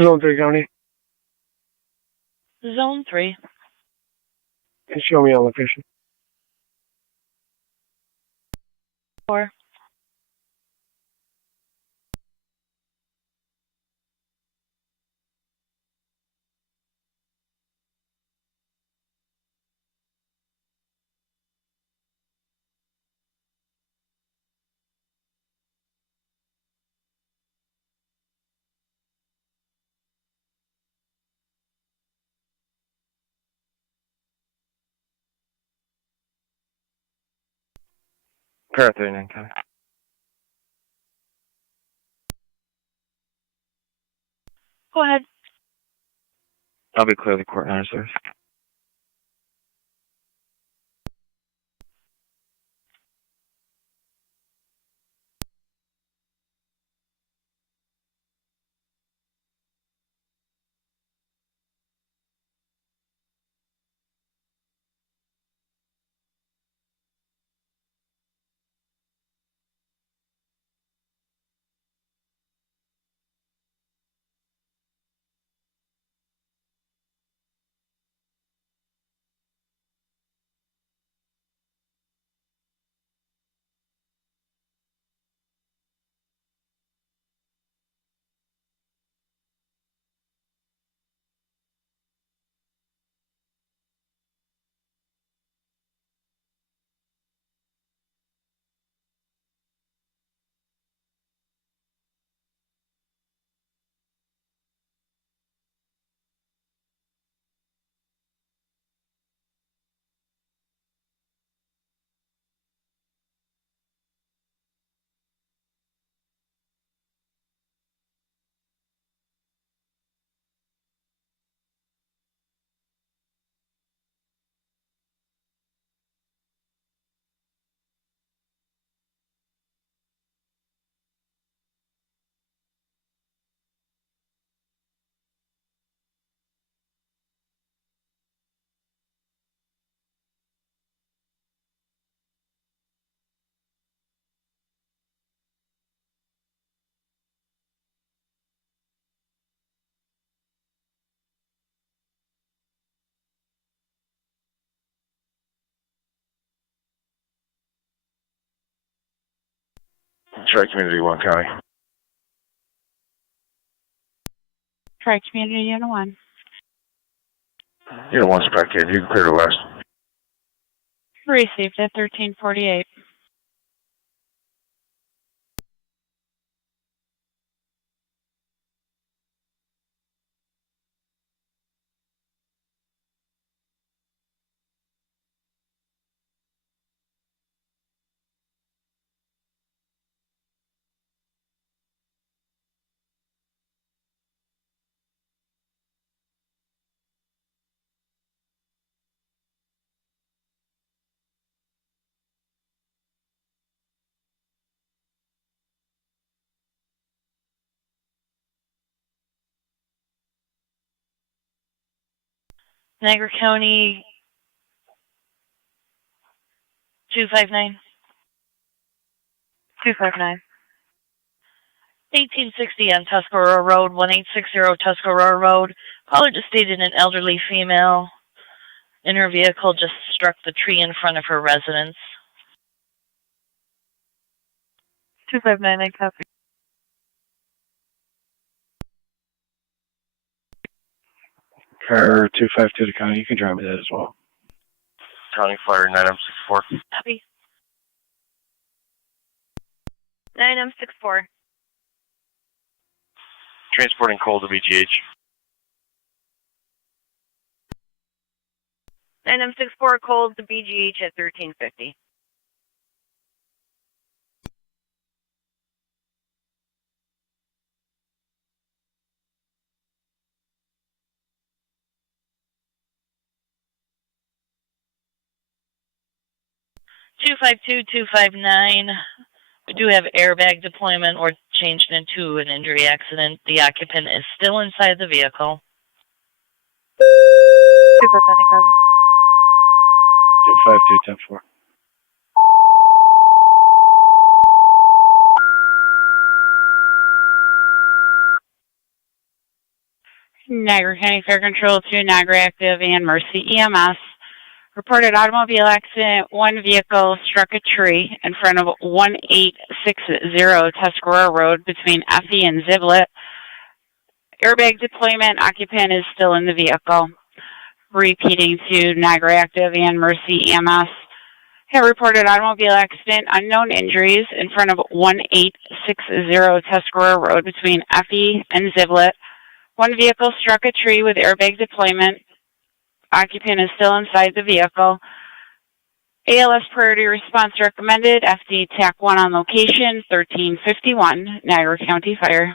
Zone 3 County. Zone 3. And show me on location. 4. Car 39 County. Go ahead. I'll be clearly court and service. Tri-Community 1 County. Tri-Community Unit 1. Unit 1 spec in. You can clear the west. Received at 1348. Niagara County 259. 259. 1860 on Tuscarora Road, 1860 Tuscarora Road. Caller just stated an elderly female in her vehicle just struck the tree in front of her residence. 259, I copy. Car 252 to county, you can drive me that as well. County Fire 9M64. Copy. 9M64. Transporting coal to BGH. 9M64 cold to BGH at 1350. Two 259. We do have airbag deployment or changed into an injury accident. The occupant is still inside the vehicle. 259, copy. 252 10-4. Niagara County Fair Control 2, Niagara Active and Mercy EMS. Reported automobile accident. One vehicle struck a tree in front of 1860 Tuscarora Road between Effie and Ziblet. Airbag deployment. Occupant is still in the vehicle. Repeating to Niagara Active and Mercy EMS. Have reported automobile accident. Unknown injuries in front of 1860 Tuscarora Road between Effie and Ziblet. One vehicle struck a tree with airbag deployment. Occupant is still inside the vehicle. ALS priority response recommended. FD TAC 1 on location, 1351, Niagara County Fire.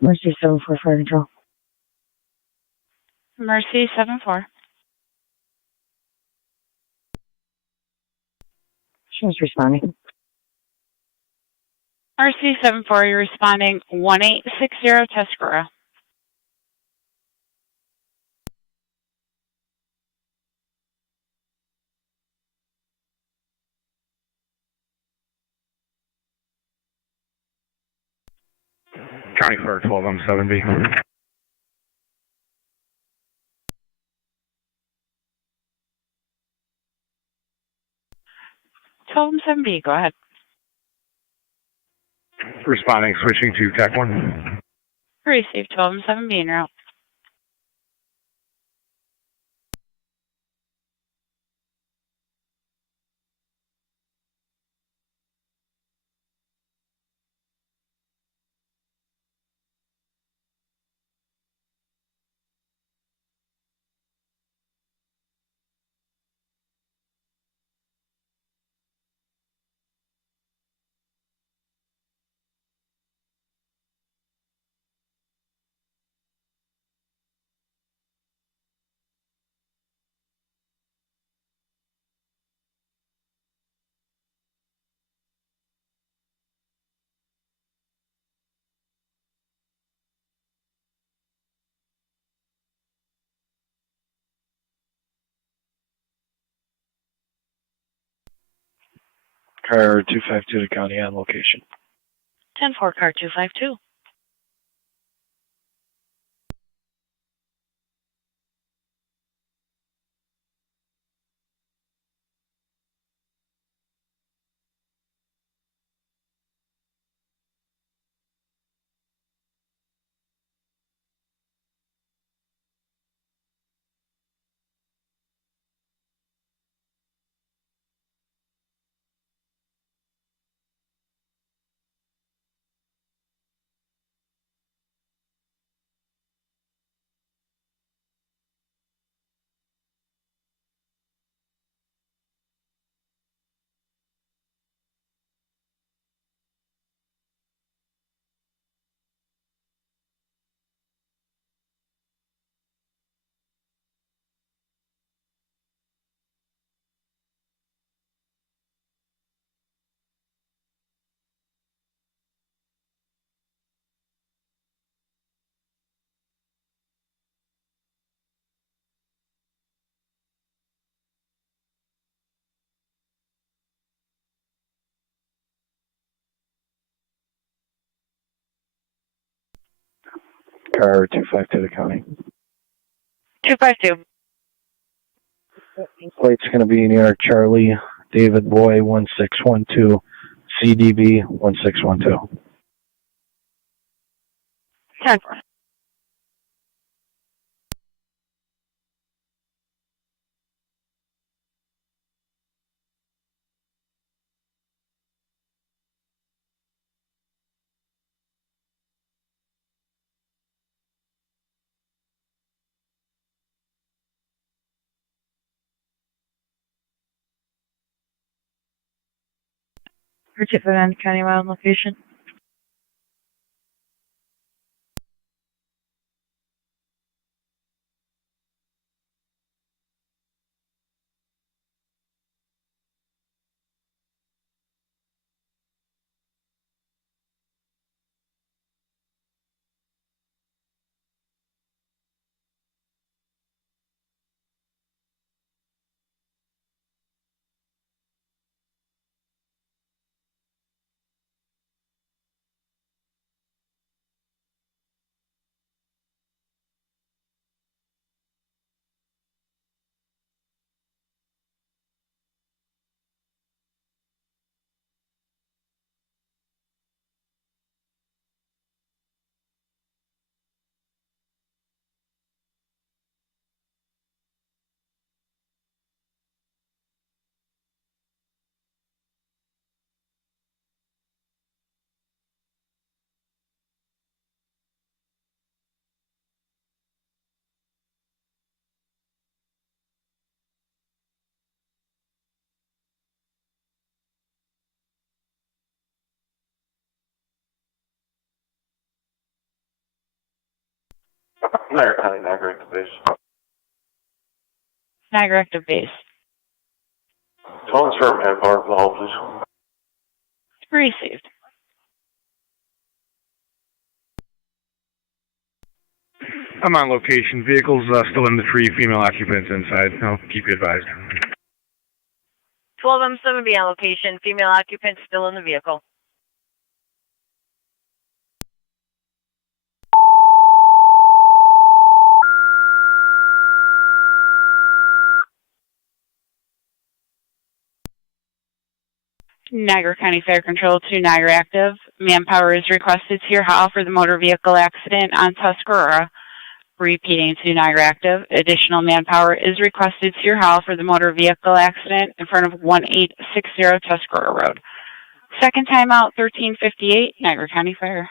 Mercy 74 Fire Control. Mercy 74. She's responding. Mercy 74, you're responding 1860 Tuscarora. County Fire 12M7B. Tell them 7B, go ahead. Responding, switching to TAC 1. Received 12 and 7B en route. Car 252 to county on location. 10-4, car 252. Car 252 to county. 252. Plate's going to be New York Charlie, David Boy 1612, CDB 1612. 10-4. Richard on countywide location. Niagara County, Niagara active base. Niagara active base. Tones for manpower for the hall, please. Received. I'm on location. Vehicle's still in the tree. Female occupants inside. I'll keep you advised. 12M7B on location. Female occupant still in the vehicle. Niagara County Fire Control to Niagara active. Manpower is requested to your hall for the motor vehicle accident on Tuscarora. Repeating to Niagara active. Additional manpower is requested to your hall for the motor vehicle accident in front of 1860 Tuscarora Road. Second time out, 1358, Niagara County Fire.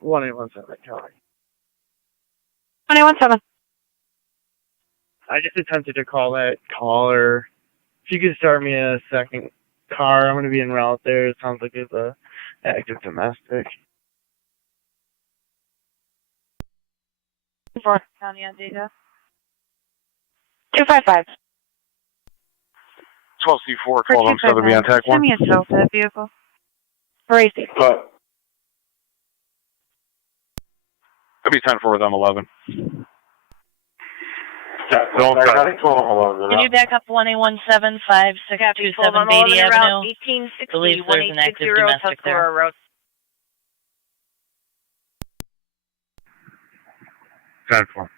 One 817 county. 217. I just attempted to call that caller. If you could start me a second car, I'm going to be en route there. It sounds like it's a active domestic. For county on data. 255. 12C4, 12M7, be on TAC 1. Send me a cell for that vehicle. Racy. It'll be 10-4 with M11. Can you back up 1A175-627 Beatty Avenue? 1860, Believes there's an active domestic there. Road. 10-4.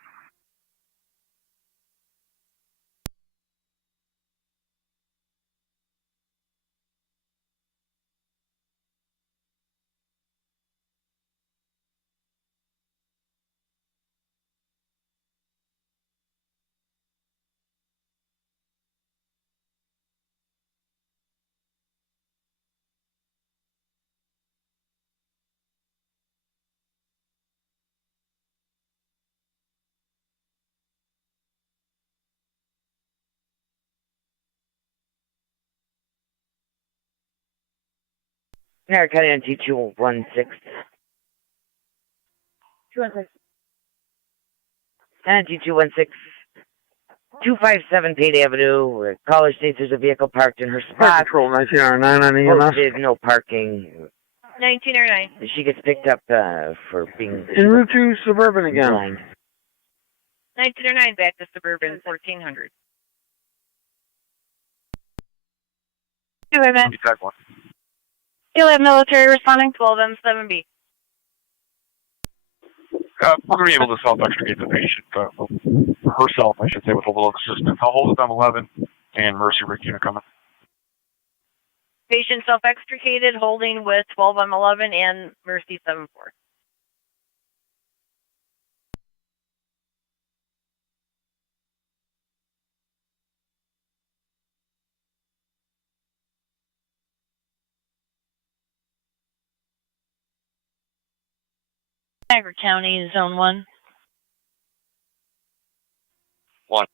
Niagara County on T216. 216. And T216. 257 Payne Avenue. Caller states there's a vehicle parked in her spot. Control 1909 on EMS. Posted no parking. 1909. She gets picked up for being En route to Suburban again. blind. 1909 back to Suburban 1400. Two women. Be TAC 1. You'll have military responding. 12M7B. We're going to be able to self-extricate the patient, herself, I should say, with a little assistance. I'll hold with M11 and Mercy Rick unit coming. Patient self-extricated, holding with 12M11 and Mercy 7-4. Niagara County, Zone 1. 1.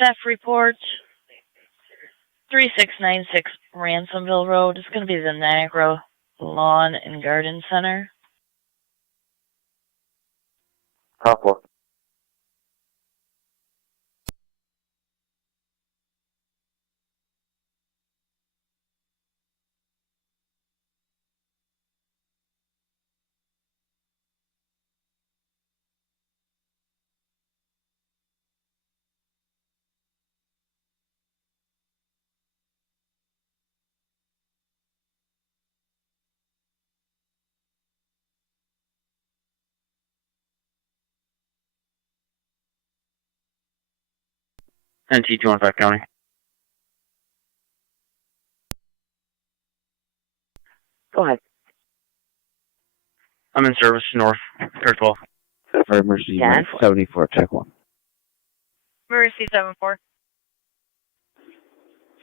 Theft report. 3696 Ransomville Road. It's going to be the Niagara Lawn and Garden Center. Copper. NT215 County. Go ahead. I'm in service north, Air 12. For emergency Yes. 74, check 1. Mercy 7-4.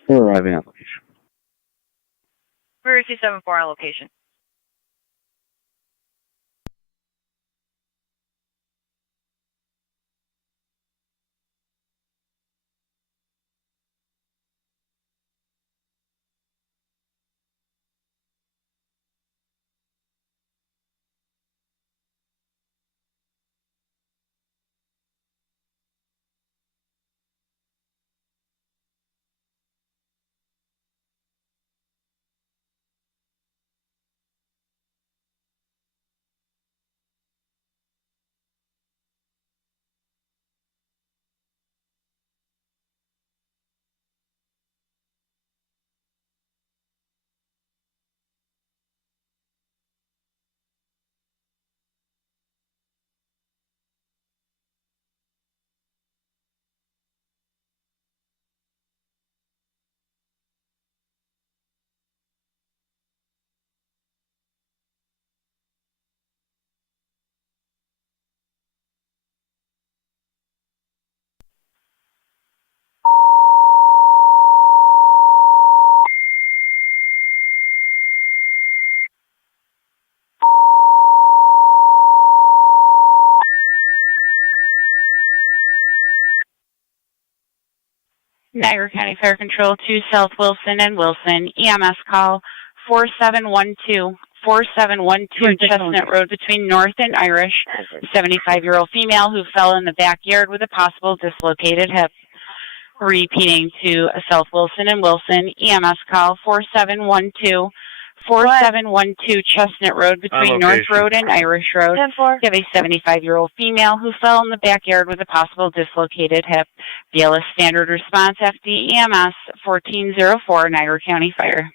We're arriving on location. Mercy 7-4 on location. Niagara County Fire Control 2 South Wilson and Wilson. EMS call 4712 4712 Chestnut Road between North and Irish. 75-year-old female who fell in the backyard with a possible dislocated hip. Repeating to South Wilson and Wilson, EMS call 4712. 4712 Chestnut Road between North Road and Irish Road. You have a 75-year-old female who fell in the backyard with a possible dislocated hip. BLS standard response FD EMS 1404 Niagara County Fire.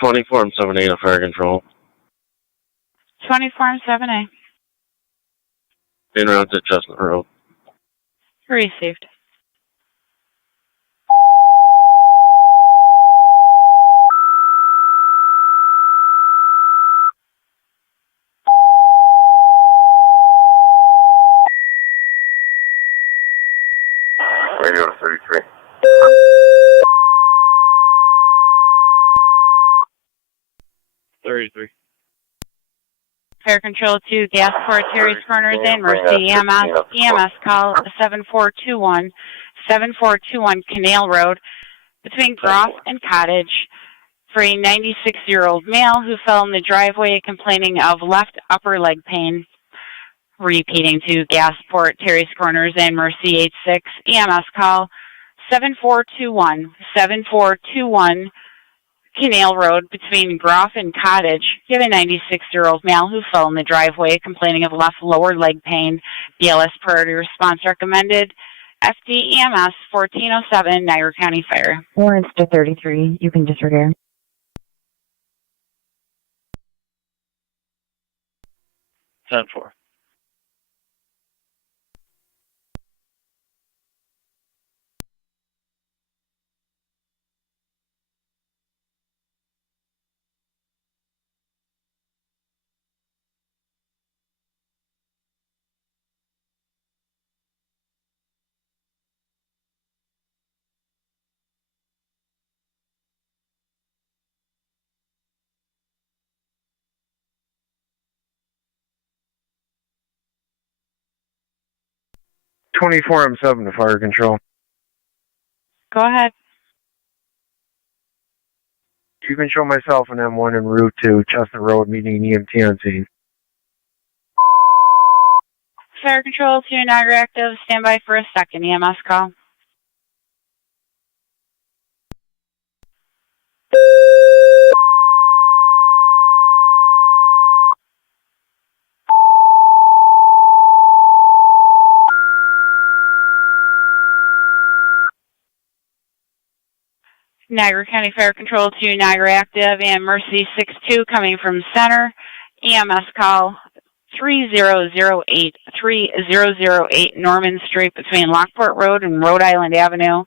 Form 7A to fire control. 24 and 7A. En route to Chestnut Road. Received. Radio to 33. Fire Control to Gasport, Terry's Corners, and Mercy. EMS call 7421. 7421 Canal Road between Groff and Cottage for a 96-year-old male who fell in the driveway complaining of left upper leg pain. Repeating to Gasport, Terry's Corners, and Mercy 86. EMS call 7421. 7421 Canal Road between Groff and Cottage. You have a 96-year-old male who fell in the driveway complaining of left lower leg pain. BLS priority response recommended. FD EMS 1407 Niagara County Fire. Warrants to 33. You can disregard. 10-4. M7 to fire control. Go ahead. You can show myself an M1 en route to Chestnut Road, meeting an EMT on scene. Fire Control to Niagara active. Stand by for a second EMS call. Niagara County Fire Control to Niagara Active and Mercy 62 coming from center. EMS call 3008 Norman Street between Lockport Road and Rhode Island Avenue.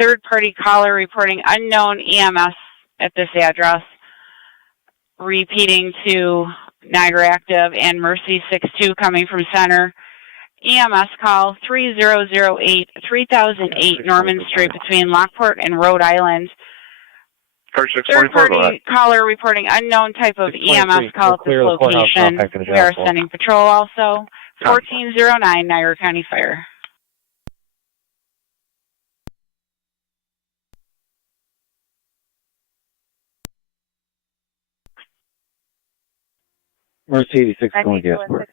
Third party caller reporting unknown EMS at this address. Repeating to Niagara Active and Mercy 62 coming from center. EMS call 3008 Norman Street between Lockport and Rhode Island. Third party caller reporting unknown type of EMS call at this location. We are sending patrol also. 1409 Niagara County Fire. Mercy 86 going to Gasport.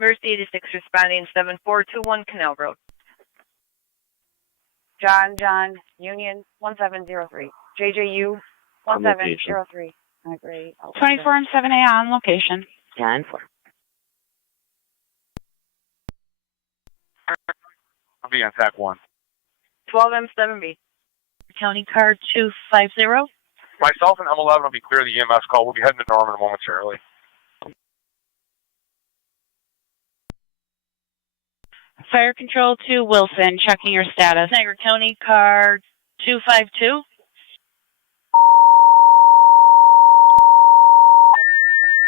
Mercy 86 responding 7421 Canal Road. John, Union 1703. JJU 1703. Great. 24 and 7A on location. 10-4. I'll be on TAC 1. 12M7B. County card 250. Myself and M11 will be clear of the EMS call. We'll be heading to Norman momentarily. Fire Control to Wilson, checking your status. Niagara County card 252.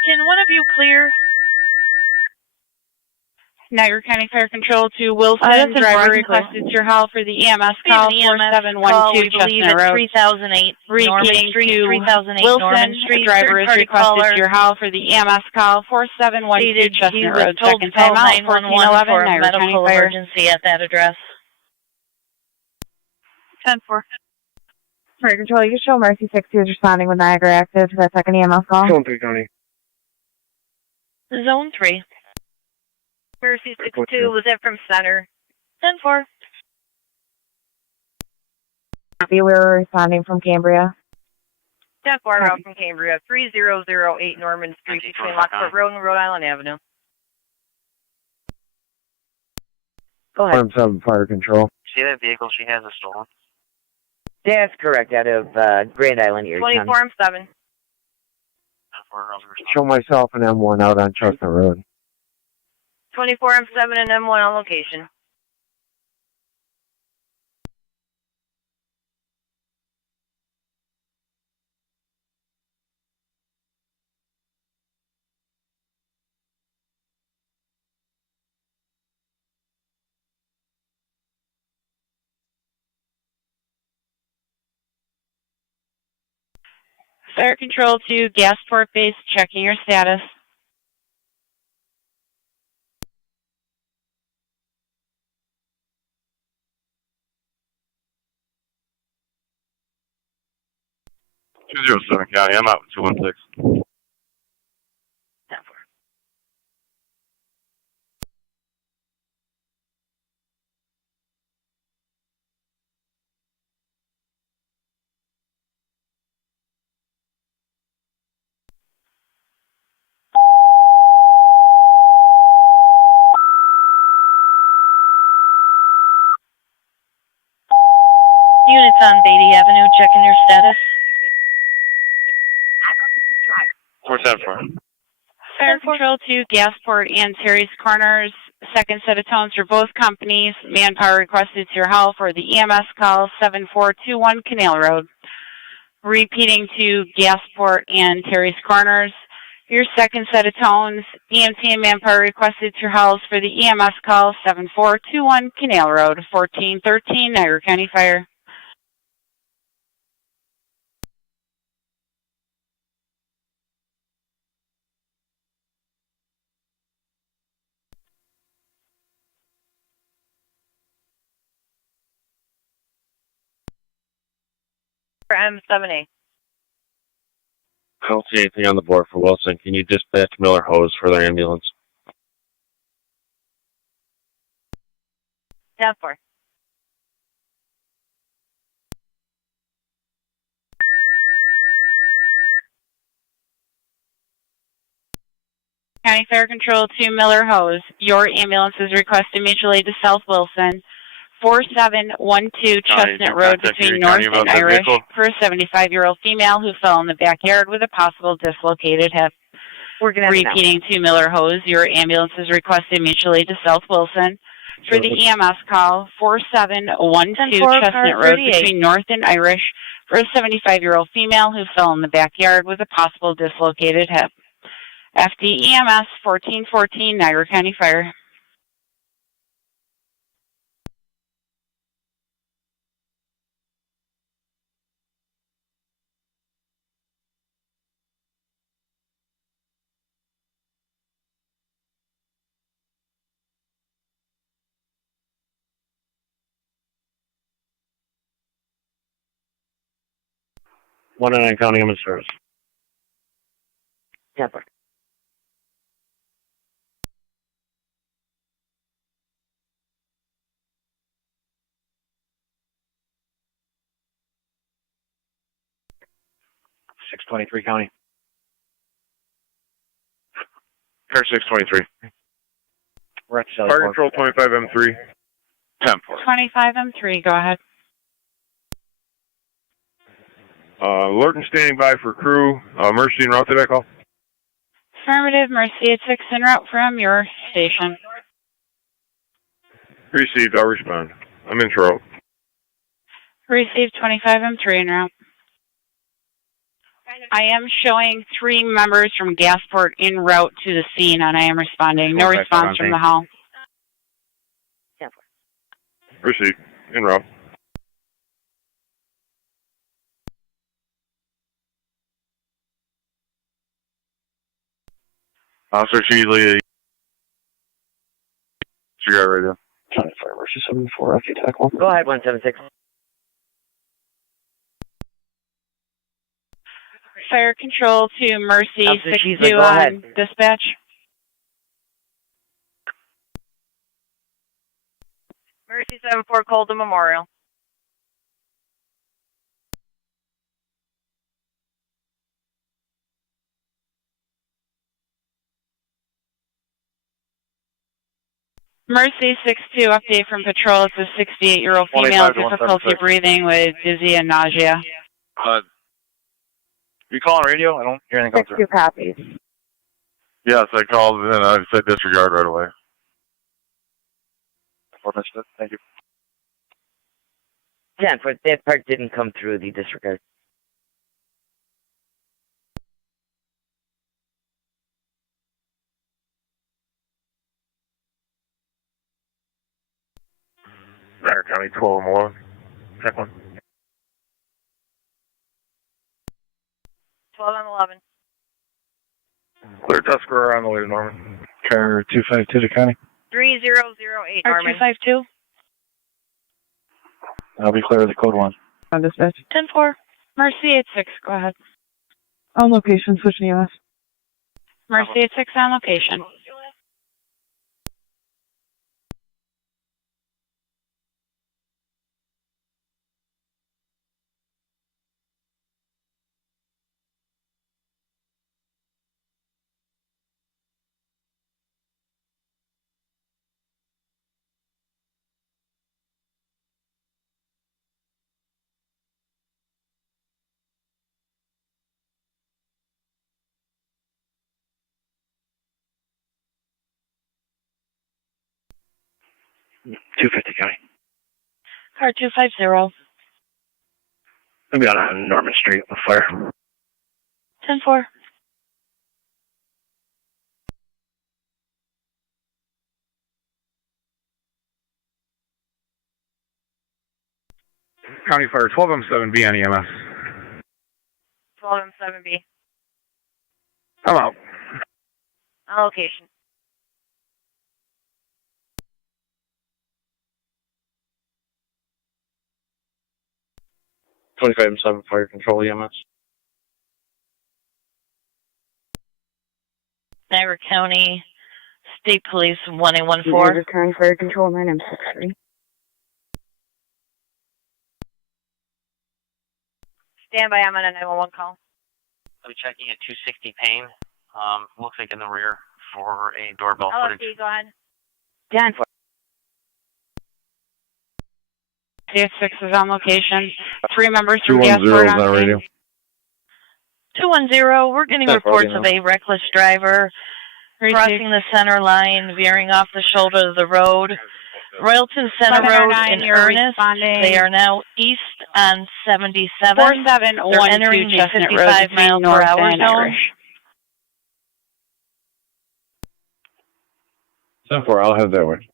Can one of you clear? Niagara County Fire Control to Wilson, driver requested your help for the EMS call 4712 Chestnut Road. 3008 Repeating to Wilson, driver is requested your help for the EMS call 4712 Chestnut Road. Second time out, 1411 for a Niagara County medical Fire. emergency at that address. 10-4. Fire Control, you can show Mercy 60 is responding with Niagara Active to that second EMS call. Zone 3 County. Zone 3. Mercy 62 was it from center. 10-4. We were responding from Cambria. 10-4 route from Cambria. 3008 Norman Street between Lockport Road and Rhode Island Avenue. Go ahead. Farm 7 Fire Control. See that vehicle she has is stolen? That's correct, out of Grand Island, Erie County. 24M7. Show myself an M1 out on Chestnut Road. 24M7 and M1 on location. Fire Control to Gasport Base, checking your status. .207 County. I'm out with 216. Units on Beatty Avenue, checking your status. 474. Fire Control to Gasport and Terry's Corners. Second set of tones for both companies. Manpower requested your help for the EMS call 7421 Canal Road. Repeating to Gasport and Terry's Corners. Your second set of tones. EMT and Manpower requested your help for the EMS call 7421 Canal Road. 1413 Niagara County Fire. M7A. I don't see anything on the board for Wilson. Can you dispatch Miller Hose for their ambulance? 10-4. County Fire Control to Miller Hose. Your ambulance is requested mutual aid to South Wilson. 4712 Chestnut Road between North and Irish for a 75-year-old female who fell in the backyard with a possible dislocated hip. Repeating to Miller Hose, your ambulance is requested mutually to South Wilson. For the EMS call, 4712 Chestnut Road between North and Irish for a 75-year-old female who fell in the backyard with a possible dislocated hip. FD EMS 1414 Niagara County Fire. One in Nine County Ambulance Service. Temper. County. Car 623. We're at Fire Control 25M3. 10-4. 25M3, go ahead. Alert and standing by for crew. Emergency en route to that call. Affirmative, Mercy at 6 en route from your station. Received, I'll respond. I'm in Toronto. Received 25M3 en route. I am showing 3 members from Gasport en route to the scene, and I am responding. No response from the hall. Received, en route. Officer Cheesley, you got radio. County Fire Mercy 74, FD TAC 1. Go ahead, 176. Fire control to Mercy Officer 62 Cheesley, go on ahead. dispatch. Mercy 74, Colton Memorial. Mercy 62, update from patrol. It's a 68-year-old female with difficulty breathing with dizzy and nausea. You calling radio? I don't hear anything come 62 through. copies. Yes, I called and I said disregard right away. Thank you. 10, for that part didn't come through the disregard. Niagara County 12 and 11. Check one. 12 and 11. Clear Tuscarora on the way to Norman. Car 252 to County. 3008, Norman. 252. I'll be clear of the code 1. On dispatch. 10-4. Mercy 86, go ahead. On location, switching EMS. Mercy 86 on location. County. Car 250. I'll be on Norman Street with fire. 10-4. County Fire 12M7B on EMS. 12 and 7B. I'm out. On location. And 7 Fire Control EMS. Niagara County State Police 1814. Niagara County Fire Control 9M63. Stand by, I'm on a 911 call. I'll be checking at 260 Payne. Looks like in the rear for a doorbell footage. LFD, go ahead. 10-4. CX6 is on location. 3 members from Gasport 210 is on on scene. radio. 210, we're getting reports of a reckless driver crossing the center line, veering off the shoulder of the road. Royalton Center Road in Ernest. They are now east on 77. They're entering the 55 mile per hour zone. 10-4, I'll head that way.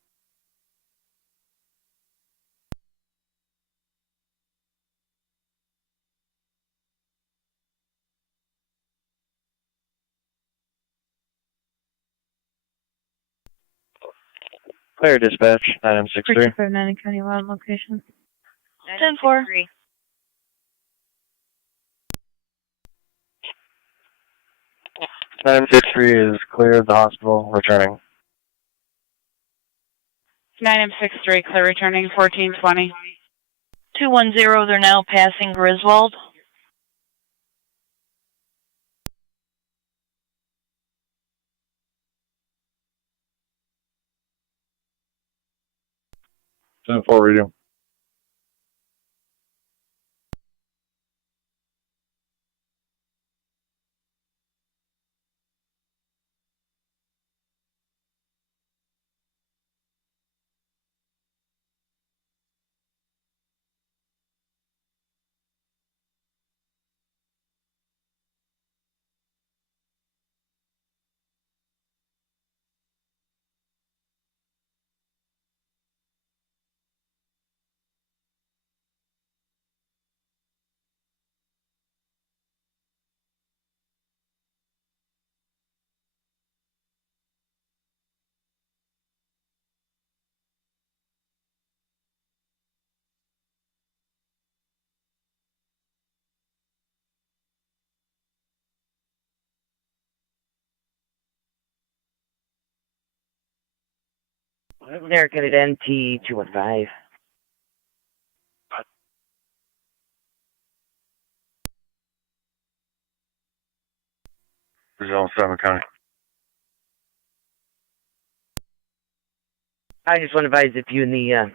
Clear dispatch, 9M63. 359 County Wild location. 10-4. 9M63 is clear of the hospital, returning. 9M63, clear returning 1420. 210, they're now passing Griswold. Ten four radio. American at NT 215. Zone 7 County. I just want to advise if you and the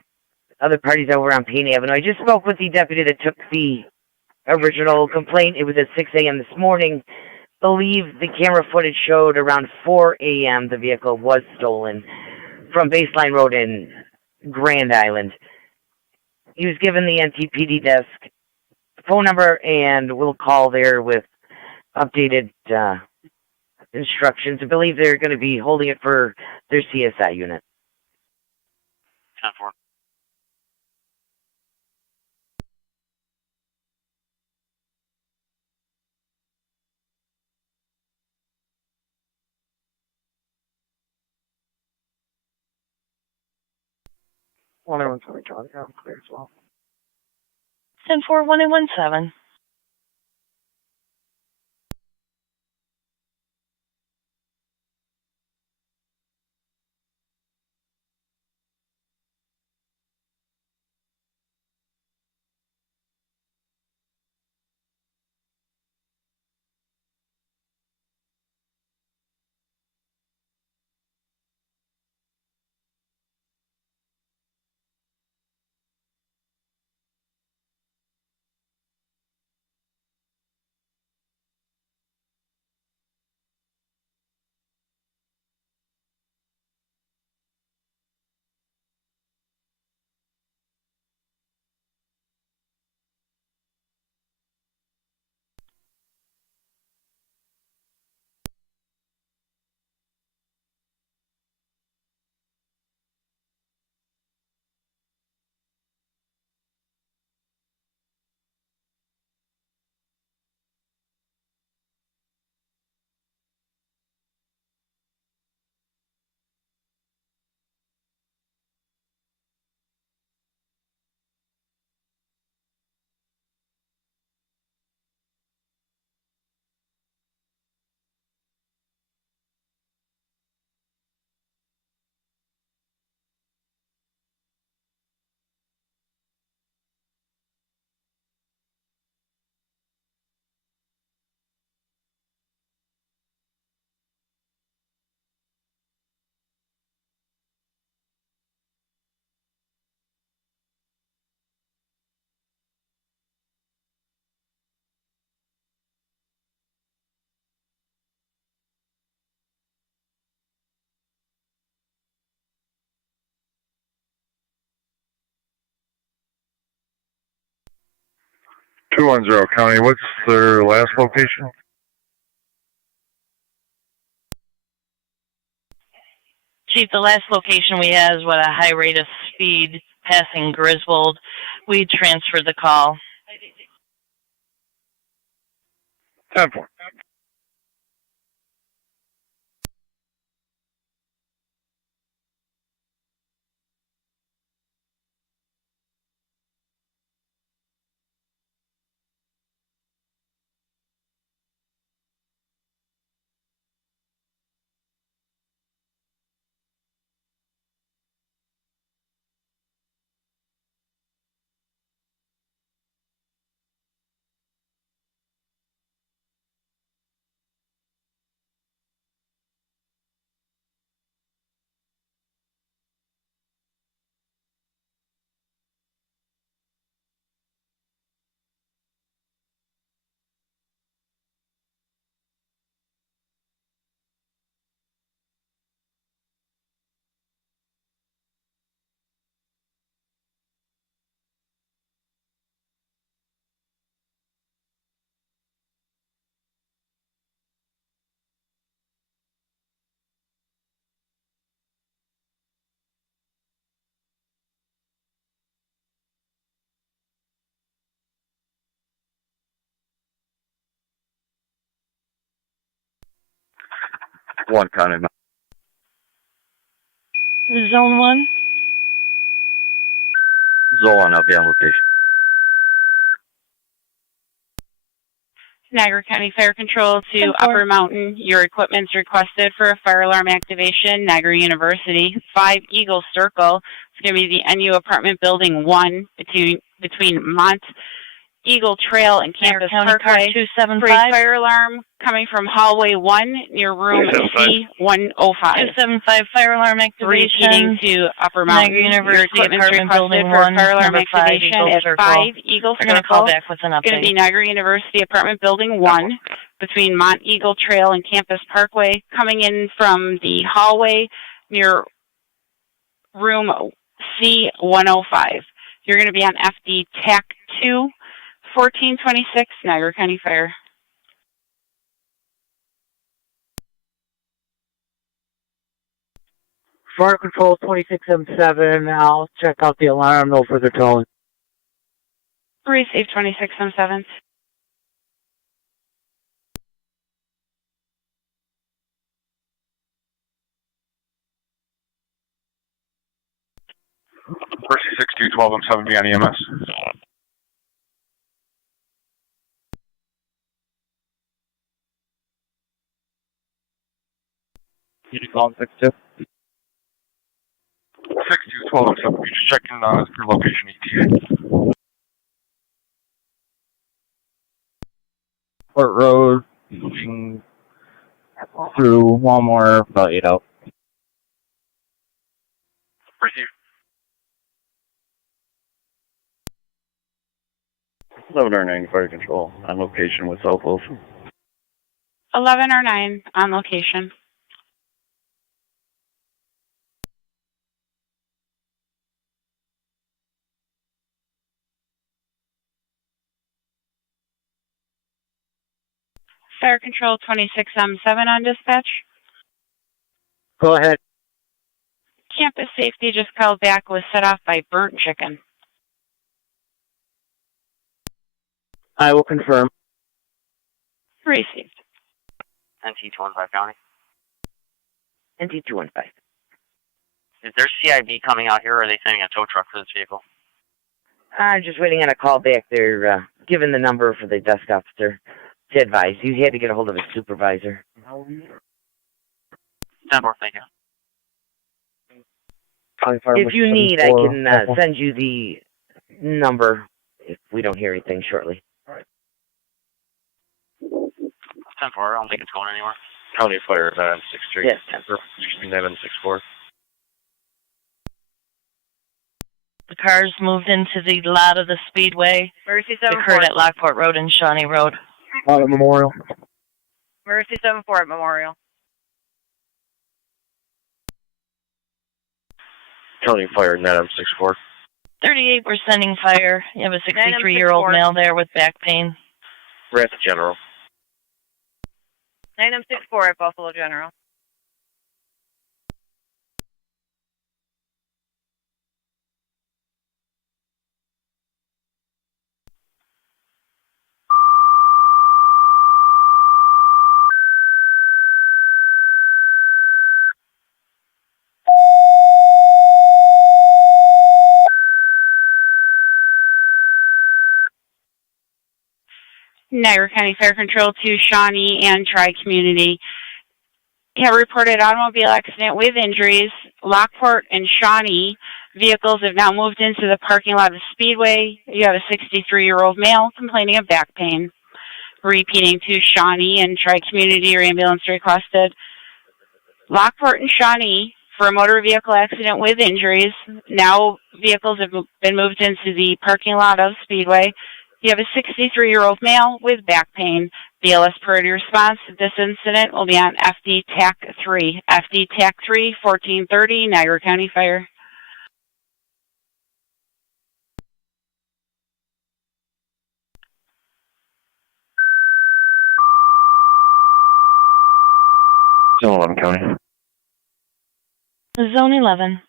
other parties over on Payne Avenue. I just spoke with the deputy that took the original complaint. It was at 6 a.m. this morning. Believe the camera footage showed around 4 a.m. the vehicle was stolen from Baseline Road in Grand Island. He was given the NTPD desk phone number and we'll call there with updated instructions. I believe they're going to be holding it for their CSI unit. 10-4. Well, everyone's coming, Charlie. I'm clear as well. 10-4, 1-17. 210 County. What's their last location? Chief, the last location we had is with a high rate of speed passing Griswold. We transferred the call. 10-4. One County. Zone 1? Zolan, I'll be on location. Niagara County Fire Control to Upper Mountain. Your equipment's requested for a fire alarm activation. Niagara University, 5 Eagle Circle. It's going to be the NU Apartment Building 1 between Mont Eagle Trail and Campus Parkway. 275. Fire alarm coming from hallway 1 near room C105. 275 fire alarm activation. Repeating to Upper Mountain. Niagara University Your equipment's Apartment requested Building for 1, fire alarm number 5 activation Eagle at Circle. 5 Eagle We're Circle. going to call back with an It's going to be update. Niagara University Apartment Building 1 between Mont Eagle Trail and Campus Parkway, coming in from the hallway near room C105. You're going to be on FD TAC 2, 1426, Niagara County Fire. Fire Control 2677, I'll check out the alarm, no further tolling. Receive 2677. Mercy 6212, I'm 7B on EMS. You just call 62? 6212, I'm 7B. Just checking your location ETA. Port Road, moving through one more, about 8 out. Receive. 1109 Fire Control, on location with South Wilson. 11 or 9 on location. Fire Control 2677 on dispatch. Go ahead. Campus Safety just called back, was set off by burnt chicken. I will confirm. Received. NT215 County. NT215. Is there CIB coming out here, or are they sending a tow truck for this vehicle? I'm just waiting on a call back. They're giving the number for the desk officer to advise. You had to get a hold of a supervisor. 10-4, thank you. If you need, I can send you the number if we don't hear anything shortly. 10-4, I don't think it's going anywhere. County Fire, 963. Yes, 964. The cars moved into the lot of the Speedway. Mercy It occurred at Lockport Road and Shawnee Road. Memorial. Mercy 74 at Memorial. County Fire, 964. 38, we're sending fire. You have a 63-year-old male there with back pain. We're at the General. 9M64 at Buffalo General. Niagara County Fire Control to Shawnee and Tri-Community. Have reported automobile accident with injuries. Lockport and Shawnee vehicles have now moved into the parking lot of Speedway. You have a 63-year-old male complaining of back pain. Repeating to Shawnee and Tri-Community, your ambulance requested. Lockport and Shawnee for a motor vehicle accident with injuries. Now vehicles have been moved into the parking lot of Speedway. You have a 63-year-old male with back pain. BLS priority response. This incident will be on FD TAC 3. FD TAC 3, 1430, Niagara County Fire. Zone 11 County. Zone 11.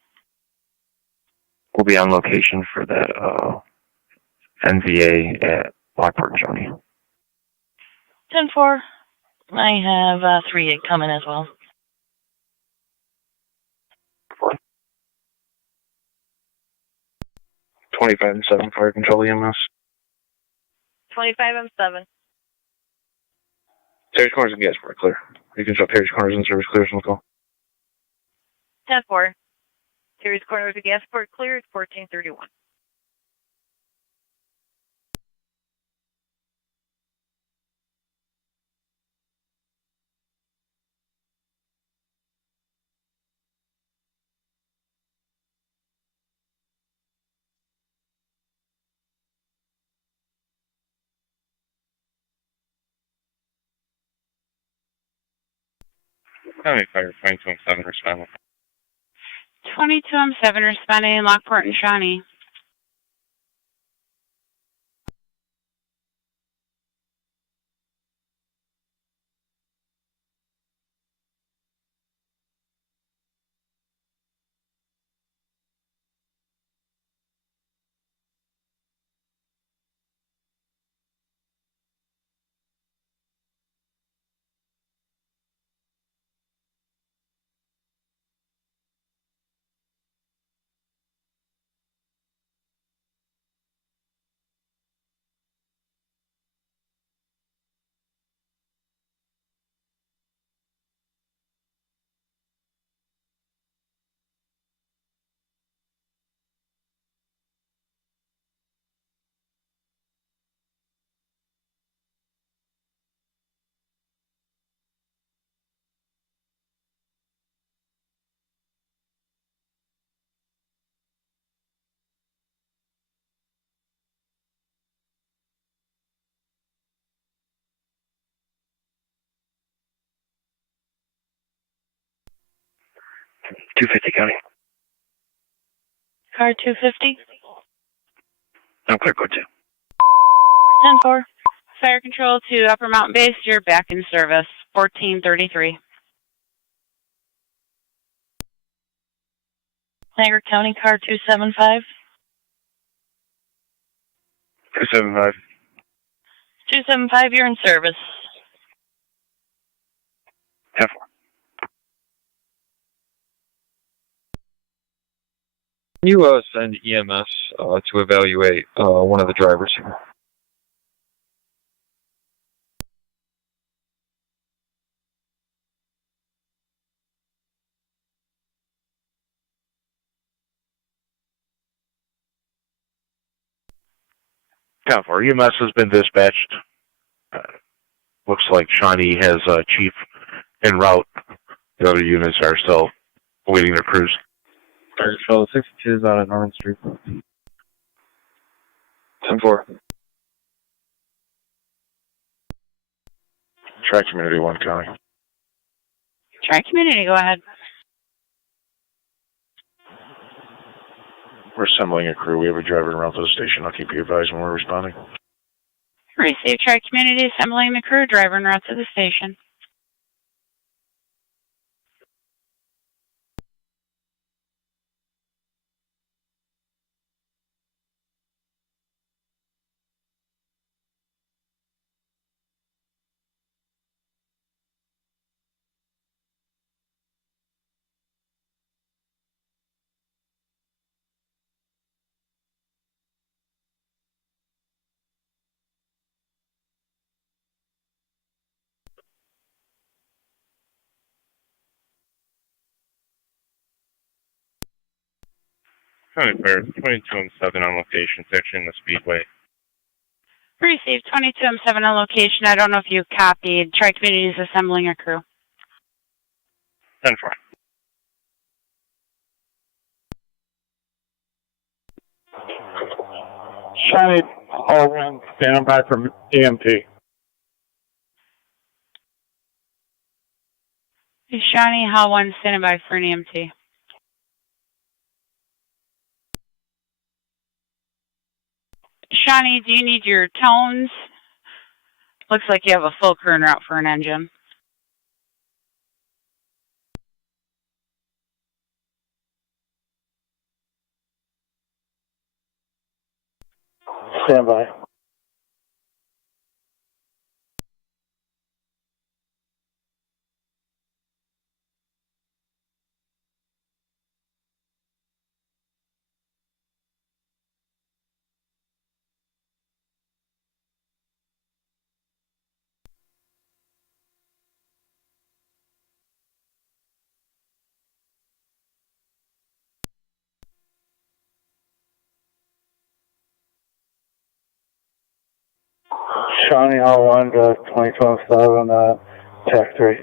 We'll be on location for that NVA at Lockport and Shawnee. 10-4. I have 3-8 coming as well. 25-7 Fire Control EMS. 25M7. Terry's Corners and Gasport, clear. You can drop Terry's Corners and service clear from the call. 10-4. Terry's Corners of Gasport cleared, 1431. County Fire 22-7 responding. 22M7 responding in Lockport and Shawnee. .250 County. Car 250. I'm clear, code 2. 10-4. Fire Control to Upper Mountain Base, you're back in service, 1433. Niagara County Car 275. 275. 275, you're in service. 10-4. Can you send EMS to evaluate one of the drivers here? Count 4. EMS has been dispatched. Looks like Shawnee has chief en route. The other units are still awaiting their crews. Fire Control 62 is out at Norman Street. 10-4. Tri-Community 1 County. Tri-Community, go ahead. We're assembling a crew. We have a driver around to the station. I'll keep you advised when we're responding. Receive Tri-Community assembling the crew, driver en route to the station. County Fire, 22 and 7 on location, section the Speedway. Received 22M7 on location. I don't know if you copied. Tri-Community is assembling a crew. 10-4. Shawnee, all one, standing by from EMT. Shawnee, Hall 1, standing by for an EMT. Shawnee, do you need your tones? Looks like you have a full crew en route for an engine. Stand by. Shawnee, all one to 22M7, TAC 3.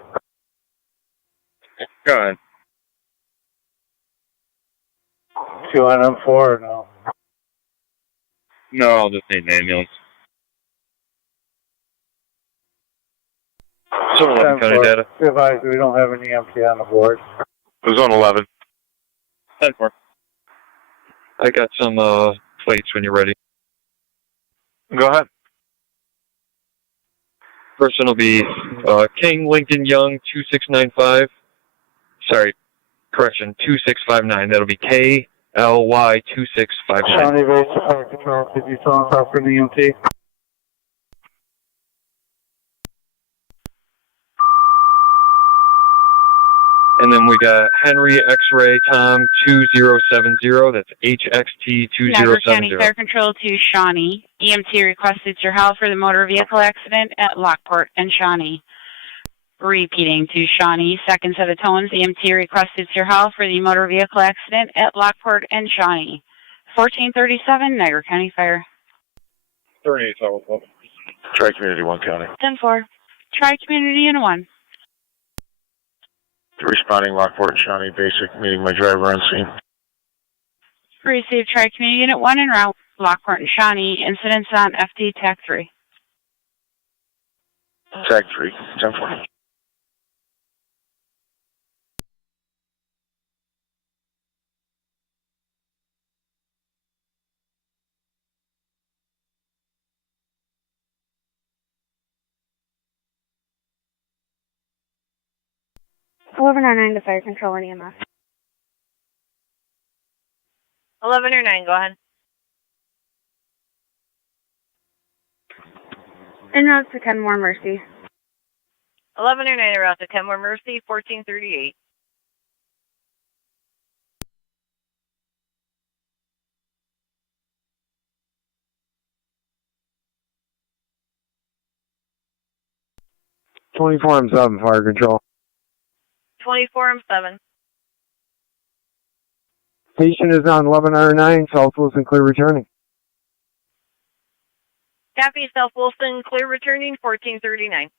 Go ahead. 2 on M4 or no? No, I'll just need an ambulance. Zone 11 County data. Be advised, we don't have any EMT on the board. Zone 11. 10-4. I got some plates when you're ready. Go ahead. First one will be King Lincoln Young 2695. Sorry, correction, 2659. That'll be KLY 2659. Shawnee Base Fire Control, could you tell us out for the EMT? And then we got Henry X-Ray Tom 2070. That's HXT Niagara County 2070. Fire Control to Shawnee. EMT requested your help for the motor vehicle accident at Lockport and Shawnee. Repeating to Shawnee, second set of tones. EMT requested your help for the motor vehicle accident at Lockport and Shawnee. 1437, Niagara County Fire. 38 South. Tri-Community 1 County. 10-4. Tri-Community in 1. Responding Lockport and Shawnee Basic, meeting my driver on scene. Received Tri-Community Unit 1 en route. Lockport and Shawnee. Incidents on FD TAC 3. TAC 3, 10-4. Overnight to Fire Control and EMS. 1109, go ahead. En route to Kenmore Mercy. 1109 route to Kenmore Mercy, 1438. M7 Fire Control. 24M7. Station is on 1109, South Wilson, clear returning. Copy, South Wilson, clear returning, 1439.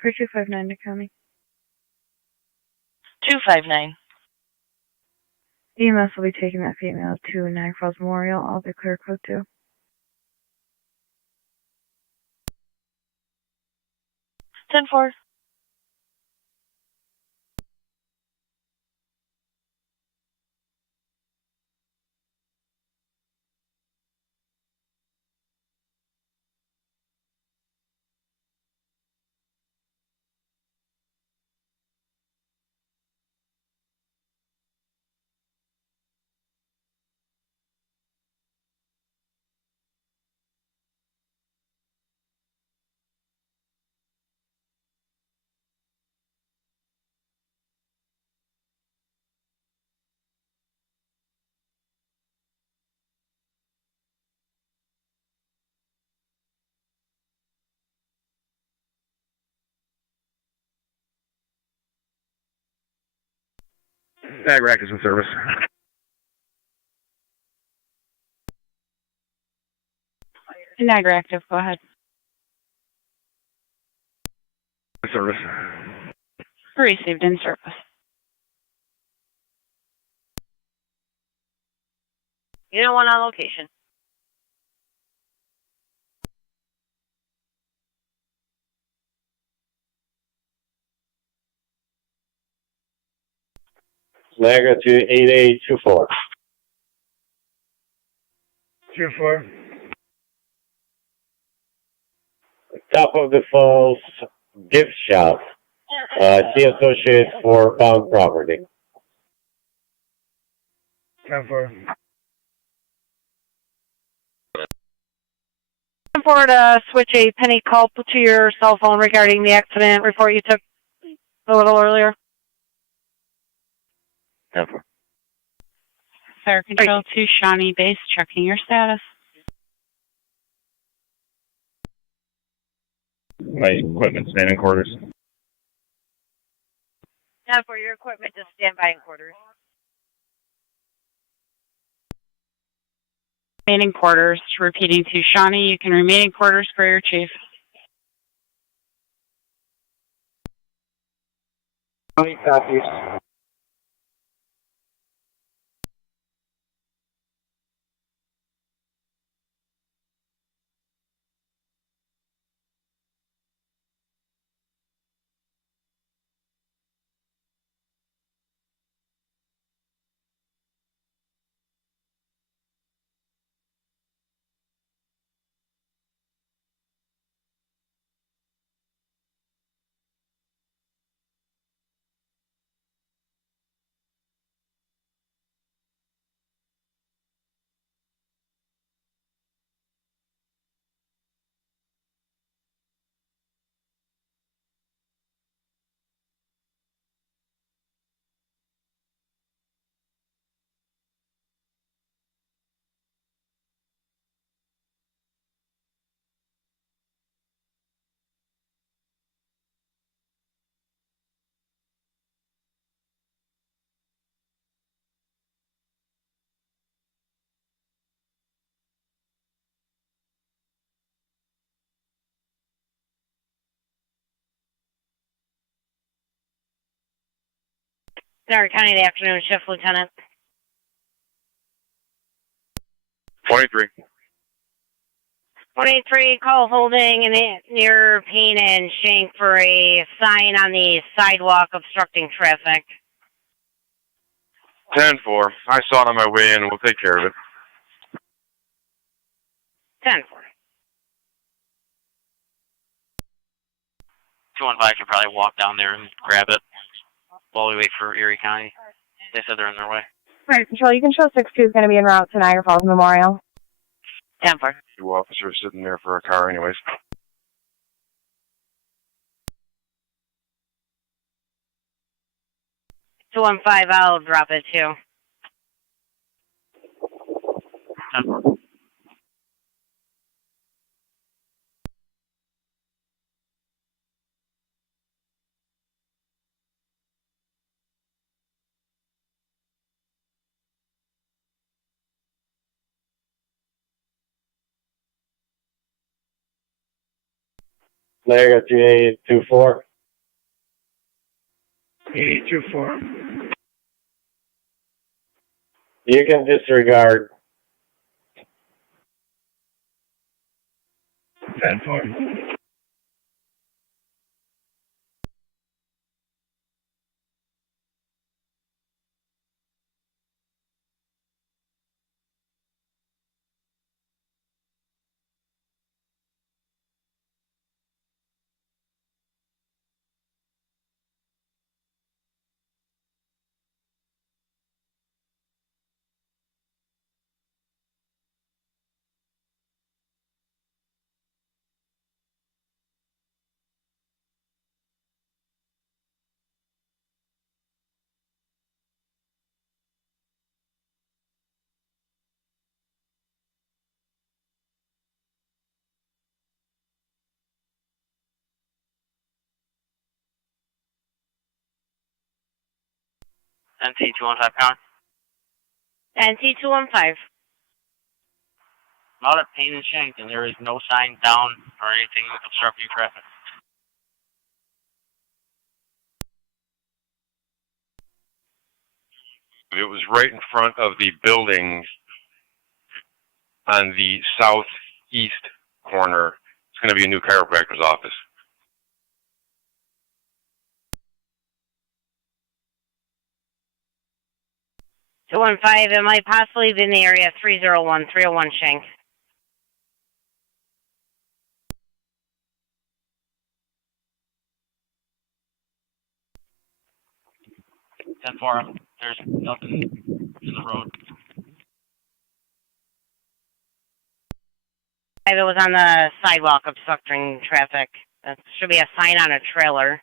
For 259 to County. 259. EMS will be taking that female to Niagara Falls Memorial. I'll be clear code 2. 10-4. Niagara is in service. Niagara active, go ahead. Service. Received in service. Unit 1 on location. Niagara to 8824. 24. Top of the Falls gift shop. See associates for found property. 10-4. 10-4 to switch a penny call to your cell phone regarding the accident report you took a little earlier. 10-4. Fire Control 2, Shawnee Base, checking your status. My equipment's standing quarters. 10-4, your equipment just stand by in quarters. Remaining quarters, repeating to Shawnee, you can remain in quarters for your chief. Copies. Niagara County, the afternoon shift, Lieutenant. 23. 23, call holding near Payne and Shank for a sign on the sidewalk obstructing traffic. 10-4. I saw it on my way in. We'll take care of it. 10-4. 215 can probably walk down there and grab it while we wait for Erie County. They said they're on their way. Fire Control, you can show 6-2 is going to be en route to Niagara Falls Memorial. 10-4. 2 officers sitting there for a car anyways. Two 215, I'll drop it too. 10-4. Niagara 3824. 8824. You can disregard. 10-4. NT215 pound. NT215. I'm out at Payne and Shank, and there is no sign down or anything obstructing traffic. It was right in front of the building on the southeast corner. It's going to be a new chiropractor's office. Two 15, it might possibly be in the area 301 Shank. Ten four. There's nothing in the road. It was on the sidewalk obstructing traffic. There should be a sign on a trailer.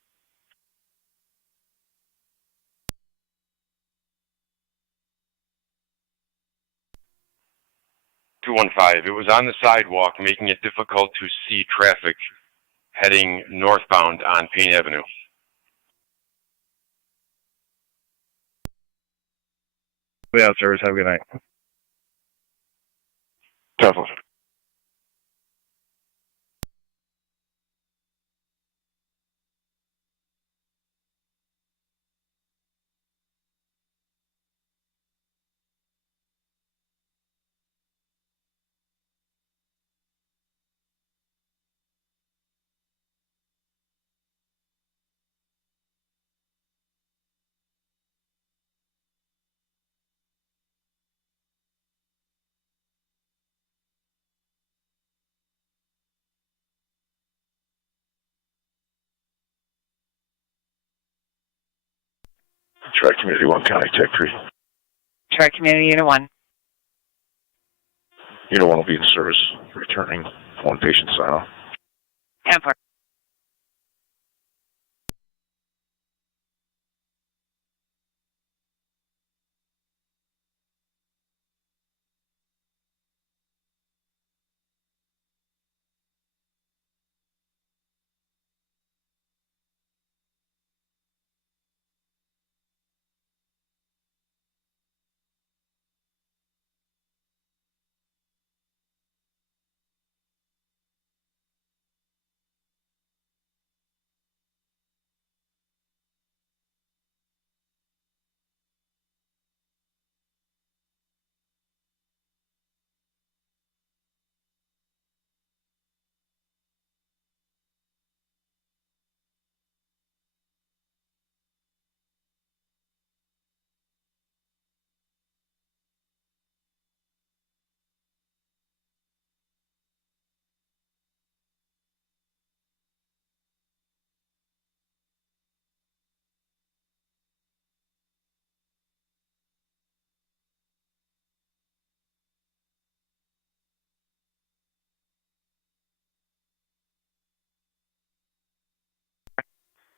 It was on the sidewalk, making it difficult to see traffic heading northbound on Payne Avenue. Yeah, service. Have a good night. Tough. Tri Community 1 County Tech 3. Tri Community Unit 1. Unit 1 will be in service, returning one patient sign off. Airport.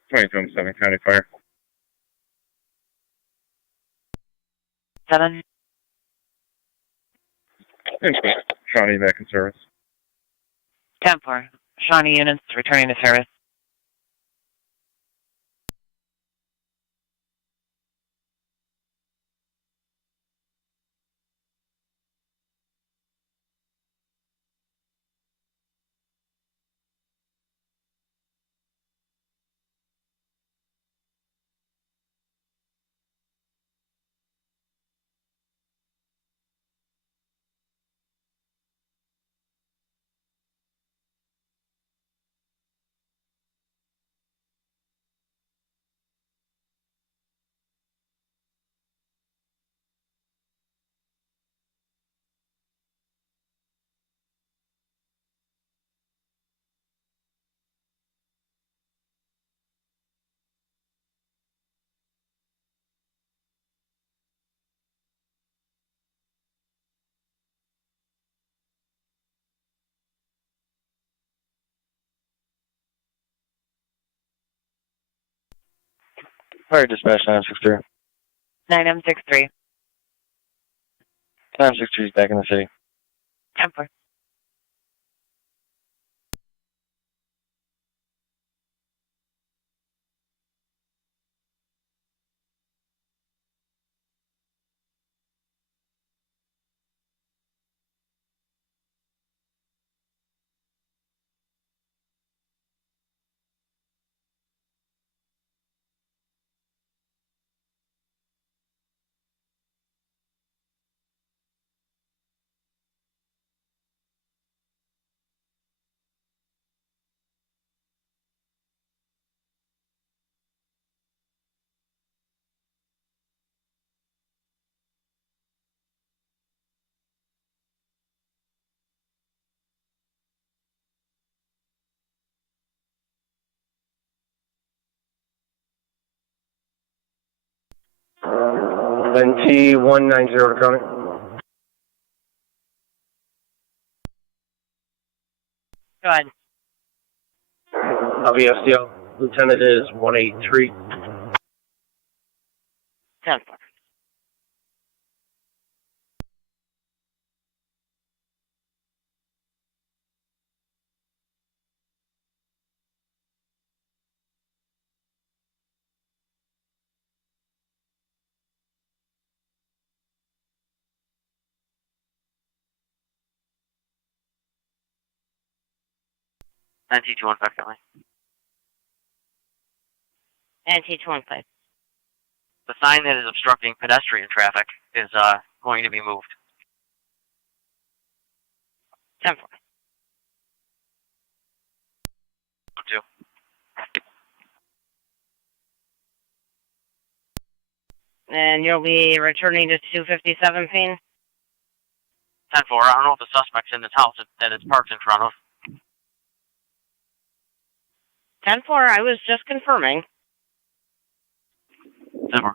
Seven County Fire. 7. Shawnee back in service. 10-4. Shawnee units returning to service. Fire dispatch 963. 9M63. 963 is back in the city. 10-4. NT 190 to County. Go ahead. LVSDL. Lieutenant is 183. 10-4. NT215 Kelly. NT215. The sign that is obstructing pedestrian traffic is going to be moved. 10-4. 2. And you'll be returning to 257 Payne? 10-4. I don't know if the suspect's in this house that it's parked in front of. 10-4, I was just confirming. 10-4.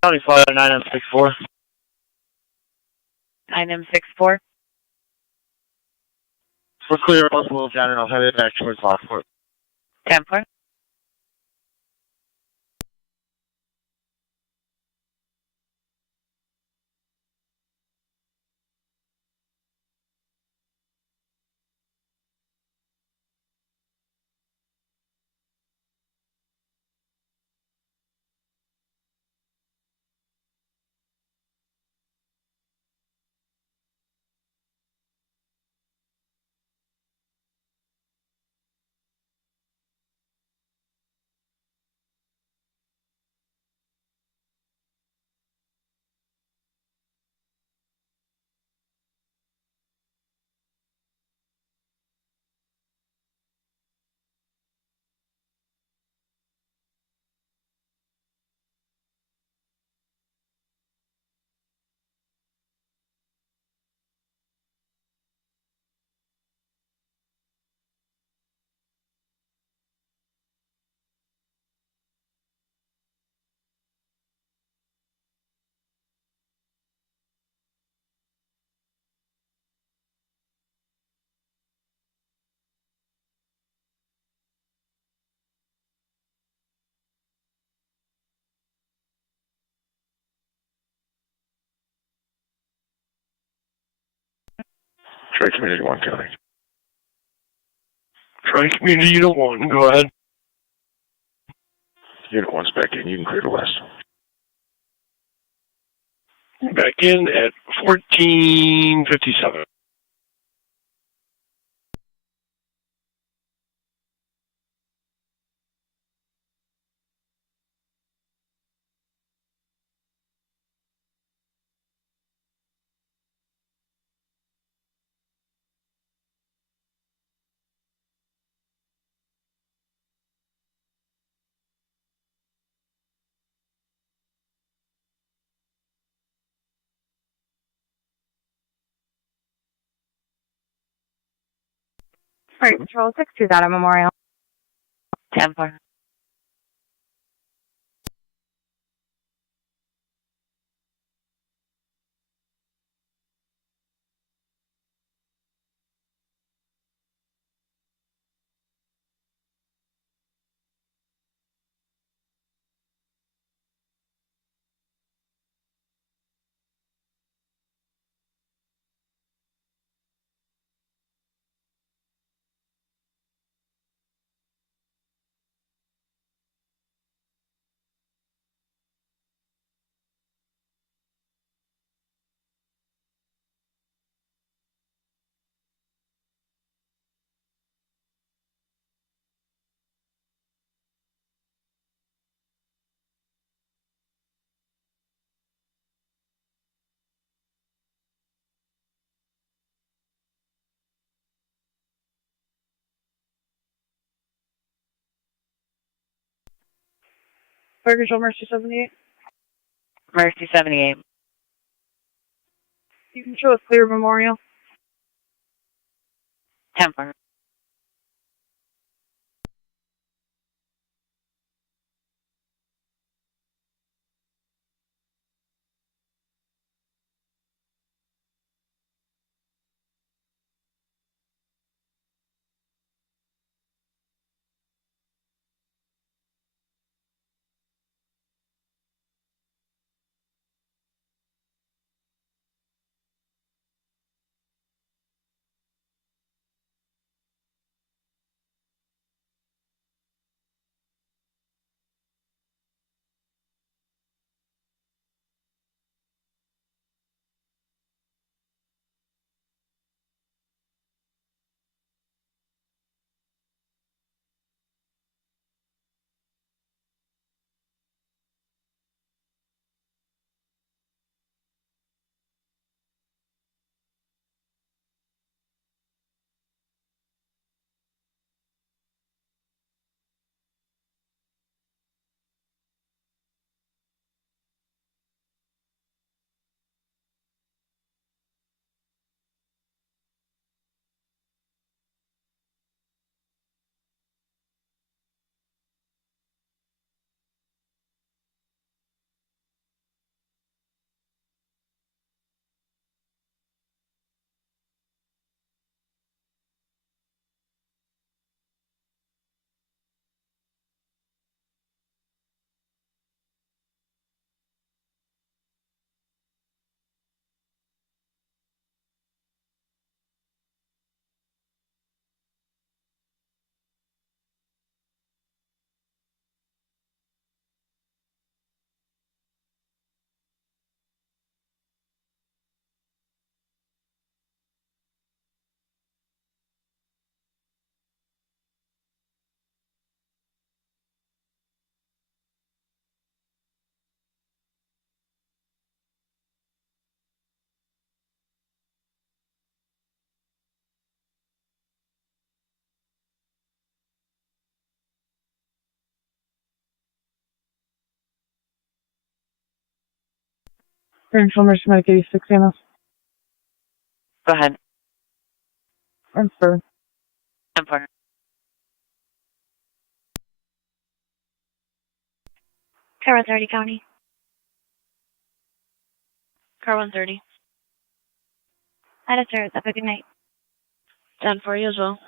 County Fire 9M64. 9M64. We're clear of Buffalo General, headed back towards Lockport. 10-4. Tri-Community 1 County. Tri-Community Unit 1, go ahead. Unit 1's back in. You can clear the west. Back in at 1457. All right, Control 6-2 that at Memorial. 10-4. Fire Control Mercy 78. Mercy 78. You can show us clear Memorial. 10-4. Fire Control Mercy Medic 86 EMS. Go ahead. I'm sorry. 10-4. Car 130 County. Car 130. That is, sir. Have a good night. 10 for you as well.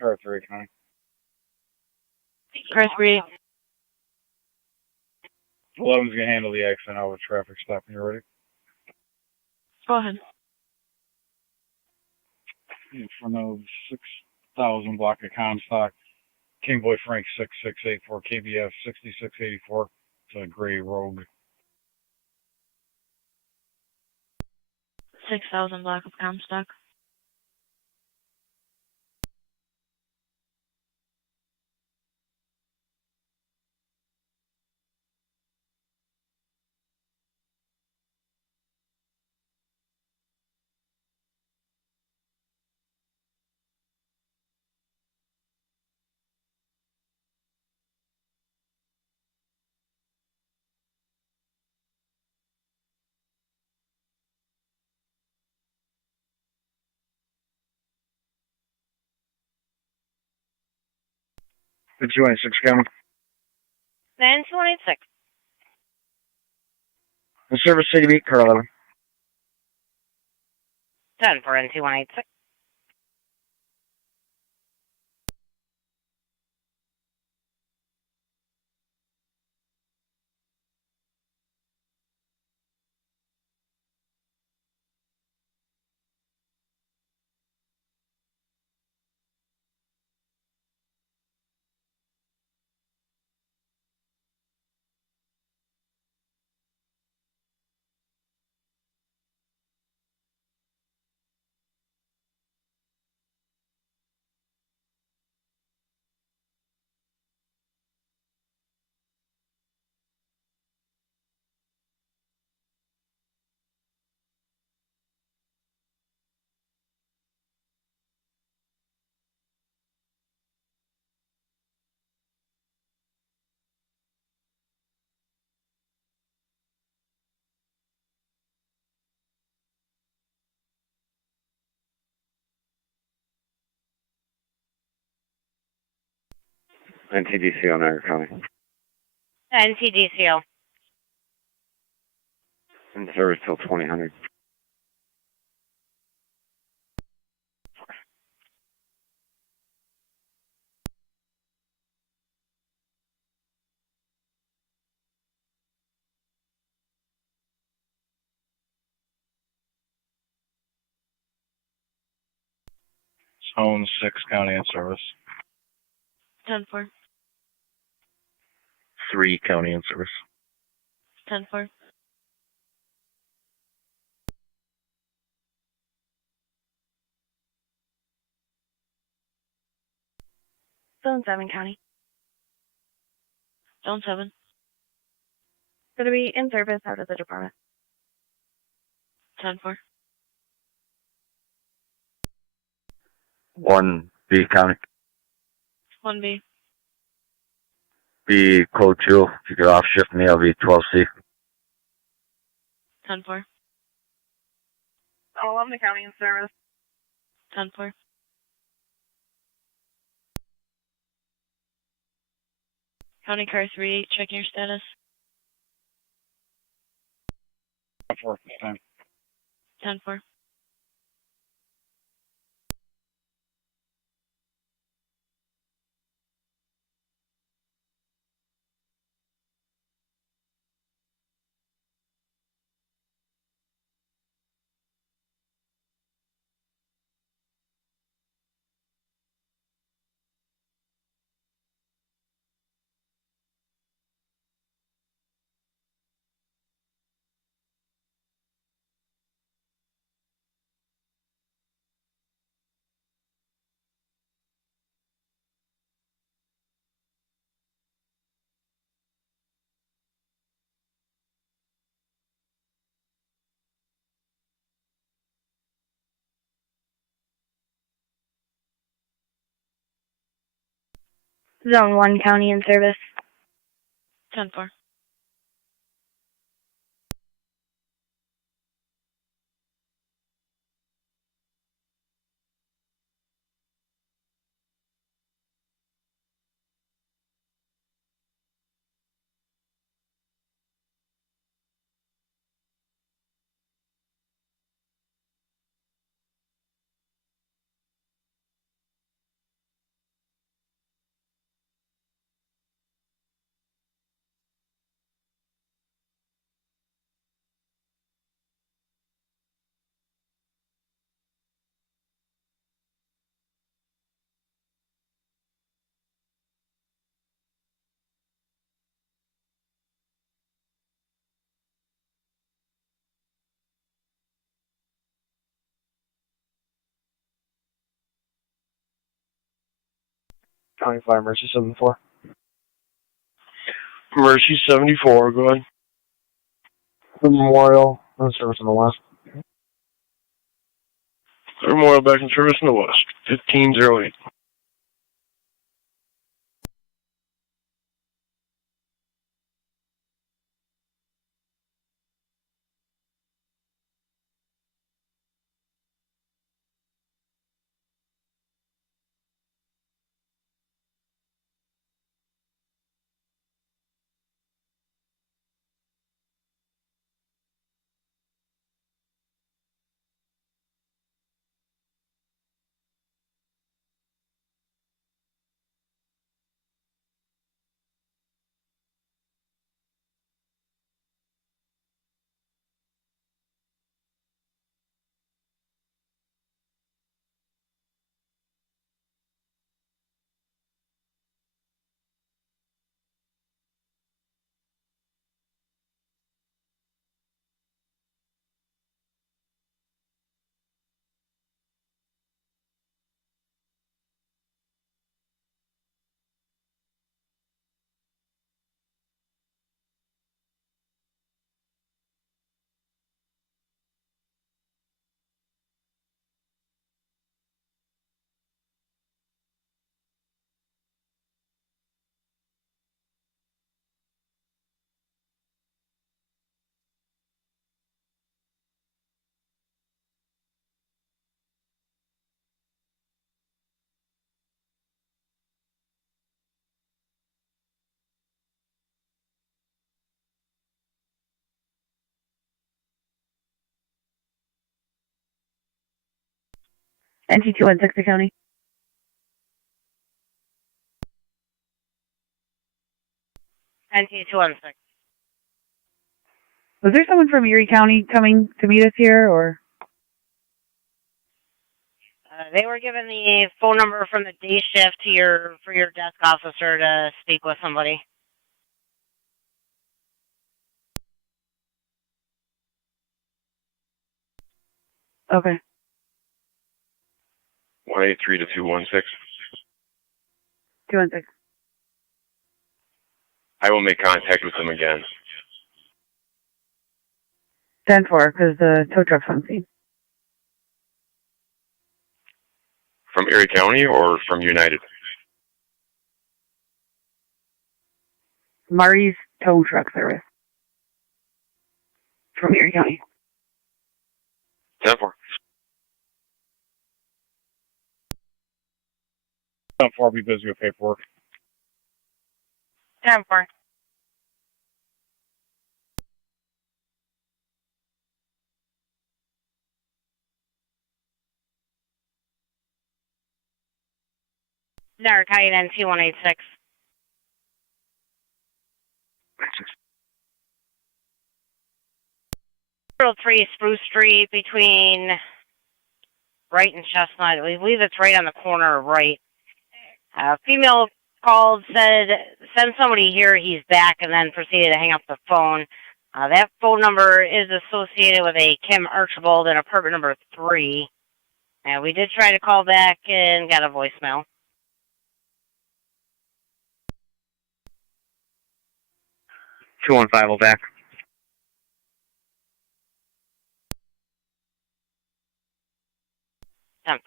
Car 3, Connie. Car 3. 11's gonna handle the accident out with traffic stop when you're ready. Go ahead. In front of 6,000 block of Comstock. King Boy Frank 6684 KBF 6684. It's a gray Rogue. 6,000 block of Comstock. The 296 County. 9286. The service city beat, car 11. 10 for N2186. NTDC on Niagara County. NTDCO. In service till 2000. Zone 6 County in service. 10 for. 3 County in service. 10 for. Zone 7 County. Zone 7. Gonna be in service out of the department. 10 for. 1 B County. 1B. B code 2. If you could off shift me, I'll be 12C. 10 for. All of the county in service. 10 for. County Car 3, checking your status. 4 10. 10 for. Zone 1 County in service. 10 for. County Fire, Mercy 74. Mercy 74, go ahead. The Memorial, in service in the west. Memorial back in service in the west, 1508. NT216 County. NT216. Was there someone from Erie County coming to meet us here, or? They were given the phone number from the day shift to for your desk officer to speak with somebody. Okay. 183 to 216. 216. I will make contact with them again. 10-4, because the tow truck's on scene. From Erie County or from United? Murray's tow truck service. From Erie County. 10-4. 10-4, be busy with paperwork. 10-4. Narcotic NT186. Three Spruce Street between Wright and Chestnut. I believe it's right on the corner of Wright. Female called, said, send somebody here, he's back, and then proceeded to hang up the phone. That phone number is associated with a Kim Archibald in apartment number 3. And we did try to call back and got a voicemail. Will back. 10-4.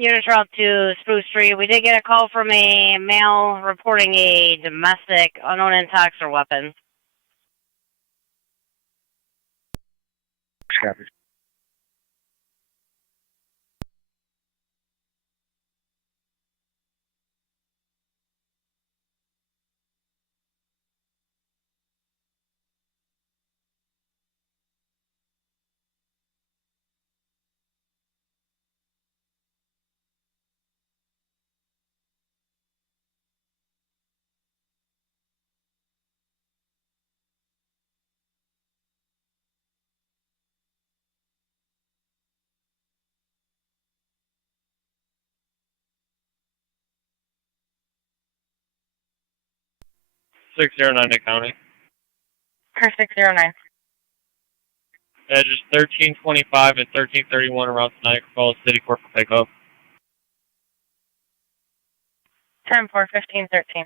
Unit route to Spruce Street. We did get a call from a male reporting a domestic unknown intox or weapon. Copy. 609 to county. Car 609. Edges 1325 and 1331 around Niagara Falls City Court for pickup. 10-4, 1513.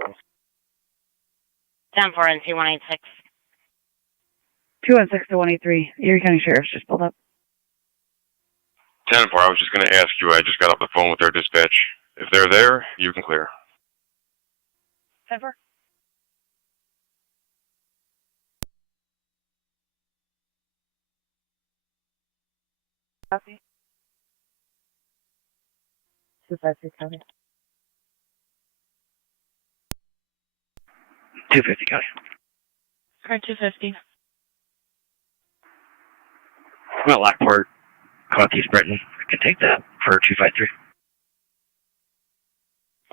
South. 10-4, NC 186. 216 to 183. Erie County Sheriff's just pulled up. 10-4, I was just going to ask you, I just got off the phone with their dispatch. If they're there, you can clear. 10-4. Copy. 253 County. 250 County. Car 250. I'm at Lockport, Northeast Britain. I can take that for 253.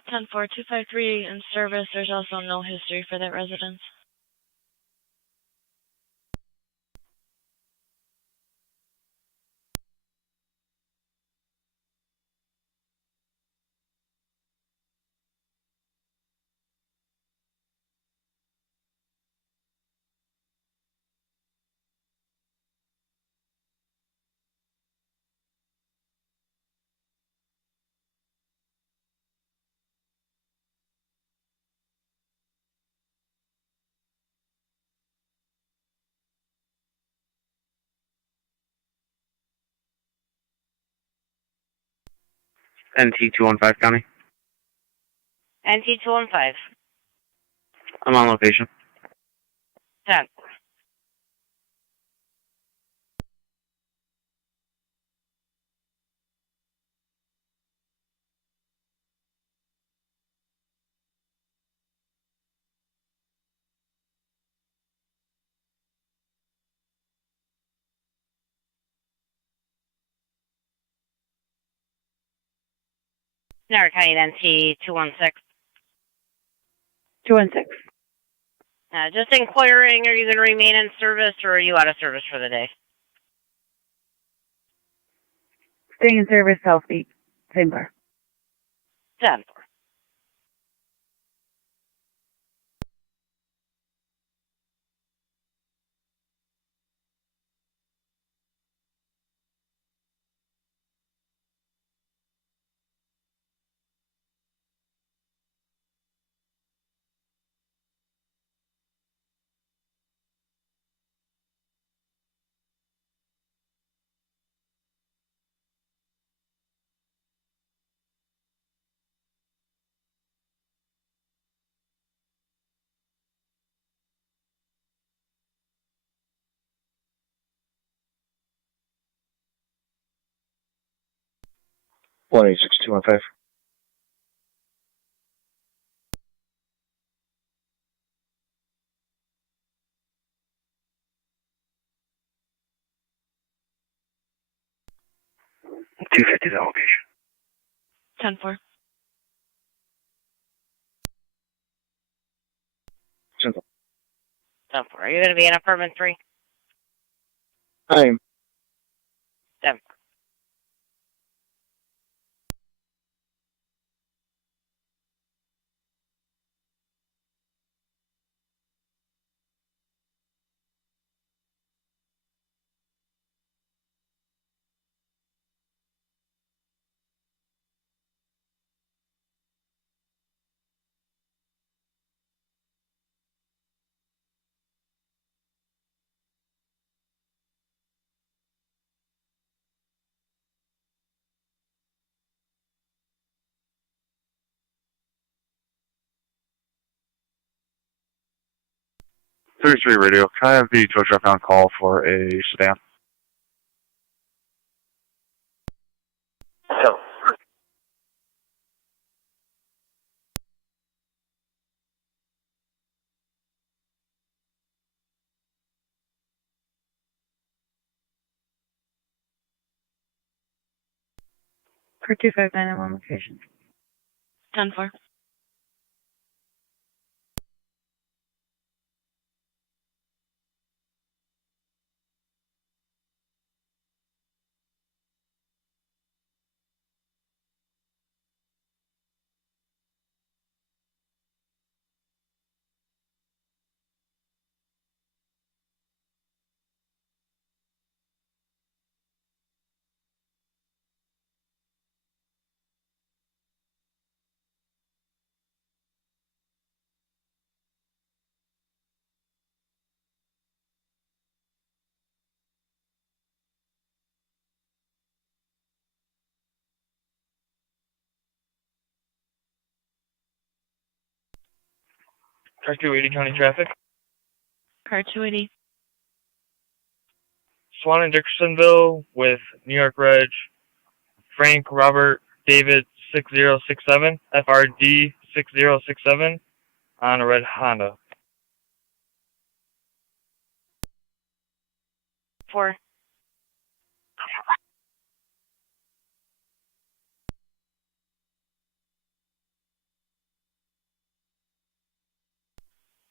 10-4, 253 in service. There's also no history for that residence. NT 215 County. NT 215. I'm on location. 10. Niagara County NT 216. 216. Just inquiring, are you going to remain in service or are you out of service for the day? Staying in service, South Beach. Same car. 10. One 215. $250 location. 10-4. Simple. 10-4. Are you going to be in apartment 3? I am. 10. – 33 radio. Can I have the tow truck on call for a sedan? 10-4. 10-4. Are you going to be in apartment 3? I am. 10-4. 33 radio. Can I have the tow truck on call for a sedan? 10-4. 10-4. 33 radio. Can I have the tow truck on call for a sedan? So. For 259 at one location. 10-4. Car 280 County Traffic. Car 280. Swan and Dickersonville with New York Reg. Frank Robert David 6067, FRD 6067 on a red Honda. 4.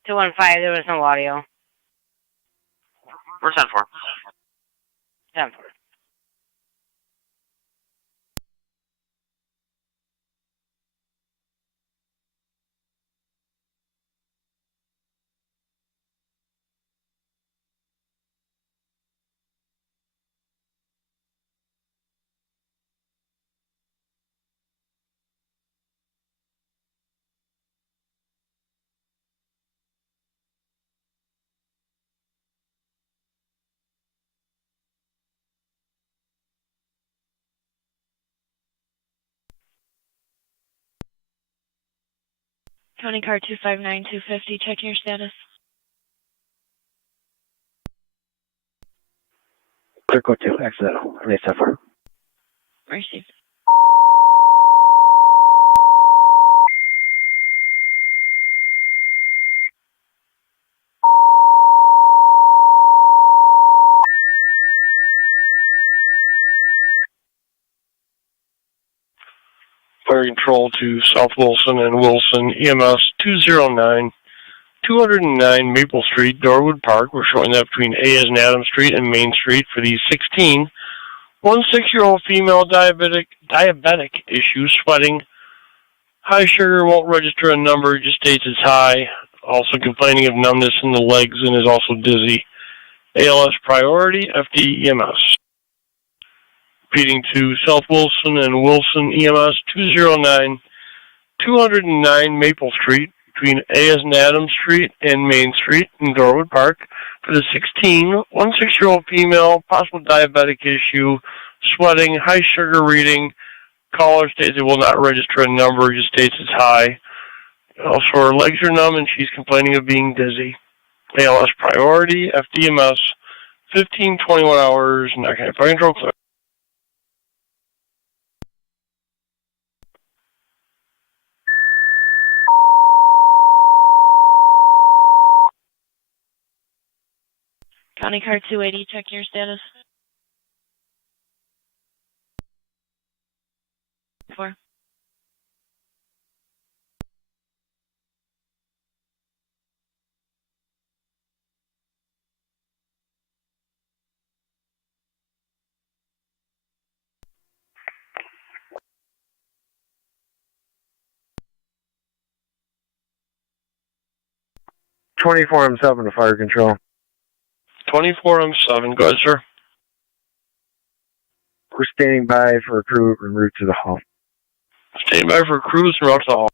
Two 1-5. There was no audio. We're 10-4. 10-4. County car 259-250, check your status. Clear code 2, accidental. Release FR. Received. Fire control to South Wilson and Wilson, EMS 209 Maple Street, Dorwood Park. We're showing that between A as in Adams Street and Main Street for the 16-year-old female diabetic issue, sweating. High sugar, won't register a number, just states it's high. Also complaining of numbness in the legs and is also dizzy. ALS priority, FD EMS. Repeating to South Wilson and Wilson, EMS 209 Maple Street, between A as in Adams Street and Main Street in Dorwood Park for the 16-year-old female, possible diabetic issue, sweating, high sugar reading. Caller states it will not register a number, just states it's high. Also, her legs are numb and she's complaining of being dizzy. ALS priority, FDMS, 15-21 hours, not going to fire control clear. County car 280, check your status. 4. M7 to fire control. 24M7, go ahead, sir. We're standing by for a crew en route to the hall. Standing by for crews en route to the hall.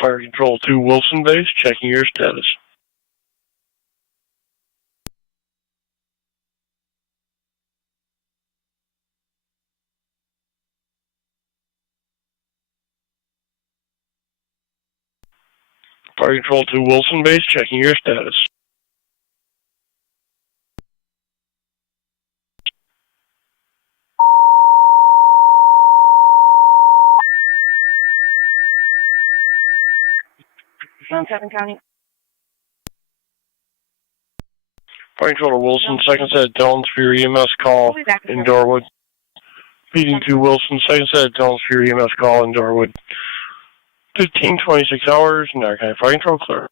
Fire Control to Wilson Base, checking your status. Fire Control to Wilson Base, checking your status. Kevin County. Fire Control to Wilson, second set of tones for your EMS call in Dorwood. Feeding to Wilson, second set of tones for your EMS call in Dorwood. 15:26 hours, Niagara County Fire Control clear.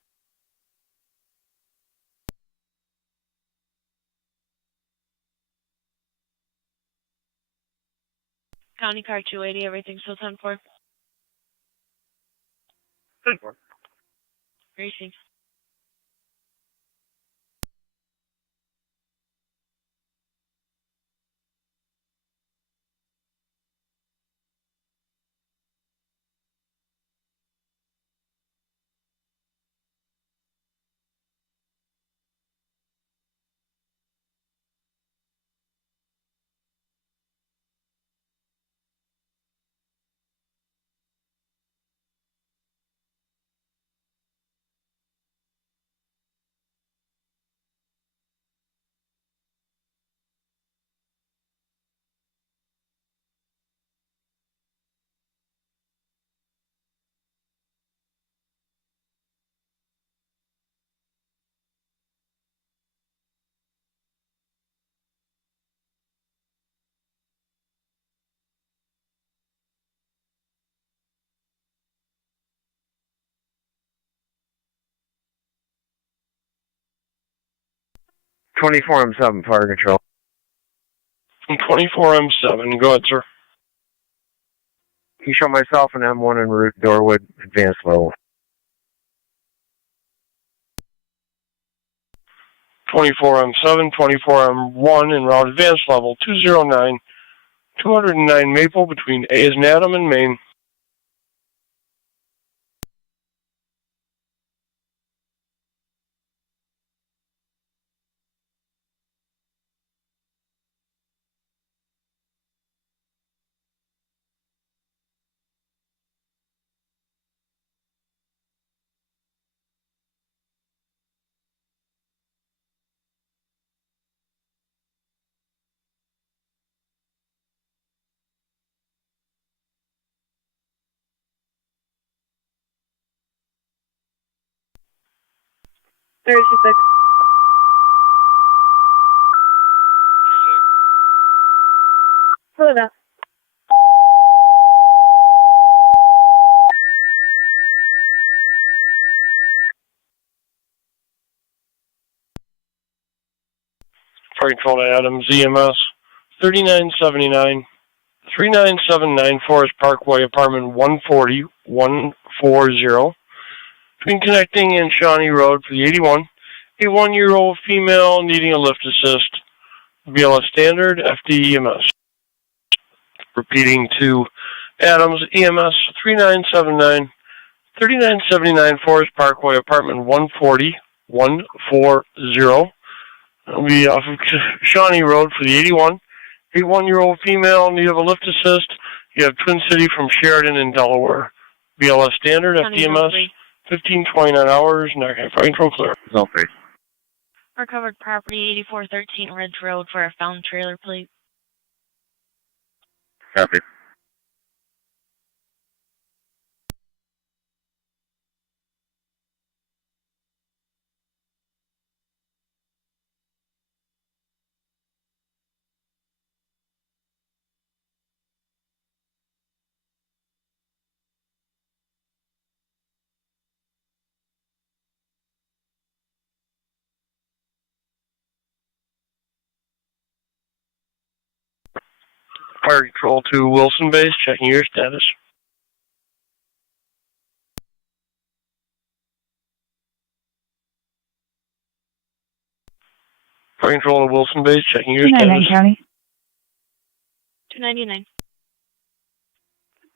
County car 280, everything still 10-4. 10-4. Racing. M7, Fire Control. 24M7, go ahead, sir. Can you show myself an M1 en route, Dorwood, advanced level? 24M7, 24M1 en route advanced level 209, 209 Maple between A as in Adam and Maine. Florida. Fire Control to Adams, EMS, 3979, 39794 Forest Parkway, apartment 140, 140. Between Connecting and Shawnee Road for the 81. A 1-year-old female needing a lift assist. BLS Standard, FDEMS. Repeating to Adams, EMS, 3979, 3979 Forest Parkway, apartment 140, 140. It'll be off of Shawnee Road for the 81. A 1-year-old female need of a lift assist. You have Twin City from Sheridan in Delaware. BLS Standard, FDMS, 15:29 hours, Niagara Fire Control clear. Zone 3. Recovered property 8413 Ridge Road for a found trailer plate. Copy. Fire Control to Wilson Base, checking your status. Fire Control to Wilson Base, checking your 299 status. County. 299.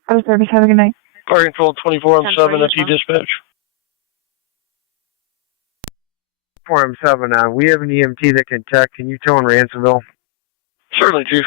Out of service, have a good night. Fire Control 24/7 FD dispatch. 4M7 on. We have an EMT that can check. Can you tow in Ransomville? Certainly, Chief.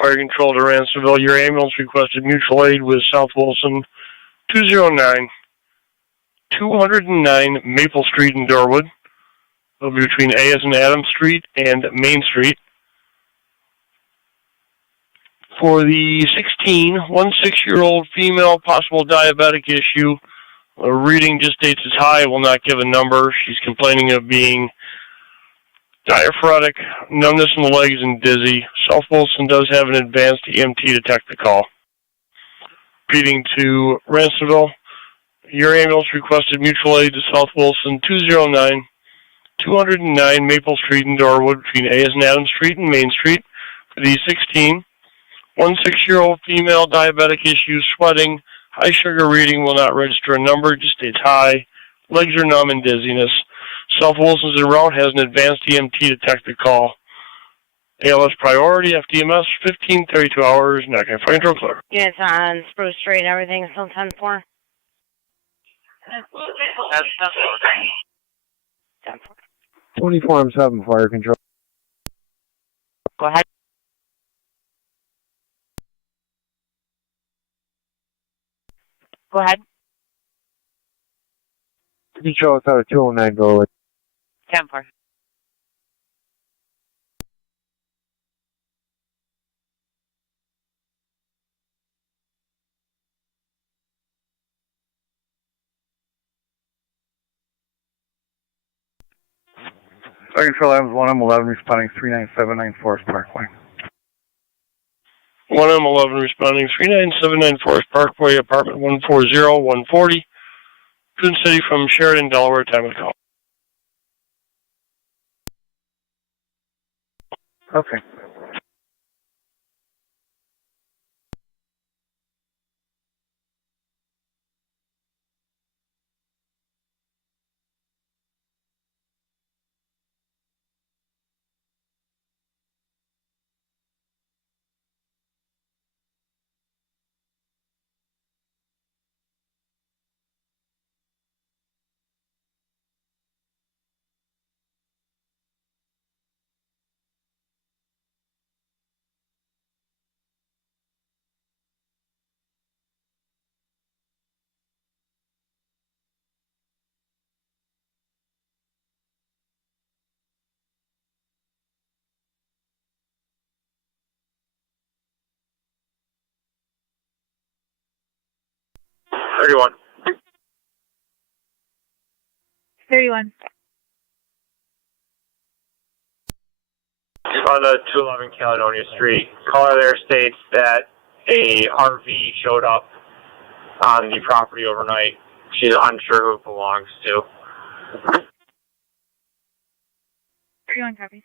Fire Control to Ransomville. Your ambulance requested mutual aid with South Wilson 209 Maple Street in Dorwood. It'll be between A as in Adams Street and Main Street. For the 16-year-old female, possible diabetic issue. A reading just states it's high, will not give a number. She's complaining of being diaphoretic, numbness in the legs, and dizzy. South Wilson does have an advanced EMT to detect the call. Repeating to Ransomville, your ambulance requested mutual aid to South Wilson 209 Maple Street in Dorwood between A as in Adams Street and Main Street for the 16-year-old female, diabetic issue, sweating, high sugar reading, will not register a number, just states high, legs are numb and dizziness. South Wilson's en route, has an advanced EMT to detect the call. ALS priority, FDMS, 32 hours, not going to fire control clear. Units on Spruce Street, everything still 10-4? 24M7 Fire Control. Go ahead. Go ahead. Control without a 209 Dorwood. 10-4. Fire Control Adams 1M11 responding 39794 Forest Parkway. 1M11 responding 39794 Forest Parkway, apartment 140-140. Twin City from Sheridan, Delaware, time of call. Okay. Thirty-one. On the 211 Caledonia Street, caller there states that a RV showed up on the property overnight. She's unsure who it belongs to. 31 copies.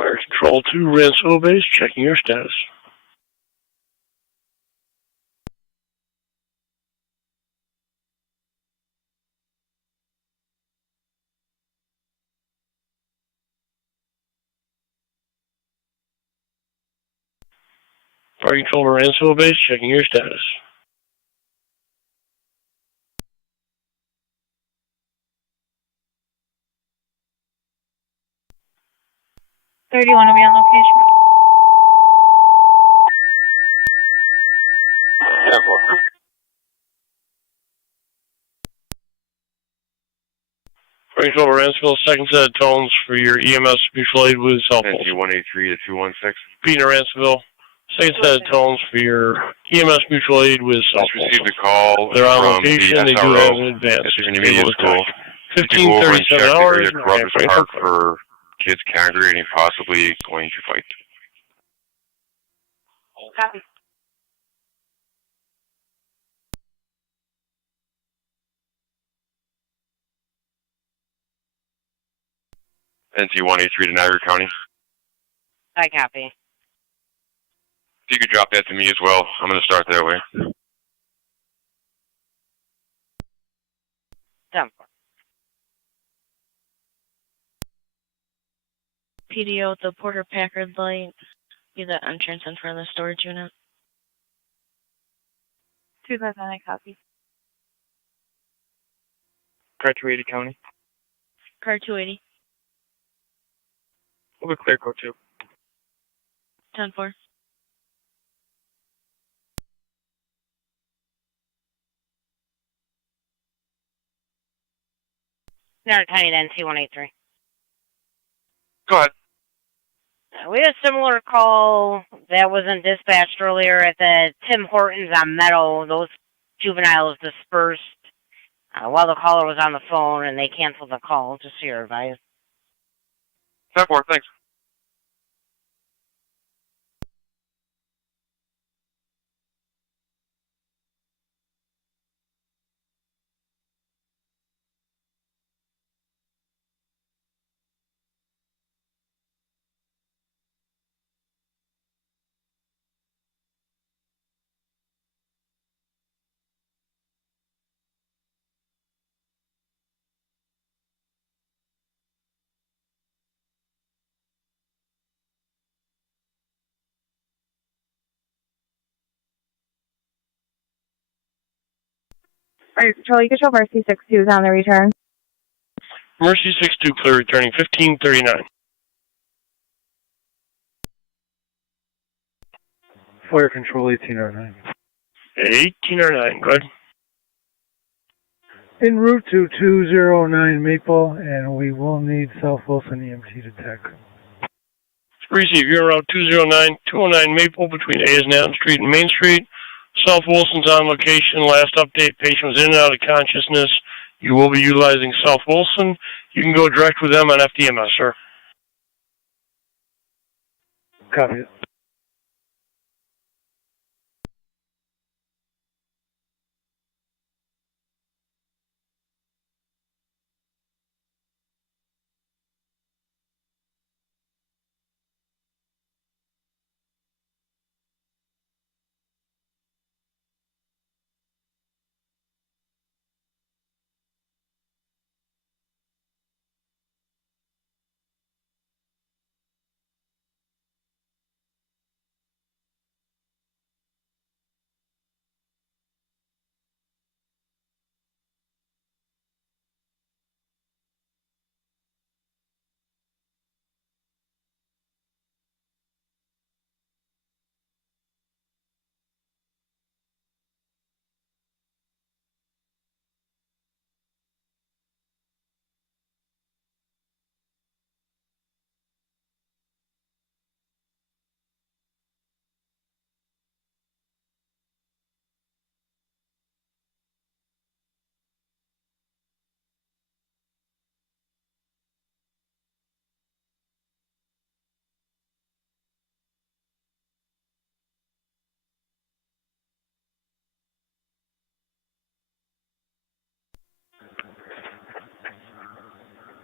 Fire Control 2, Ransville Base, checking your status. Fire Control to Ransville Base, checking your status. You want to be on location? Fire Control to Ransville, second set of tones for your EMS mutual aid with cell phone. NT-183 to 216. Peter Ransville, second set of tones for your EMS mutual aid with cell phone. Just received a call They're on from location, the they do have an advance. SRO intermediate school. 15:37 hours. To Carruthers Park for kids congregating, possibly going to fight. Copy. NT-183 to Niagara County. I copy. If you could drop that to me as well, I'm going to start that way. Done. PDO at the Porter Packard light. Be the entrance in front of the storage unit. 2,000, I copy. Car 280 County. Car 280. Over clear code 2. 10-4. Niagara County to NT-183. Go ahead. We had a similar call that wasn't dispatched earlier at the Tim Hortons on Meadow. Those juveniles dispersed while the caller was on the phone, and they canceled the call, just so you're advised. 10-4, thanks. Fire Control, you can show Mercy 6-2 is on the return. Mercy 6-2, clear returning 1539. Fire Control 1809. 1809, good. En route to 209 Maple, and we will need South Wilson EMT to TAC. Receive, you're around 209 Maple between A.S. Nathan Street and Main Street. South Wilson's on location. Last update, patient was in and out of consciousness. You will be utilizing South Wilson. You can go direct with them on FDMS, sir. Copy it.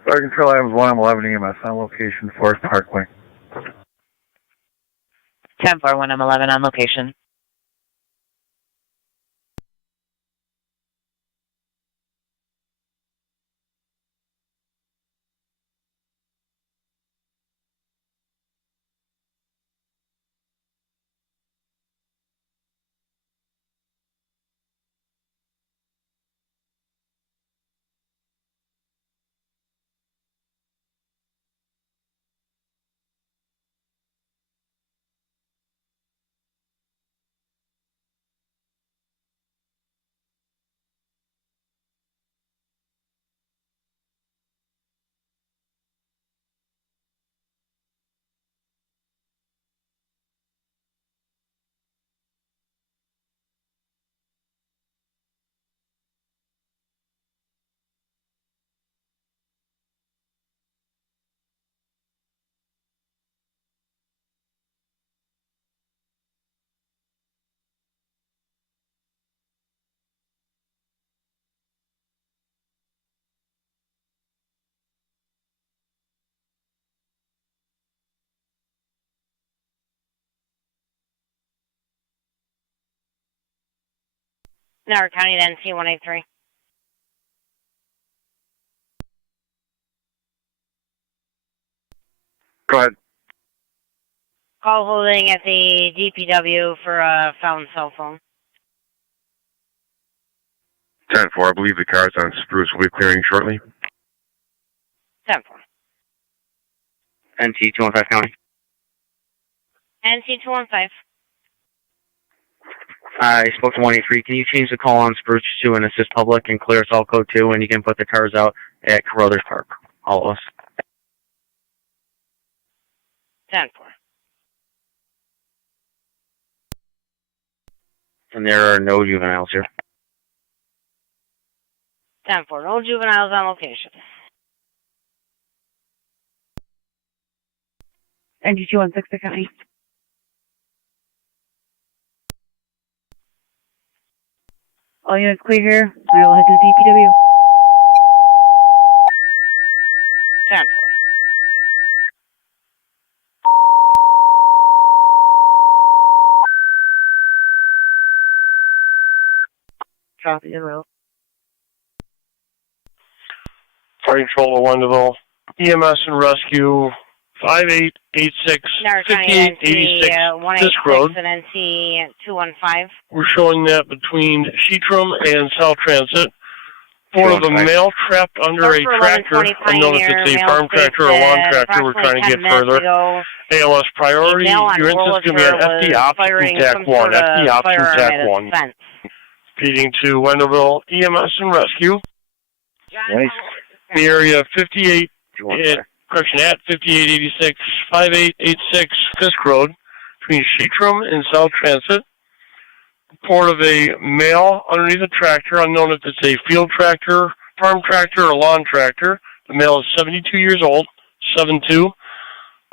Fire Control Items 1, I'm 11 EMS on location, Forest Parkway. 10-4 when I'm 11 on location. Niagara County to NC 183. Go ahead. Call holding at the DPW for a found cell phone. 10-4, I believe the cars on Spruce will be clearing shortly. 10-4. NC 215 County. NC 215. I spoke to 183. Can you change the call on Spruce to an assist public and clear cell code 2, and you can put the cars out at Carruthers Park, all of us. 10-4. And there are no juveniles here. 10-4. No juveniles on location. NG 216 County. All units clear here. I will head to the DPW. 10-4. Copy the route. Fire Control of Wendellville, EMS and Rescue, 5886, Niagara County 5886, NC 186 Disc Road. and NC 215. We're showing that between Sheetram and South Transit. For the male trapped under a tractor, unknown if it's a farm tractor or a lawn tractor, we're trying to get further. ALS priority, your instance is going to be on FD Ops and TAC 1. FD Ops and TAC 1. Speeding to Wendellville, EMS and Rescue. Nice. The area 58, at 5886, 5886 Fisk Road, between Sheetram and South Transit. Report of a male underneath a tractor, unknown if it's a field tractor, farm tractor, or lawn tractor. The male is 72 years old, 7'2".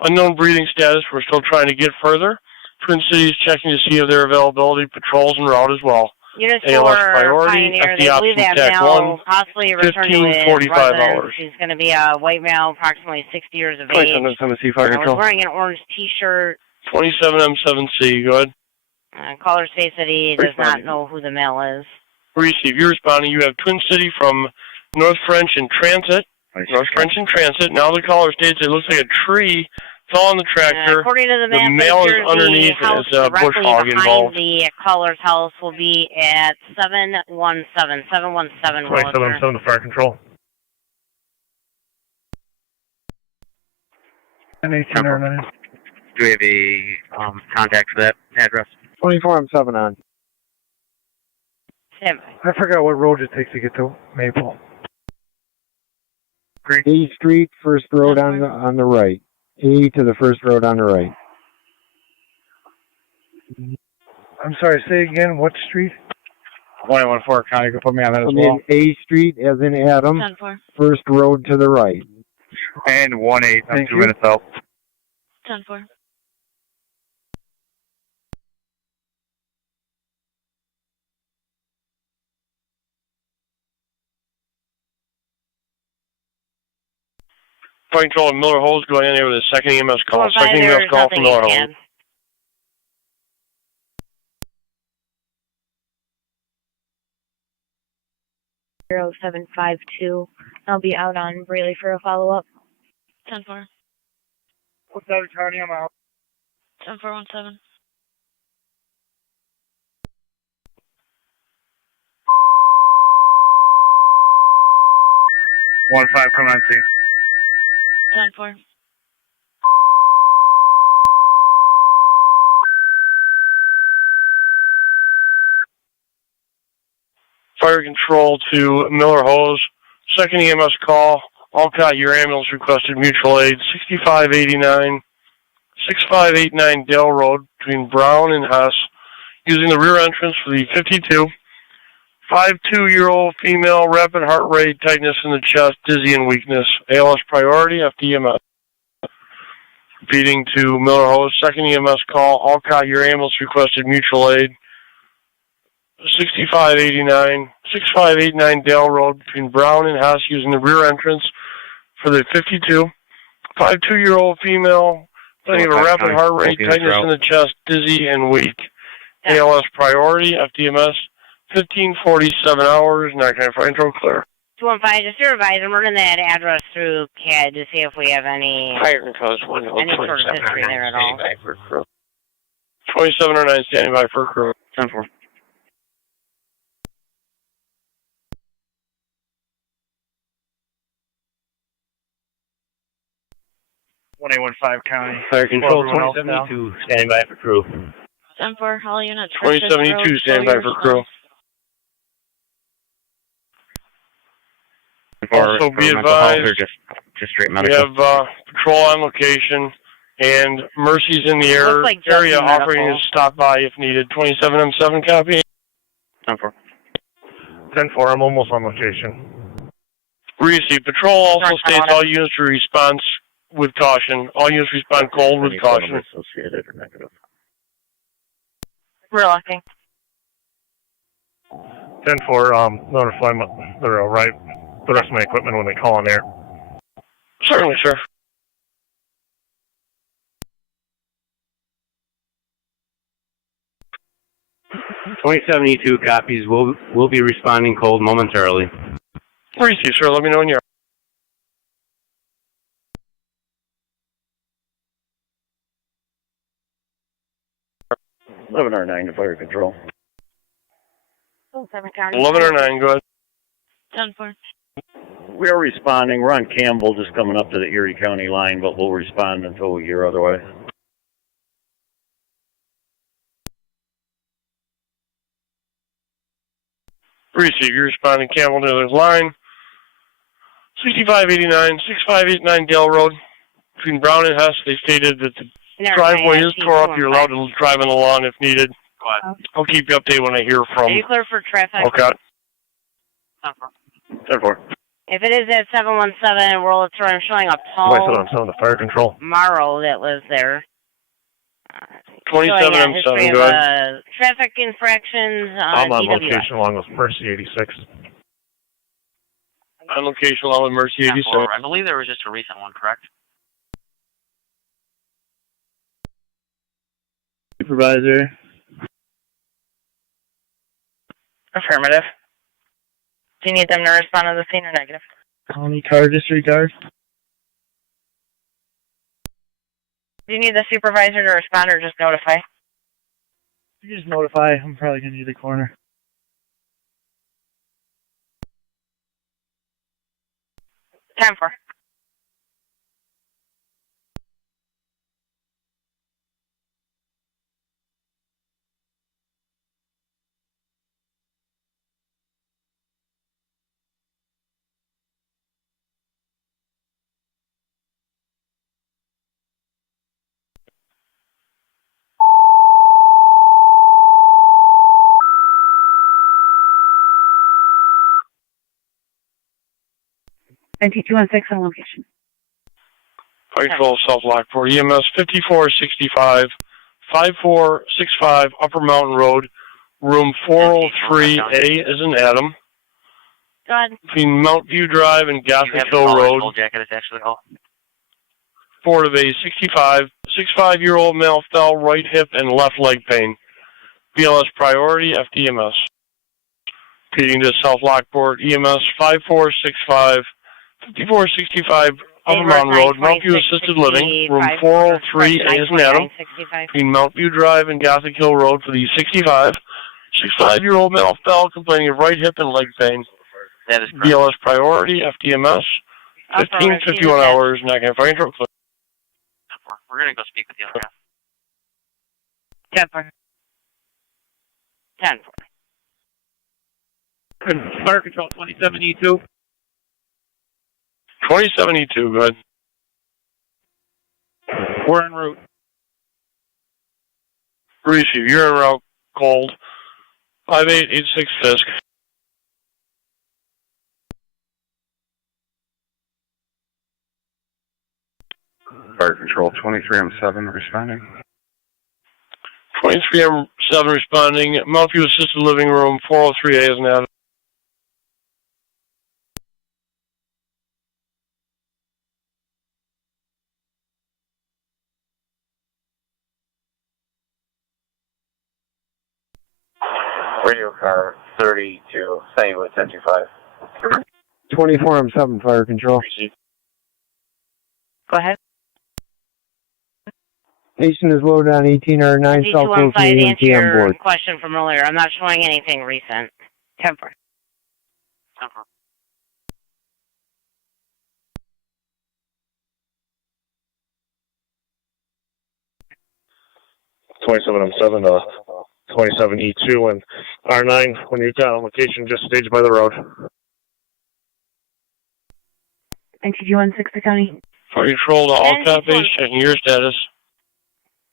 Unknown breathing status, we're still trying to get further. Twin Cities checking to see if their availability, patrols en route as well. Units ALS for priority, Pioneer, FD they believe option that TAC male 1, possibly returned to his 15:45 residence. hours. He's going to be a white male, approximately 60 years of age. 27 Tennessee Fire Was Control. wearing an orange T-shirt. 27 M7C, go ahead. Caller states that he does not know who the male is. Receive. You're responding. You have Twin City from North French in transit. North French in transit. Now the caller states it looks like a tree fell on the tractor. According to the map, male is underneath the and house there's a bush directly hog behind involved. the caller's house will be at 717 27 to Fire Control. And 18 or 9. Do we have a contact for that address? 24 I'm 7 on. I forgot what road it takes to get to Maple. A Street, first road on the right. A to the first road on the right. I'm sorry, say again, what street? 2114 County, you can put me on that as I well. mean A Street as in Adam. 10-4. First road to the right. And 1-8, I'm Thank 2 you. minutes out. 10-4. Fire Control and Miller Hose going in there with a second EMS call. Well, Second there's EMS call from nothing Miller you Hose. can. 0752. I'll be out on Braley for a follow-up. 10-4. What's that, County? I'm out. 10-4-17. One 5, come on scene. 10-4. Fire control to Miller Hose. Second EMS call. Alcott, your ambulance requested mutual aid. 6589 Dale Road between Brown and Hess. Using the rear entrance for the 52. 52-year-old female, rapid heart rate, tightness in the chest, dizzy and weakness. ALS priority, FDMS. Repeating to Miller Hose. Second EMS call. Alcott, your ambulance requested mutual aid. 6589 Dale Road between Brown and Hess, using the rear entrance for the 52. 52-year-old female, plenty of a rapid heart rate, tightness in the chest, dizzy and weak. ALS priority, FDMS, 1547 hours, not going to find control clear. 215, just to revise, I'm running that address through CAD to see if we have any sort of history there at all. 2709 standing by for crew. 10-4. One 815 County. Fire control 2072, standing by for crew. 10-4, all units. 2072, standing by for crew. Also be advised, just straight we medical. have patrol on location, and Mercy's in the area offering to stop by if needed. 27M7 copy. 10-4. 10-4, I'm almost on location. Received. Patrol also states all units to response with caution. All units respond cold with caution. Associated or negative. We're locking. 10-4, notify the rest of my equipment when they call on air. Certainly, sir. .72 copies. We'll be responding cold momentarily. Received, sir. Let me know when you're. .11R9 to fire control. 7 County. 1109, go ahead. 10-4. We are responding. We're on Campbell, just coming up to the Erie County line, but we'll respond until we hear otherwise. Receive. You're responding Campbell to the line. 6589 Dale Road between Brown and Hess. They stated that the driveway is tore up. You're allowed to drive on the lawn if needed. Go ahead. I'll keep you updated when I hear from. Are you clear for traffic? Okay. 10-4. If it is at 717 World Tour, I'm showing a tall I'm telling the fire control. Morrow that lives there. 27M7, go ahead. Traffic infractions on I'm on DWI. location along with Mercy 86. On location along with Mercy 86. I believe there was just a recent one, correct? Supervisor. Affirmative. Do you need them to respond to the scene or negative? County car disregard. Do you need the supervisor to respond or just notify? You just notify. I'm probably going to need the corner. Time for. NT216 on location. Fire control Lockport. EMS 5465, 5465 Upper Mountain Road, room 403A is in Adam. Go ahead. Between Mount View Drive and Gothic Hill Road. Jacket attached to the call. Report of a 65-year-old male fell right hip and left leg pain. BLS priority, FDMS. Repeating to South Lockport, EMS 5465, 5465 Upper Mountain Road, Mountview Assisted Living, room 403, A as in Adam, between Mountview Drive and Gothic Hill Road for the 65-year-old male fell complaining of right hip and leg pain. That is correct. BLS priority, FDMS, 1551 hours, not going to find intro. We're going to go speak with the other half. 10-4. 10-4. Fire Control 27E2. 2072, good. We're en route. Receive, you're en route, cold. 5886 Fisk. Fire Control 23M7 responding. 23M7 responding. Mountview Assisted Living Room, 403A as in Adam. Radio car 32, same with 1025. 24M7 Fire Control. Go ahead. Station is loaded on 18R9 South Coast to answer EMT on your board. question from earlier. I'm not showing anything recent. 10-4. 27M7, 27E2 and R9 when you're down location just staged by the road. NTG 16 County. Fire Control to all copies, checking your status.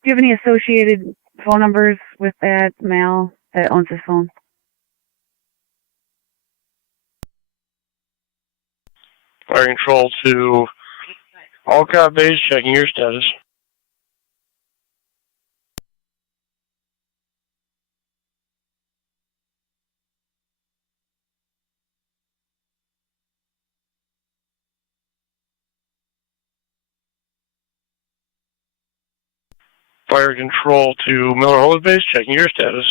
Do you have any associated phone numbers with that male that owns this phone? Fire Control to all copies, checking your status. Fire Control to Miller Hose Base, checking your status.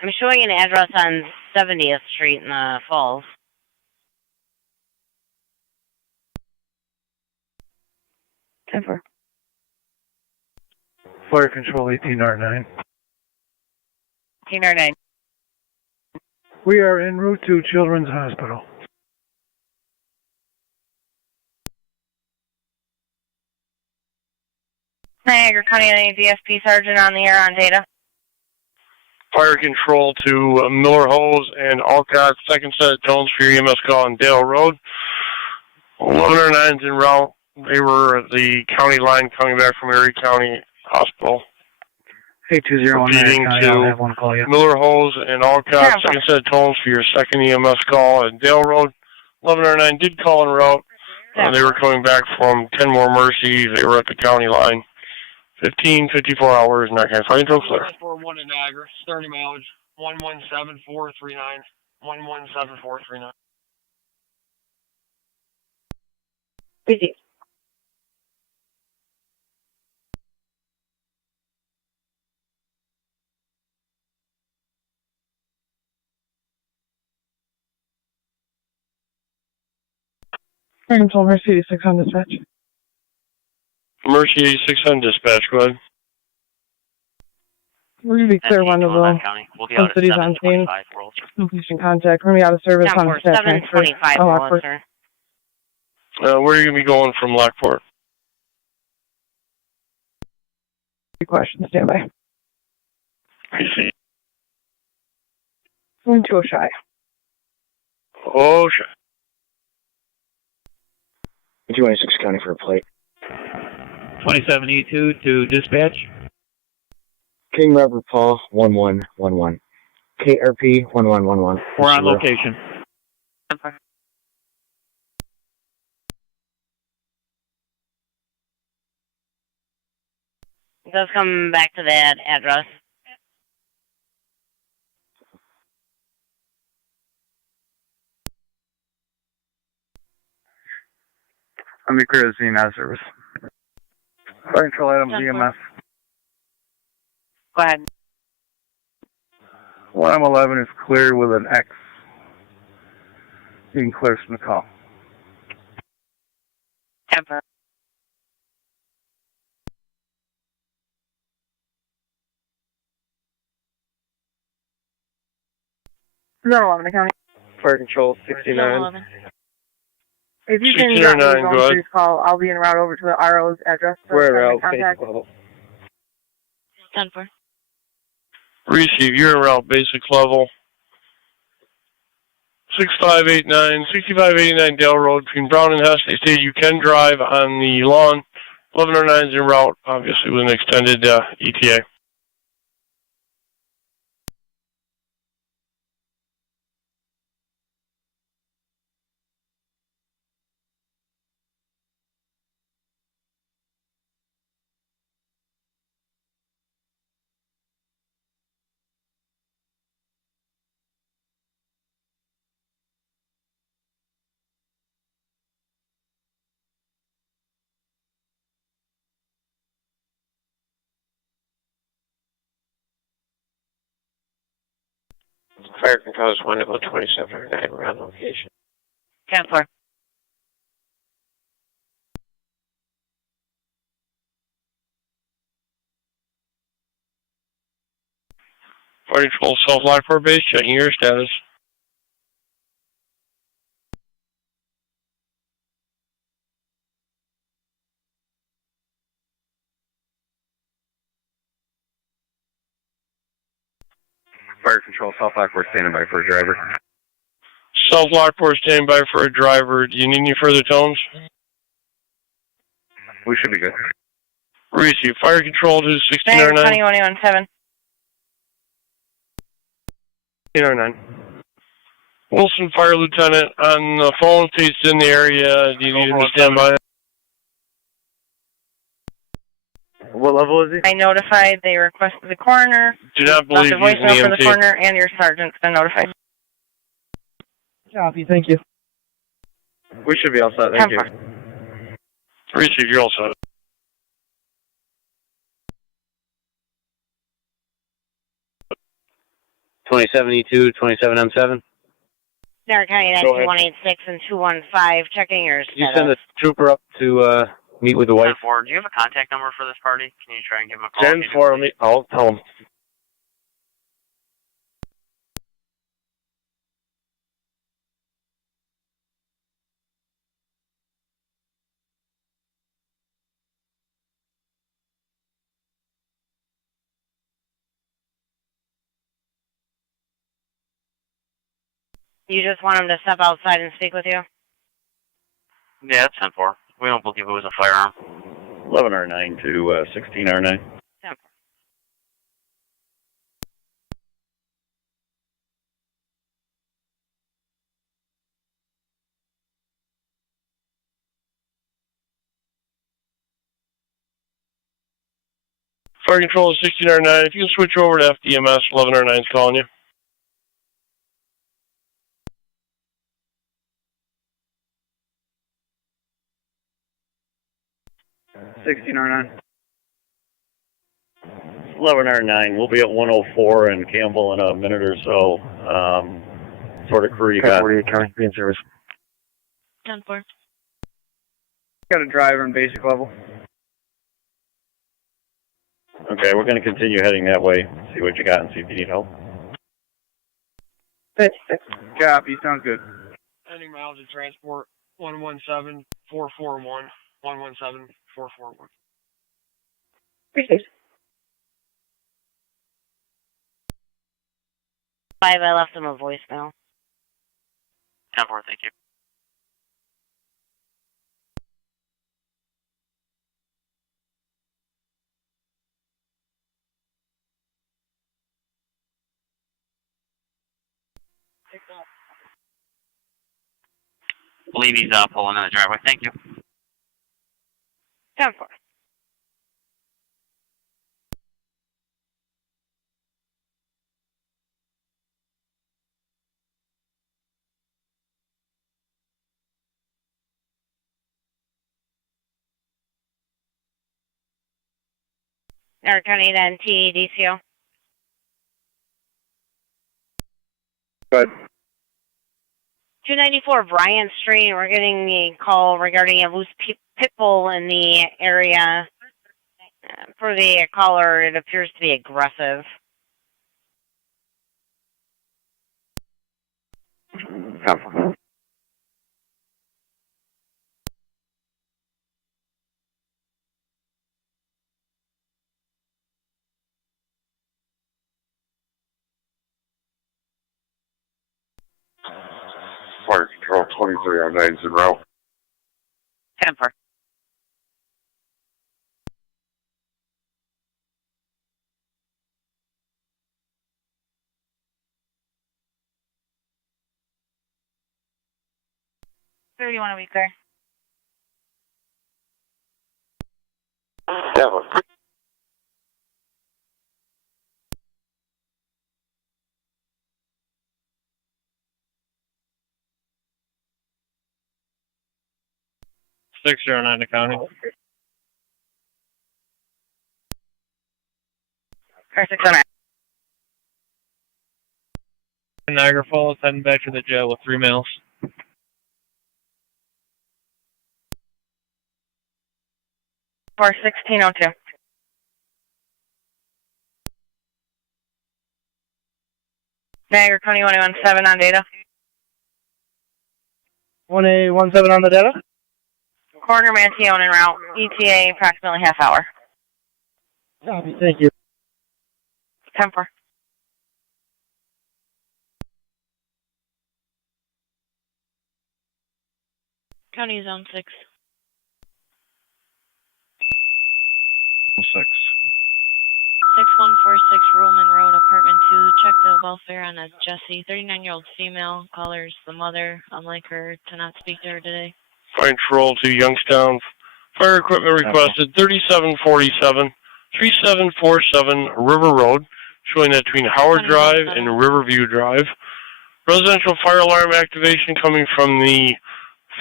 I'm showing an address on 70th Street in the Falls. Ever. Fire Control 18R9. 18R9. We are en route to Children's Hospital. Niagara County DSP Sergeant on the air on data. Fire Control to Miller Hose and Alcott, second set of tones for your EMS call on Dale Road. 1109's en route. They were at the county line coming back from Erie County Hospital. 8201 County, I'll have one call you. Miller Hose and Alcott, second set of tones for your second EMS call at Dale Road. 1109 did call en route. They were coming back from Kenmore Mercy. They were at the county line. 54 hours, not going to find intro clear. 441 in Niagara, starting mileage 117439, 117439. Busy. Fire Control Mercy 86 on dispatch. Mercy 86 on dispatch, go ahead. We're going to be clear one of the cities on scene. Completion contact. We're going to be out of service on the staff transfer. Lockport. Where are you going to be going from Lockport? Good question. Stand by. I see. Going to O'Shea. O'Shea. 226 County for a plate. 27E2 to dispatch. King Robert Paul 1111. KRP 1111. We're on location. It does come back to that address. Let me clear the scene out of service. Fire Control Adams EMS. Go ahead. 1M11 is clear with an X. Being clear from the call. Ever. Zone 11 County. Fire control 69. If you can 16 drop or me 9, a go zone ahead. 3's call, I'll be en route over to the RO's address for We're primary out contact. basic level. 10-4. Receive, you're en route, basic level. 6589 Dale Road between Brown and Hess. They say you can drive on the lawn. 1109 is en route, obviously with an extended ETA. Fire control is 1 to 2709. We're on location. 10-4. Fire control, South Lockport base, checking your status. Fire control, South Lockport, standing by for a driver. South Lockport, standing by for a driver. Do you need any further tones? We should be good. Receive, fire control to Niagara 1609. 2117. 1609. Wilson, fire lieutenant, on the phone, states in the area. Do you need him to stand by? What level is he? I notified. They requested the coroner. Do not Left believe a he's an voicemail for the EMT. coroner, and your sergeant's been notified. Copy, thank you. We should be all set. Thank you. Receive, you're all set. $27E2, 27M7. Niagara County Go ahead. 9186 and 215. Checking your status. You send a trooper up to meet with the wife. 10-4, do you have a contact number for this party? Can you try and give him a call? 10-4, I'll tell him. You just want him to step outside and speak with you? Yeah, it's 10-4. We don't believe it was a firearm. 11R9 to 16R9. 10-4. Fire control is 16R9. If you can switch over to FDMS, 11R9 is calling you. $16R9. 11R9. We'll be at 104 and Campbell in a minute or so. Sort of crew you got. 48 County, be in service. 10-4. Got a driver in basic level. Okay, we're going to continue heading that way. See what you got and see if you need help. Copy, sounds good. Ending miles of transport 117441. 117441. Appreciate it. 5, I left him a voicemail. 10-4, thank you. Believe he's pulling in the driveway. Thank you. 10-4. Niagara County then TDCO. But 294 Bryant Street. We're getting a call regarding a loose pit bull in the area. For the caller, it appears to be aggressive. Fire Control 2309's en route. 10-4. Where do you want to be clear? Devil. .609 to county. Car 609. Niagara Falls heading back to the jail with 3 males. For 1602. Niagara County 117 on data. 1817 on the data. Corner Mantione en route. ETA approximately half hour. Copy, thank you. 10-4. County Zone 6. 6. 6146 Roman Road, Apartment 2. Check the welfare on a Jessie, 39-year-old female. Caller's the mother. Unlike her to not speak to her today. Fire Control to Youngstown. Fire equipment requested 3747, 3747 River Road, showing that between Howard Drive and Riverview Drive. Residential fire alarm activation coming from the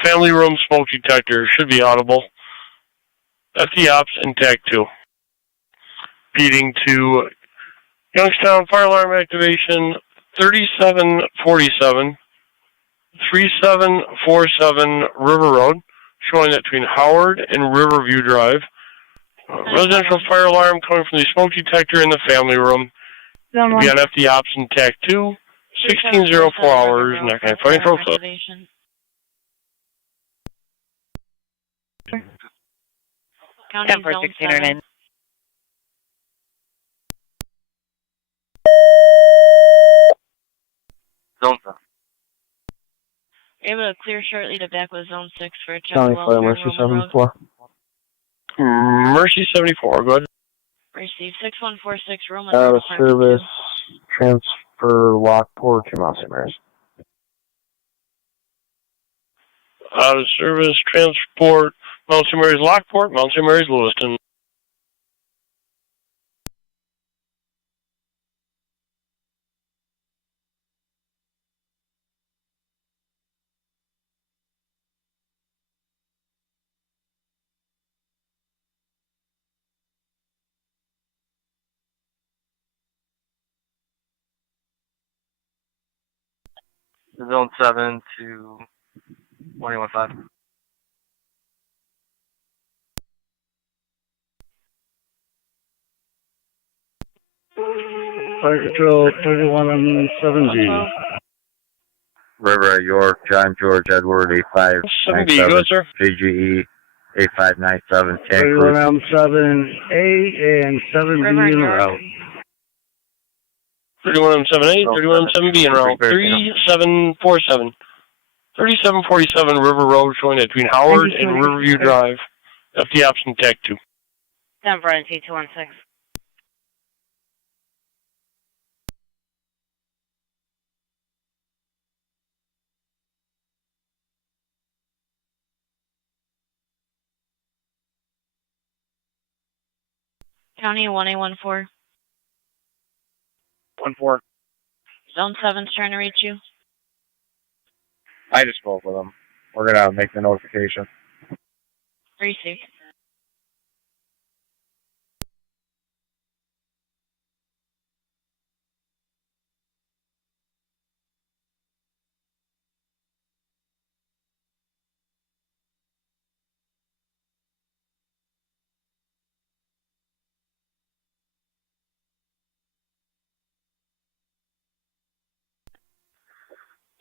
family room smoke detector. Should be audible. FD Ops and TAC 2. Repeating to Youngstown fire alarm activation 3747, 3747 River Road, showing that between Howard and Riverview Drive. Residential fire alarm coming from the smoke detector in the family room. Be on FD Ops and TAC 2, 1604 hours, and that kind of fire control. County Zone 1609. Zone 7. Able to clear shortly to back with Zone 6 for a check. County Fire Mercy 74. Mercy 74, go ahead. Receive 6146 Roman Road. Out of service, transfer Lockport to Mount St. Mary's. Out of service, transport, Mount St. Mary's Lockport, Mount St. Mary's Lewiston. Zone 7 to 115. Fire Control 3170. River at York, John George Edward 8597, JGE 8597, 31M7A and 7B en route. 31M7A, 31M7B en route, 3747. 3747 River Road, showing that between Howard and Riverview Drive. FD Ops and TAC 2. Denver NT216. County 1814. 14. Zone 7's trying to reach you. I just spoke with them. We're going to make the notification. Receive.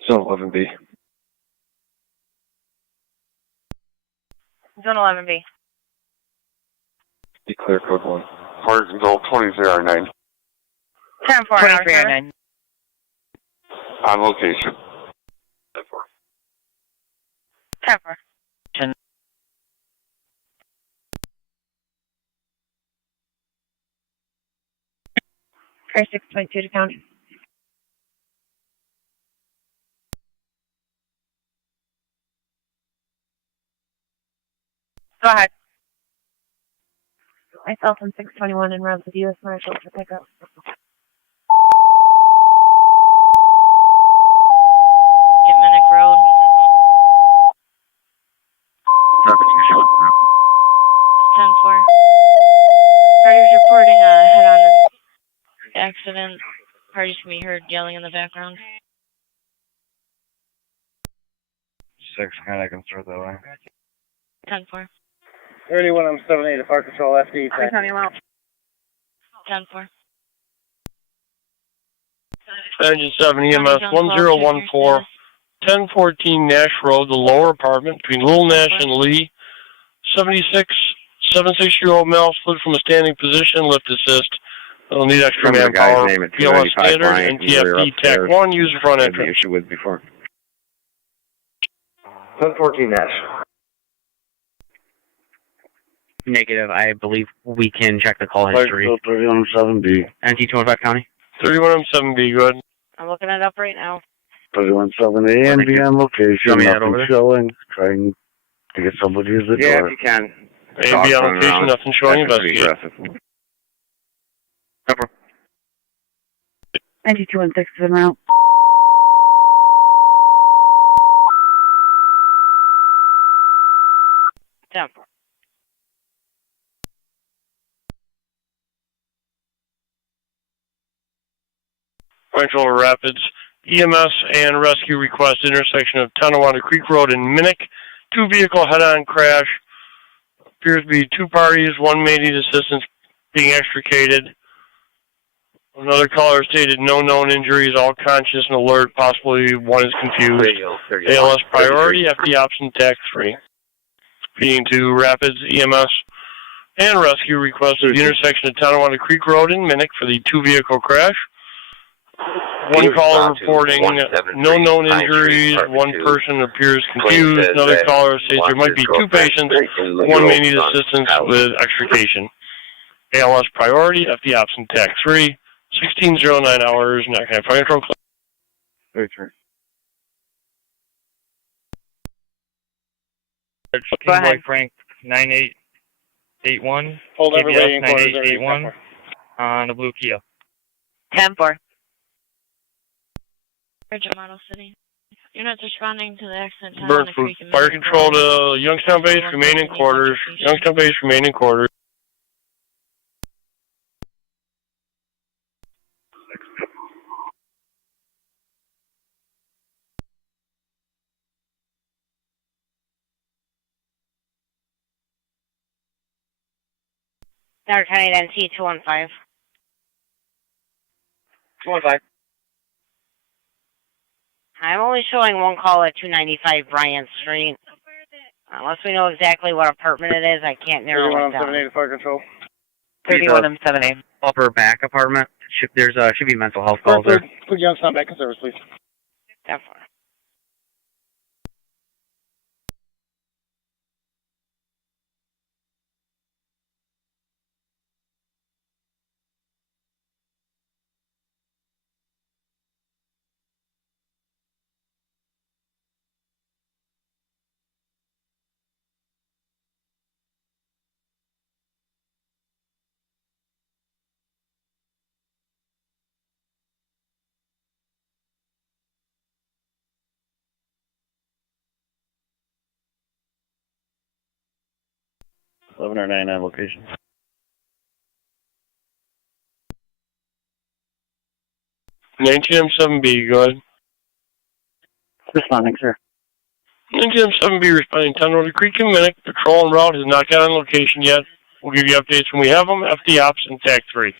Zone 11B. Zone 11B. Declare code 1. Fire control 23R9. 10-4. 23R9. On location. 10-4. 10. Car 622 to county. Go ahead. Myself and 621 en route to the U.S. Marshal for pickup. Get Minnick Road. Repetition. 10-4. Parties reporting a head-on accident. Parties can be heard yelling in the background. 6, kind of can start that way. 10-4. 31, I'm 78, fire control, FD. County well. 10-4. Engine 7 EMS 1014, 1014 Nash Road, the lower apartment between Little Nash and Lee. 76-year-old male slid from a standing position, lift assist. They'll need extra manpower. PLS standard and TFD TAC 1, use the front entrance. Issue with before. 1014 Nash. Negative. I believe we can check the call history. 31-7B. NT25 County. 31-7B, go ahead. I'm looking it up right now. 31-7A and B on location. Show me that over Nothing there. showing. Trying to get somebody to the Yeah, door. if you can. A and B on location, nothing showing, investigate. 9216 is en route. Temper. Control Rapids. EMS and rescue request intersection of Tonawanda Creek Road and Minnick. 2-vehicle head-on crash. Appears to be 2 parties. One may need assistance being extricated. Another caller stated no known injuries, all conscious and alert. Possibly one is confused. ALS priority, FD option TAC 3. Feeding to Rapids, EMS, and rescue request at the intersection of Tonawanda Creek Road and Minnick for the 2-vehicle crash. One caller reporting no known injuries. One person appears confused. Another caller says there might be 2 patients. One may need assistance with extrication. ALS priority, FD option TAC 3. 1609 hours, not kind of fire control. Boy Frank 9881. Hold everybody in KBS quarters. 9881 on a blue Kia. 10-4. Bridge at Model City. Units responding to the accident time on the creek and Fire control to Youngstown base, remain in quarters. Youngstown base, remain in quarters. Niagara County NC 215. 215. I'm only showing one call at 295 Bryant Street. Unless we know exactly what apartment it is, I can't narrow it down. 31-7A to fire control. 31-7A. Upper back apartment. Should be mental health calls there. Put Youngstown back in service, please. Definitely. Eleven or 9 on location. M7B, go ahead. Responding, sir. M7B responding. Tonawanda Creek and Minnick. Patrol en route has not got on location yet. We'll give you updates when we have them. FD ops and TAC 3.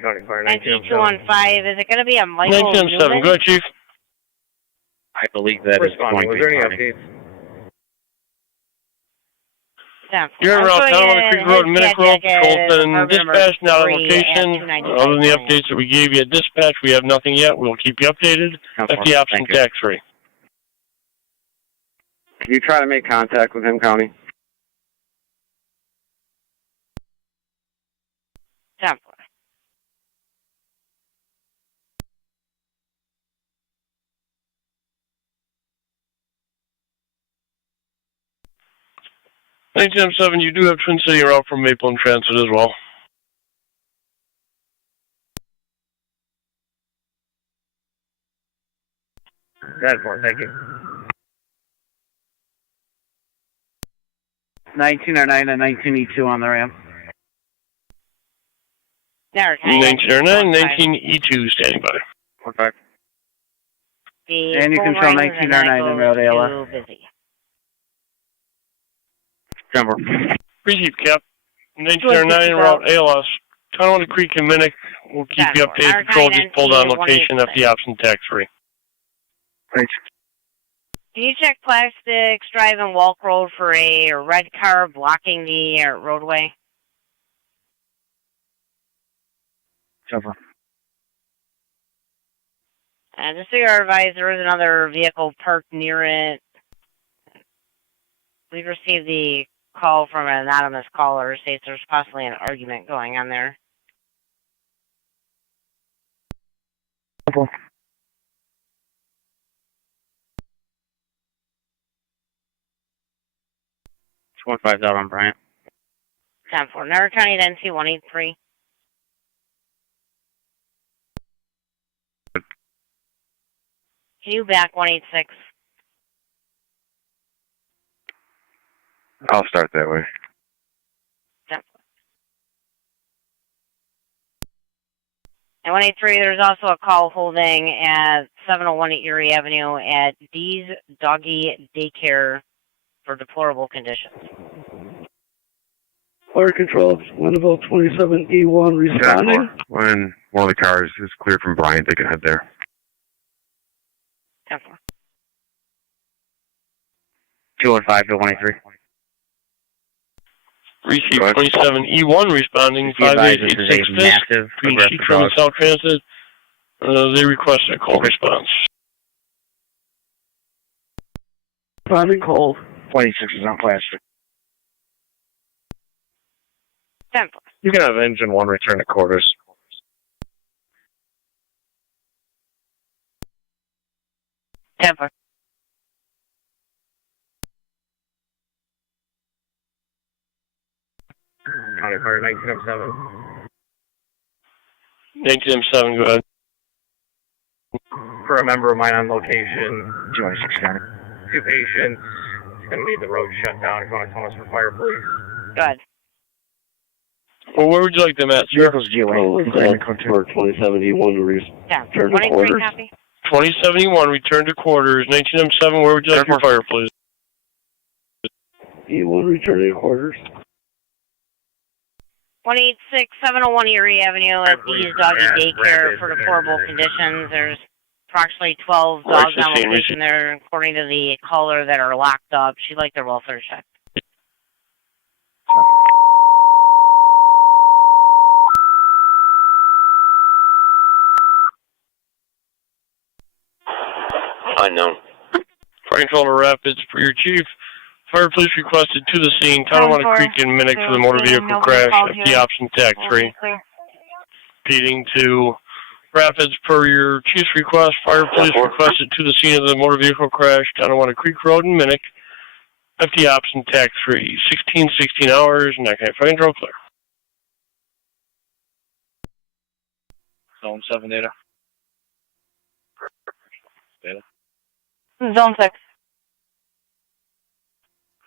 County Fire 92215, is it going to be a Michael 977, go ahead, Chief. I believe that is Responding. Was there any County. updates? You're en route, Tonawanda Creek Road, Minnick Road, Colton, dispatch, not on location. Other than the updates that we gave you at dispatch, we have nothing yet. We'll keep you updated. FD ops and tax free. Can you try to make contact with him, County? Temple. $19.7, you do have Twin City route from Maple and Transit as well. That's more, thank you. 1909 and 19E2 on the ramp. 1909, 19E2 standing by. Okay. And you control 1909 in route ALS. Denver. Receive, Cap. 1909 en route ALS. Tonawanda Creek and Minnick. We'll keep you updated. Control just pulled on location. FD ops and tax free. Thanks. Can you check Plastics Drive and Walk Road for a red car blocking the roadway? Denver. Just so you're advised, there is another vehicle parked near it. We've received the call from an anonymous caller who states there's possibly an argument going on there. Okay. 25's out on Bryant. 10-4. Niagara County to NC 183. Can you back 186? I'll start that way. And 183, there's also a call holding at 701 Erie Avenue at Dee's Doggy Daycare for deplorable conditions. Fire control, Winnable 27E1 responding. When one of the cars is cleared from Bryant, they can head there. 10-4. 215 to 183. Receive 27E1 responding 5886 Fisk between Sheetram and South Transit. They request a call response. Responding cold. 26 is on plastic. 10-4. You can have engine 1 return to quarters. Tampa. County Fire 1907. 1907, go ahead. For a member of mine on location, 26 County. 2 patients. It's going to need the road shut down. If you want to tell us for fire, please. Good. Well, where would you like them at, sir? Vehicles GOA. For 27E1 return to quarters. 2071, return to quarters. 1907, where would you like your fire, please? E1 returning to quarters. 186, 701 Erie Avenue at Dee's Doggy Daycare for deplorable conditions. There's approximately 12 dogs on location there, according to the caller, that are locked up. She'd like their welfare checked. Unknown. Fire control to Rapids for your chief. Fire police requested to the scene, Tonawanda Creek and Minnick for the motor vehicle crash. FD option tax free. Repeating to Rapids per your chief's request. Fire police requested to the scene of the motor vehicle crash, Tonawanda Creek Road in Minnick. FD option tax free. 16 hours. Niagara County Fire control clear. Zone 7 data. Zone 6.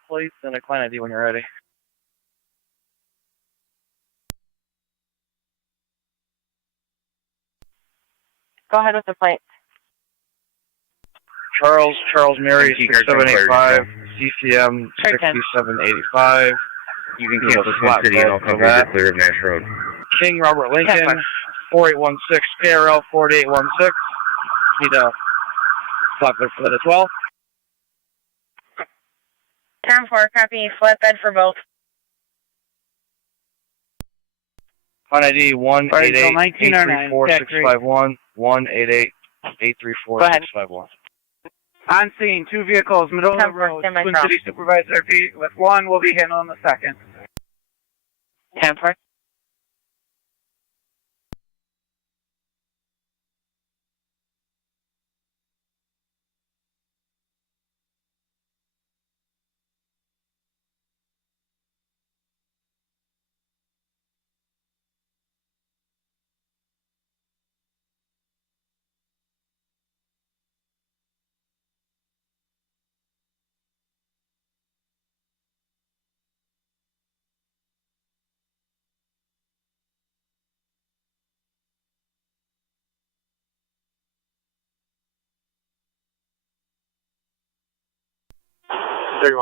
Please send a client ID when you're ready. Go ahead with the plate. Charles Mary 6785, CCM 6785. You can cancel Twin City and I'll cover the clear of Nash Road. King Robert Lincoln 4816, KRL 4816. Need a stop there for that as well. 10-4, copy, flatbed for both. On ID 188-834-651, 188-834-651. On scene, 2 vehicles, middle of the road. Twin City Supervisor P with 1 will be handling the second. 10-4.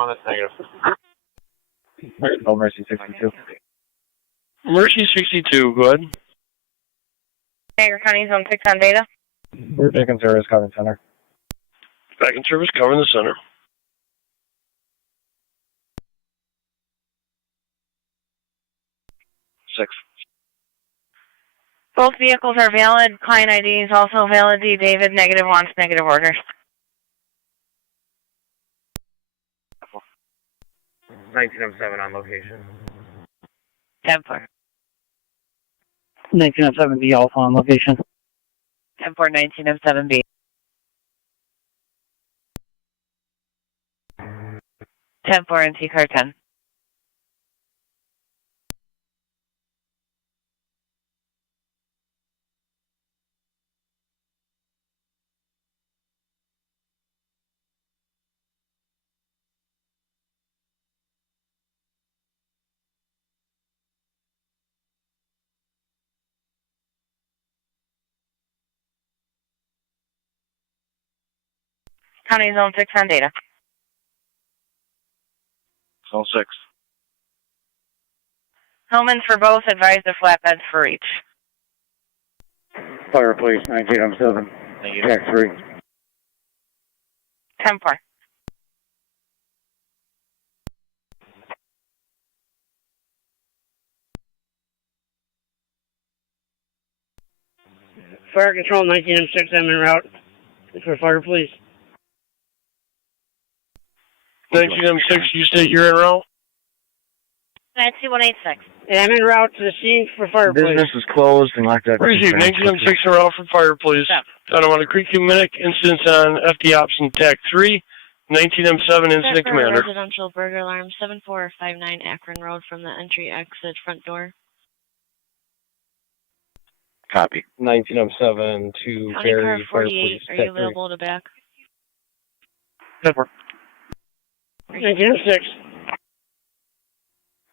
That's negative. No Mercy 62. Mercy 62, good. Niagara County Zone 6 on data. We're taking service covering center. Back in service, covering the center. Six. Both vehicles are valid. Client ID is also valid. D. David, negative wants negative orders. 1907 on location. 10-4. 1907B Alpha on location. 10-4, 1907B. 10-4, NT car 10. County Zone 6 on data. Zone 6. Hillman for both, advise the flatbeds for each. Fire police 1907. TAC 3. 10-4. Fire control 1906, I'm en route for fire police. 1906, you state you're en route? 92186. And I'm en route to the scene for fire police. Business is closed and locked up. Received 1906 en route for fire, please. Tonawanda Creek Minute, incidents on FD Ops and TAC 3. 1907 incident commander. Residential burger alarm 7459 Akron Road from the entry exit front door. Copy. 1907 to County car Barry Fire 48, Police. are you available to back? 10-4. 1906.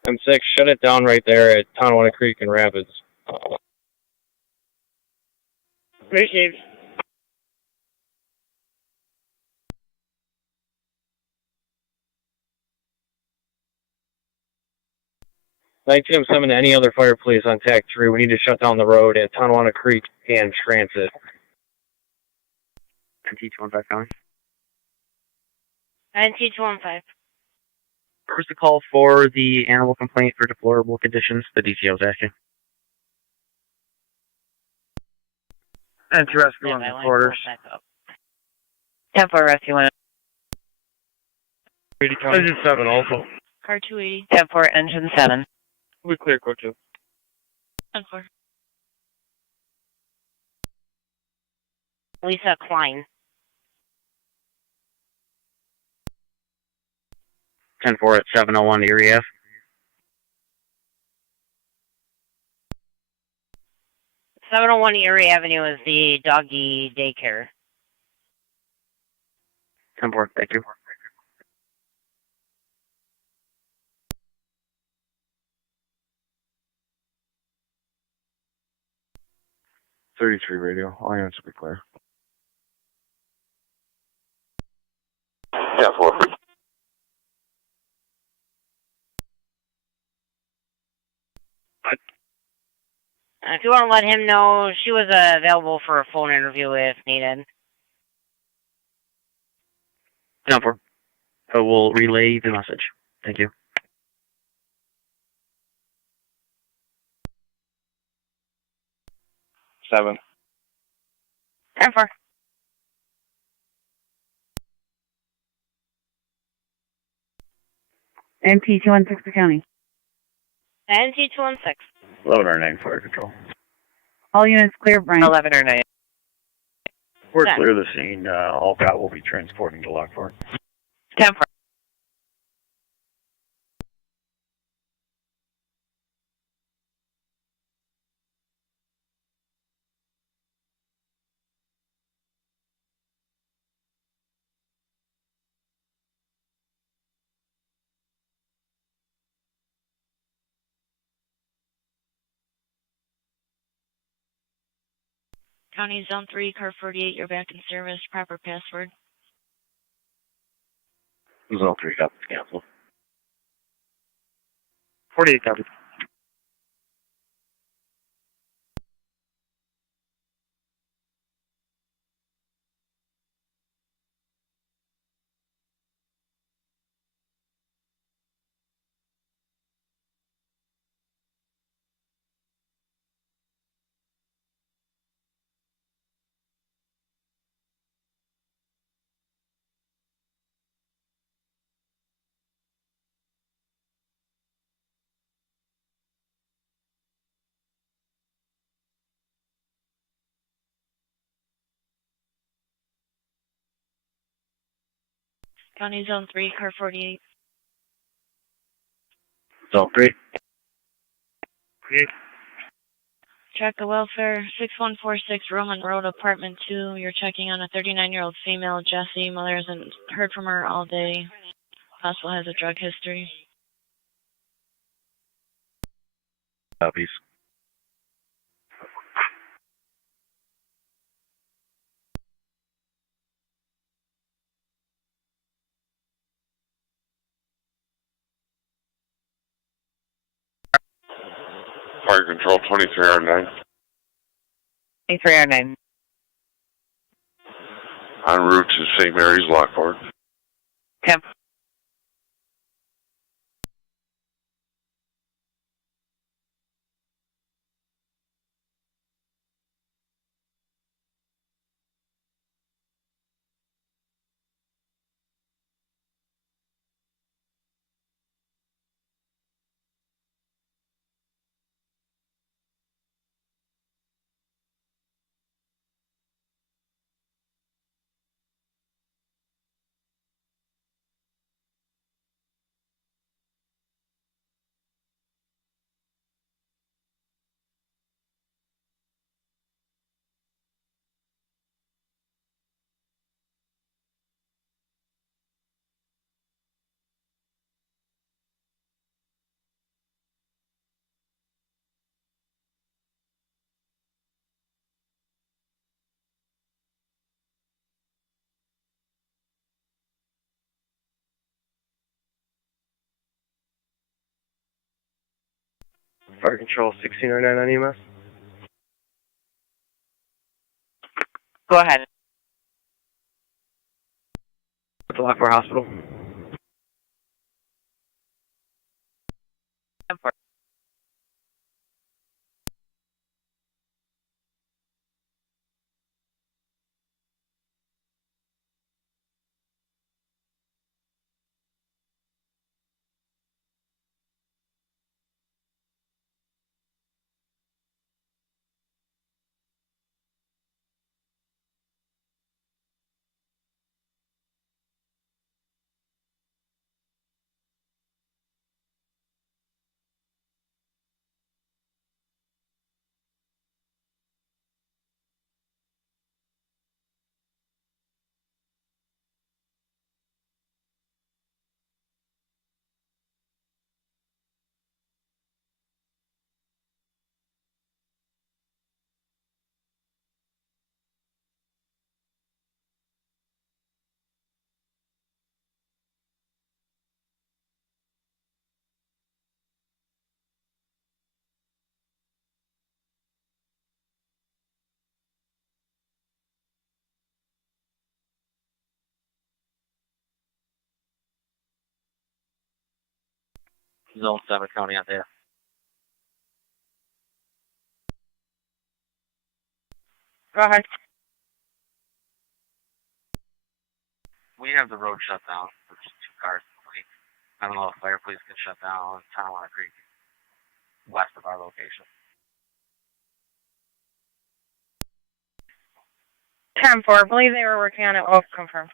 M6, shut it down right there at Tonawanda Creek and Rapids. Received. $1907 to any other fire police on TAC 3. We need to shut down the road at Tonawanda Creek and Transit. NT215 County. NT215. Where's the call for the animal complaint for deplorable conditions? The DCO's asking. And to rescue on the quarters. 10-4, rescue 1. 7 also. Car 280. 10-4, engine 7. We clear code 2. 10-4. Lisa Klein. 10-4 at 701 Erie F. 701 Erie Avenue is the doggy daycare. 10-4, thank you. .33 radio. All units will be clear. Yeah, 4. If you want to let him know, she was available for a phone interview if needed. 10-4. I will relay the message. Thank you. Seven. 10-4. NT 216 County. NT 216. 11 or 9 fire control. All units clear, Brian. 11 or 9. We're 10. clear of the scene. All COT will be transporting to Lockport. 10-4. County Zone 3, car 48, you're back in service. Proper password. Zone 3, copy. Cancel. 48 copy. County Zone 3, car 48. Zone 3. Check the welfare, 6146 Roman Road, apartment 2. You're checking on a 39-year-old female, Jessie. Mother hasn't heard from her all day. Possible has a drug history. Copies. Fire control 23R9. 23R9. En route to St. Mary's, Lockport. 10. Fire control 1609 on EMS. Go ahead. At the Lockport Hospital. 10-4. Zone 7 County out there. Go ahead. We have the road shut down for just 2 cars. I don't know if fire police can shut down Tonawanda Creek west of our location. 10-4. I believe they were working on it. Oh, confirmed.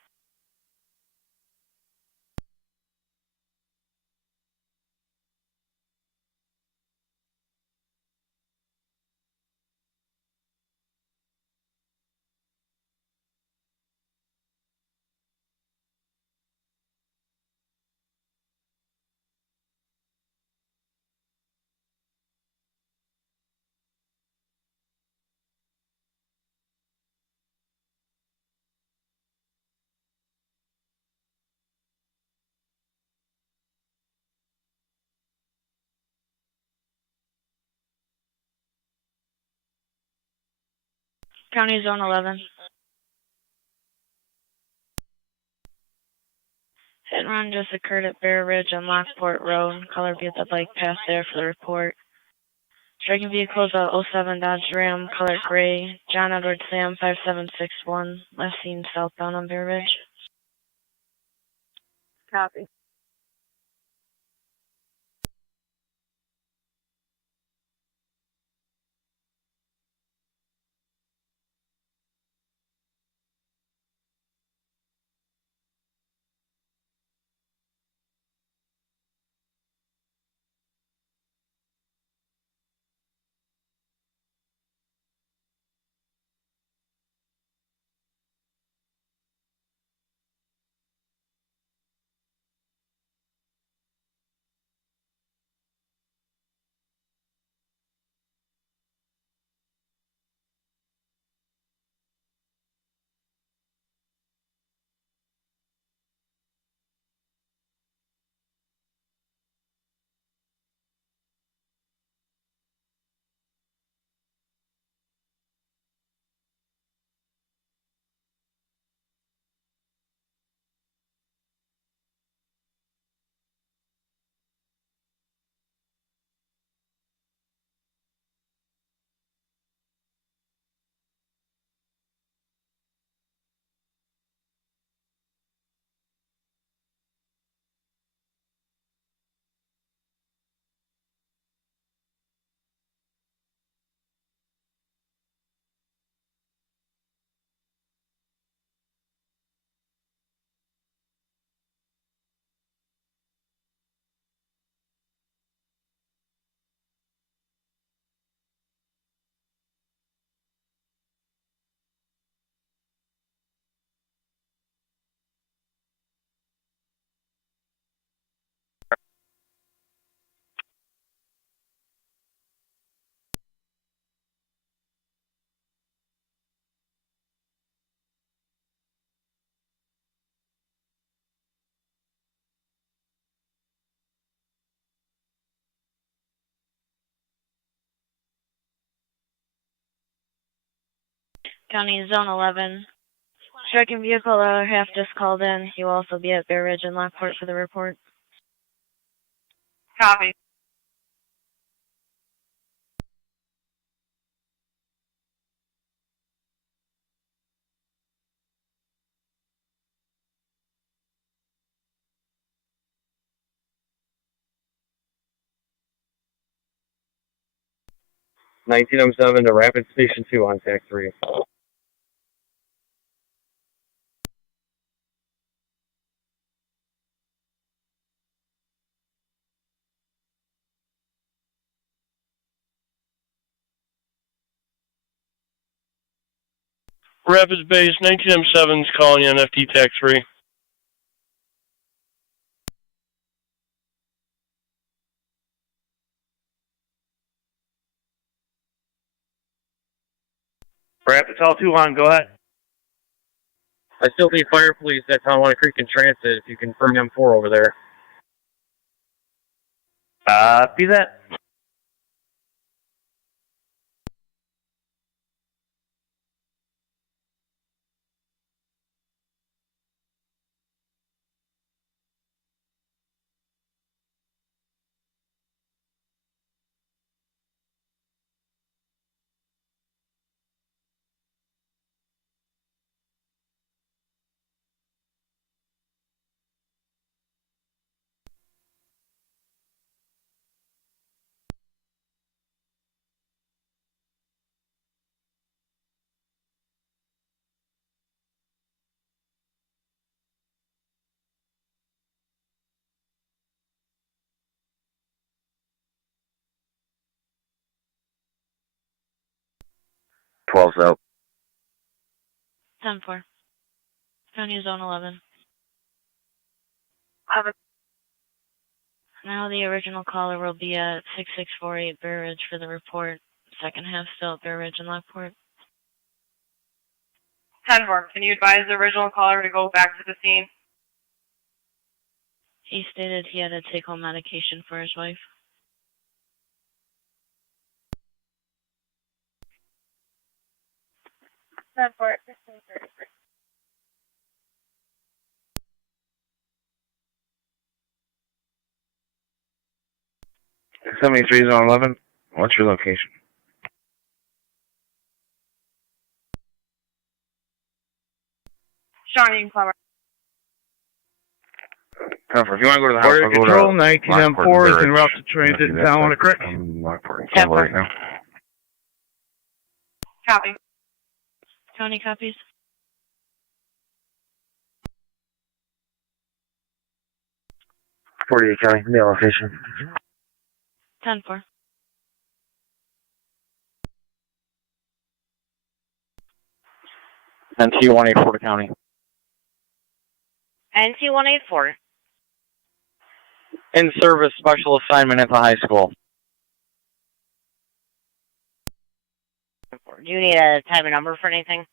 County Zone 11. Hit and run just occurred at Bear Ridge on Lockport Road. Caller be at the bike path there for the report. Striking vehicles at 07 Dodge Ram, color gray. John Edward Sam 5761. Last seen southbound on Bear Ridge. Copy. County Zone 11. Striking vehicle, the other half just called in. He will also be at Bear Ridge and Lockport for the report. Copy. (1907) to Rapid Station 2 on TAC 3. Rapids Base, 19M7's calling you on FT TAC 3. Rapids all 2 on, go ahead. I still need fire police at Tonawanda Creek and Transit if you can bring M4 over there. See that? 12's out. 10-4. County Zone 11. Now the original caller will be at 6648 Bear Ridge for the report. Second half still at Bear Ridge and Lockport. 10-4. Can you advise the original caller to go back to the scene? He stated he had to take home medication for his wife. Ten four. 73 Zone 11. What's your location? Shawnee Plummer. 10-4. If you want to go to the house, I'll go Control, to 19 Lockport M4 is and en route to Village. transit in Tonawanda Creek. Lockport and 10-4. right now. Copy. County copies. County, mail location. 10-4. NT 184 County. NT 184. In service special assignment at the high school. Do you need a type of number for anything?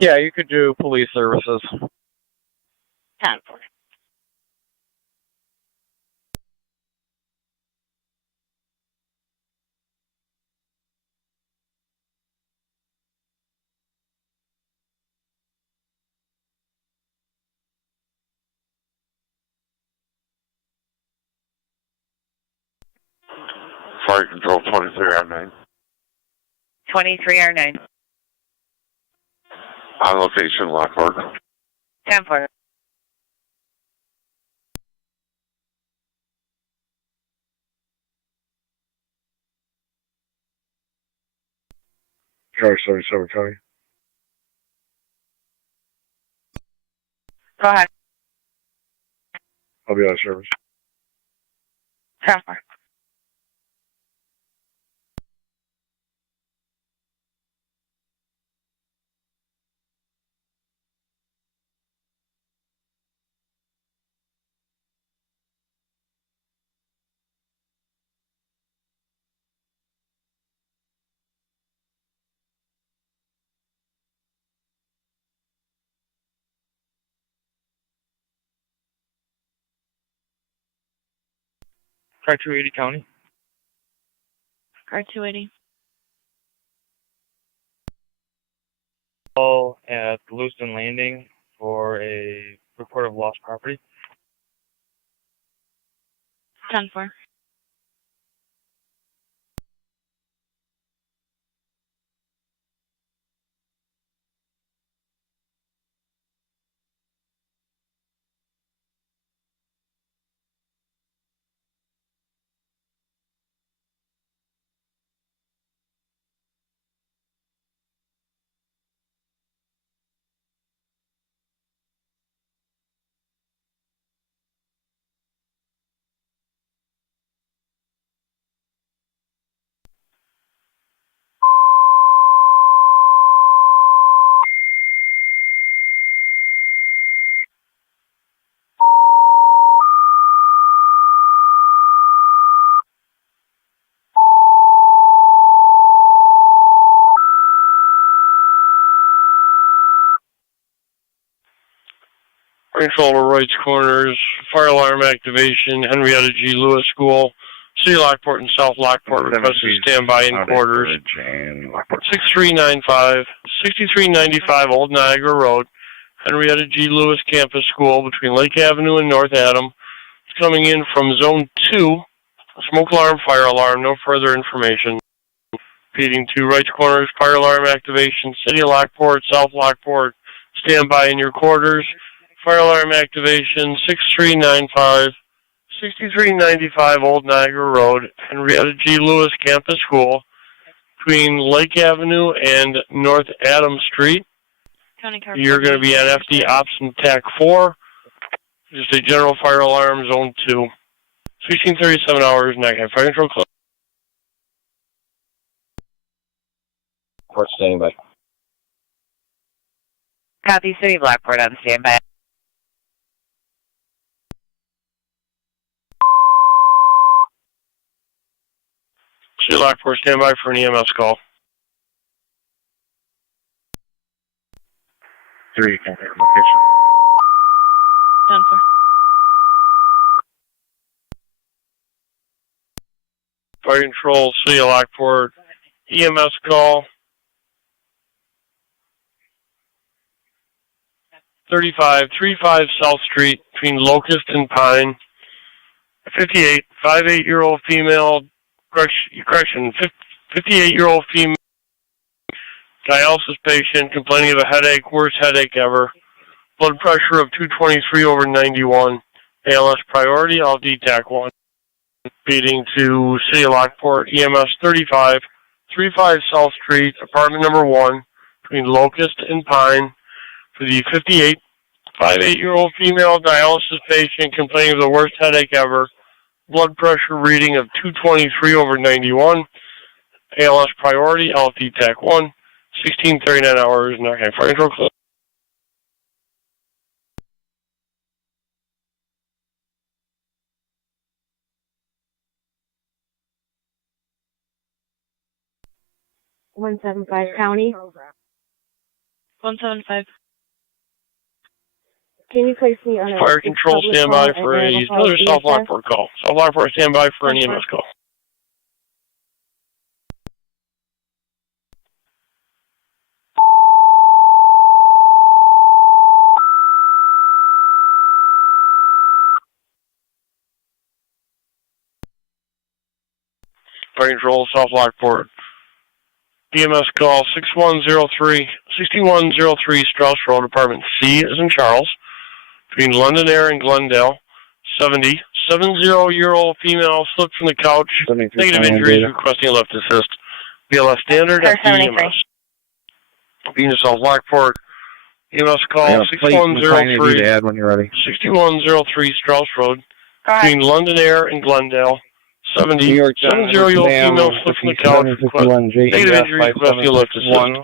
Yeah, you could do police services. 10-4. Fire Control 23R9. 23R9. On location, Lockport. 10-4. Charge 77 County. Go ahead. I'll be out of service. 10-4. Car 280 County. Car 280. Call at Lewiston Landing for a report of lost property. 10-4. Control to Wright's Corners, fire alarm activation, Henrietta G. Lewis School, City Lockport and South Lockport requested standby in quarters. 6395, 6395 Old Niagara Road, Henrietta G. Lewis Campus School between Lake Avenue and North Adam. It's coming in from Zone 2, smoke alarm, fire alarm, no further information. Repeating to Wright's Corners, fire alarm activation, City Lockport, South Lockport, standby in your quarters. Fire alarm activation, 6395, 6395 Old Niagara Road, Henrietta G. Lewis Campus School, between Lake Avenue and North Adams Street. You're going to be at FD Ops and TAC 4, just a general fire alarm, Zone 2. 1637 hours, night. Fire control close. Lockport standing by. Copy, City of Lockport on standby. City of Lockport standby for an EMS call. 3, contact location. Done for. Fire Control, City of Lockport, EMS call. 3535 South Street between Locust and Pine. 58-year-old female, 58-year-old female dialysis patient complaining of a headache, worst headache ever. Blood pressure of 223/91. ALS priority, all TAC 1. Feeding to City of Lockport, EMS 35 South Street, apartment number 1, between Locust and Pine, for the 58-year-old female dialysis patient complaining of the worst headache ever. Blood pressure reading of 223/91. ALS priority, all TAC 1. 16:39 hours, Niagara Fire Control close. $175 County. 175. Can you place me on a Fire Control standby for another South Lockport call. South Lockport standby for an EMS call. Fire Control, South Lockport. EMS call 6103 Strauss Road, Apartment C as in Charles, between Londonderry and Glendale. 70-year-old female slipped from the couch. Negative injuries, requesting a left assist. BLS standard at EMS. Being South Lockport. EMS call 6103. Add when you're ready. 6103 Strauss Road, between Londonderry and Glendale. 70-year-old female slipped from the couch. Negative injuries, requesting a lift assist.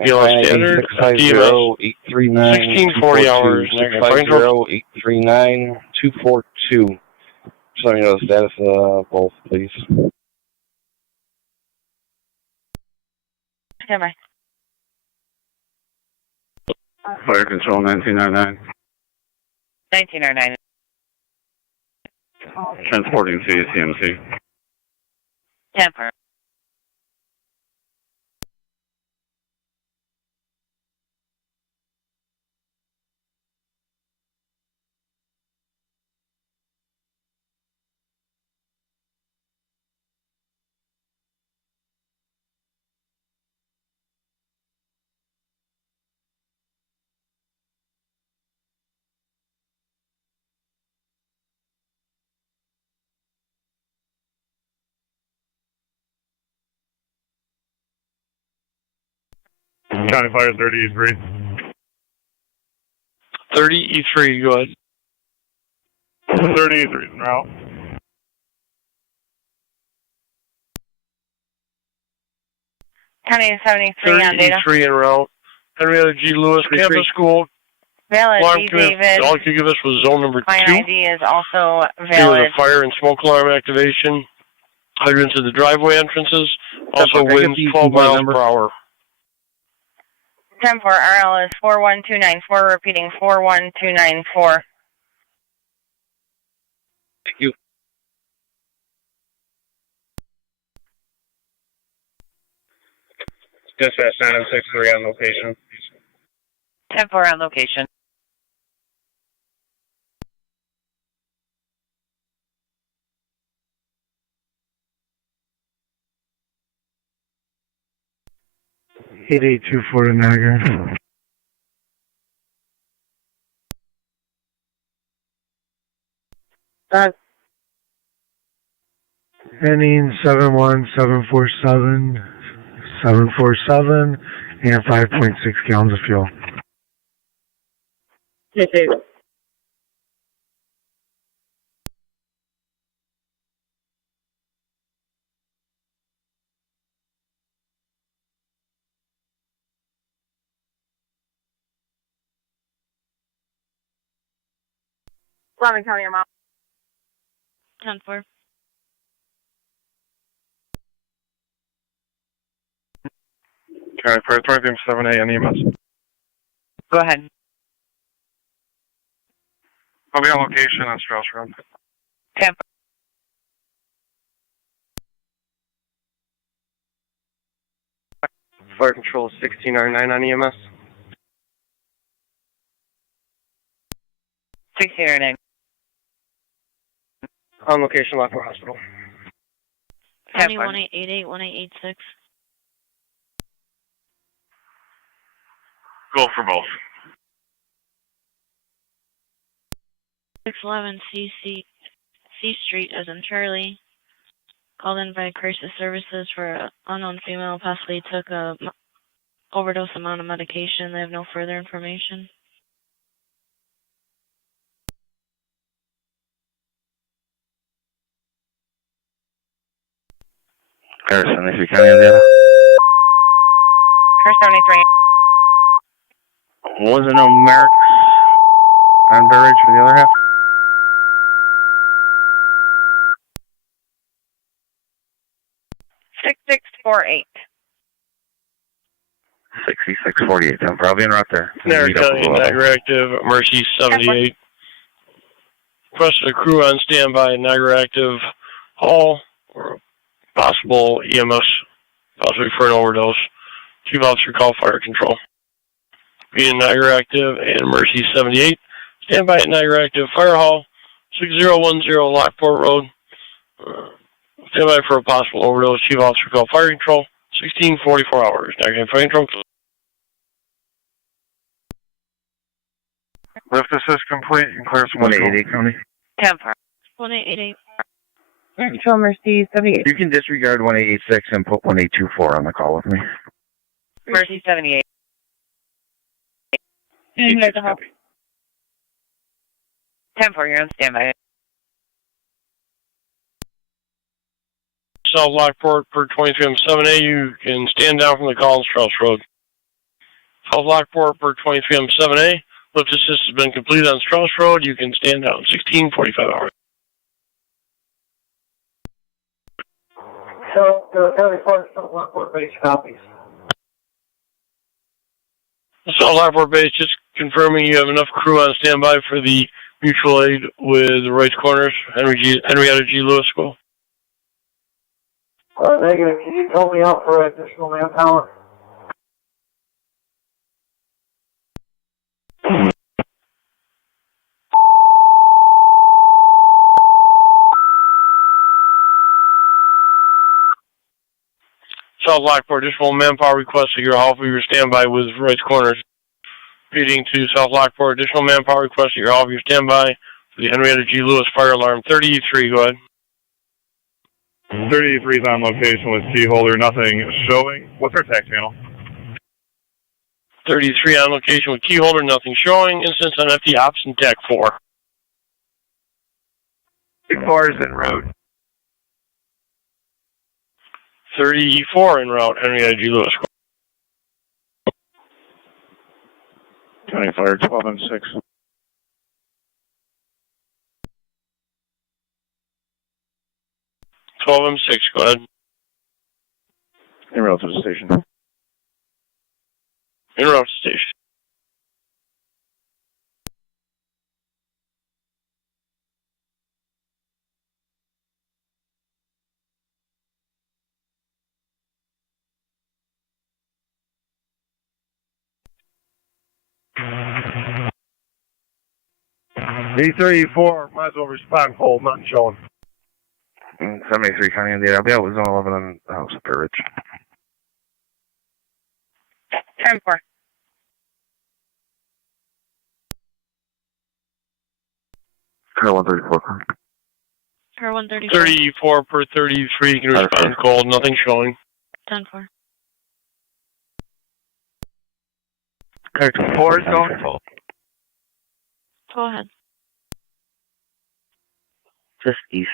BLS standard at EMS. 1640 hours. 839-242. Just let me know the status of both, please. Stand by. Fire Control 1999. 1909. Transporting to CMC. 10-4. County Fire 30E3. 30E3, go ahead. 30E3 en route. County 73 on data. 30E3 en route. Henrietta G. Lewis Campus School. Valid, D. David. All you give us was zone number 2. Client ID is also Here valid. the fire and smoke alarm activation. Hydrants at the driveway entrances. Also winds 12 miles per hour. 10-4, RL is 41294, repeating 41294. Thank you. Dispatch 963 on location. 10-4 on location. Eight 824 to Niagara. Ending 71747, 747, and 5.6 gallons of fuel. 11 County, your mom. 10-4. County Fire 23M7A on EMS. Go ahead. I'll be on location on Strauss Road. 10. Fire Control 1609 on EMS. 1609. On location, Lockport Hospital. County 1888, 1886. Go for both. 611 C Street as in Charlie. Called in by crisis services for an unknown female possibly took a overdose amount of medication. They have no further information. Car 73 County, Indiana. Car 73. Was it no Merrick on Burridge for the other half? $6648. 6648. I'm probably interrupt there. Niagara County, Niagara Active, Mercy 78. Requested a crew on standby, Niagara Active Hall, or possible EMS, possibly for an overdose. Chief Officer call fire control. Being Niagara Active and Mercy 78. Standby at Niagara Active Fire Hall, 6010 Lockport Road. Standby for a possible overdose. Chief Officer call fire control. 1644 hours. Niagara Fire Control. Lift assist complete and clear some 188 County. 10-4. 1888. Control Mercy 78. You can disregard 1886 and put 1824 on the call with me. Mercy 78. And here's the help. 10-4, you're on standby. South Lockport per 23M7A, you can stand down from the call on Strauss Road. South Lockport per 23M7A, lift assist has been completed on Strauss Road, you can stand down 1645 hours. So, County Fire, South Lockport base copies. South Lockport base, just confirming you have enough crew on standby for the mutual aid with the Rice Corners, Henrietta G. Lewis School. Negative. Can you call me out for additional manpower? South Lockport, additional manpower request at your hall for your standby with Rice Corners. Repeating to South Lockport, additional manpower request at your hall for your standby for the Henrietta G. Lewis fire alarm. 33, go ahead. 33 is on location with key holder, nothing showing. What's our TAC channel? 33 on location with key holder, nothing showing. Instance on FT ops and TAC 4. 4 is en route. 34 en route, Henrietta G. Lewis. County Fire 12 and 6. 12 M6, go ahead. En route to the station. En route to station. D34, might as well respond cold, not showing. 73 County, Indiana. I'll be out with Zone 11 on the house at Burridge. 10-4. Car 134. Car 134. 34 per 33, you can respond cold, nothing showing. 10-4. Car 4 is going. Go ahead. Just east,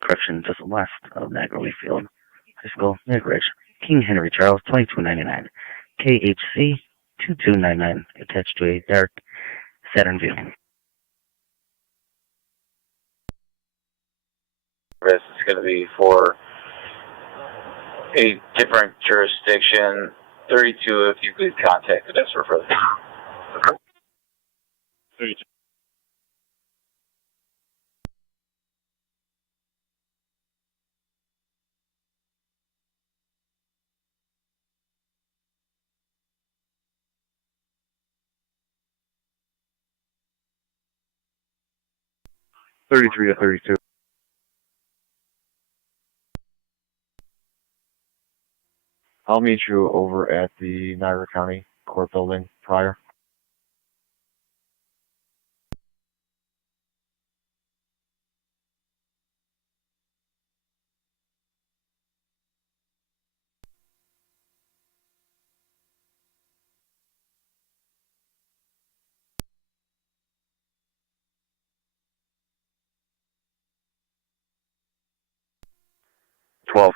correction, just west of Niagara Wayfield High School, Niagara Ridge. King Henry Charles, 2299. KHC 2299, attached to a dark Saturn view. It's going to be for a different jurisdiction. 32, if you could contact us for further. 32. To 32. I'll meet you over at the Niagara County Court Building prior.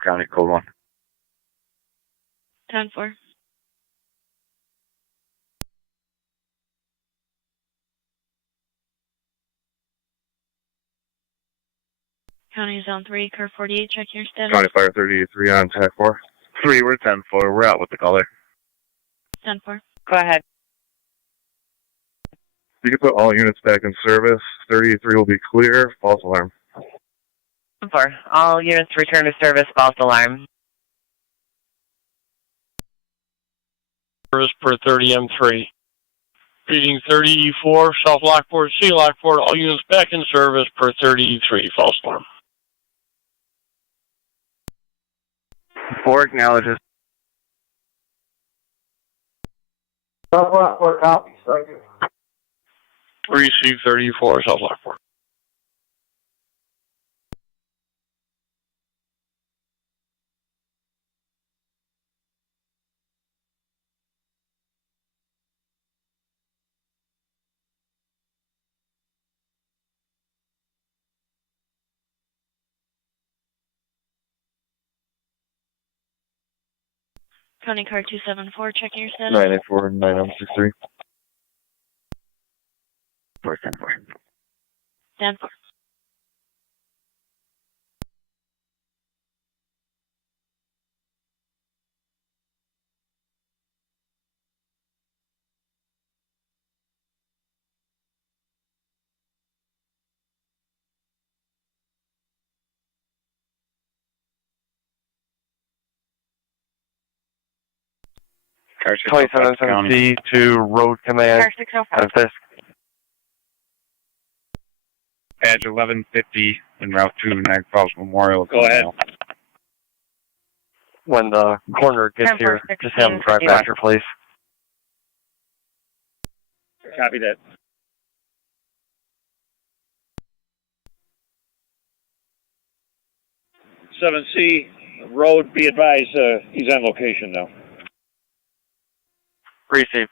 County Code 1. 10-4. County Zone 3, Curve 48, check your status. County Fire 33 on TAC 4. 3, we're 10-4. We're out with the caller. 10-4. Go ahead. You can put all units back in service. 33 will be clear. False alarm. 10-4. All units return to service, false alarm. Service per 30M3. Reading 30E4, South Lockport, C Lockport, all units back in service per 30E3, false alarm. 4 acknowledges. South Lockport copies. Thank you. Receive 34, South Lockport. County Car 274, check your status. 984, 9063. 4, 10-4. 10-4. Car 2770 to Road Command. Car 605. This. Badge 1150 en route to Niagara Falls Memorial. Go ahead. When the coroner gets here, just have him drive back your place. Copy that. Seven C Road, be advised, he's on location now. Receive.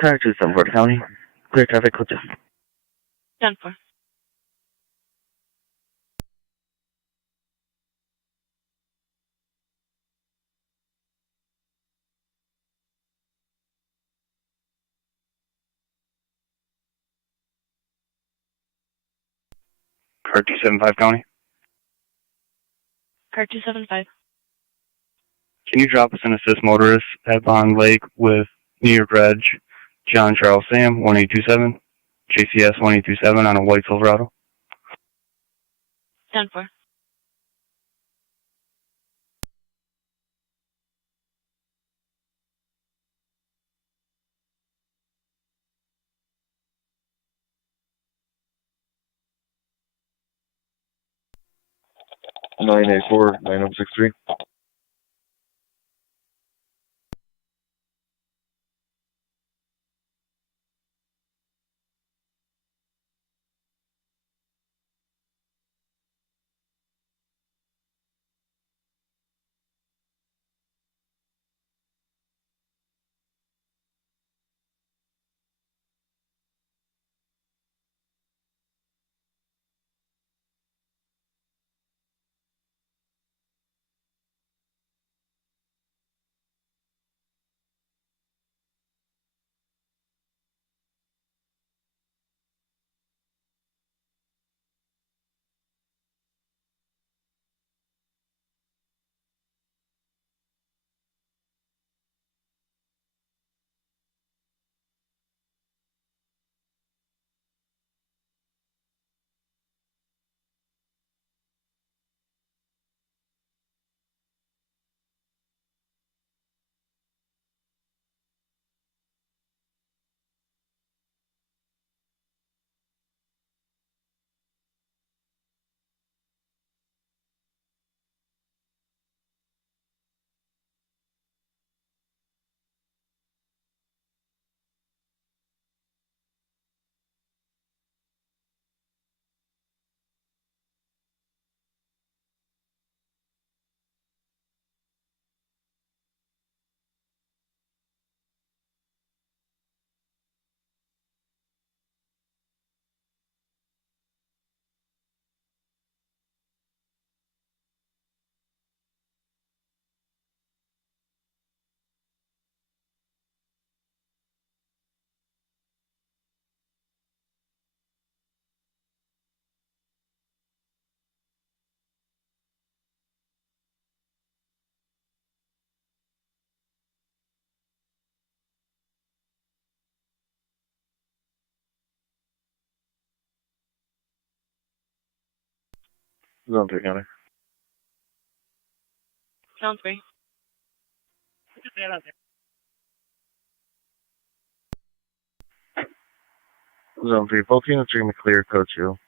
Car 274 County. Clear traffic, code 2. 10-4. Car 275 County. Car 275. Can you drop us an assist motorist at Bond Lake with New York Reg, John Charles Sam, 1827, JCS 1827 on a white Silverado? 10-4. Nine eight four 9063. Zone 3 County. Sounds great. Zone 3, both units are going to clear code 2.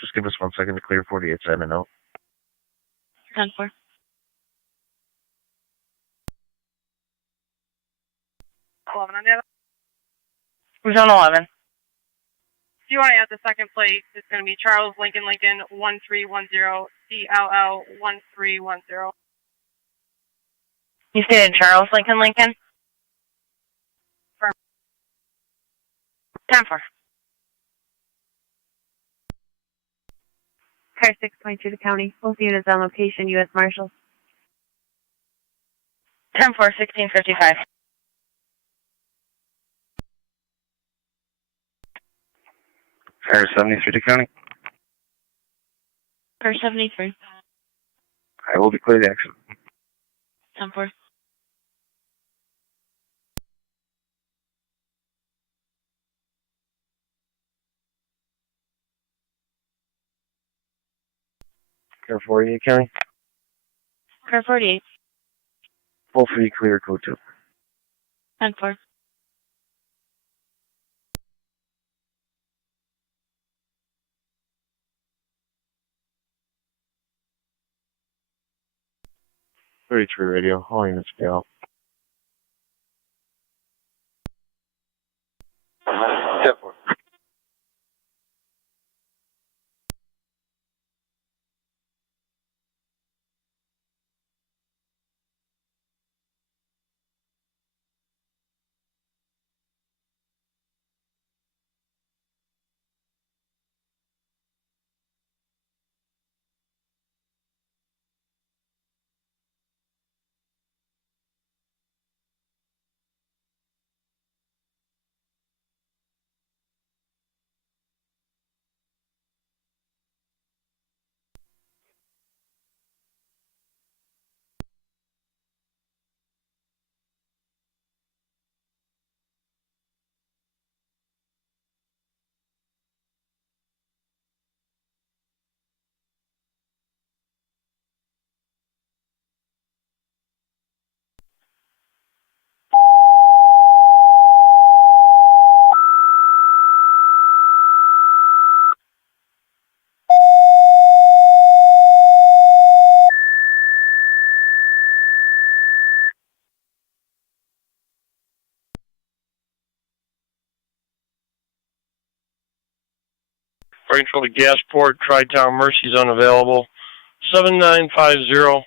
Just give us 1 second to clear 48 side and out. 10-4. Zone 11. If you want to add the second plate, it's going to be Charles Lincoln 1310 CLL 1310. You stated Charles Lincoln. 10-4. Car 622 to county. Both units on location, U.S. Marshals. 10-4, 1655. Car 73 to county. Car 73. I will be clear to action. 10-4. Car 48 County. Car 48. Full free clear code 2. 10-4. .33 radio. All units be out. Fire control to Gasport, Tri-Town, Mercy's unavailable. 7950,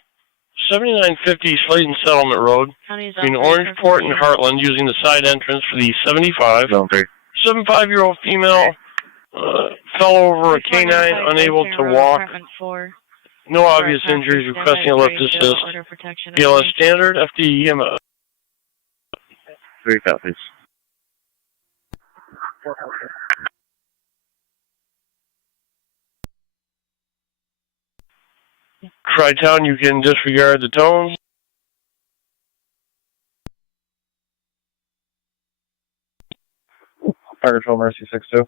7950 Slayton Settlement Road, between Orangeport and Heartland, using the side entrance for the 75. 75-year-old female fell over a canine, unable to walk. No obvious injuries, requesting a lift assist. BLS standard, FD EMS. 3 copies. Tri-Town, you can disregard the tones. Fire control Mercy 6-2.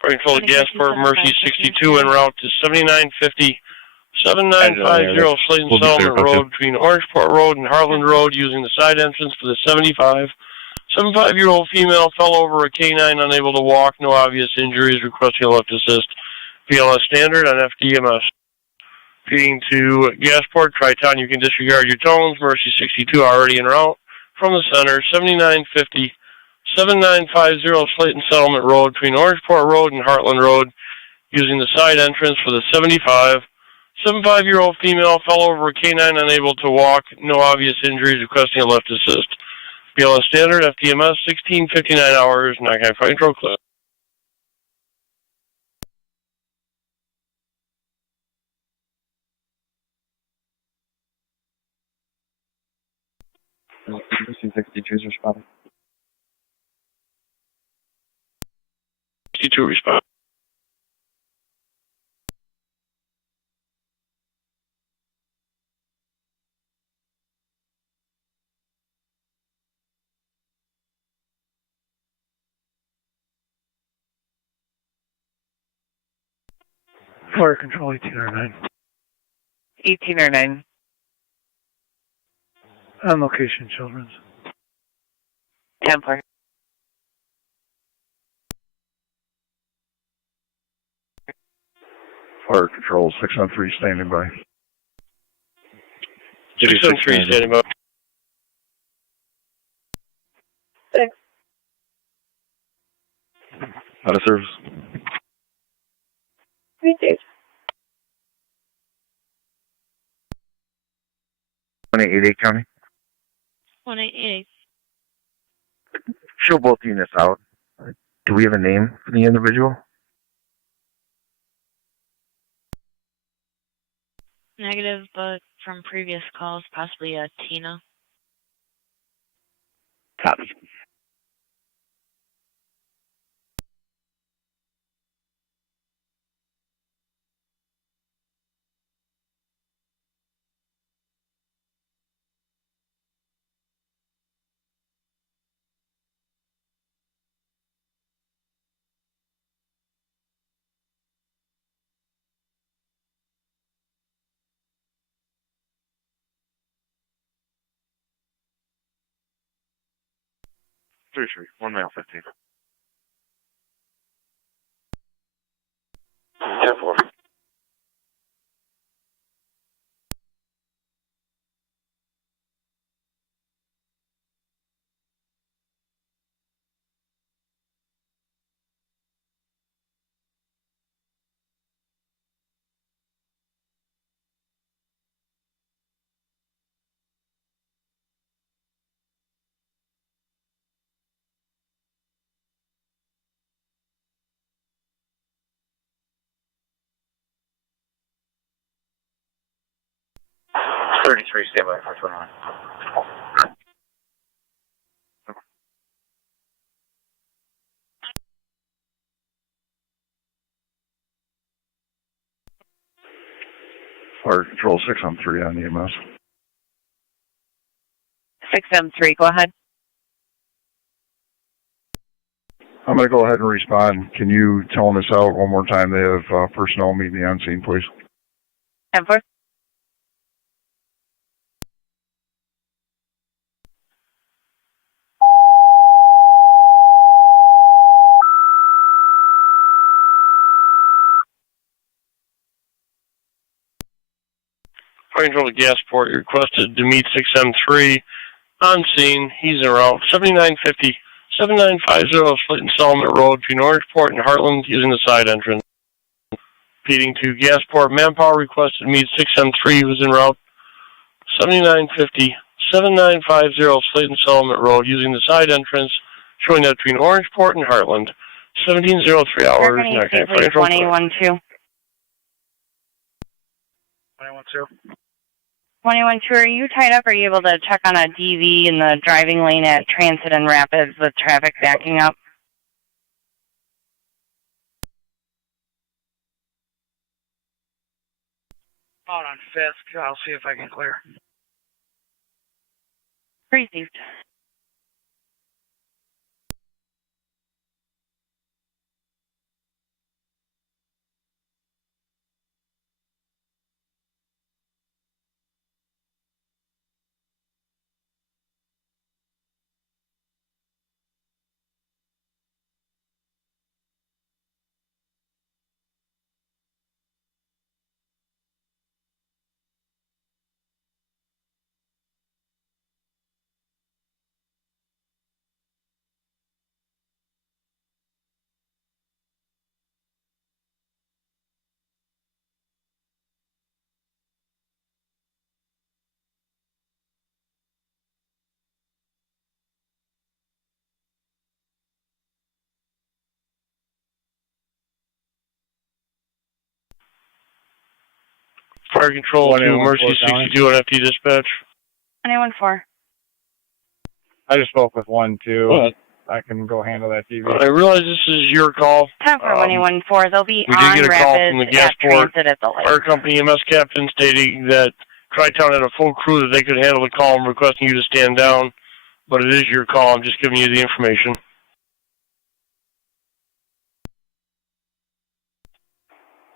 Fire control to Gasport, Mercy 62, en route to 7950. 7950 Slayton Settlement Road, between Orangeport Road and Harland Road, using the side entrance for the 75. 75-year-old female fell over a canine, unable to walk, no obvious injuries, requesting a lift assist. BLS standard on FDMS. Feeding to Gasport, Tri-Town, you can disregard your tones. Mercy 62 already en route. From the center, 7950. 7950 Slayton Settlement Road, between Orangeport Road and Heartland Road, using the side entrance for the 75. 75-year-old female fell over a canine, unable to walk, no obvious injuries, requesting a lift assist. BLS standard, FDMS, 1659 hours, Niagara Fire Control clear. C-62 is responding. 62 respond. Fire Control 1809. 1809. On location, Children's. 10-4. Fire Control 613 standing by. 613 standing by. Thanks. Out of service. 1888 County. 1888. Show both units out. Do we have a name for the individual? Negative, but from previous calls, possibly Tina. Copy. Three, 1 male 15. 10-4. Thirty-three, stand by for 29. Fire Control 613 on EMS. 673, go ahead. I'm going to go ahead and respond. Can you tone this out one more time? They have personnel meeting on scene, please. 10-4. Fire Control to Gasport, you requested to meet 6M3 on scene. He's en route. 7950, 7950 Slayton Solomon Road between Orangeport and Heartland using the side entrance. Repeating to Gasport, manpower requested to meet 6M3 who's en route. 7950, 7950 Slayton Solomon Road using the side entrance, showing that between Orangeport and Heartland. 1703 hours. 2012. 21-2. 21-2, are you tied up? Are you able to check on a DV in the driving lane at Transit and Rapids with traffic backing up? Hold on, Fisk. I'll see if I can clear. Received. Fire Control to Mercy 62 on FT dispatch. 21-4. I just spoke with 1-2. I can go handle that TV. I realize this is your call. 10-4, they'll be We on did get a call Rapids from the at Gasport Transit at the lake. Fire Company EMS captain stating that Tri-Town had a full crew that they could handle the call and requesting you to stand down. But it is your call. I'm just giving you the information.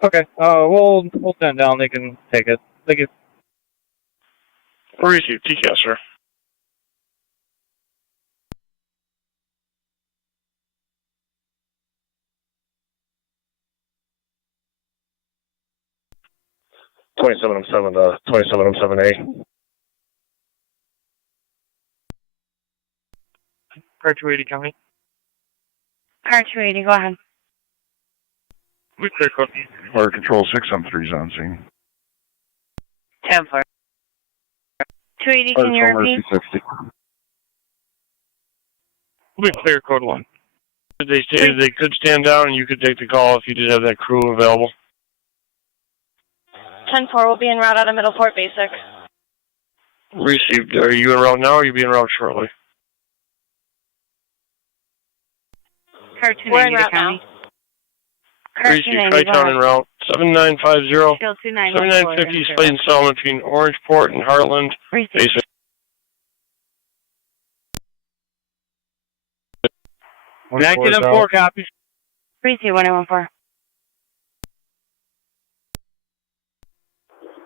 Okay, we'll stand down. They can take it. Thank you. Received. TCS, sir. $2707 to $2707A. Car 280 County. Car 280, go ahead. We clear code. Fire Control 613 is on scene. 10-4. 280, can you repeat? 60. We clear code 1. They stated they could stand down and you could take the call if you did have that crew available. 10-4 will be en route out of Middleport Basic. Received. Are you en route now or are you being route shortly? Car We're en 290 route County. now. Car Received. 290, go Tri-Town ahead. en route. 7950. Shield 290. 7950 split installment between Orangeport and Heartland. Received. Basic. Active and 4 copies. 32114.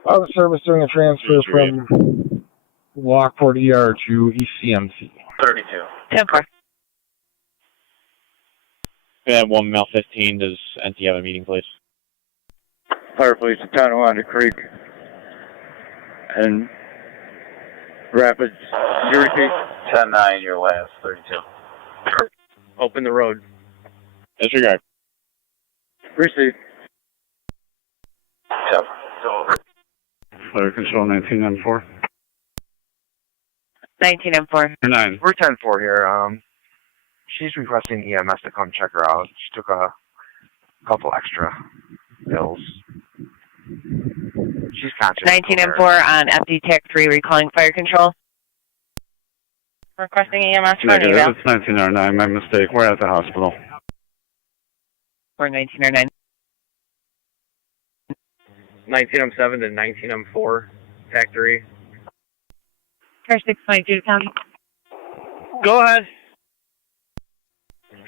I was service doing a transfer from Lockport ER to ECMC. 32. 10-4. We have 1 mile 15. Does NT have a meeting, please? Fire police at Tonawanda Creek and Rapids. You repeat? 10-9, your last, 32. Open the road. Disregard. Receive. 10. Fire Control 1994. 19-4. 9. We're 10-4 here. She's requesting EMS to come check her out. She took a couple extra pills. She's conscious. 19-4 on FD TAC 3 recalling fire control. Requesting EMS for an Negative. eval. It's 1909. My mistake. We're at the hospital. Or 1909. 19M7 to 19M4, TAC 3. Car 622 County. Go ahead.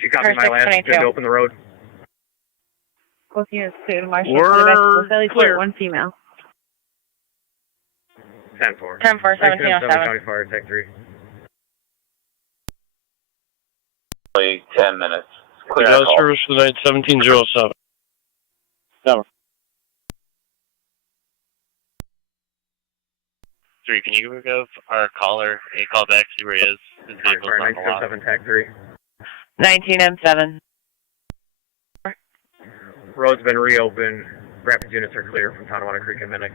She copied my last. Good to open the road. Both units clear to Marshall. We're clear. One female. 10-4. 10-4, 1707. 1707. County Fire, TAC 3. Only 10 minutes. Clear Clear call. service for the night 1707. Number. 3, can you give our caller a call back, see where he is? His vehicle's Fire, on the lot. 1907, TAC 3. 19M7. Road's been reopened. Rapid units are clear from Tonawanda Creek and Minnick.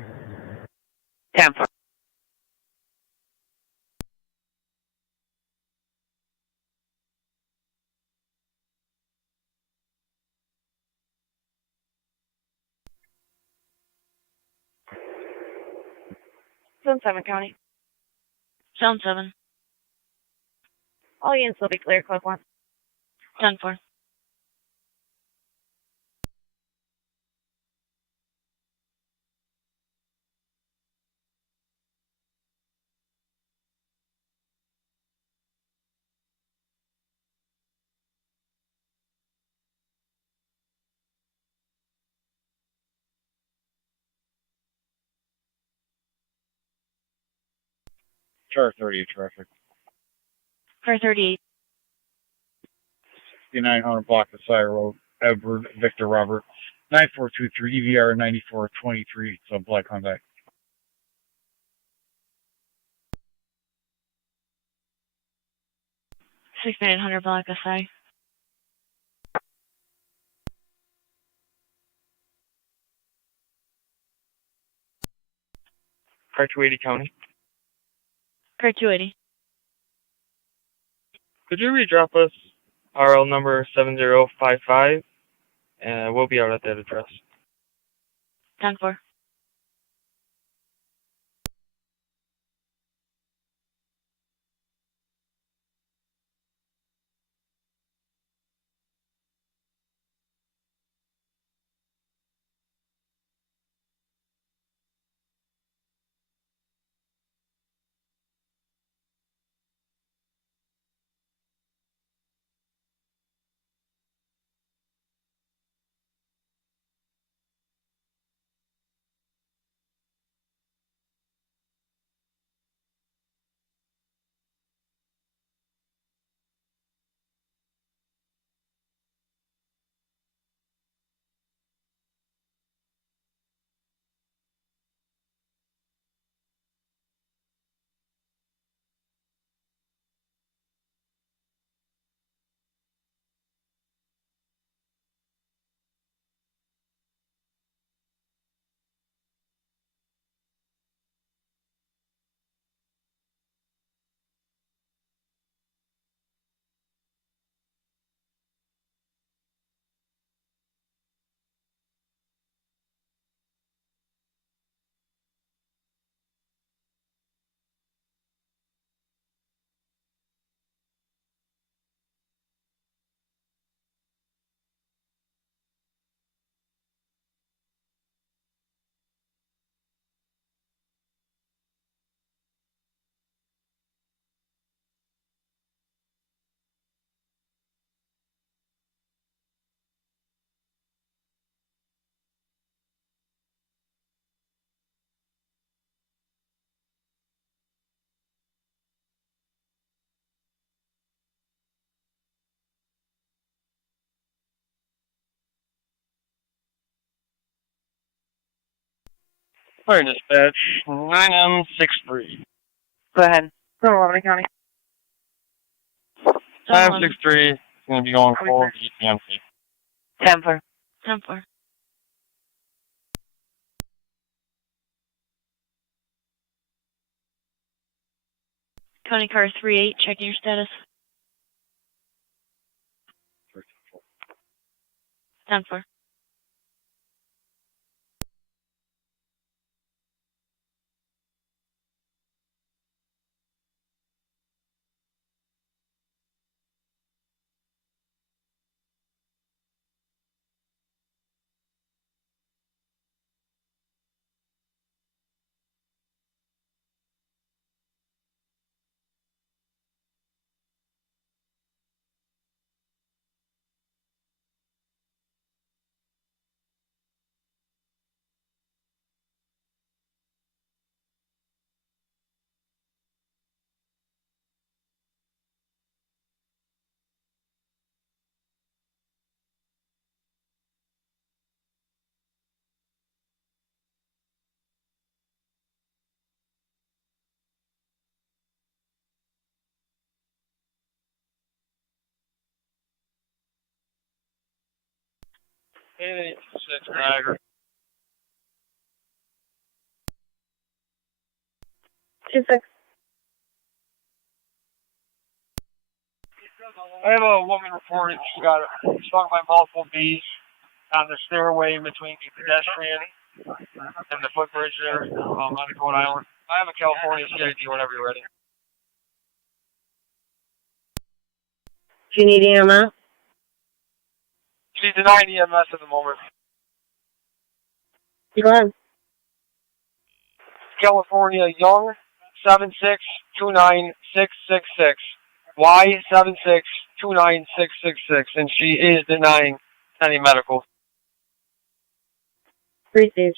10-4. Zone 7 County. Zone 7. All units will be clear, code 1. 10-4. Char 30 traffic. Car 38. 5900 block of Sire Road. Edward Victor Robert. 9423 EVR 9423. So black contact. 6900 block SI. Car 280 County. Car 280. Could you redrop us RL number 7055? And we'll be out at that address. 10-4. Fire dispatch, 9M63. Go ahead. Tonawanda County. 9M63 is going to be going full GPMC. 10-4. 10-4. County car 38, checking your status. 10-4. Niagara. 2-6. I have a woman reported she got stung by multiple bees on the stairway between the pedestrian and the footbridge there on the Code Island. I have a California CID whenever you're ready. Do you need EMS? She's denying EMS at the moment. Go ahead. California Young 7629666. Y7629666, and she is denying any medical. 3 stage.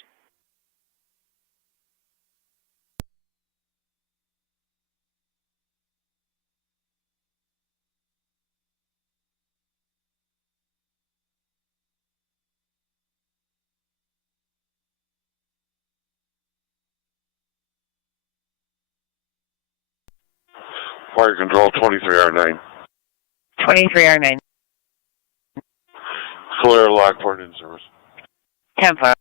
Fire control 23R9. 23R9. Clear Lockport in service. 10-4.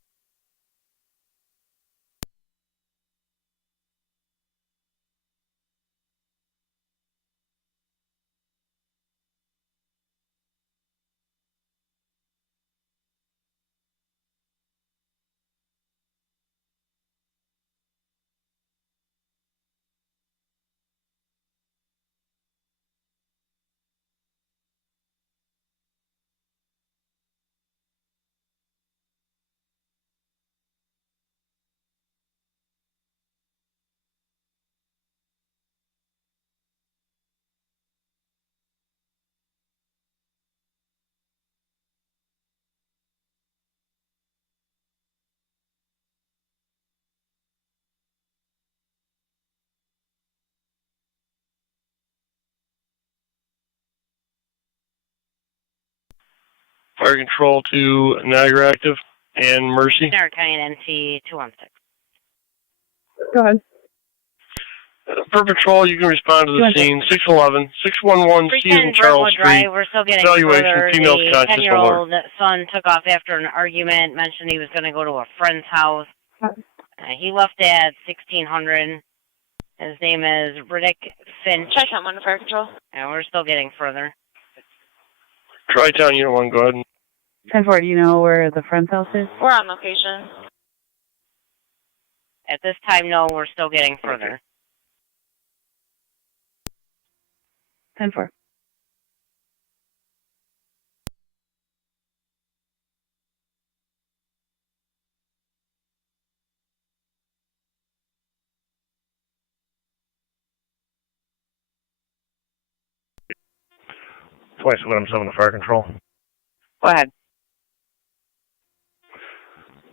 Fire control to Niagara active and Mercy. Niagara County NT 216. Go ahead. Per patrol, you can respond to the scene. 611, 611, Stephen Charles Street. Drive, we're still getting Evaluation, further. female The conscious 10-year-old alert. son took off after an argument, mentioned he was going to go to a friend's house. He left at 1600. His name is Riddick Finch. Check out on fire control. And we're still getting further. Tri-Town Unit 1, go ahead. 10-4, do you know where the friend's house is? We're on location. At this time, no, we're still getting further. 10-4. Twice 11-7 to fire control. Go ahead.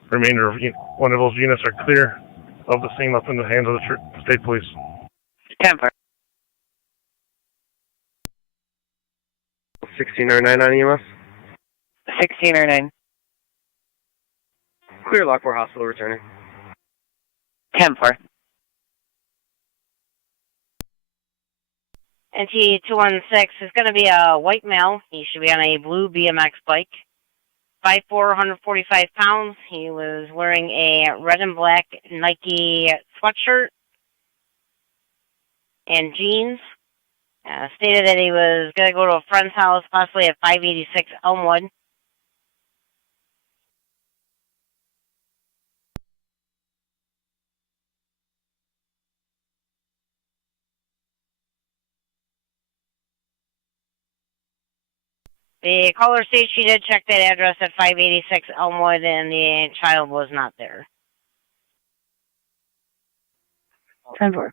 Remainder of one of those units are clear of the scene up in the hands of the state police. 10-4. 1609 on EMS. 1609. Clear Lockport Hospital returning. 10-4. NT216 is going to be a white male. He should be on a blue BMX bike. 5'4", 145 pounds. He was wearing a red and black Nike sweatshirt and jeans. Stated that he was going to go to a friend's house, possibly at 586 Elmwood. The caller states she did check that address at 586 Elmwood, and the child was not there. 10-4.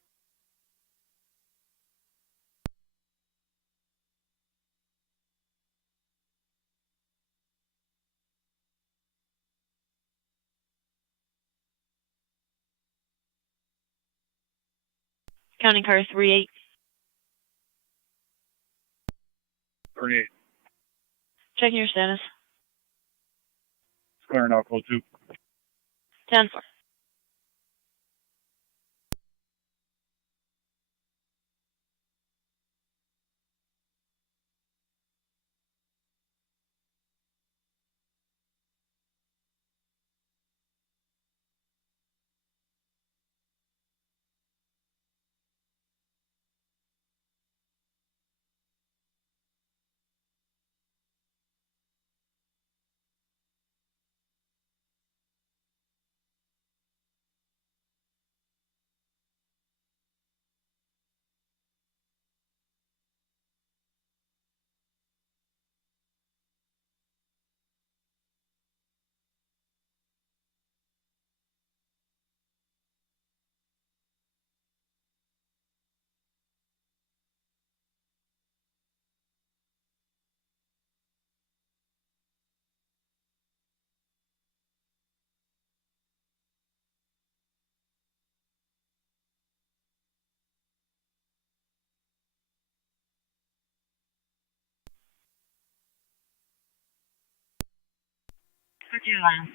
County car 38. 38. Checking your status. Clearing out code 2. 10-4.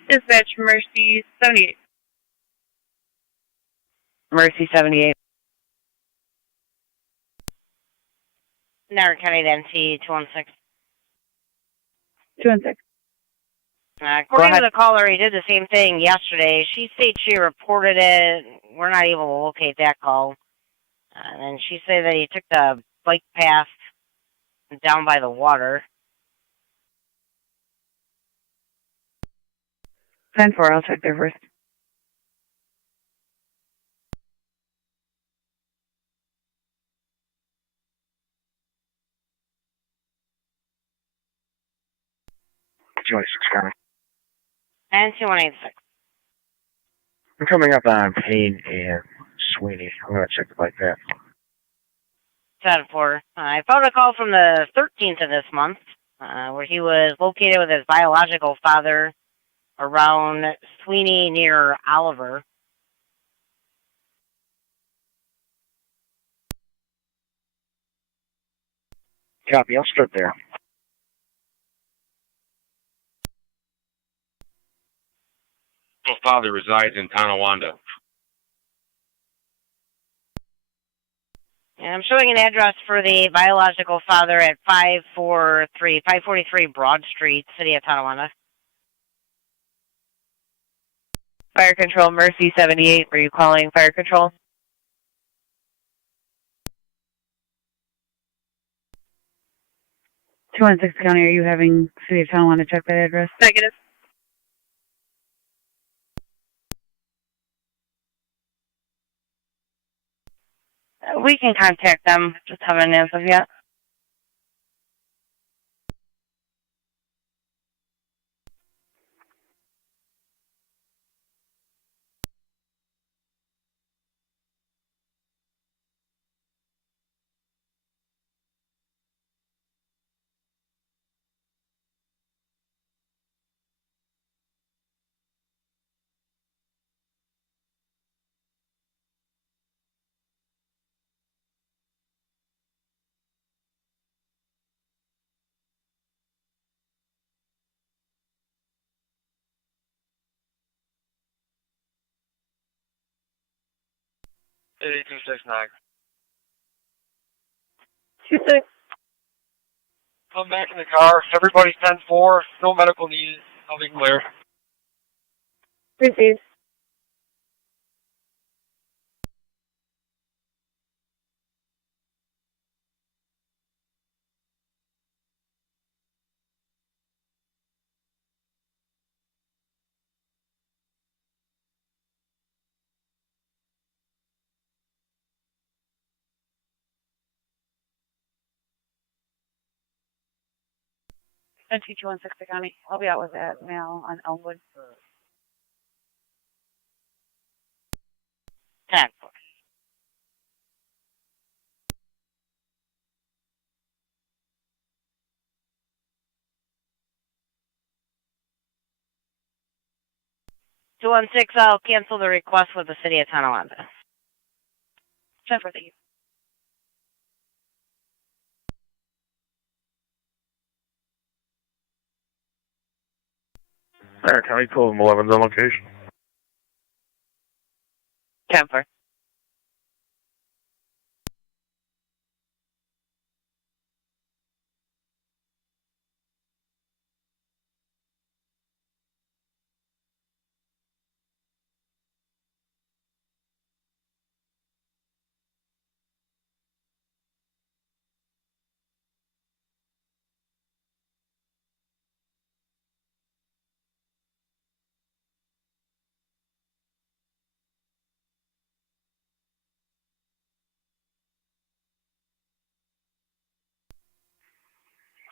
Dispatch Mercy 78. Mercy 78. Niagara County NT216. 216. According to the caller, he did the same thing yesterday. She states she reported it. We're not able to locate that call. And she said that he took the bike path down by the water. 10-4, I'll check there first. And 2186. I'm coming up on Payne and Sweeney. I'm going to check the bike path. 10-4. I found a call from the 13th of this month, where he was located with his biological father around Sweeney near Oliver. Copy, I'll strip there. His father resides in Tonawanda. And I'm showing an address for the biological father at 543 Broad Street, City of Tonawanda. Fire Control, Mercy 78. Were you calling Fire Control? County, are you having City of Tonawanda check that address? Negative. We can contact them. Just haven't answered yet. 8826 26. I'm back in the car. Everybody's 10-4. No medical needs. I'll be clear. Received. NT216 County. I'll be out with that mail on Elmwood. 10. I'll cancel the request with the city of Tonawanda. 10 for the Niagara County 1211's on location. 10 for.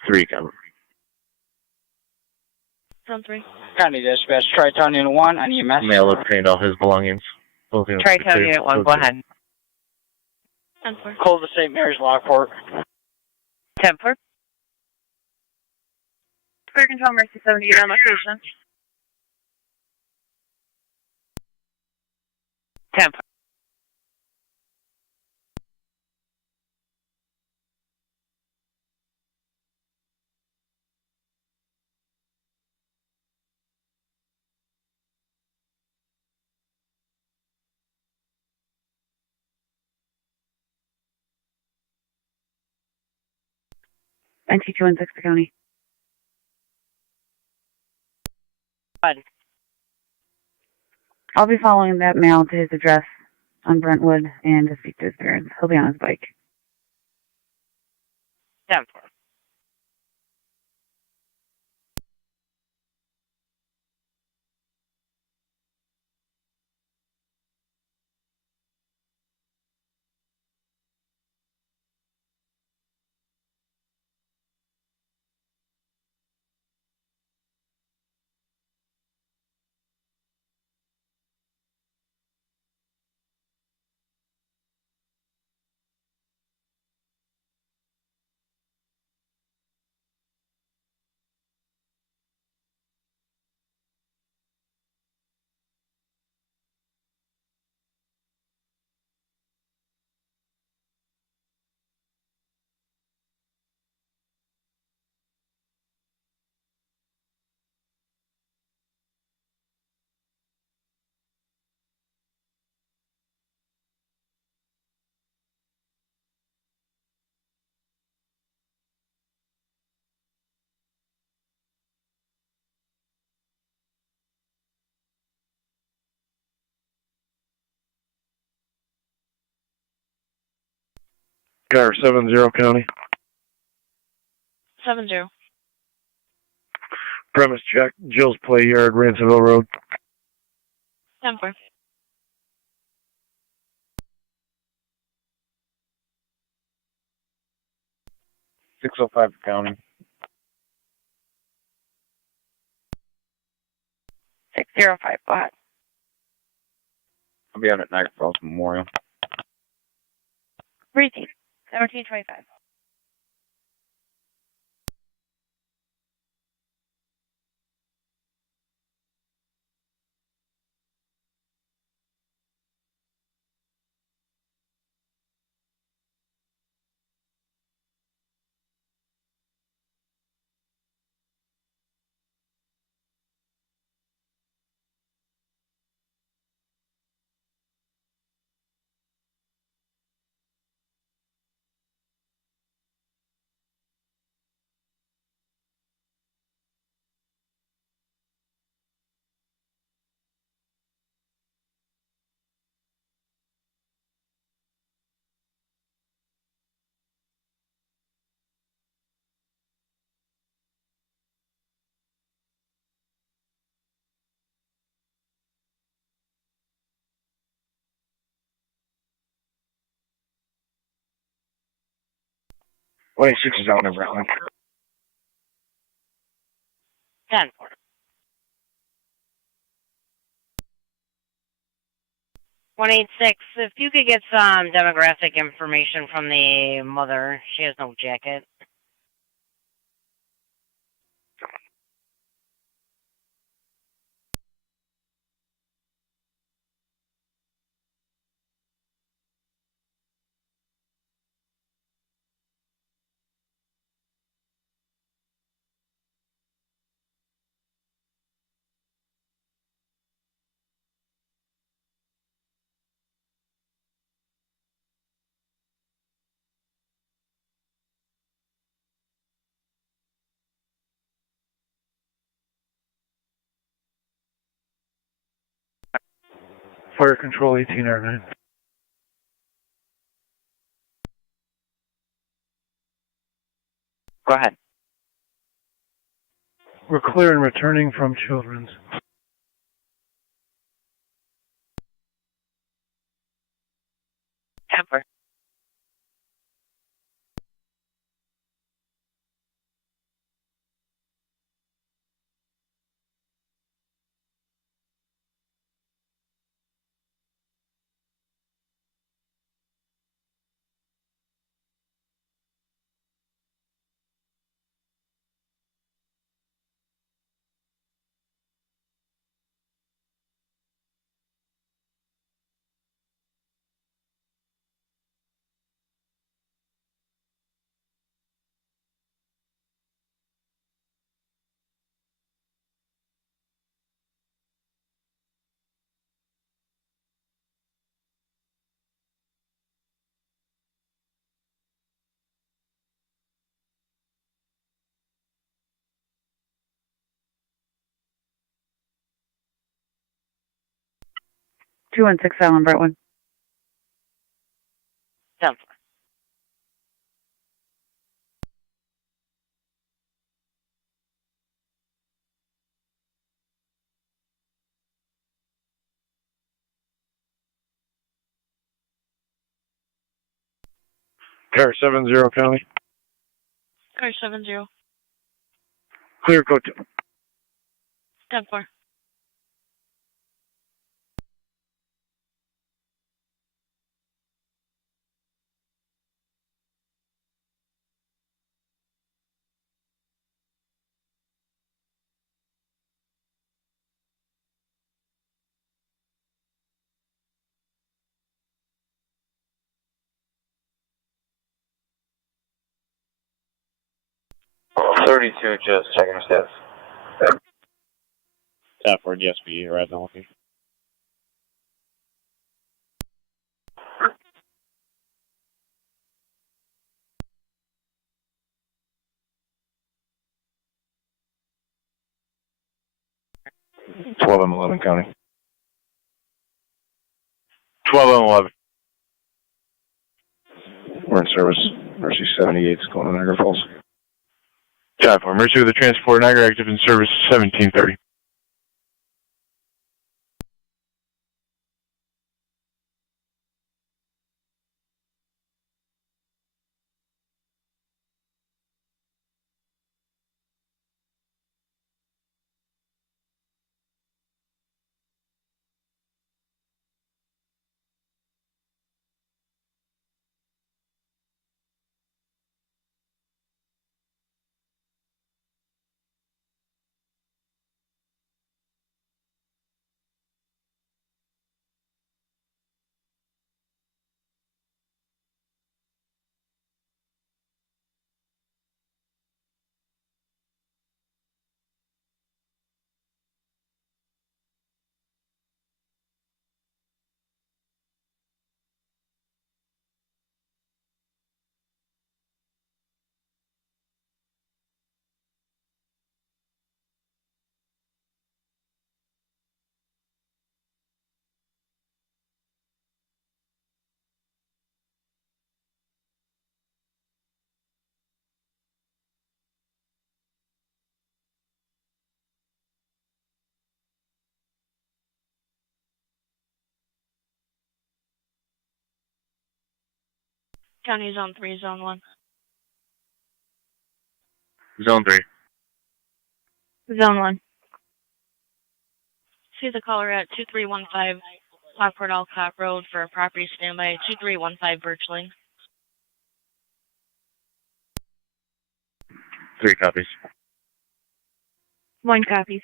Three, County. From 3. County Dispatch, Tri-Town Unit 1, on EMS. Male obtained all his belongings. Both units are Tri-Town clear. Unit 1, Code go two. ahead. 10-4. Call to St. Mary's, Lockport. 10 for. Fire Control Mercy 78 on location. 10 for. NT216 County. 1. I'll be following that mail to his address on Brentwood and to speak to his parents. He'll be on his bike. 10 for. Car 70 County. 7-0. Premise check. Jill's Play Yard, Ransomville Road. 10-4. 605 County. 605, go ahead. I'll be out at Niagara Falls Memorial. Receive. 1725. 186 is out number one. 10. 186, if you could get some demographic information from the mother. She has no jacket. Fire control 18R9. Go ahead. We're clear and returning from Children's. Temper. Two one six Allen Brentwood. 10. Car 70 County. Car 70. Clear code 10-4. Oh, 32, just checking your stats. Stafford, yes, be right now. Okay. twelve and 11 County. 12 and 11. We're in service. Mercy 78 is going to Niagara Falls. Time for Mercy with the transport, Niagara active in service 1730. County Zone 3, Zone 1. Zone 3. Zone 1. See the caller at 2315 Lockport Alcott Road for a property standby 2315 Birch Lane. 3 copies. 1 copy.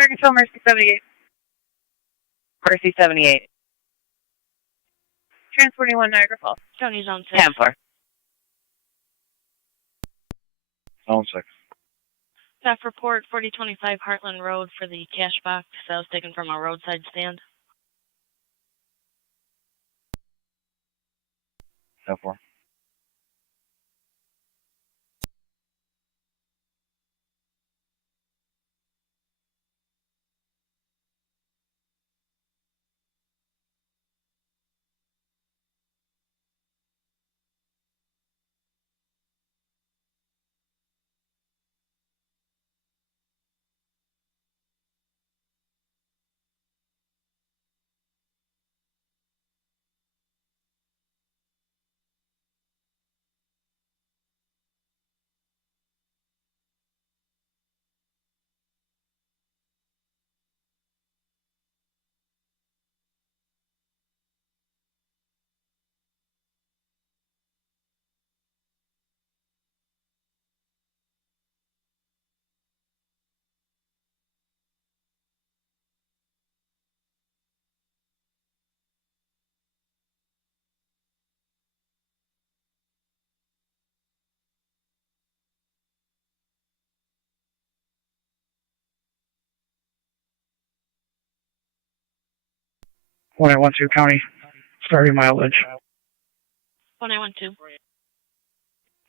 Fire Control Mercy 78. Mercy 78. Transporting 1 Niagara Falls. County Zone 6. 10-4. Zone 6. Staff report 4025 Heartland Road for the cash box that was taken from a roadside stand. 10-4. When I went to county, starting mileage. 1912.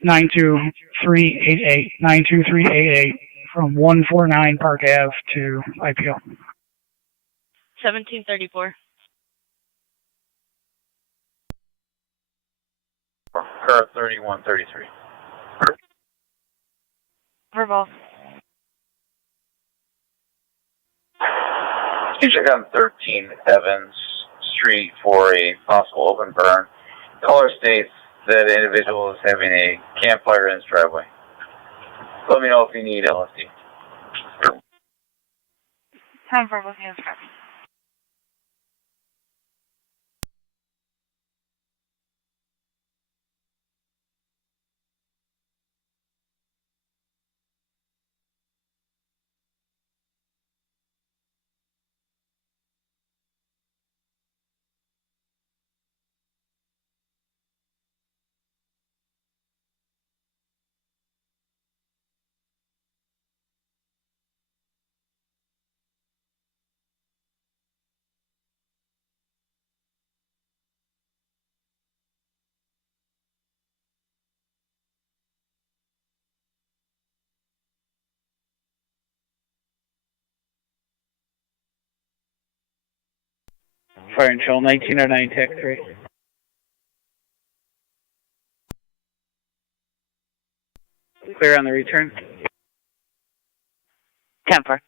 92388, 92388 from 149 Park Ave to IPO. 1734. Car 3133. Verbal. You check on 13 Evans Street for a possible open burn. Caller states that the individual is having a campfire in his driveway. Let me know if you need LSD. 10 verbal hands copy. Fire and Chill 1909 TAC 3. Clear on the return. 10-4.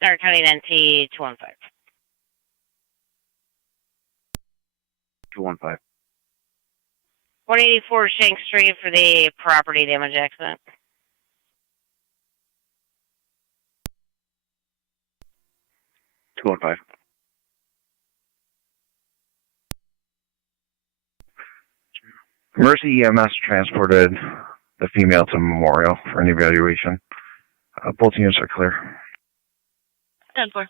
Niagara County NT 215. 215. 184 Shank Street for the property damage accident. 215. Mercy EMS transported the female to Memorial for an evaluation. Both units are clear. 10-4.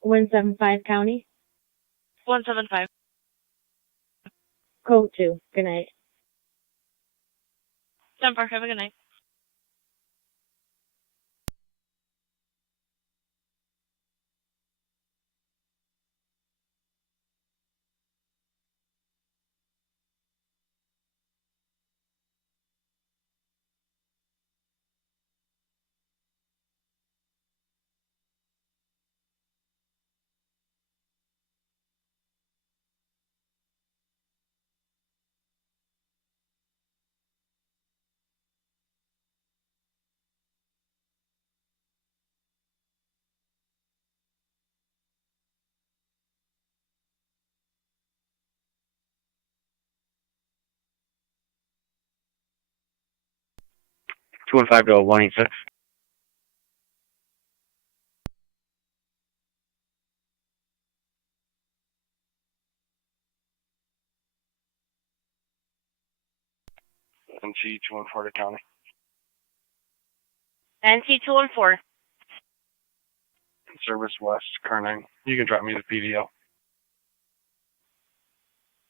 One 75 County. 175. Code 2. Good night. 10-4. Have a good night. Two one five to 186. NC 214 to County. NT 214. Service West, car 9. You can drop me the PDL.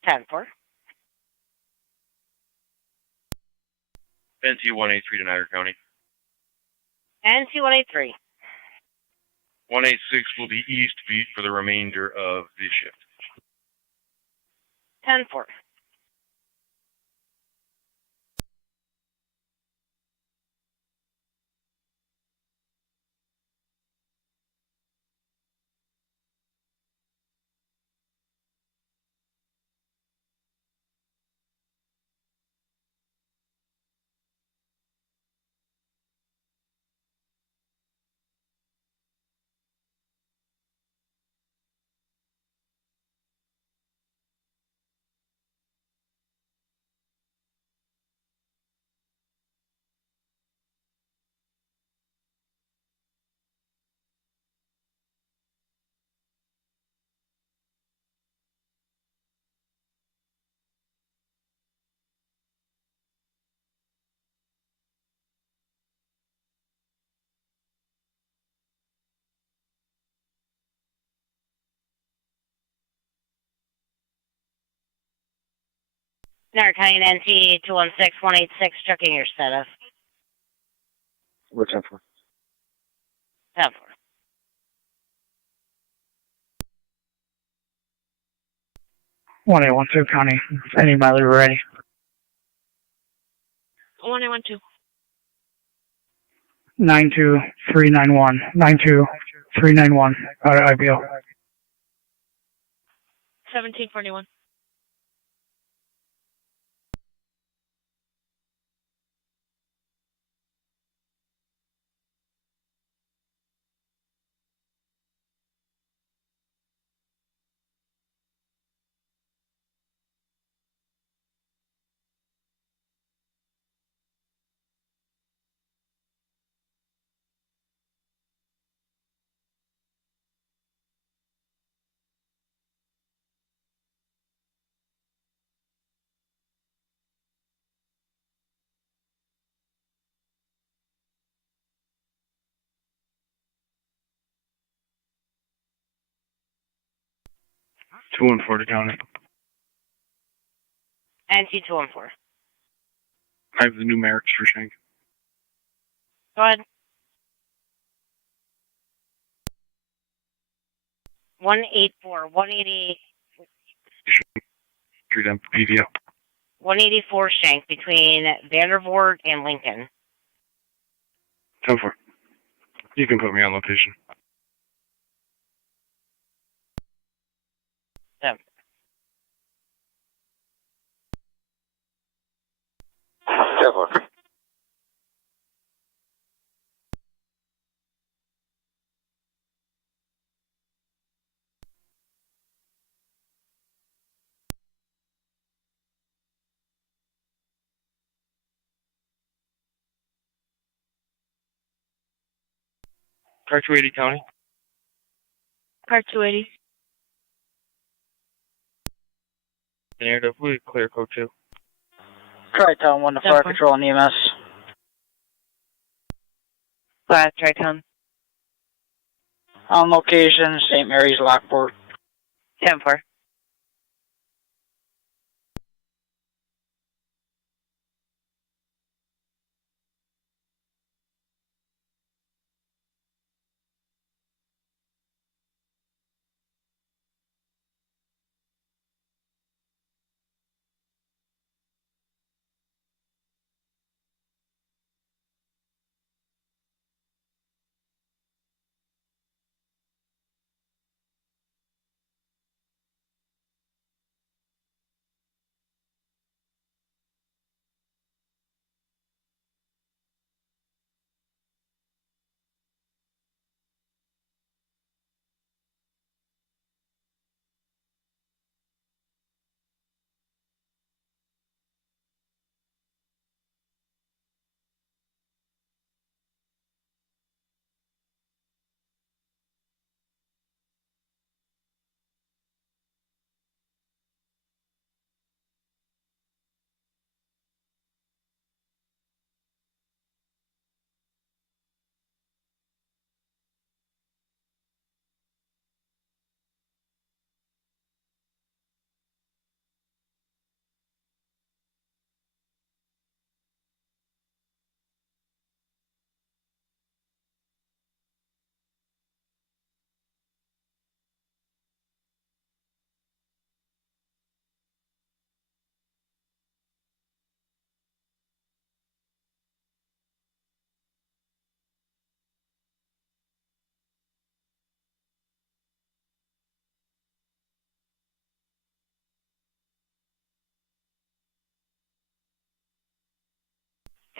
10-4. NT 183 to Niagara County. NT 183. 186 will be East Beat for the remainder of the shift. 10-4. Niagara County NT 216 186. Checking your status. We're 10-4. 10-4. One 812 County. Any mileage ready. 1812. 92391. 92391. Out of IBO. 1741. Two one four to County. NT 214. I have the numerics for Shank. Go ahead. 184, 180, Street M PDL. 184 Shank between Vandervoort and Lincoln. 10-4. You can put me on location. 10-4. Car 280 County. Car 280. Narrative, we clear code 2. Tri-Town 1 to Fire Control and EMS. Flat, Tri-Town. On location, St. Mary's, Lockport. 10-4.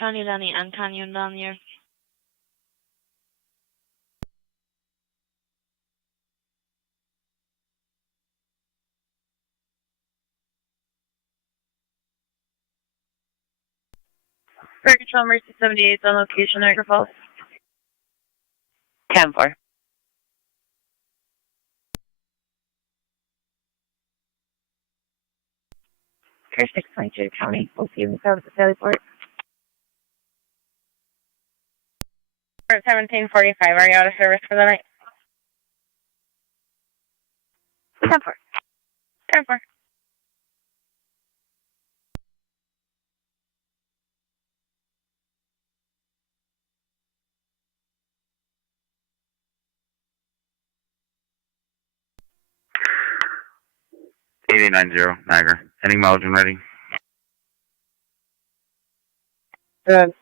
County Danny and Canyon down here. Fire Control Mercy 78 on location, Niagara Falls. 10-4. Car 622 County, open service at Middleport. 1745, are you out of service for the night? 10-4. 10-4. Niagara. Heading mileage and ready. Good.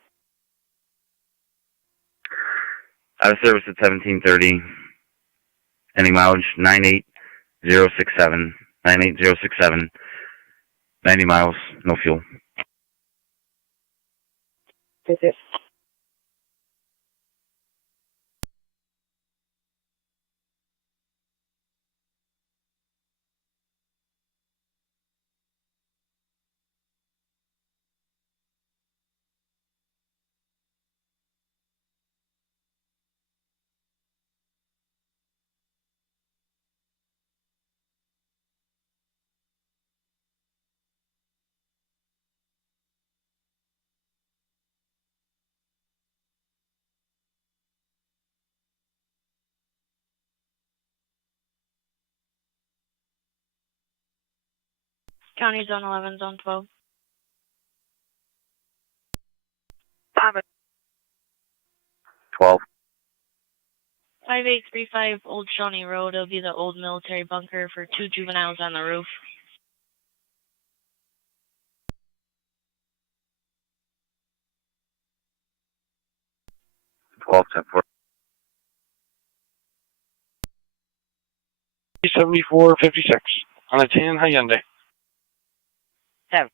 Out of service at 1730. Ending mileage 98067. 98067. 90 miles, no fuel. Visit. County Zone 11, Zone 12. 12. 5835 Old Shawnee Road. It'll be the old military bunker for 2 juveniles on the roof. Twelve 10-4. 7456 on a tan Hyundai. 10-4.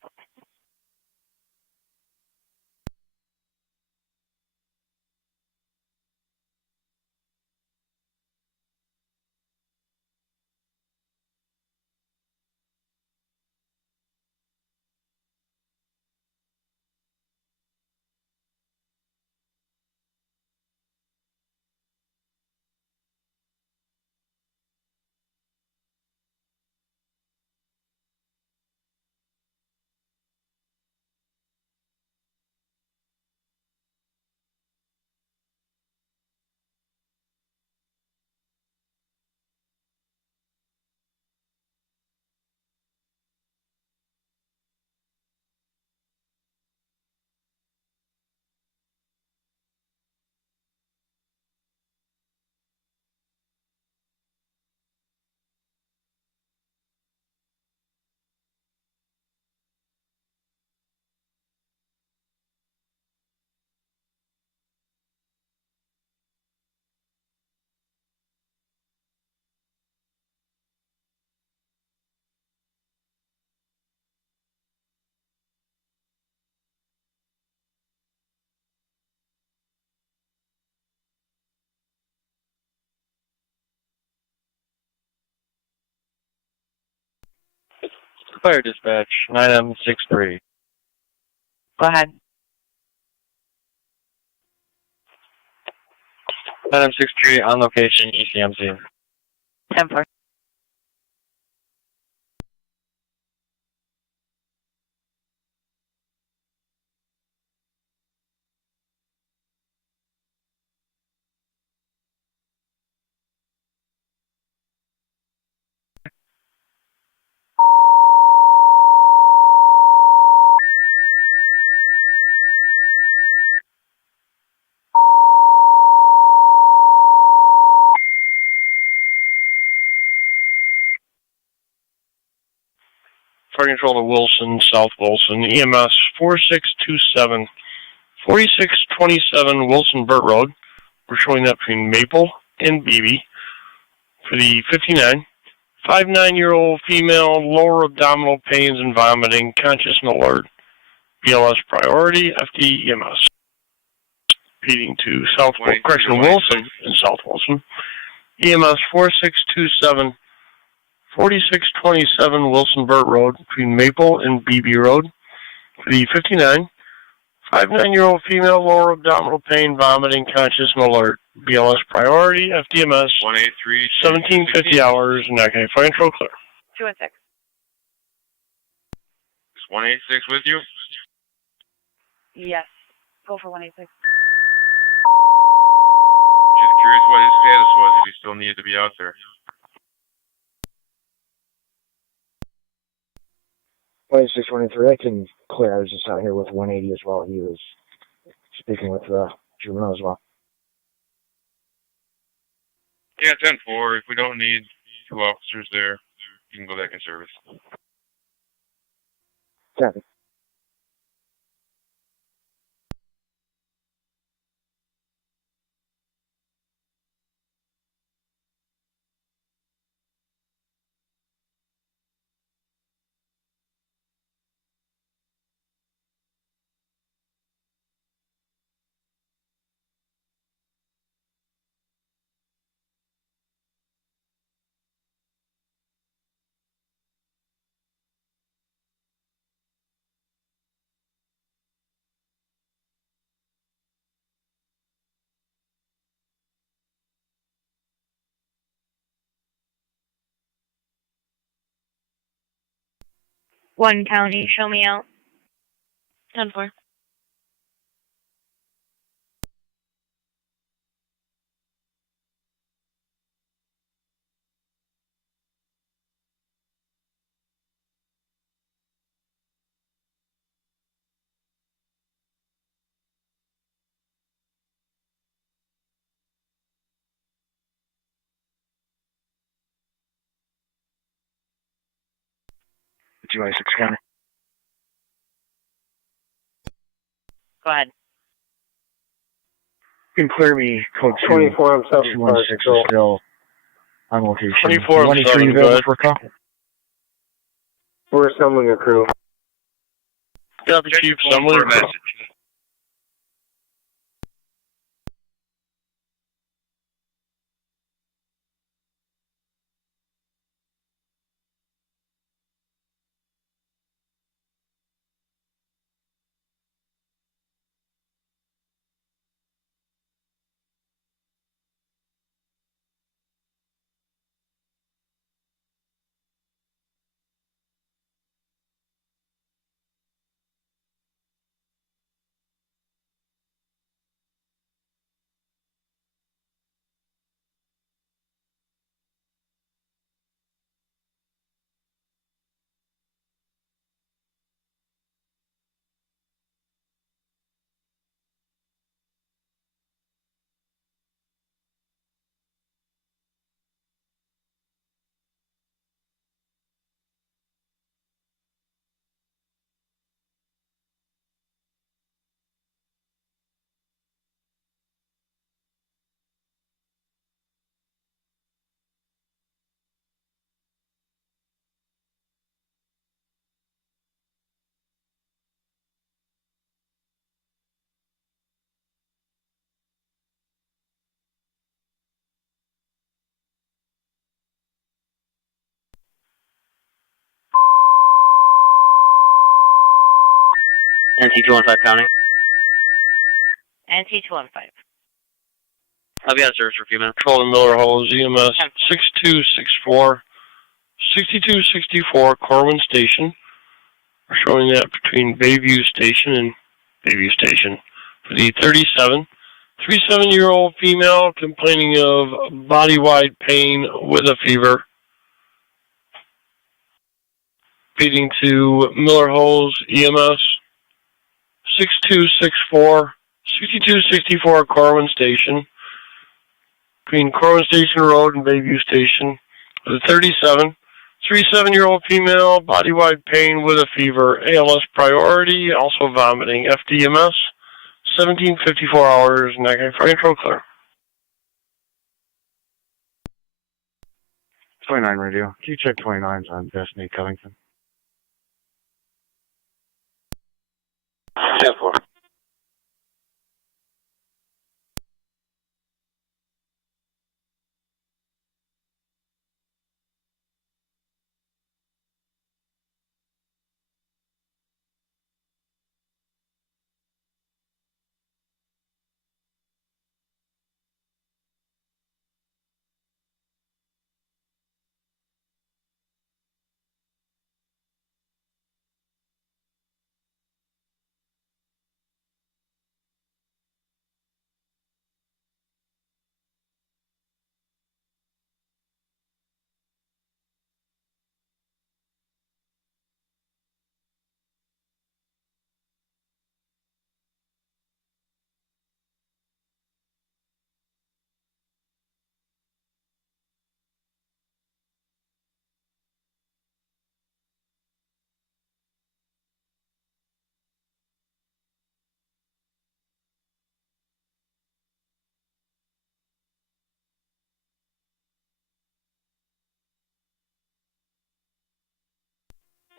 Fire dispatch, 9M63. Go ahead. 9M63 on location, ECMC. 10-4. Fire control to Wilson, South Wilson, EMS 4627, 4627 Wilson Burt Road. We're showing that between Maple and Beebe for the 59. 59-year-old female, lower abdominal pains and vomiting, conscious and alert. BLS priority, FD EMS. Repeating to South Wilson and South Wilson. EMS 4627, 4627 Wilson Burt Road between Maple and Beebe Road for the 59. 59-year-old female, lower abdominal pain, vomiting, conscious and alert. BLS priority, FDMS, 183, 1750 hours, and that kind of fire control clear. 216. Is 186 with you? Yes. Go for 186. Just curious what his status was, if he still needed to be out there. 2623, I can clear. I was just out here with 180 as well. He was speaking with juvenile as well. Yeah, 10-4. If we don't need two officers there, you can go back in service. Copy. One county, show me out. 10-4. GY6 County. Go ahead. You can clear me code 24, I'm 216 is still on location. 24, 23 good. for a call. We're assembling a crew. Got the chief assembly. Message. NT215 County. NT215. I'll be out of service for a few minutes. Control Miller Hose, EMS 6264, 6264 Corwin Station. We're showing that between Bayview Station and Bayview Station. For the 37-year-old female complaining of body-wide pain with a fever. Feeding to Miller Hose, EMS 6264, 6264 Corwin Station. Between Corwin Station Road and Bayview Station. The 37-year-old female, body-wide pain with a fever, ALS priority, also vomiting, FDMS, 1754 hours, negative fire control clear. 29 radio. Can you check 29s on Destiny Covington? 10-4.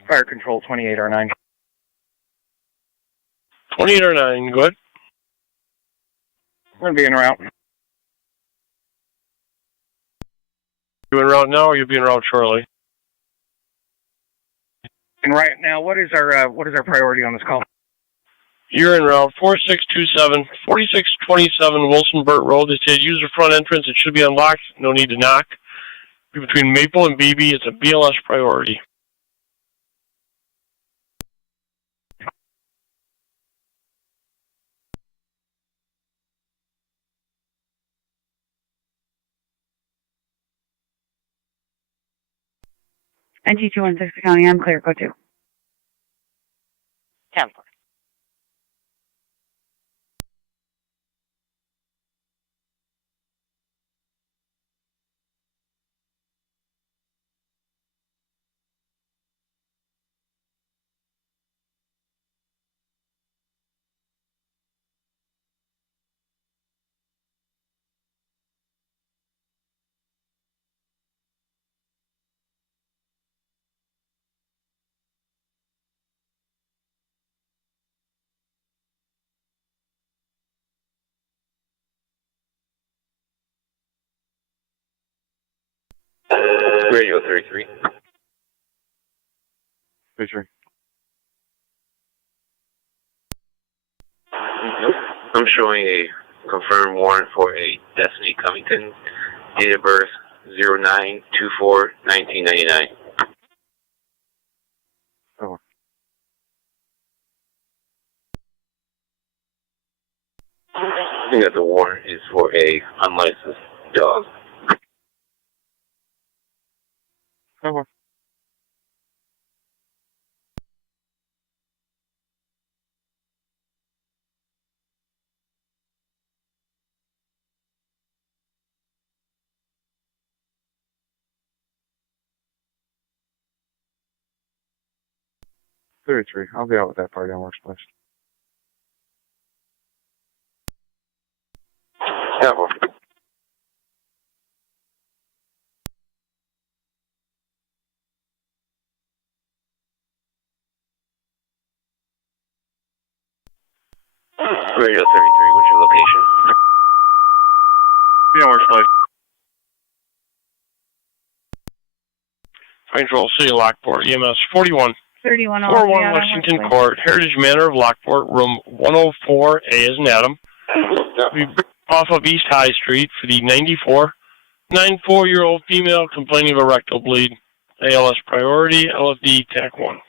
Fire Control 28R9. 2809, go ahead. I'm going to be en route. You en route now, or you'll be en route shortly? And right now, what is our priority on this call? You're en route 4627, 4627 Wilson Burt Road. They said use the front entrance. It should be unlocked. No need to knock. Between Maple and BB, it's a BLS priority. NT216 County, I'm clear, go to. 10-4. Radio 33. 33. I'm showing a confirmed warrant for a Destiny Covington, date of birth 09/24/1999. Oh. I think that the warrant is for a unlicensed dog. Oh. 33. I'll be out with that party on Workspace. Yeah, Radio 33, what's your location? Be on Workspace. Fire Control City Lockport, EMS 41, 3103 Lexington Court, Heritage Manor of Lockport, room 104A as in Adam. We off of East High Street for the 94-year-old female complaining of a rectal bleed. ALS priority, LFD TAC 1.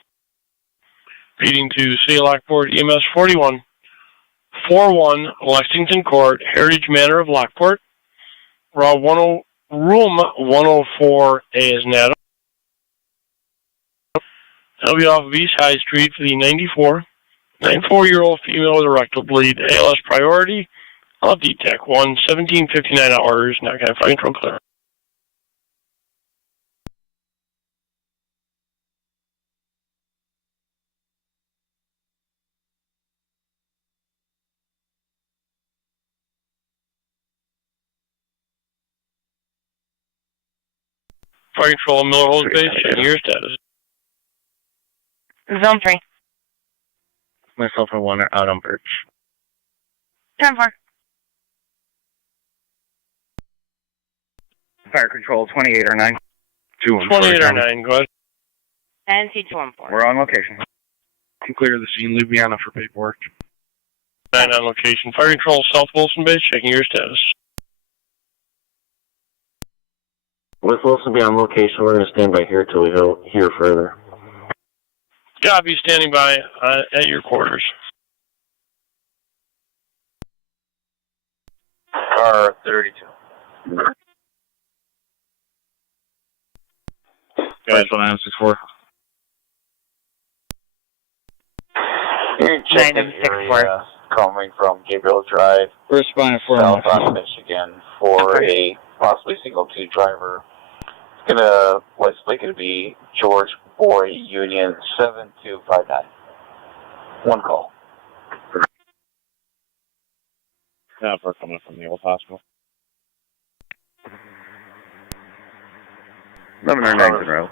Feeding to City of Lockport, EMS 4141 Lexington Court, Heritage Manor of Lockport, room 104A as in Adam. That'll be off of East High Street for the 94-year-old female with a rectal bleed. ALS priority. LFD TAC 1, 1759 hours. Now can I fire control clear? Fire control Miller Holds Base, checking your status. Zone 3. Myself and one out on Birch. 10-4. Fire control 2809. 2809, go ahead. NC214. We're on location. Can clear the scene, leave me on it for paperwork. 9 on location. Fire control South Wilson Base, checking your status. With Wilson be on location, we're going to stand by here till we go here further. Copy, standing by at your quarters. Car 32. Guys, 1964. You're checking area coming from Gabriel Drive, Responding for south on Michigan, for a possibly single 2 driver. It's gonna likely be George Boy Union 7259. One call. Yeah, we're coming from the old hospital. 1109 Road.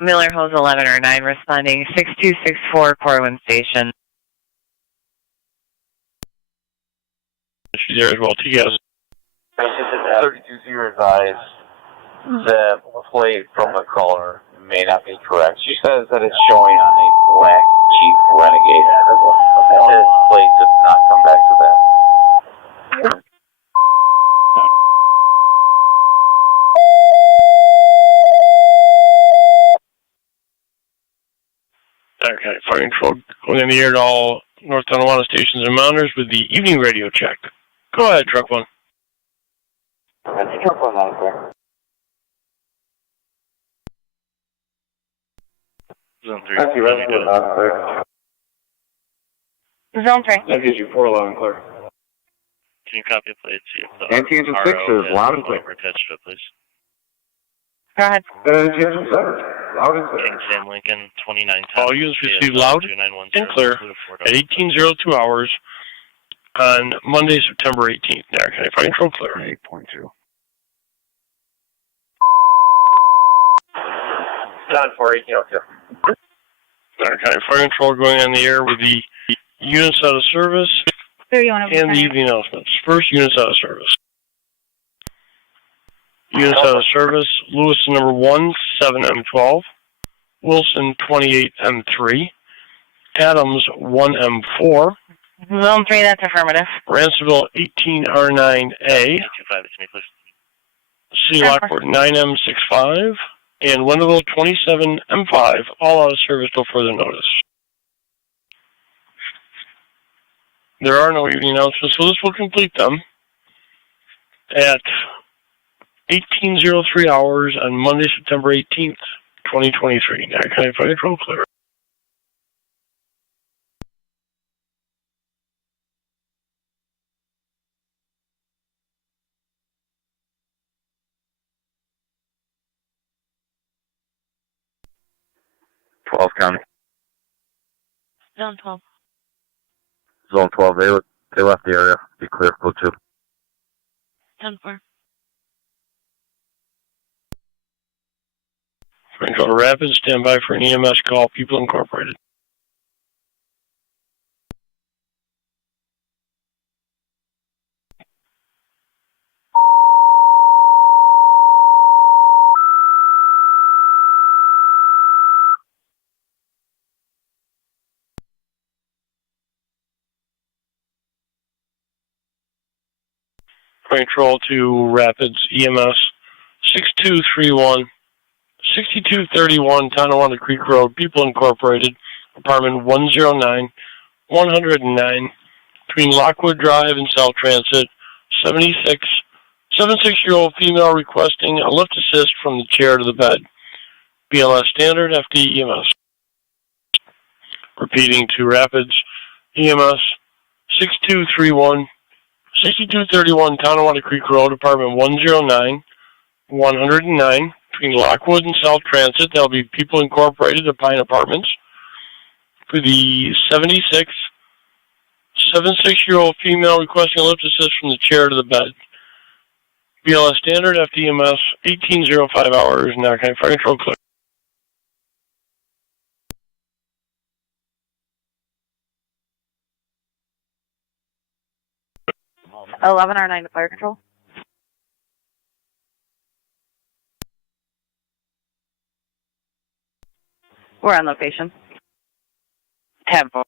Miller Hose 1109 responding 6264 Corwin Station. She's there as well, TS. 32 advised that the plate from the caller may not be correct. She says that it's showing on a black Jeep Renegade. His plate does not come back to that. Okay, fire control going in the air to all North Tonawanda stations and mounters with the evening radio check. Go ahead, truck 1. Truck 1 on clear. Zone 3. That's you ready to not clear. Zone 3. That gives you 411 clear. Can you copy the plate? See if the Engine 6 is loud and clear. Attached to it, please. Go ahead. Engine 7, loud and clear. King Sam Lincoln 2910. All units received loud and clear at 1802 hours on Monday, September 18th. Now, can I fire control clear? 8.2. Done for 1802. Okay, fire control going on the air with the units out of service 31 and the evening announcements. First, units out of service. Units out of service, Lewiston number 1, 7M12, Wilson 28M3, Adams 1M4, Zone 3, that's affirmative. Ransomville 18R9A, 25 to me, please. City Lockport 9M65, and Wenderville 27M5, all out of service till further notice. There are no evening announcements, so this will complete them at 1803 hours on Monday, September 18th, 2023. Now, can I fire control clear? County. Zone 12. Zone 12, they left the area. Be clear, go 2. 10-4. Control Rapid, stand by for an EMS call, People Incorporated. Control to Rapids EMS 6231, 6231 Tonawanda Creek Road, People Incorporated, apartment 109, 109, between Lockwood Drive and South Transit, 76-year-old female requesting a lift assist from the chair to the bed. BLS Standard, FD EMS. Repeating to Rapids EMS 6231, 6231 Tonawanda Creek Road, apartment 109, 109, between Lockwood and South Transit. That'll be People Incorporated, the Pine Apartments. For the 76-year-old female requesting a lift assist from the chair to the bed. BLS Standard, FDMS, 1805 hours, Niagara County Fire Control clear. R9 to Fire Control. We're on location. 10-4.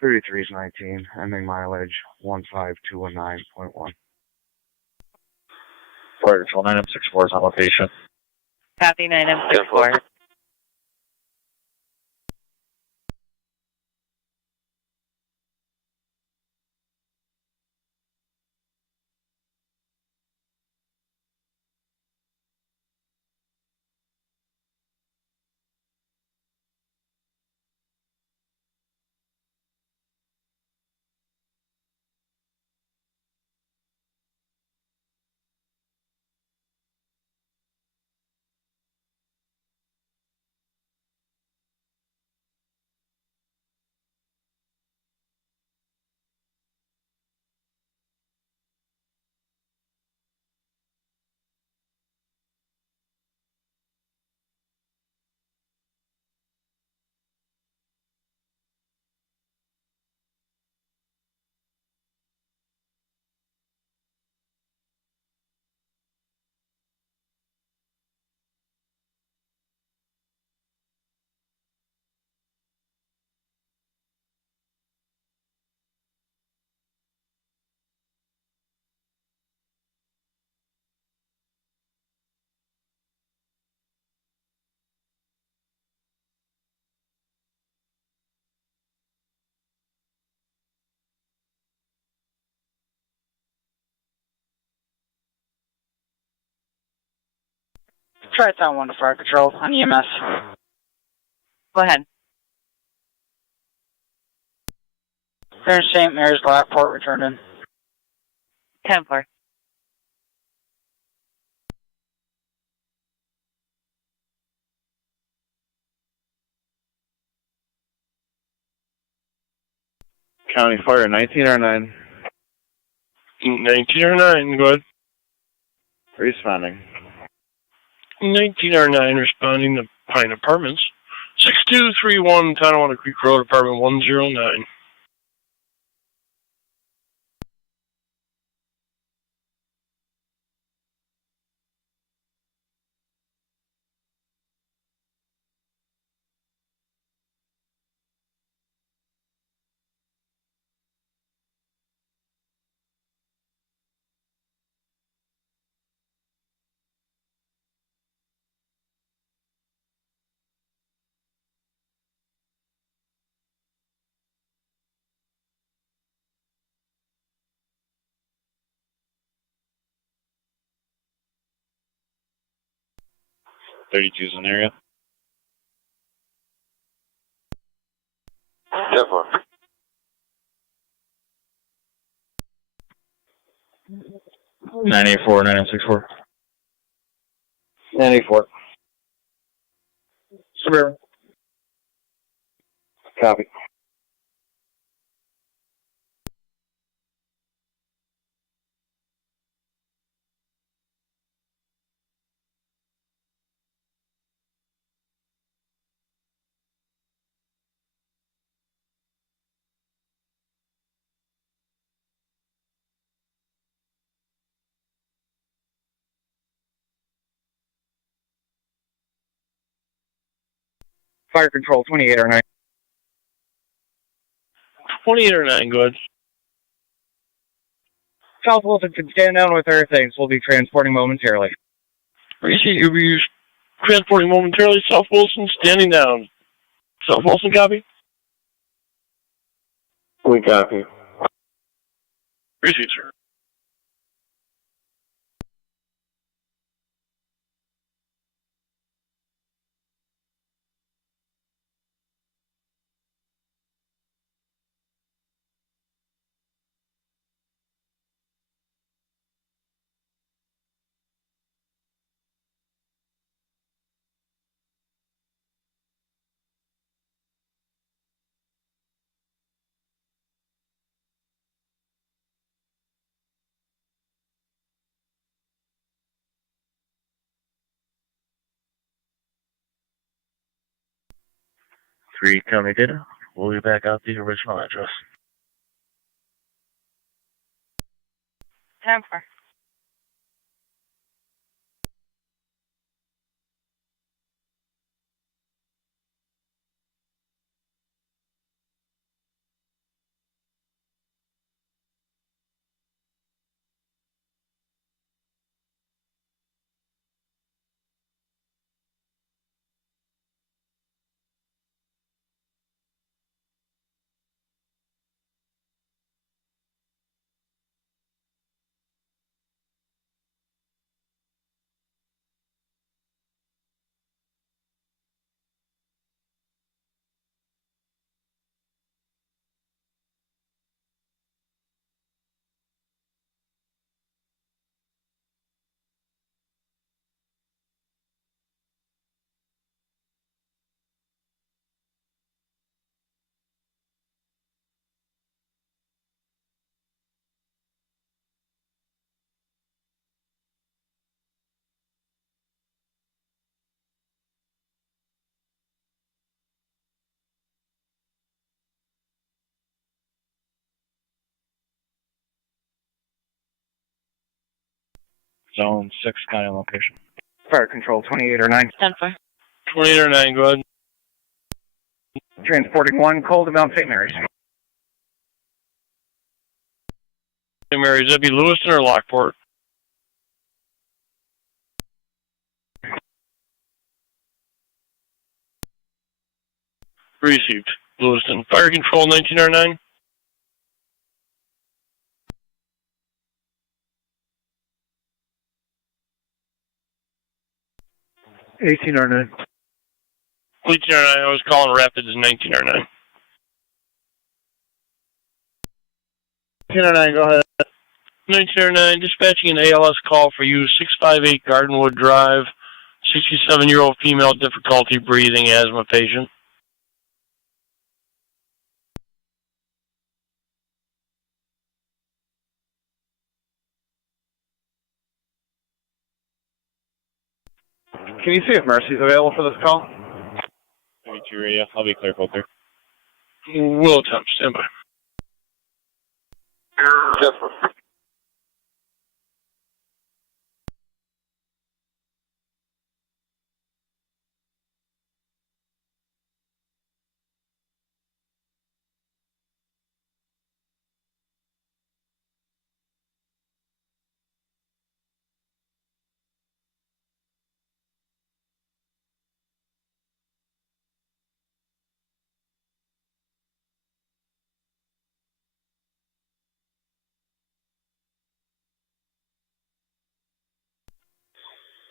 Thirty-three is 19, ending mileage 15219.1. Fire Control 9M64 is on location. Copy 9M64. Try Tonawanda Fire Control on EMS. Go ahead. They're in St. Mary's, Lockport, returning. 10-4. County Fire 19R9. 19R9, go ahead. Responding. 19R9 responding to Pine Apartments. 6231 Tonawanda Creek Road, apartment 109. 32's in area. 10-4. Nine eight four 9064. 94. Square. Copy. Fire control 2809. 2809, good. South Wilson can stand down with her things. We'll be transporting momentarily. Appreciate you be transporting momentarily. South Wilson standing down. South Wilson, copy? We copy. Appreciate, sir. Three county data. We'll be back out the original address. 10-4. Zone 6 county location. Fire control 2809. 10-4. 2809, go ahead. Transporting one cold to Mount St. Mary's. St. Mary's, that'd be Lewiston or Lockport? Received. Lewiston. Fire control 1909. 1809. 1809, I was calling Rapids 1909. 1809, go ahead. 1909, dispatching an ALS call for you, 658 Gardenwood Drive, 67-year-old female, difficulty breathing, asthma patient. Can you see if Mercy's available for this call? 32 radio. I'll be clear, filter. Will attempt. Stand by.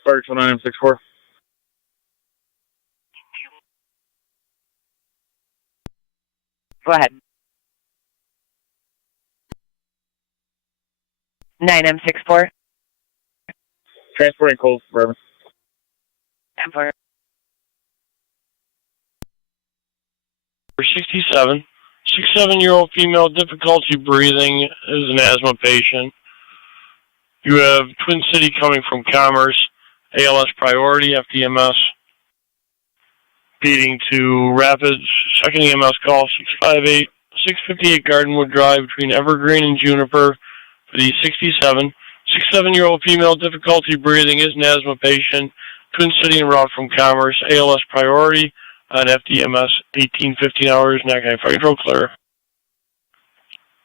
Fire control 9964. Go ahead. 9M64. Transporting cold forever. 10-4. 67. 67-year-old female, difficulty breathing, is an asthma patient. You have Twin City coming from Commerce, ALS priority, FDMS. Feeding to Rapids, second EMS call, 658 Gardenwood Drive between Evergreen and Juniper for the 67. 67-year-old female, difficulty breathing, is an asthma patient. Twin City en route from Commerce, ALS priority on FDMS, 18-15 hours, Niagara Fire Control clear.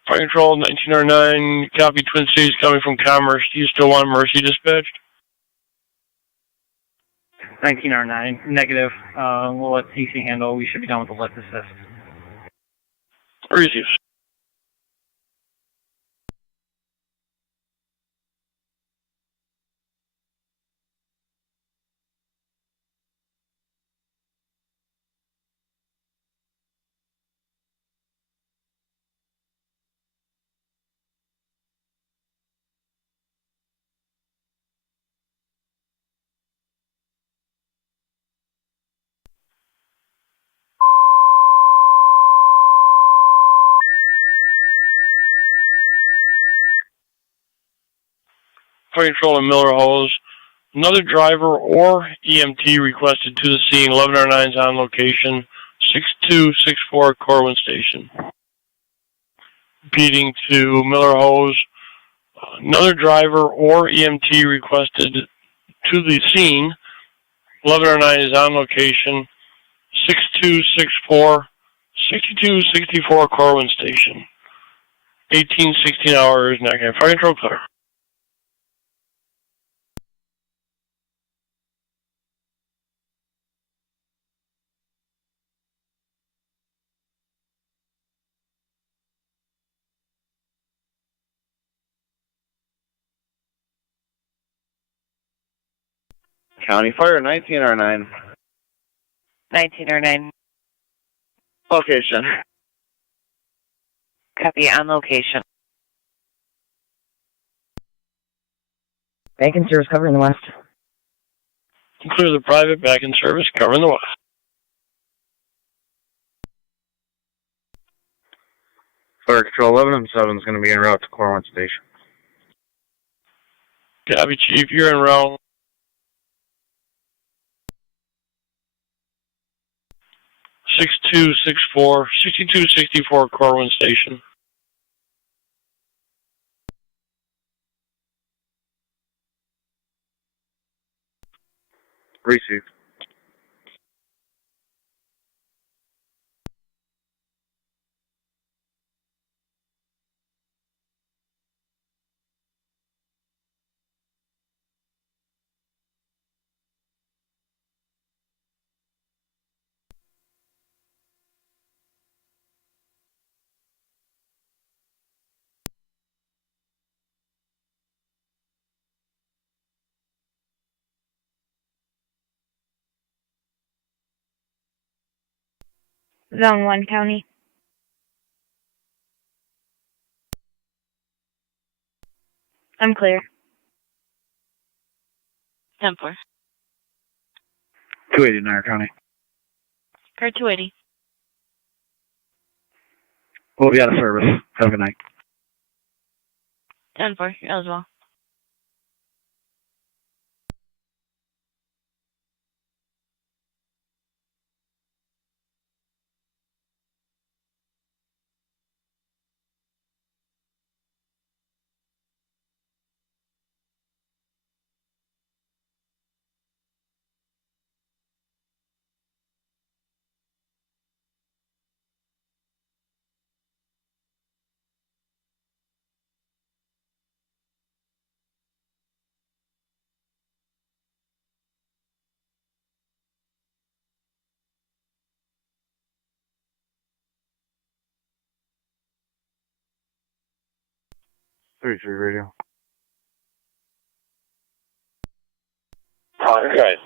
Fire Control, 1909, copy Twin Cities coming from Commerce. Do you still want Mercy dispatched? 1909, negative. We'll let TC handle. We should be done with the lift assist. Receive. Fire Control and Miller Hose. Another driver or EMT requested to the scene. 1109 is on location. 6264 Corwin Station. Repeating to Miller Hose. Another driver or EMT requested to the scene. 1109 is on location. 6264 Corwin Station. 18-16 hours. Niagara Fire Control clear. County Fire, 1909. 1909. Location. Copy on location. Bank and service covering the west. Clear the private, back in service, covering the west. Fire Control 1107 is going to be en route to Corwin Station. Copy, Chief. You're en route. 6264 Corwin Station. Receive. Zone 1 county. I'm clear. 10-4. 280 Niagara County. Car 280. We'll be out of service. Have a good night. 10-4, you as well. Radio. Guys.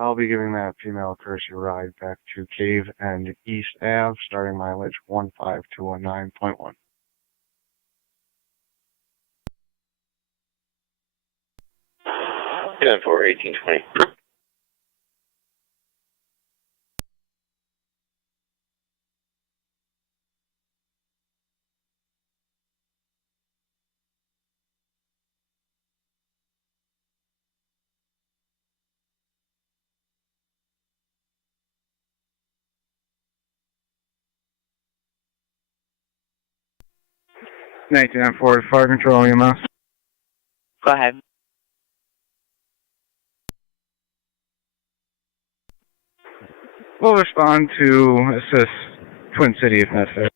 I'll be giving that female a courtesy ride back to Cave and East Ave, starting mileage 15219.1. 10-4, 1820. Ford, fire control EMS. Go ahead. We'll respond to assist Twin City if necessary.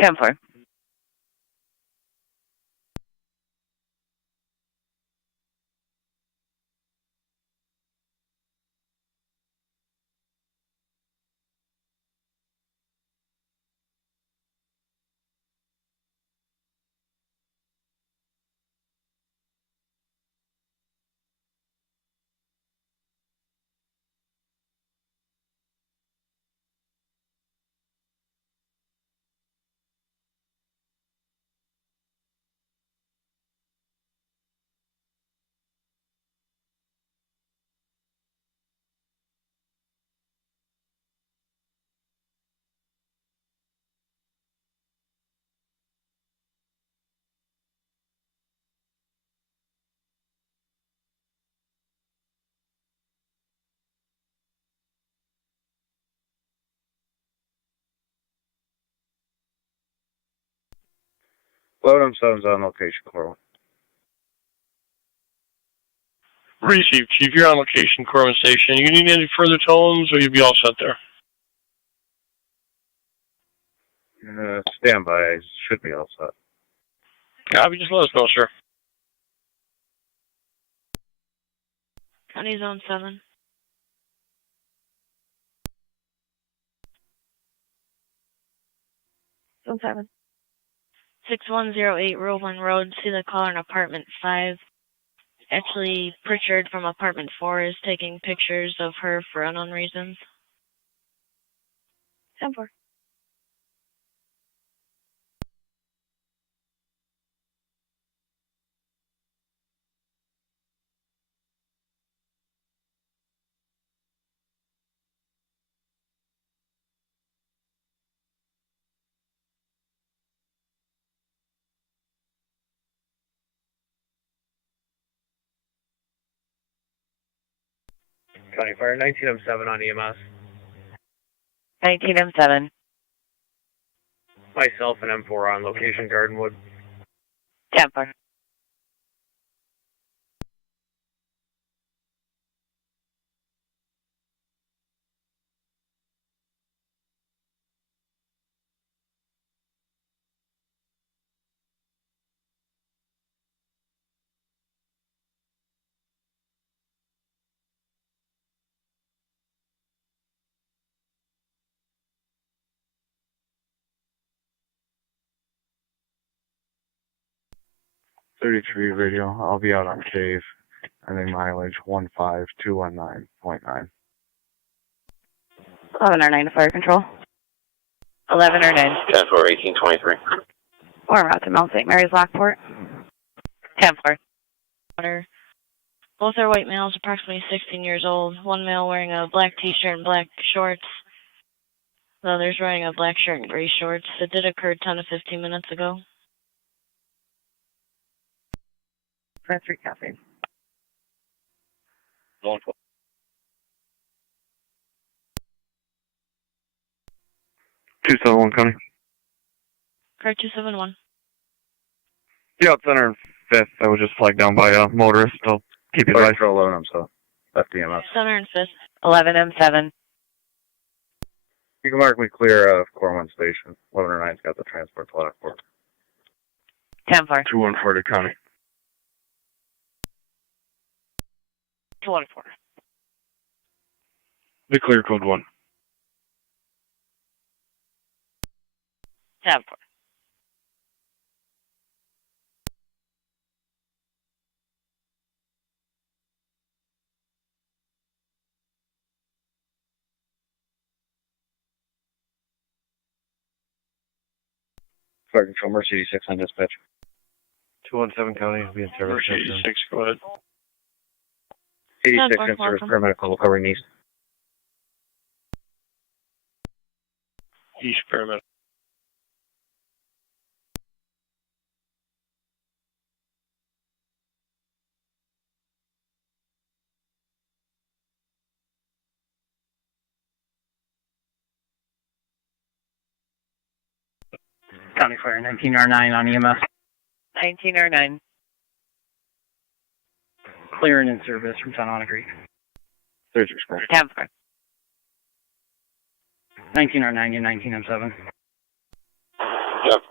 10-4. Load M7's on location, Coral. Received, Chief. You're on location, Corwin Station. You need any further tones, or you'll be all set there? Stand by. Should be all set. Copy. Just let us know, sir. County Zone 7. Zone 7. 6108 Roland Road. See the caller in apartment 5. Actually, Pritchard from apartment 4 is taking pictures of her for unknown reasons. 10-4. County Fire, 19M7 on EMS. 19M7. Myself and M4 on location, Gardenwood. 10-4. .33 radio. I'll be out on Cave, and then mileage 15219.9. 11 or 9 to fire control. 11 or 9. 10-4, 1823. Or route to Mount St. Mary's Lockport. 10-4. Both are white males, approximately 16 years old. One male wearing a black t-shirt and black shorts. The other's wearing a black shirt and gray shorts. It did occur 10 to 15 minutes ago. Press 3 copy. Zone 12. .271 County. Car 271. Yeah, center and 5th. I was just flagged down by a motorist. I'll keep you Fire advised. Control 11, so FDMS. Center and 5th. 11M7. You can mark me clear of Corwin Station. 11 or 9's got the transport to Lockport. 10-4. 214 to County. 214. Be clear, code 1. 10-4. Fire Control, Mercy 86 on dispatch. 217 County will be in service. Mercy 86, go ahead. 86 in service, paramedical, covering east. East paramedic. County Fire 19R9 on EMS. 19R9. Clear and in service from Tonawanda Creek. There's your squad. 10-4. 19R9 and 19M7. Yep.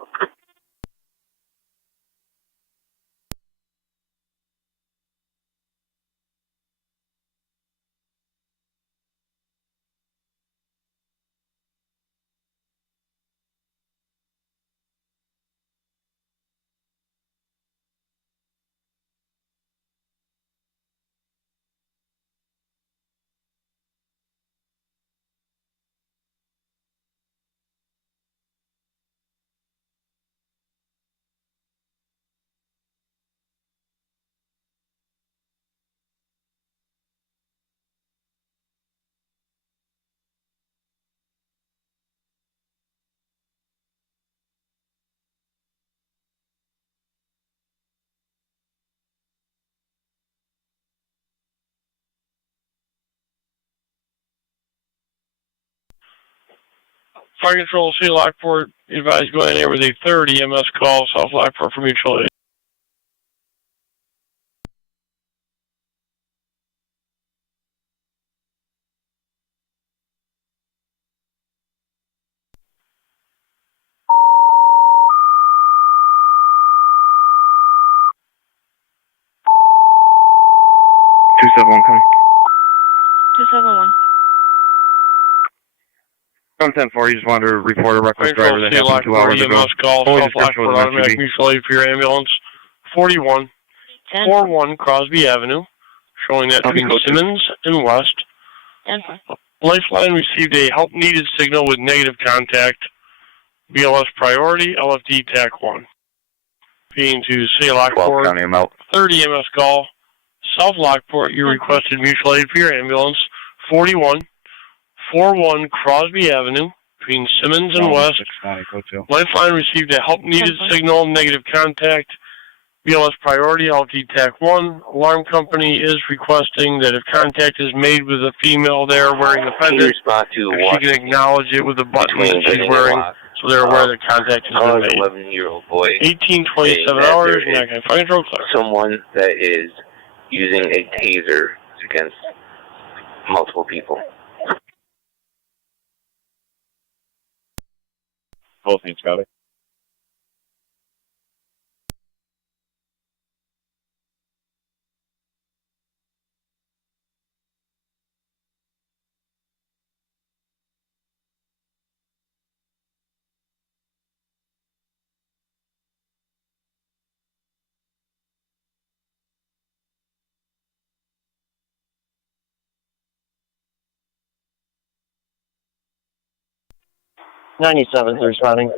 Fire Control, C Lockport, advised going in there with a 30 EMS call, South Lockport for mutual aid. County. 271. From 10-4, you just wanted to report a reckless driver that happened 2 hours ago. EMS call, Only South description Lockport was an automatic SUV. mutual aid for your ambulance. 41 Crosby Avenue, showing that between Simmons and West. 10-4. Lifeline received a help needed signal with negative contact. BLS priority, LFD TAC 1. Being to say Lockport, 30 EMS call. South Lockport, you requested mutual aid for your ambulance. 41 Crosby Avenue, between Simmons and West. Lifeline received a help needed signal, negative contact. BLS priority, LFD TAC 1. Alarm company is requesting that if contact is made with a female there wearing the pendant, if she can acknowledge it with the button that she's wearing, so they're aware that contact has been made. 11-year-old boy. 18:27 hours, and I can find control clear. Someone that is using a taser against multiple people. Both needs Scotty. '97 responding.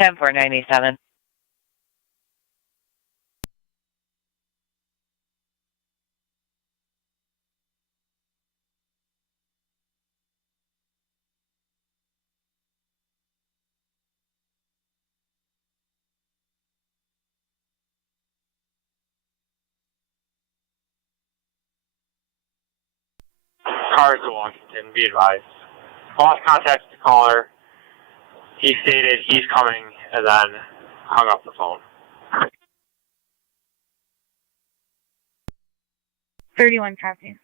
10-4-97. Cars to Washington, be advised. Lost contact with the caller. He stated he's coming and then hung up the phone. 31 copy.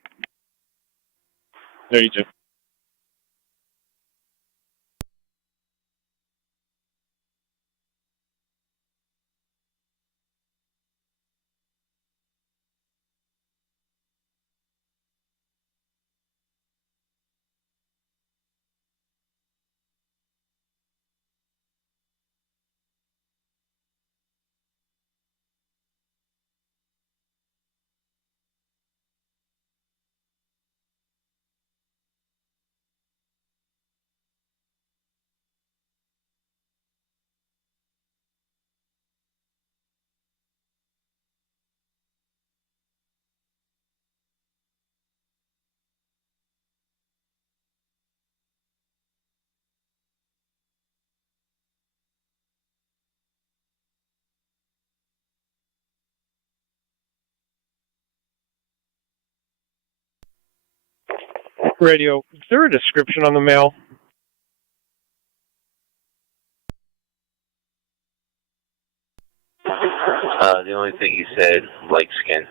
32. Radio, is there a description on the mail? The only thing he said, light skin.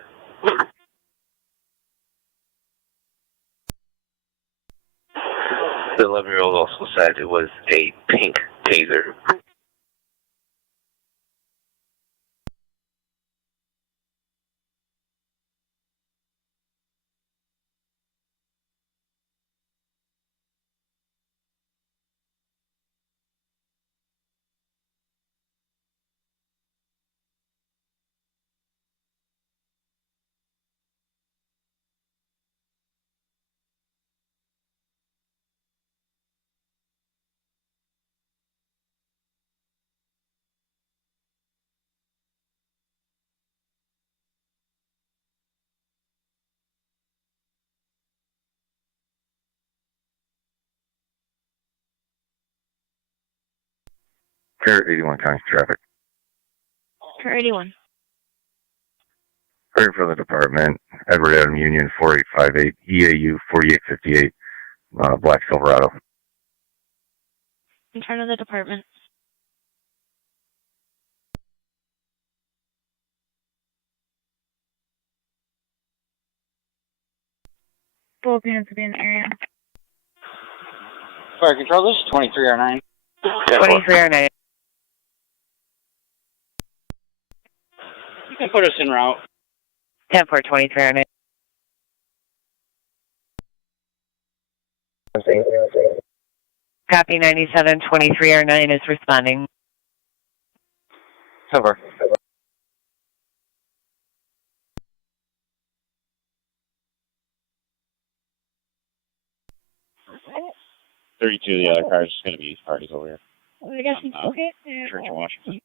The 11-year-old also said it was a pink taser. Care 81 County Traffic. Car 81. Heard from the department, Edward Adam Union 4858, EAU 4858, Black Silverado. In front of the department. Both units will be in the area. Fire control, this is 2309. 2309. You can put us en route. 10-4, 2309. Copy 97, 2309 is responding. Cover. 32 of the other cars is going to be these parties over here. I guess it's okay. Church of Washington.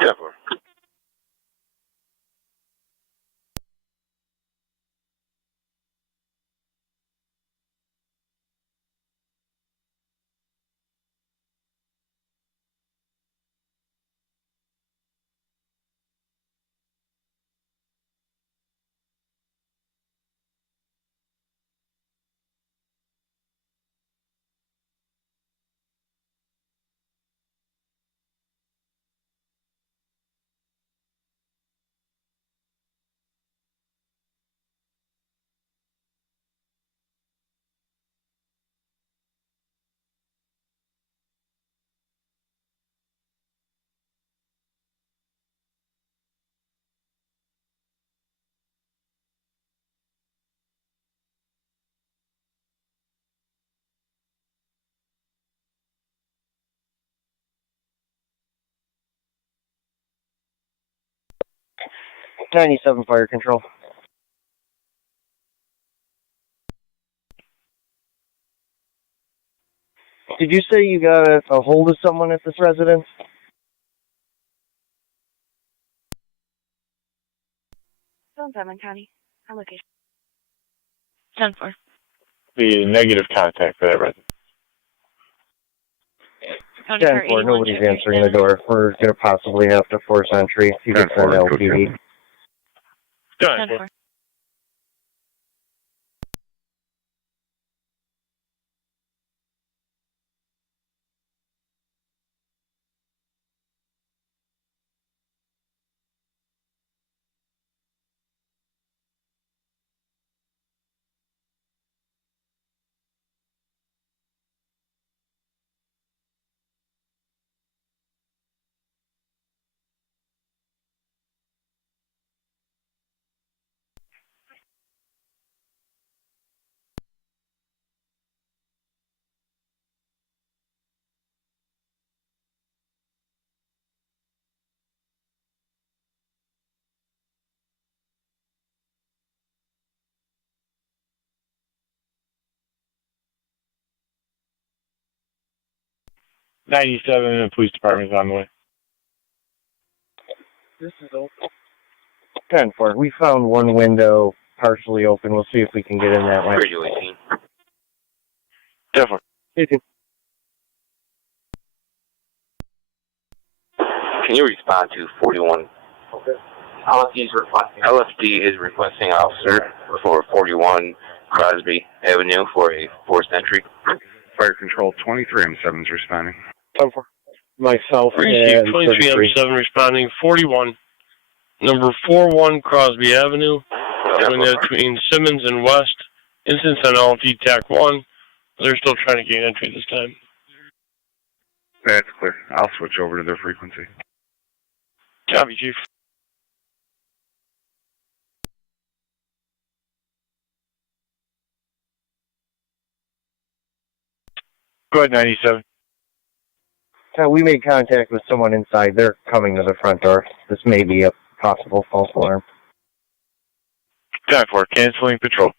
Yeah, 97 Fire Control. Did you say you got a hold of someone at this residence? Somerset County. Our location. 10-4. The negative contact for that resident. 10-4, nobody's answering the door. We're going to possibly have to force entry. You can send LPD. 10-4. '97 and the police department is on the way. This is open. 10-4. We found one window partially open. We'll see if we can get in that way. Radio 18. Definitely. 18. Can you respond to 41? Okay. LFD is requesting officer for 41 Crosby Avenue for a forced entry. Fire Control 23M7 is responding. 10-4. Myself Receive and 23M7 responding 41. Number 41 Crosby Avenue. Between Simmons and West. Instance on LFD TAC 1. They're still trying to gain entry this time. That's clear. I'll switch over to their frequency. Copy, Chief. Go ahead, 97. we made contact with someone inside. They're coming to the front door. This may be a possible false alarm. 10-4, canceling patrol.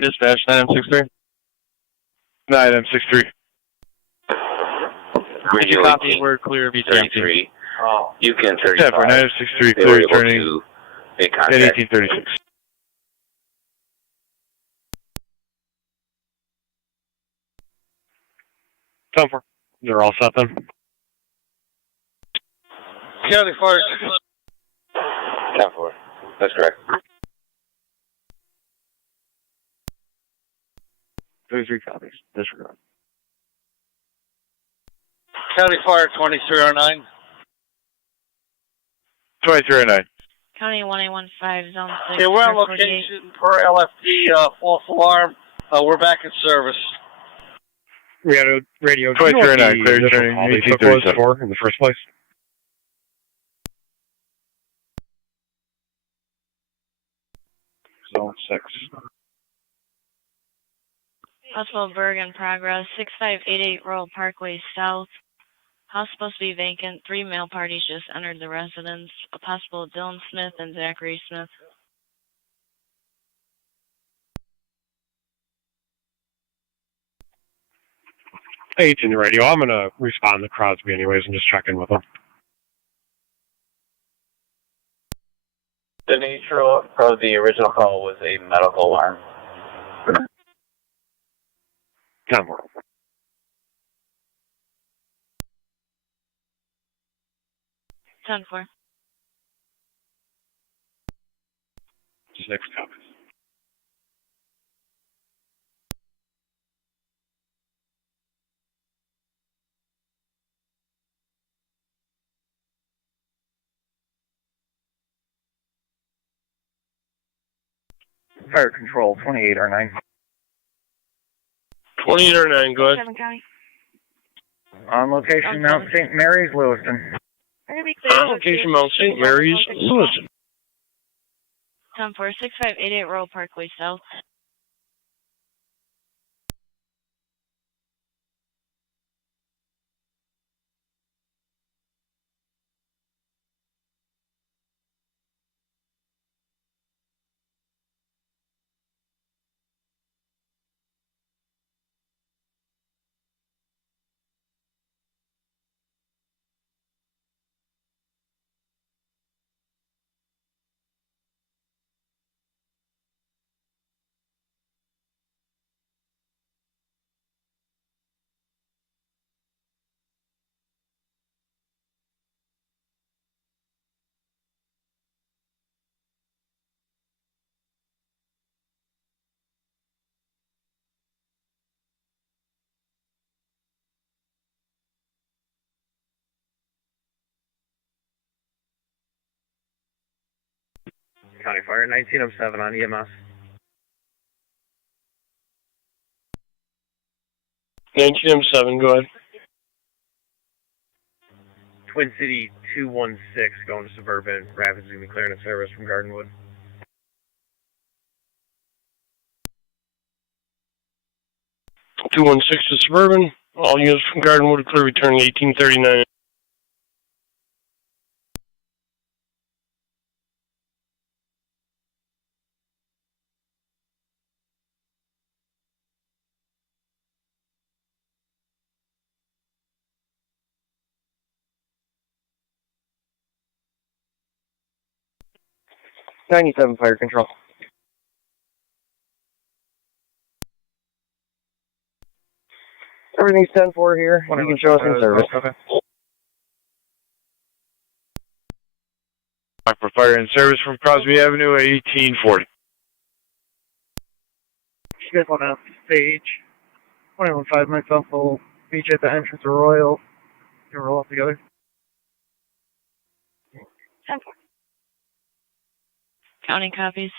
Dispatch 9M63. 9M63. Radio Copy, 18, we're clear, be 33. You can 35. 10-4, 9M63, They were clear able turning to make at contact. 1836. Comfort. They're all set then. County Fire. 10-4. That's correct. 33 copies. Disregard. County Fire 2309. 2309. County 1815, Zone 6. Okay, we're on 48. location for LFD false alarm. We're back in service. Radio. 2309, clear turning 1837. For in the first place. Zone 6. Possible Berg in progress. 6588 Royal Parkway South. House supposed to be vacant. 3 male parties just entered the residence. A possible Dylan Smith and Zachary Smith. Hey, it's in the radio. I'm going to respond to Crosby anyways and just check in with them. The nature of the original call was a medical alarm. 10-4. Ten-4. 6 copies. Fire Control 28R9. 2809, go ahead. County. On location, Mount St. Mary's, Lewiston. On location, Mount St. Mary's, Lewiston. 10-4, 6588 Royal Parkway South. County Fire 1907 on EMS. 19M7, go ahead. Twin City 216 going to Suburban. Rapids going to be clearing a service from Gardenwood. .216 to Suburban. All units from Gardenwood clear returning 1839. 97 Fire Control. Everything's 10-4 here. You can show us in service. For fire and service from Crosby Avenue at 1840. You guys want to stage 21-5 myself will meet you at the entrance of Royal. You can roll up together. 10-4. Counting copies.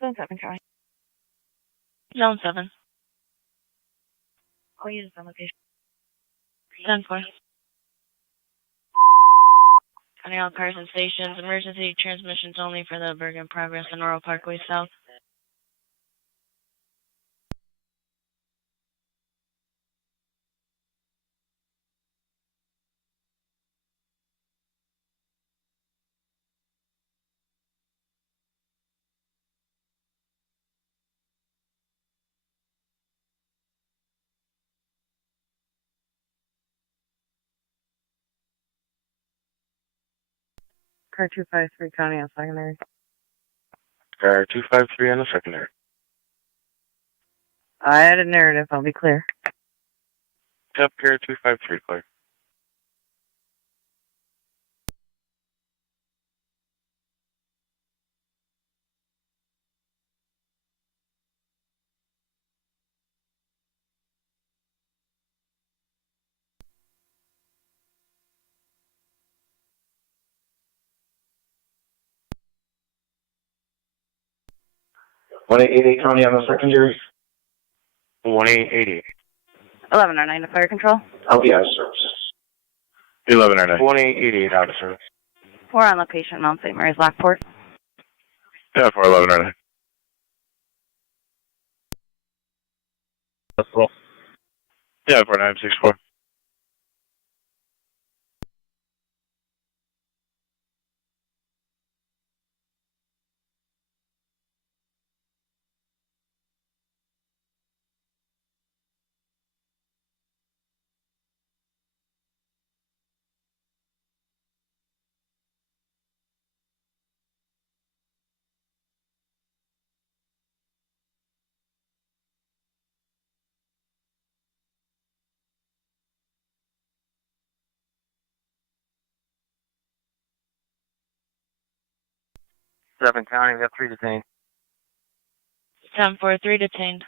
Zone 7, Charlie. Zone 7. All units on location. 10-4. Counting all cars and stations. Emergency transmissions only for the Bergen Progress and Laurel Parkway South. Car 253 counting on secondary. Car 253 on the secondary. I had a narrative, I'll be clear. Yep, car 253 clear. One 888 County on the secondary. 1888. 1109 to fire control. I'll be out of service. 1109. 1888 out of service. 4 on location, Mount St. Mary's, Lockport. Yeah, for 1109. That's cool. Yeah, for 964. Seven County, we have 3 detained. 10-4, 3 detained.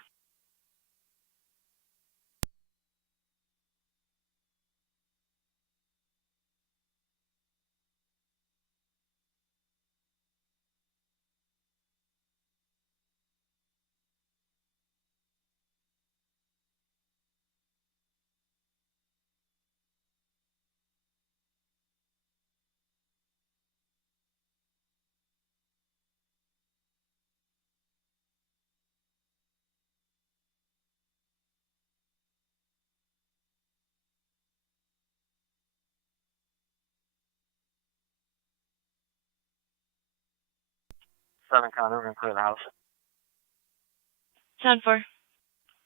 7 Connor, we're going to clear the house. 10-4.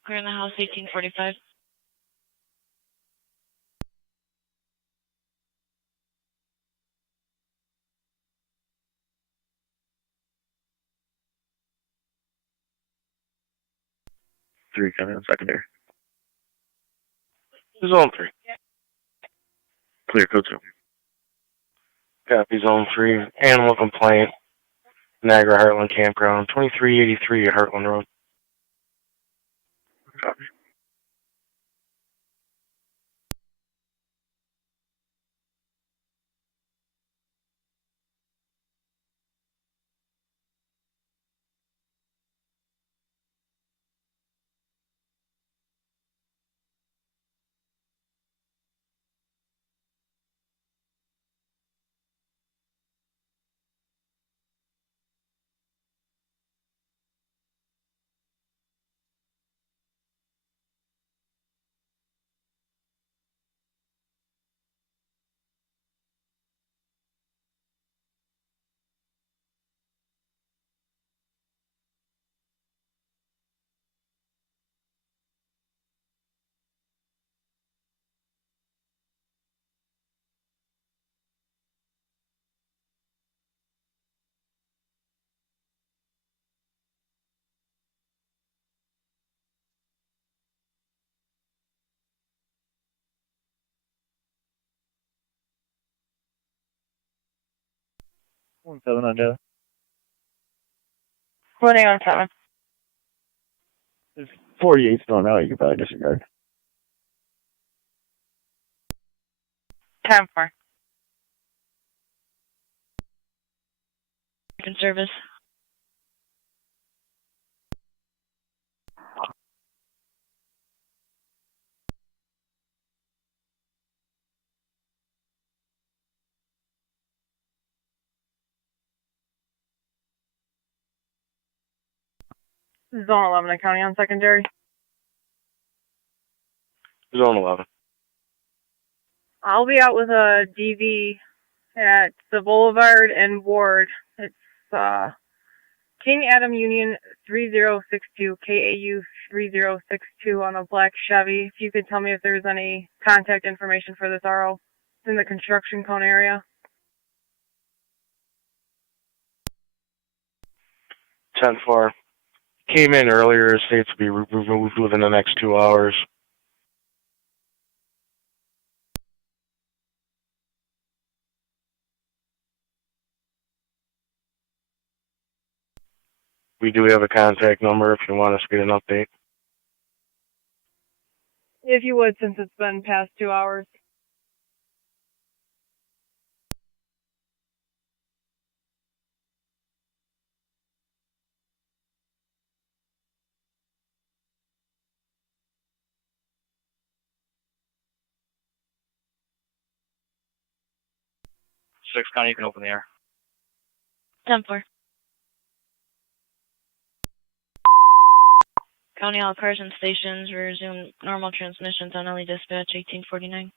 Clearing the house, 1845. Three coming on secondary. Zone 3. Clear code 2. Copy Zone 3. Animal complaint. Niagara Heartland Campground, 2383 Heartland Road. Copy. One 7 on data. 1-7. There's 48 going out, you can probably disregard. 10-4. In service. Zone 11 in County on secondary. Zone 11. I'll be out with a DV at the Boulevard and Ward. It's King Adam Union 3062, KAU 3062 on a black Chevy. If you could tell me if there's any contact information for this RO. It's in the construction cone area. 10-4. Came in earlier, states to be removed within the next 2 hours. We do have a contact number if you want us to get an update. If you would, since it's been past 2 hours. Six County, you can open the air. 10-4. County, all cars and stations resume normal transmissions on LE dispatch 1849.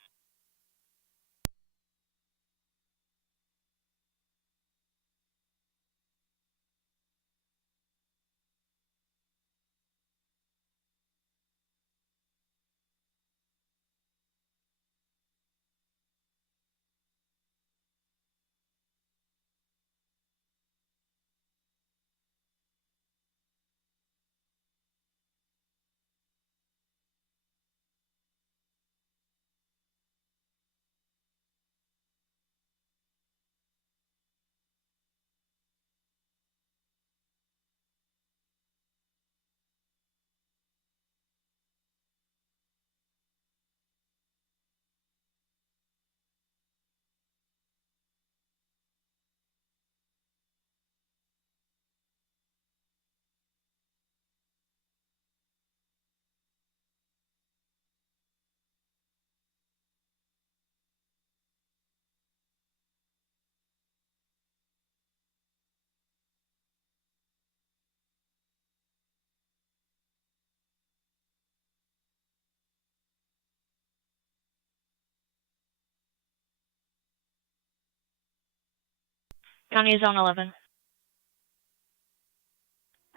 County, zone 11.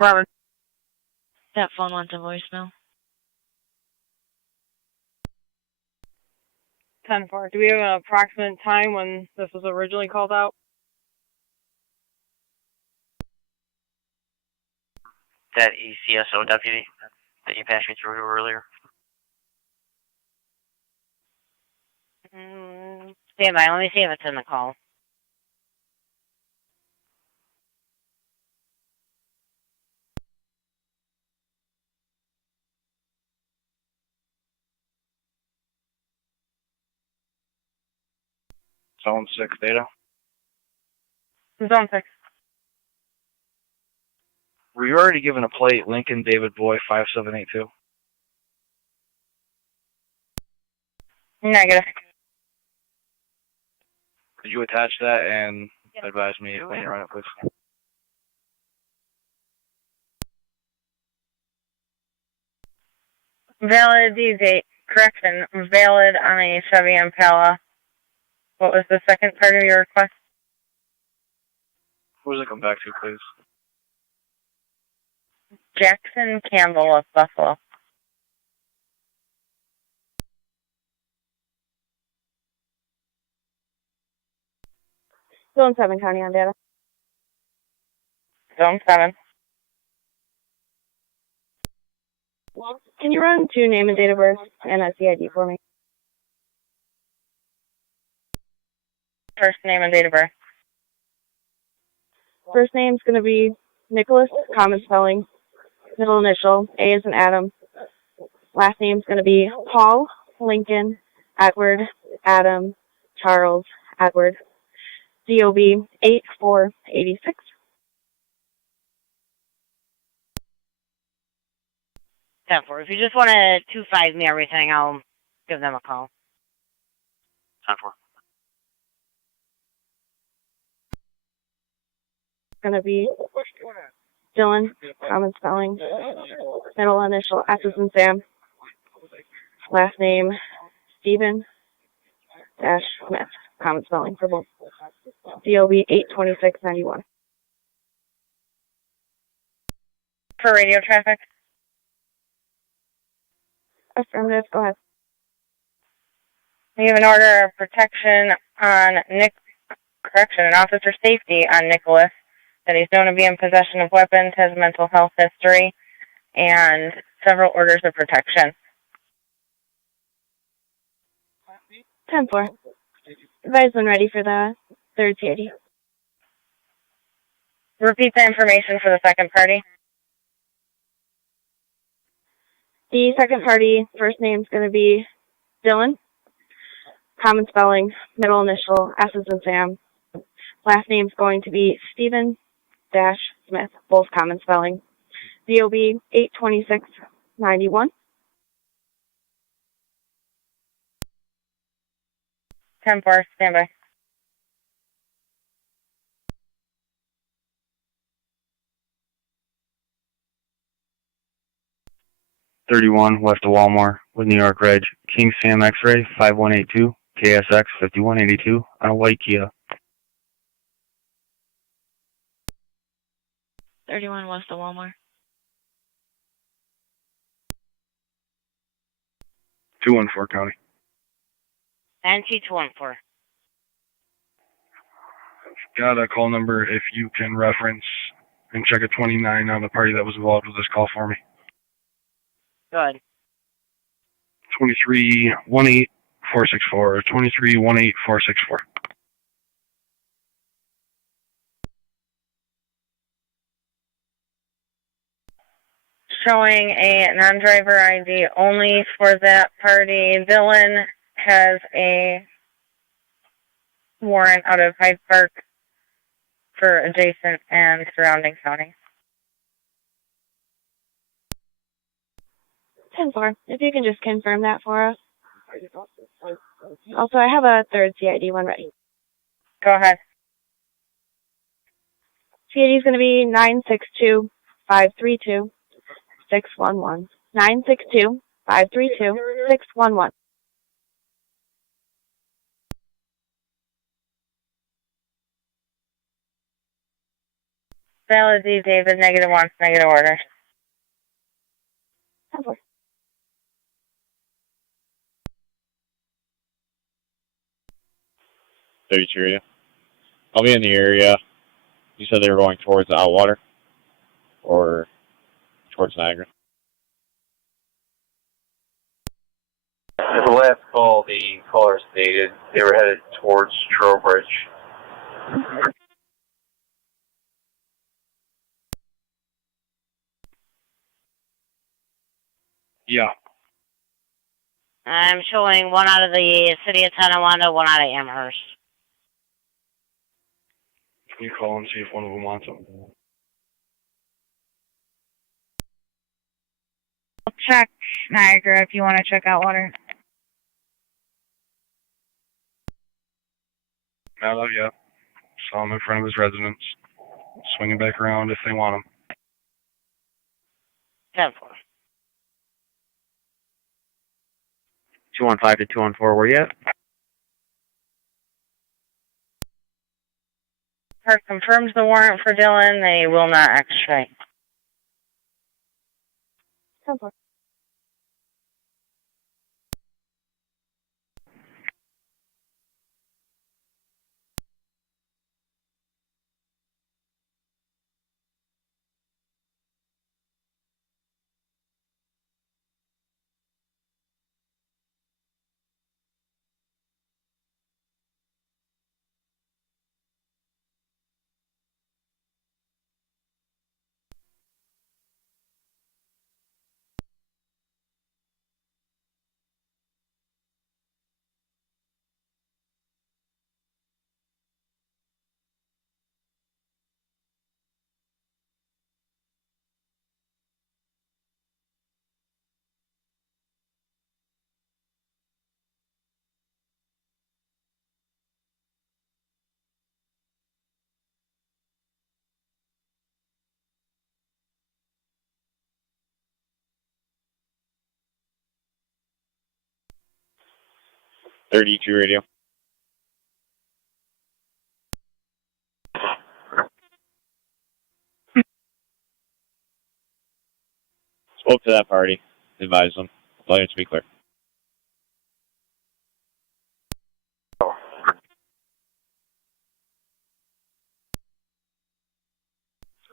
Robert. That phone went to voicemail. 10-4. Do we have an approximate time when this was originally called out? That ECSO deputy that you passed me through to earlier. Stand by. Let me see if it's in the call. Zone 6 data. Zone 6. Were you already given a plate, Lincoln David Boy 5782? Negative. Could you attach that and advise me when you're on it, please? Valid date. Correction. Valid on a Chevy Impala. What was the second part of your request? Who does it come back to, please? Jackson Campbell of Buffalo. Zone 7, County on data. Zone 7. Can you run to name and date of birth and a CID for me? First name and date of birth. First name's going to be Nicholas, common spelling. Middle initial, A is in Adam. Last name's going to be Paul, Lincoln, Edward, Adam, Charles, Edward. DOB 8486. If you just want to 25 me everything, I'll give them a call. 10-4. Going to be Dylan, common spelling. Middle initial, S is in Sam. Last name, Stephen Smith, common spelling for both. DOB 82691. For radio traffic? Affirmative, go ahead. We have an order of protection on an officer safety on Nicholas, that he's known to be in possession of weapons, has mental health history, and several orders of protection. 10-4. Advise when ready for the third CID. Repeat the information for the second party. The second party, first name's going to be Dylan, common spelling, middle initial, S is in Sam. Last name's going to be Stephen Smith, both common spelling. DOB 82691. 10-4, standby. .31 west of Walmart with New York Reg, King Sam X-Ray 5182, KSX 5182 on a white Kia. 31 west of Walmart. 214 County. NT214. Got a call number if you can reference and check a 29 on the party that was involved with this call for me. Good. 2318464, 2318464. Showing a non-driver ID only for that party. Dylan has a warrant out of Hyde Park for adjacent and surrounding counties. 10-4. If you can just confirm that for us. Also, I have a third CID one ready. Go ahead. CID is going to be 962-532-611. 962-532-611. Valid D, David, -1, negative order. 32 radio. I'll be in the area. You said they were going towards the Outwater or towards Niagara? At the last call, the caller stated they were headed towards Trowbridge. Yeah. I'm showing one out of the city of Tonawanda, one out of Amherst. Can you call and see if one of them wants them? I'll check Niagara if you want to check out water. I love you. Saw him in front of his residence. Swinging back around if they want him. 10-4. 215 to 214, where you at? Park confirms the warrant for Dylan. They will not extradite. 10-4. .32 radio. Spoke to that party. Advised them. Let it to be clear.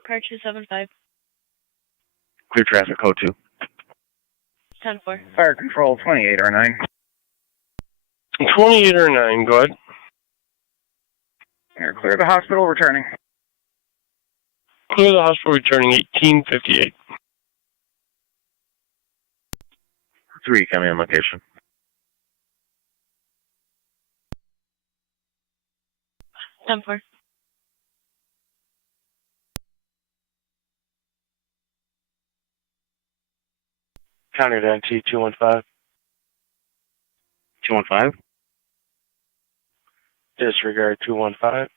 Car 275. Clear traffic, code 2. 10-4. Fire control 28 or 9. 28 or 9, go ahead. You're clear the hospital, returning. Clear the hospital, returning 1858. 3 coming on location. 10-4. Counter to NT 215. 215? Disregard 215.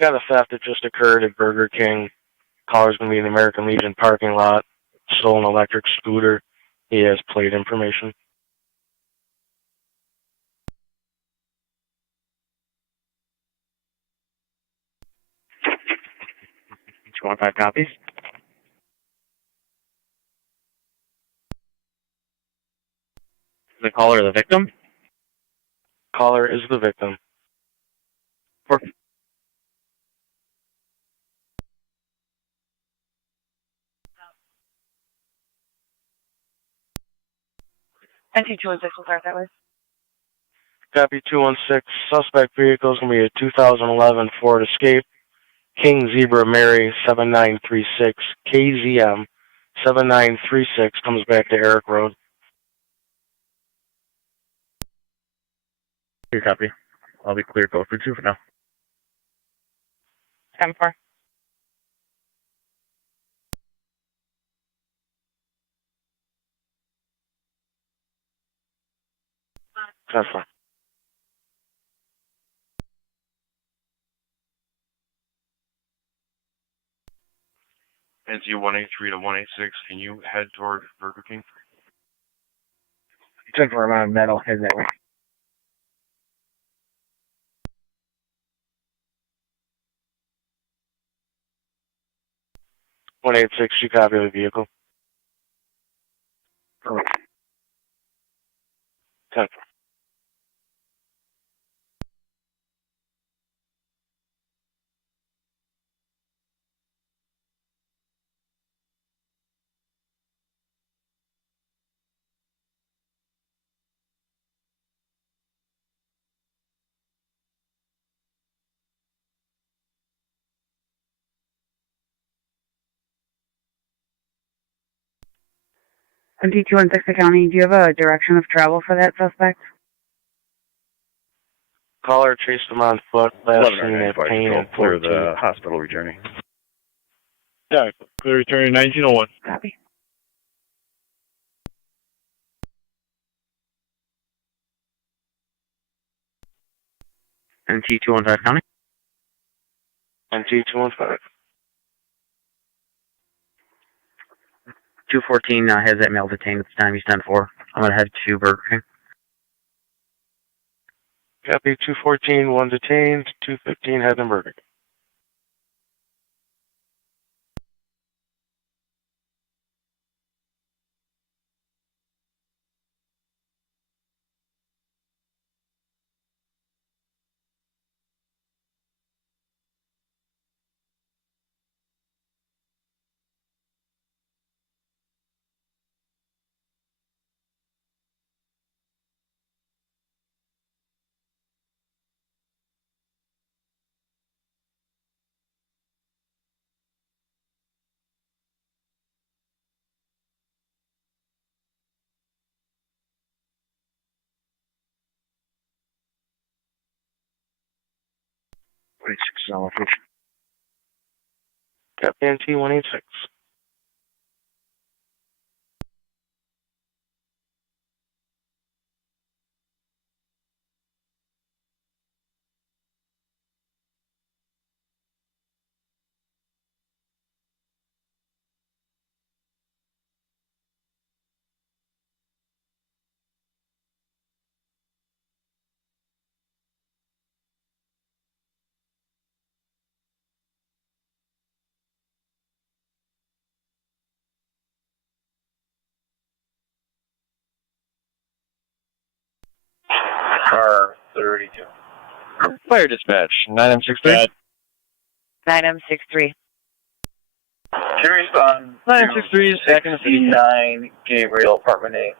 Got a theft that just occurred at Burger King. Caller's going to be in the American Legion parking lot. Stolen electric scooter. He has plate information. Two one five copies. The caller or the victim? Caller is the victim. NT 216 will start that way. Copy 216. Suspect vehicle is going to be a 2011 Ford Escape. King Zebra Mary 7936. KZM 7936 comes back to Eric Road. Clear copy. I'll be clear code for 2 for now. 10-4. That's fine. NC 183 to 186, can you head toward Burger King? 10 for amount of metal, head that way. 186, you copy the vehicle. Perfect. 10. MT216 County, do you have a direction of travel for that suspect? Caller traced him on foot, last seen at Fire Payne Control, and clear 14. the hospital returning. Yeah, clear returning 1901. Copy. MT215 County. MT215. 214 has that male detained at the time. He's 10-4. I'm going to head to Burger King. Copy 214, 1 detained, 215 heading Burger King. Six is on location. Copy NT186. Car 32. Fire dispatch, 9M63. 9M63. Can respond 9M63 is back in the city. 69 Gabriel Apartment A.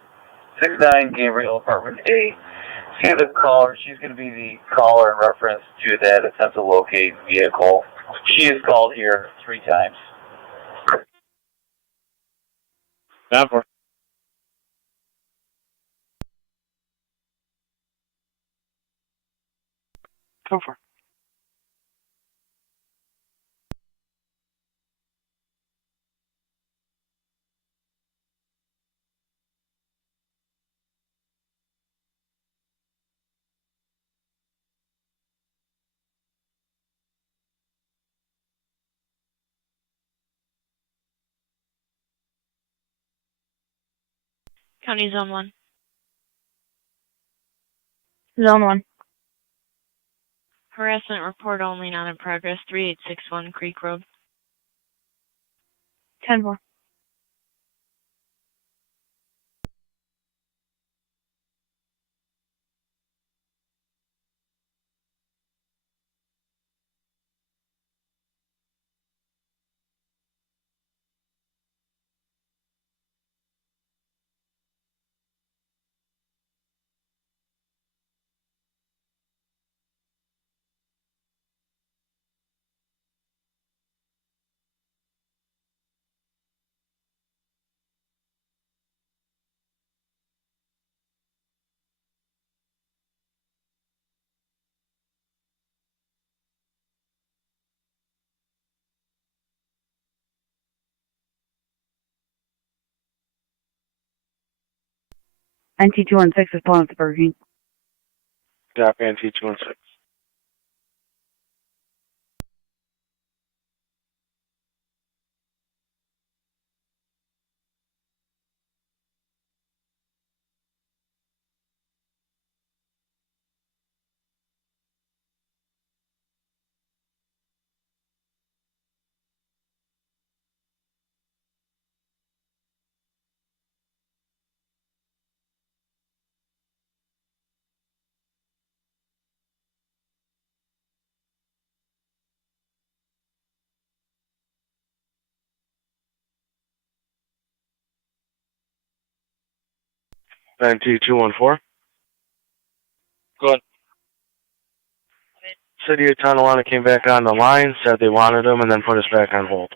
69 Gabriel Apartment A. See the caller. She's going to be the caller in reference to that attempt to locate vehicle. She has called here 3 times. Down for. Go for it. County Zone 1. Zone 1. Harassment report only, not in progress. 3861 Creek Road. 10-4. NT216 is pulling up the Burger King. Copy NT216. 9214. Go ahead. City of Tonawanda came back on the line, said they wanted him, and then put us back on hold.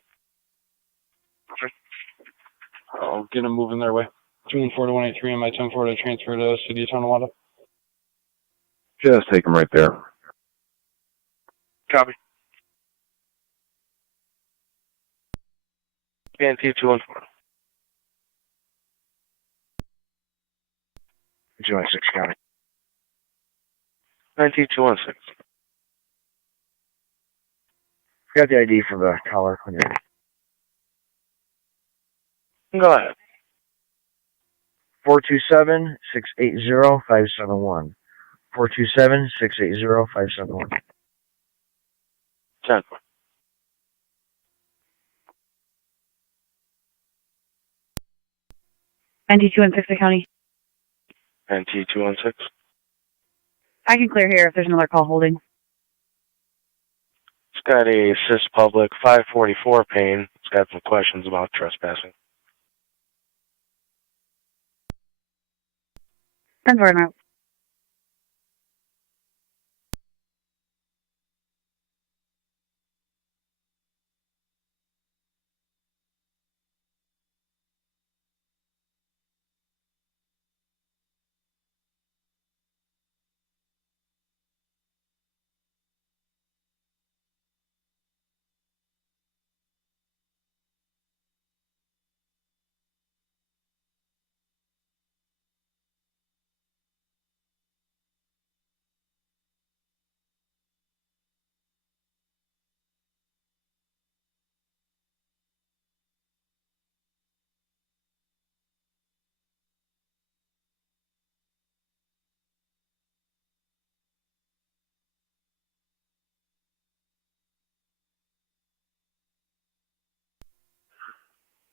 I'll get them moving their way. 214 to 183 on my 10-4 to transfer to City of Tonawanda. Just take them right there. Copy. PNT 214. 216 County. 9216. Got the ID for the caller when you're Go ahead. 427-680-571. 427-680-571. 10. NT216 County. NT 216. I can clear here if there's another call holding. It's got a assist public 544 pane. It's got some questions about trespassing. 10-4 now.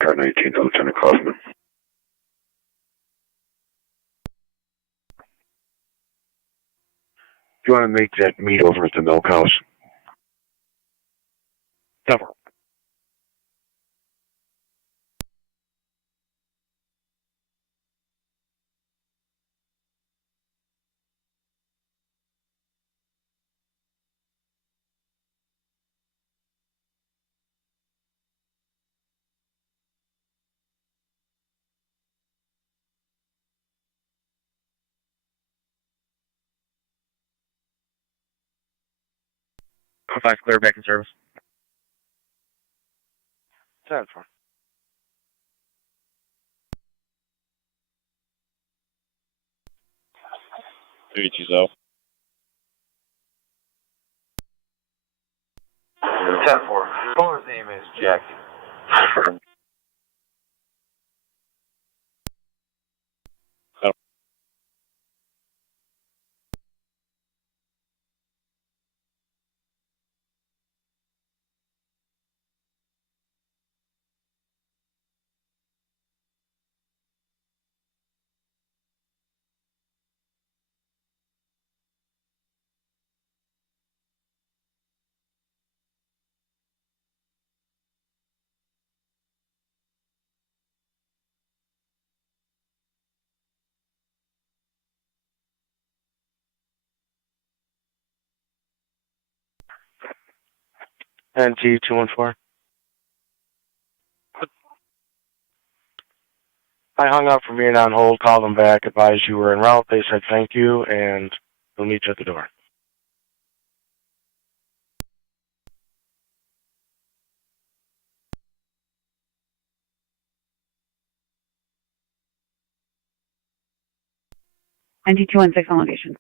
Car 19 to Lieutenant Kaufman. Do you want to make that meet over at the milk house? Cover. Five clear back in service. 10-4. Three two zero. 10-4. Caller's name is Jackie. NT 214. I hung up from being on hold, called them back, advised you were en route. They said thank you, and we'll meet you at the door. NT216 on location.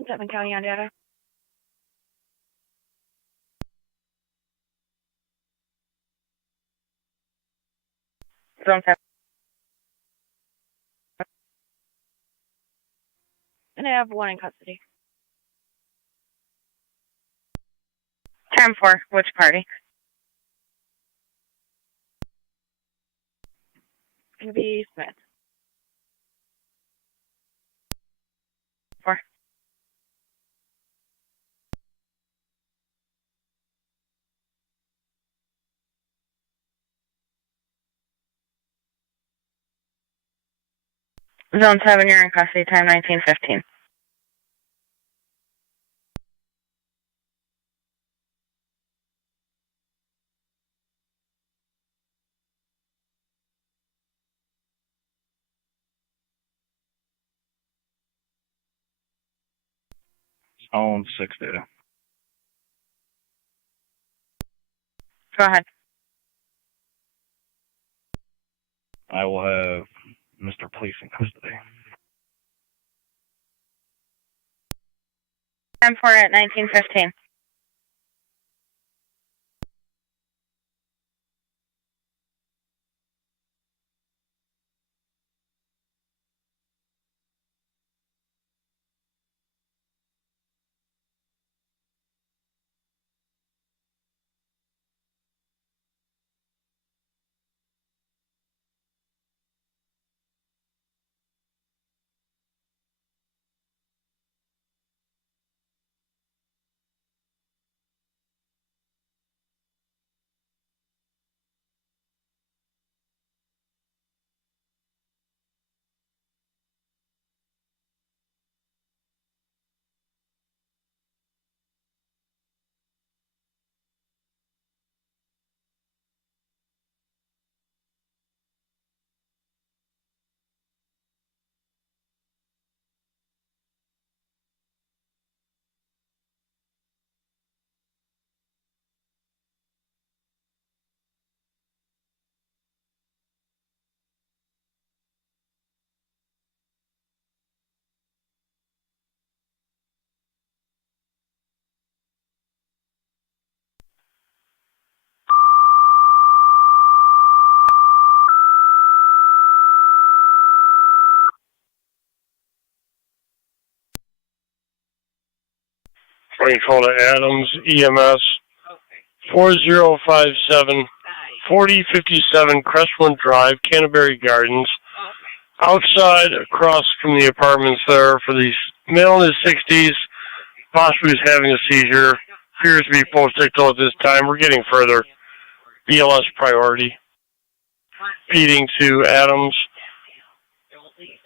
Zone 7 County on data. Zone 7. And I have one in custody. 10-4, which party? It's going to be Smith. 4. Zone 7, you're in custody, time 19:15. Zone 6 data. Go ahead. I will have Mr. Police in custody. 10-4 at 19:15. Bring call to Adams EMS 4057 4057 Crestwood Drive, Canterbury Gardens. Outside, across from the apartments there, for the male in his 60s, possibly is having a seizure. Appears to be post-ictal at this time. We're getting further. BLS priority. Feeding to Adams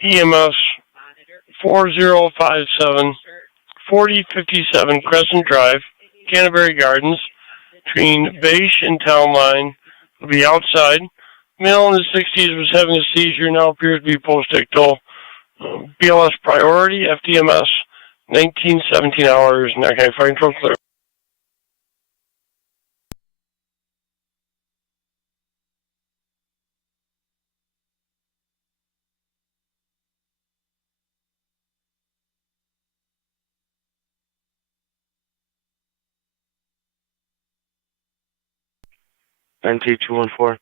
EMS 4057 4057 Crescent Drive, Canterbury Gardens, between Beige and Town Line. Will be outside. Male in his 60s was having a seizure, now appears to be post-ictal. BLS priority, FDMS, 19-17 hours, Niagara Fire Control clear. NT214.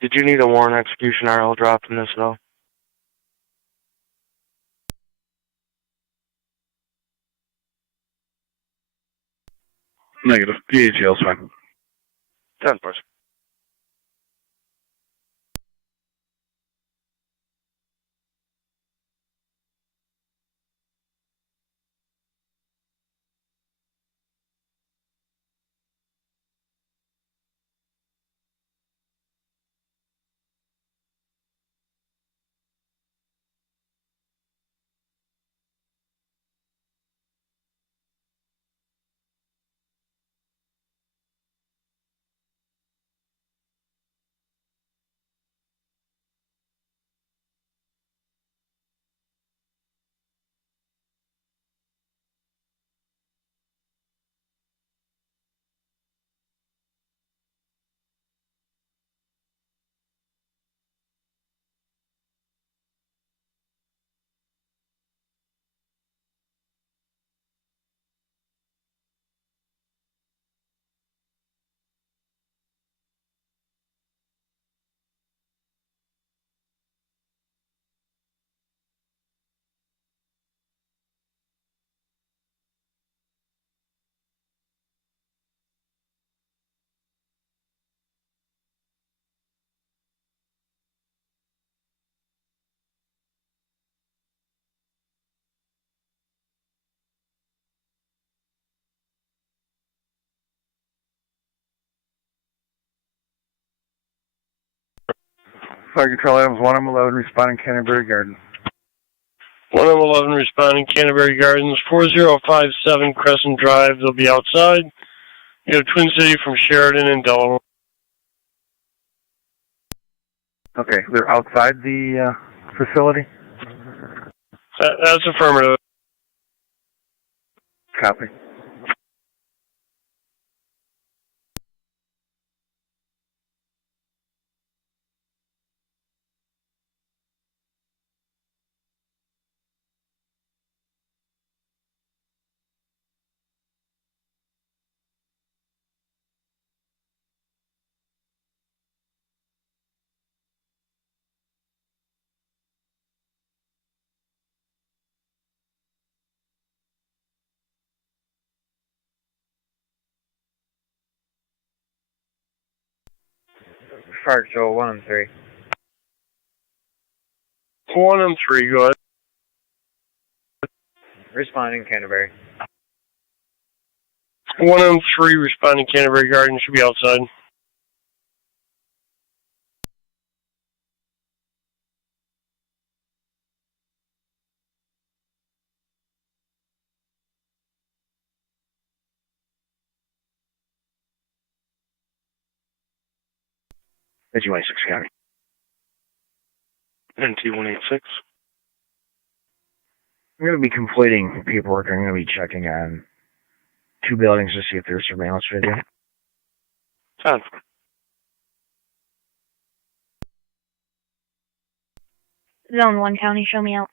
Did you need a warrant execution RL dropped in this at all? Negative. PHL's fine. 10%. Fire Control Adams 1M11 responding Canterbury Gardens. 1M11 responding Canterbury Gardens, 4057 Crescent Drive. They'll be outside. You have Twin City from Sheridan and Delaware. Okay, they're outside the facility? That's affirmative. Copy. Fire Control 1M3. 1M3, go ahead. Responding Canterbury. 1M3 responding Canterbury Gardens should be outside. NT-186 County. NT-186. I'm going to be completing paperwork. I'm going to be checking on 2 buildings to see if there's surveillance video. Sounds Zone 1 County, show me out.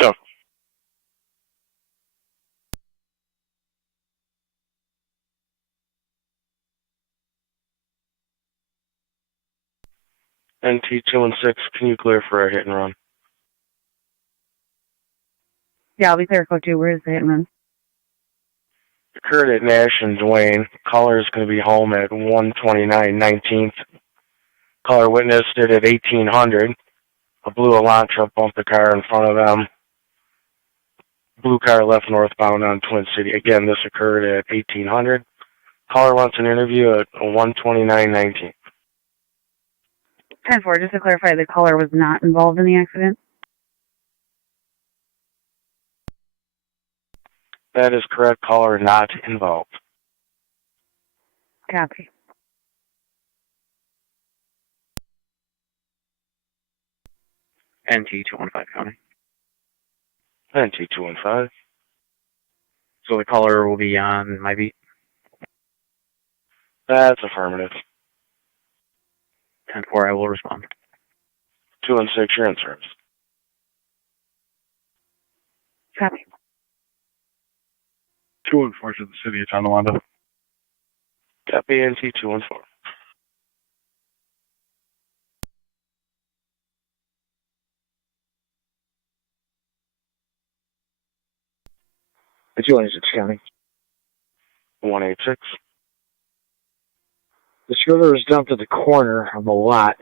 Go. NT-216, can you clear for a hit and run? Yeah, I'll be clear code 2. Where's the hitman? Occurred at Nash and Duane. Caller is going to be home at 129 19th. Caller witnessed it at 1800. A blue Elantra bumped the car in front of them. Blue car left northbound on Twin City. Again, this occurred at 1800. Caller wants an interview at 129 19th. 10-4, just to clarify, the caller was not involved in the accident? That is correct. Caller not involved. Copy. NT-215 County. NT-215. So the caller will be on my beat? That's affirmative. 10-4, I will respond. 216, you're in service. Copy. 214 to the city of Tonawanda. Copy, NT-214. The 216 County. 186. The scooter was dumped at the corner of the lot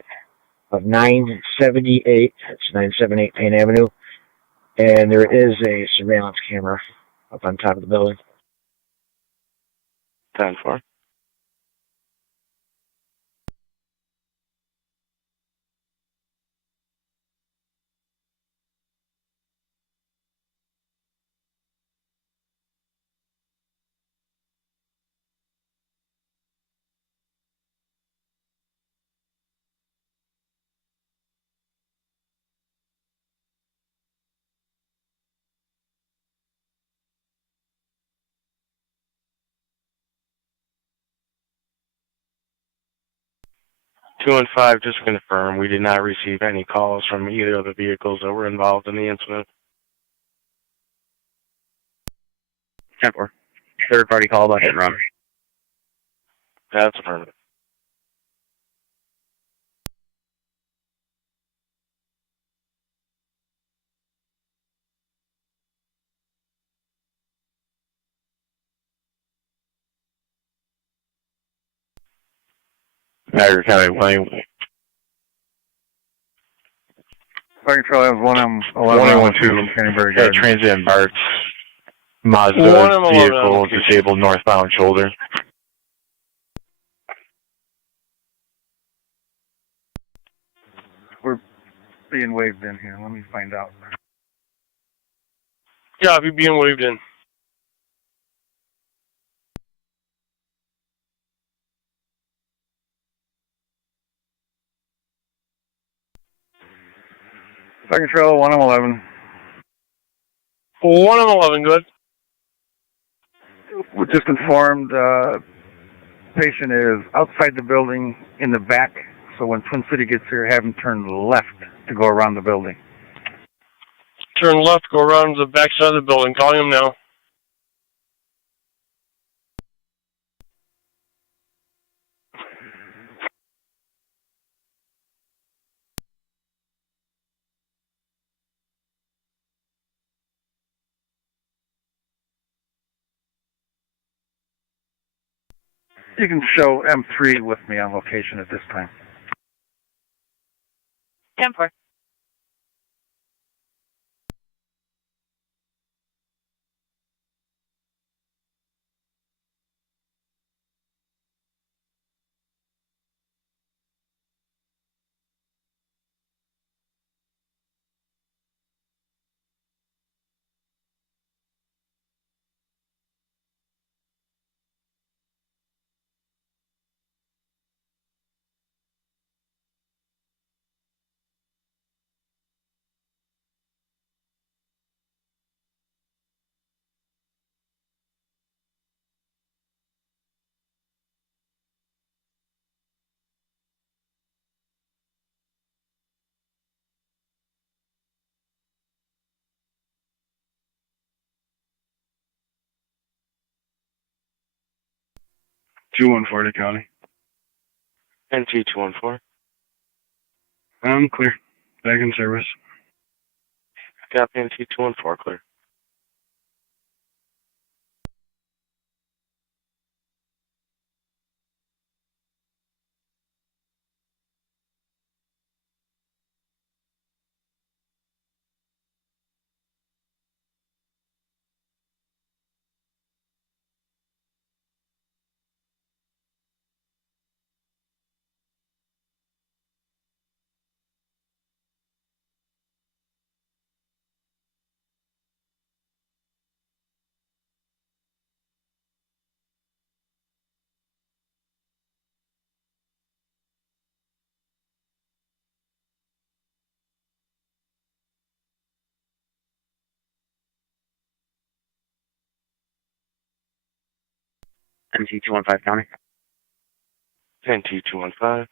of 978. It's 978 Payne Avenue. And there is a surveillance camera up on top of the building. 10-4. Two and 5, just to confirm, we did not receive any calls from either of the vehicles that were involved in the incident. 10-4. Third party call about hit and run. That's affirmative. Niagara County, Wayne. Fire Control has 1M11 Canterbury Yeah, Gardens. transit and Bart's Mazda 1M11 vehicle disabled northbound shoulder. being waved in here. Let me find out. Copy, being waved in. Fire Control, 1 on 11. 1 on 11, good. We're just informed patient is outside the building in the back, so when Twin City gets here, have him turn left to go around the building. Turn left, go around to the back side of the building. Calling him now. You can show M3 with me on location at this time. 10-4. Two one four to county. NT 214. I'm clear. Back in service. Copy, NT 214, clear. NT 215 county. NT 215.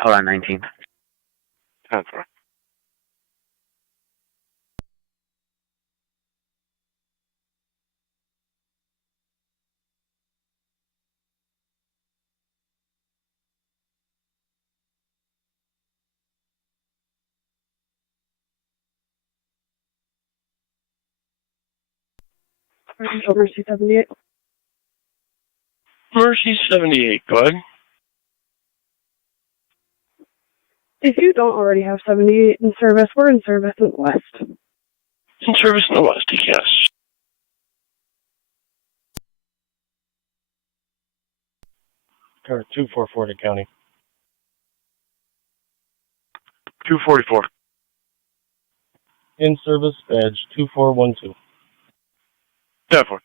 Hold on, 19. 10-4. Mercy 78. Mercy 78, go ahead. If you don't already have 78 in service, we're in service in the west. In service in the west, yes. Car 244 to county. 244. In service, badge 2412. 10-4.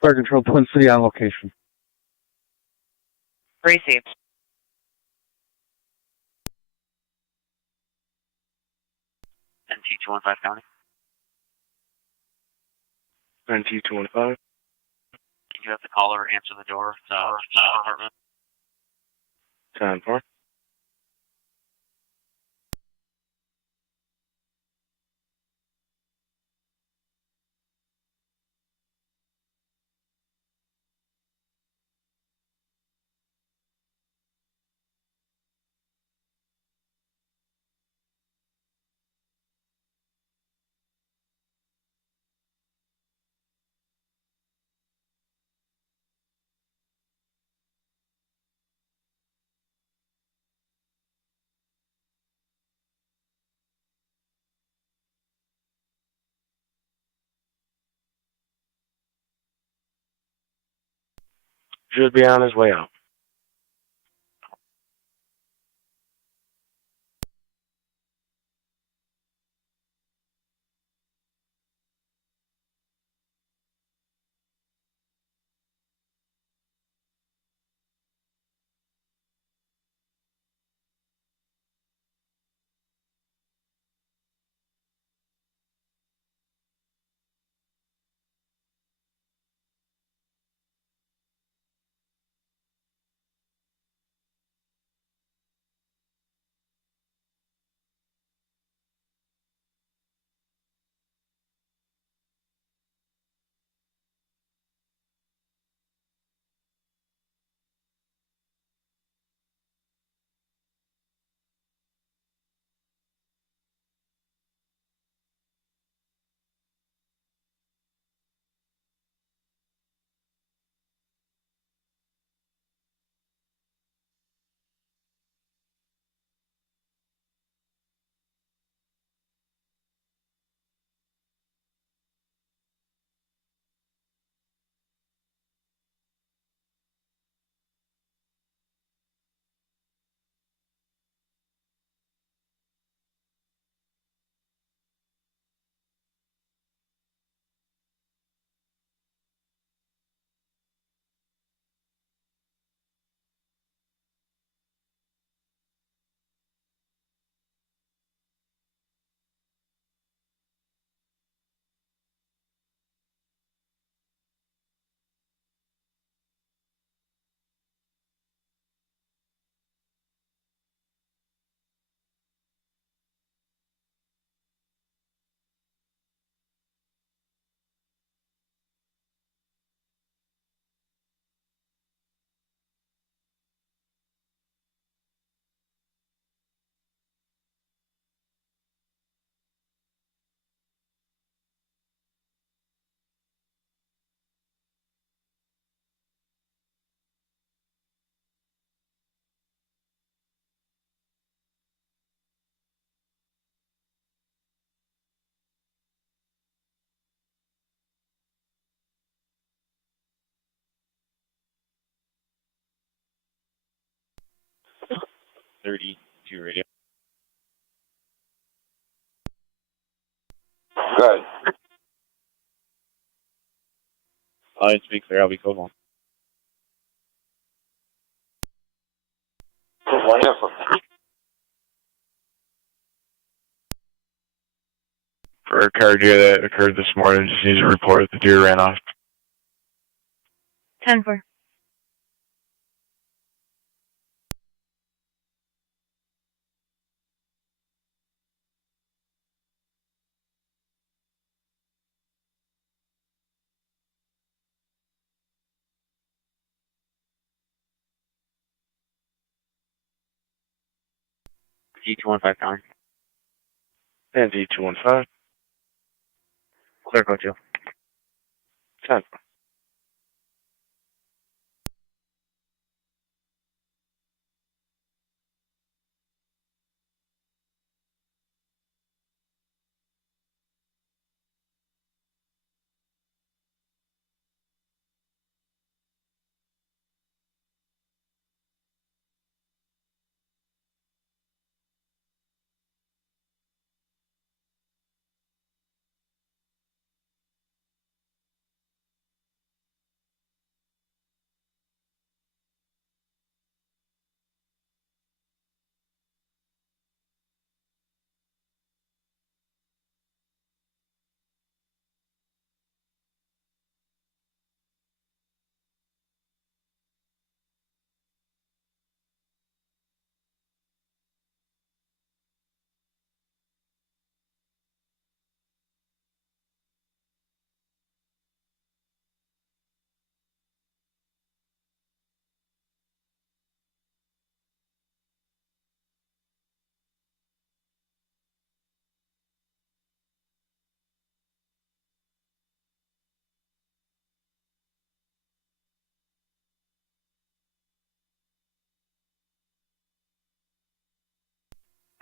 Fire Control, Twin City on location. Received. NT215 County. NT215. Can you have the caller answer the door to the apartment? 10-4. Should be on his way out. .32 radio. Good. To be clear, I'll be code 1. Wonderful. For a car deer that occurred this morning, just needs a report that the deer ran off. 10-4. NT215 County. NT215. Clear code 2. 10-4.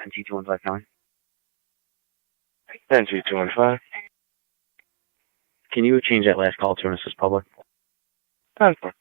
NT215 County. NT215. Can you change that last call to an assist public? 10-4.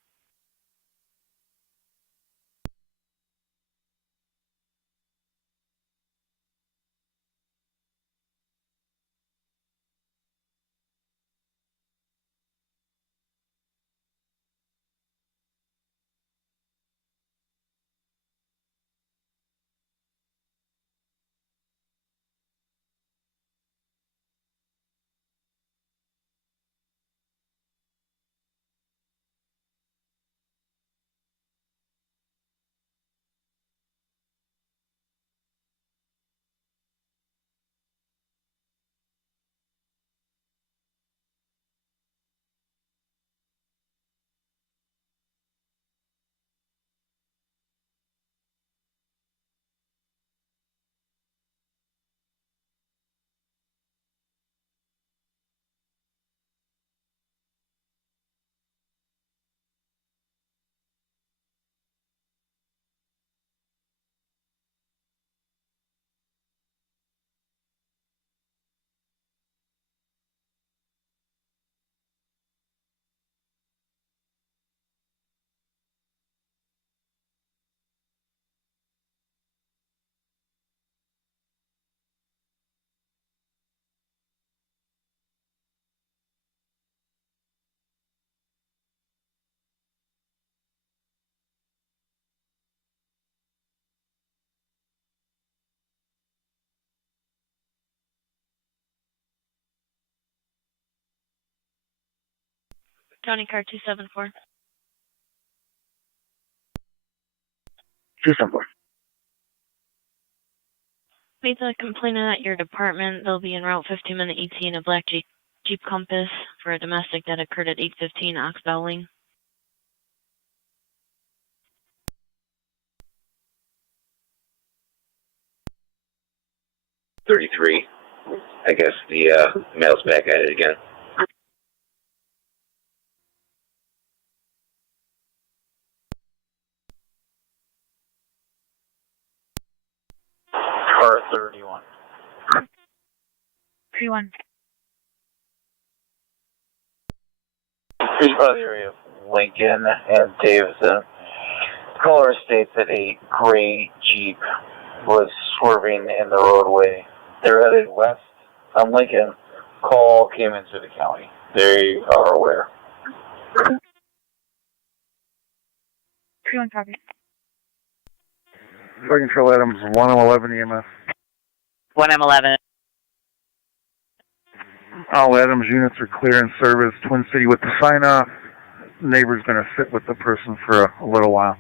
County car 274. 274. Made the complainant at your department. They'll be en route 15-minute ET in a black Jeep Compass for a domestic that occurred at 815 Oxbow Lane. $33. I guess the mail's back at it again. Car 31. 31. Area of Lincoln and Davidson. Caller states that a gray Jeep was swerving in the roadway. They're headed west on Lincoln. Call came into the county. They are aware. 31 copy. Fire Control Adams, 1M11 EMS. 1M11. All Adams units are clear in service. Twin City with the sign off. Neighbor's going to sit with the person for a little while.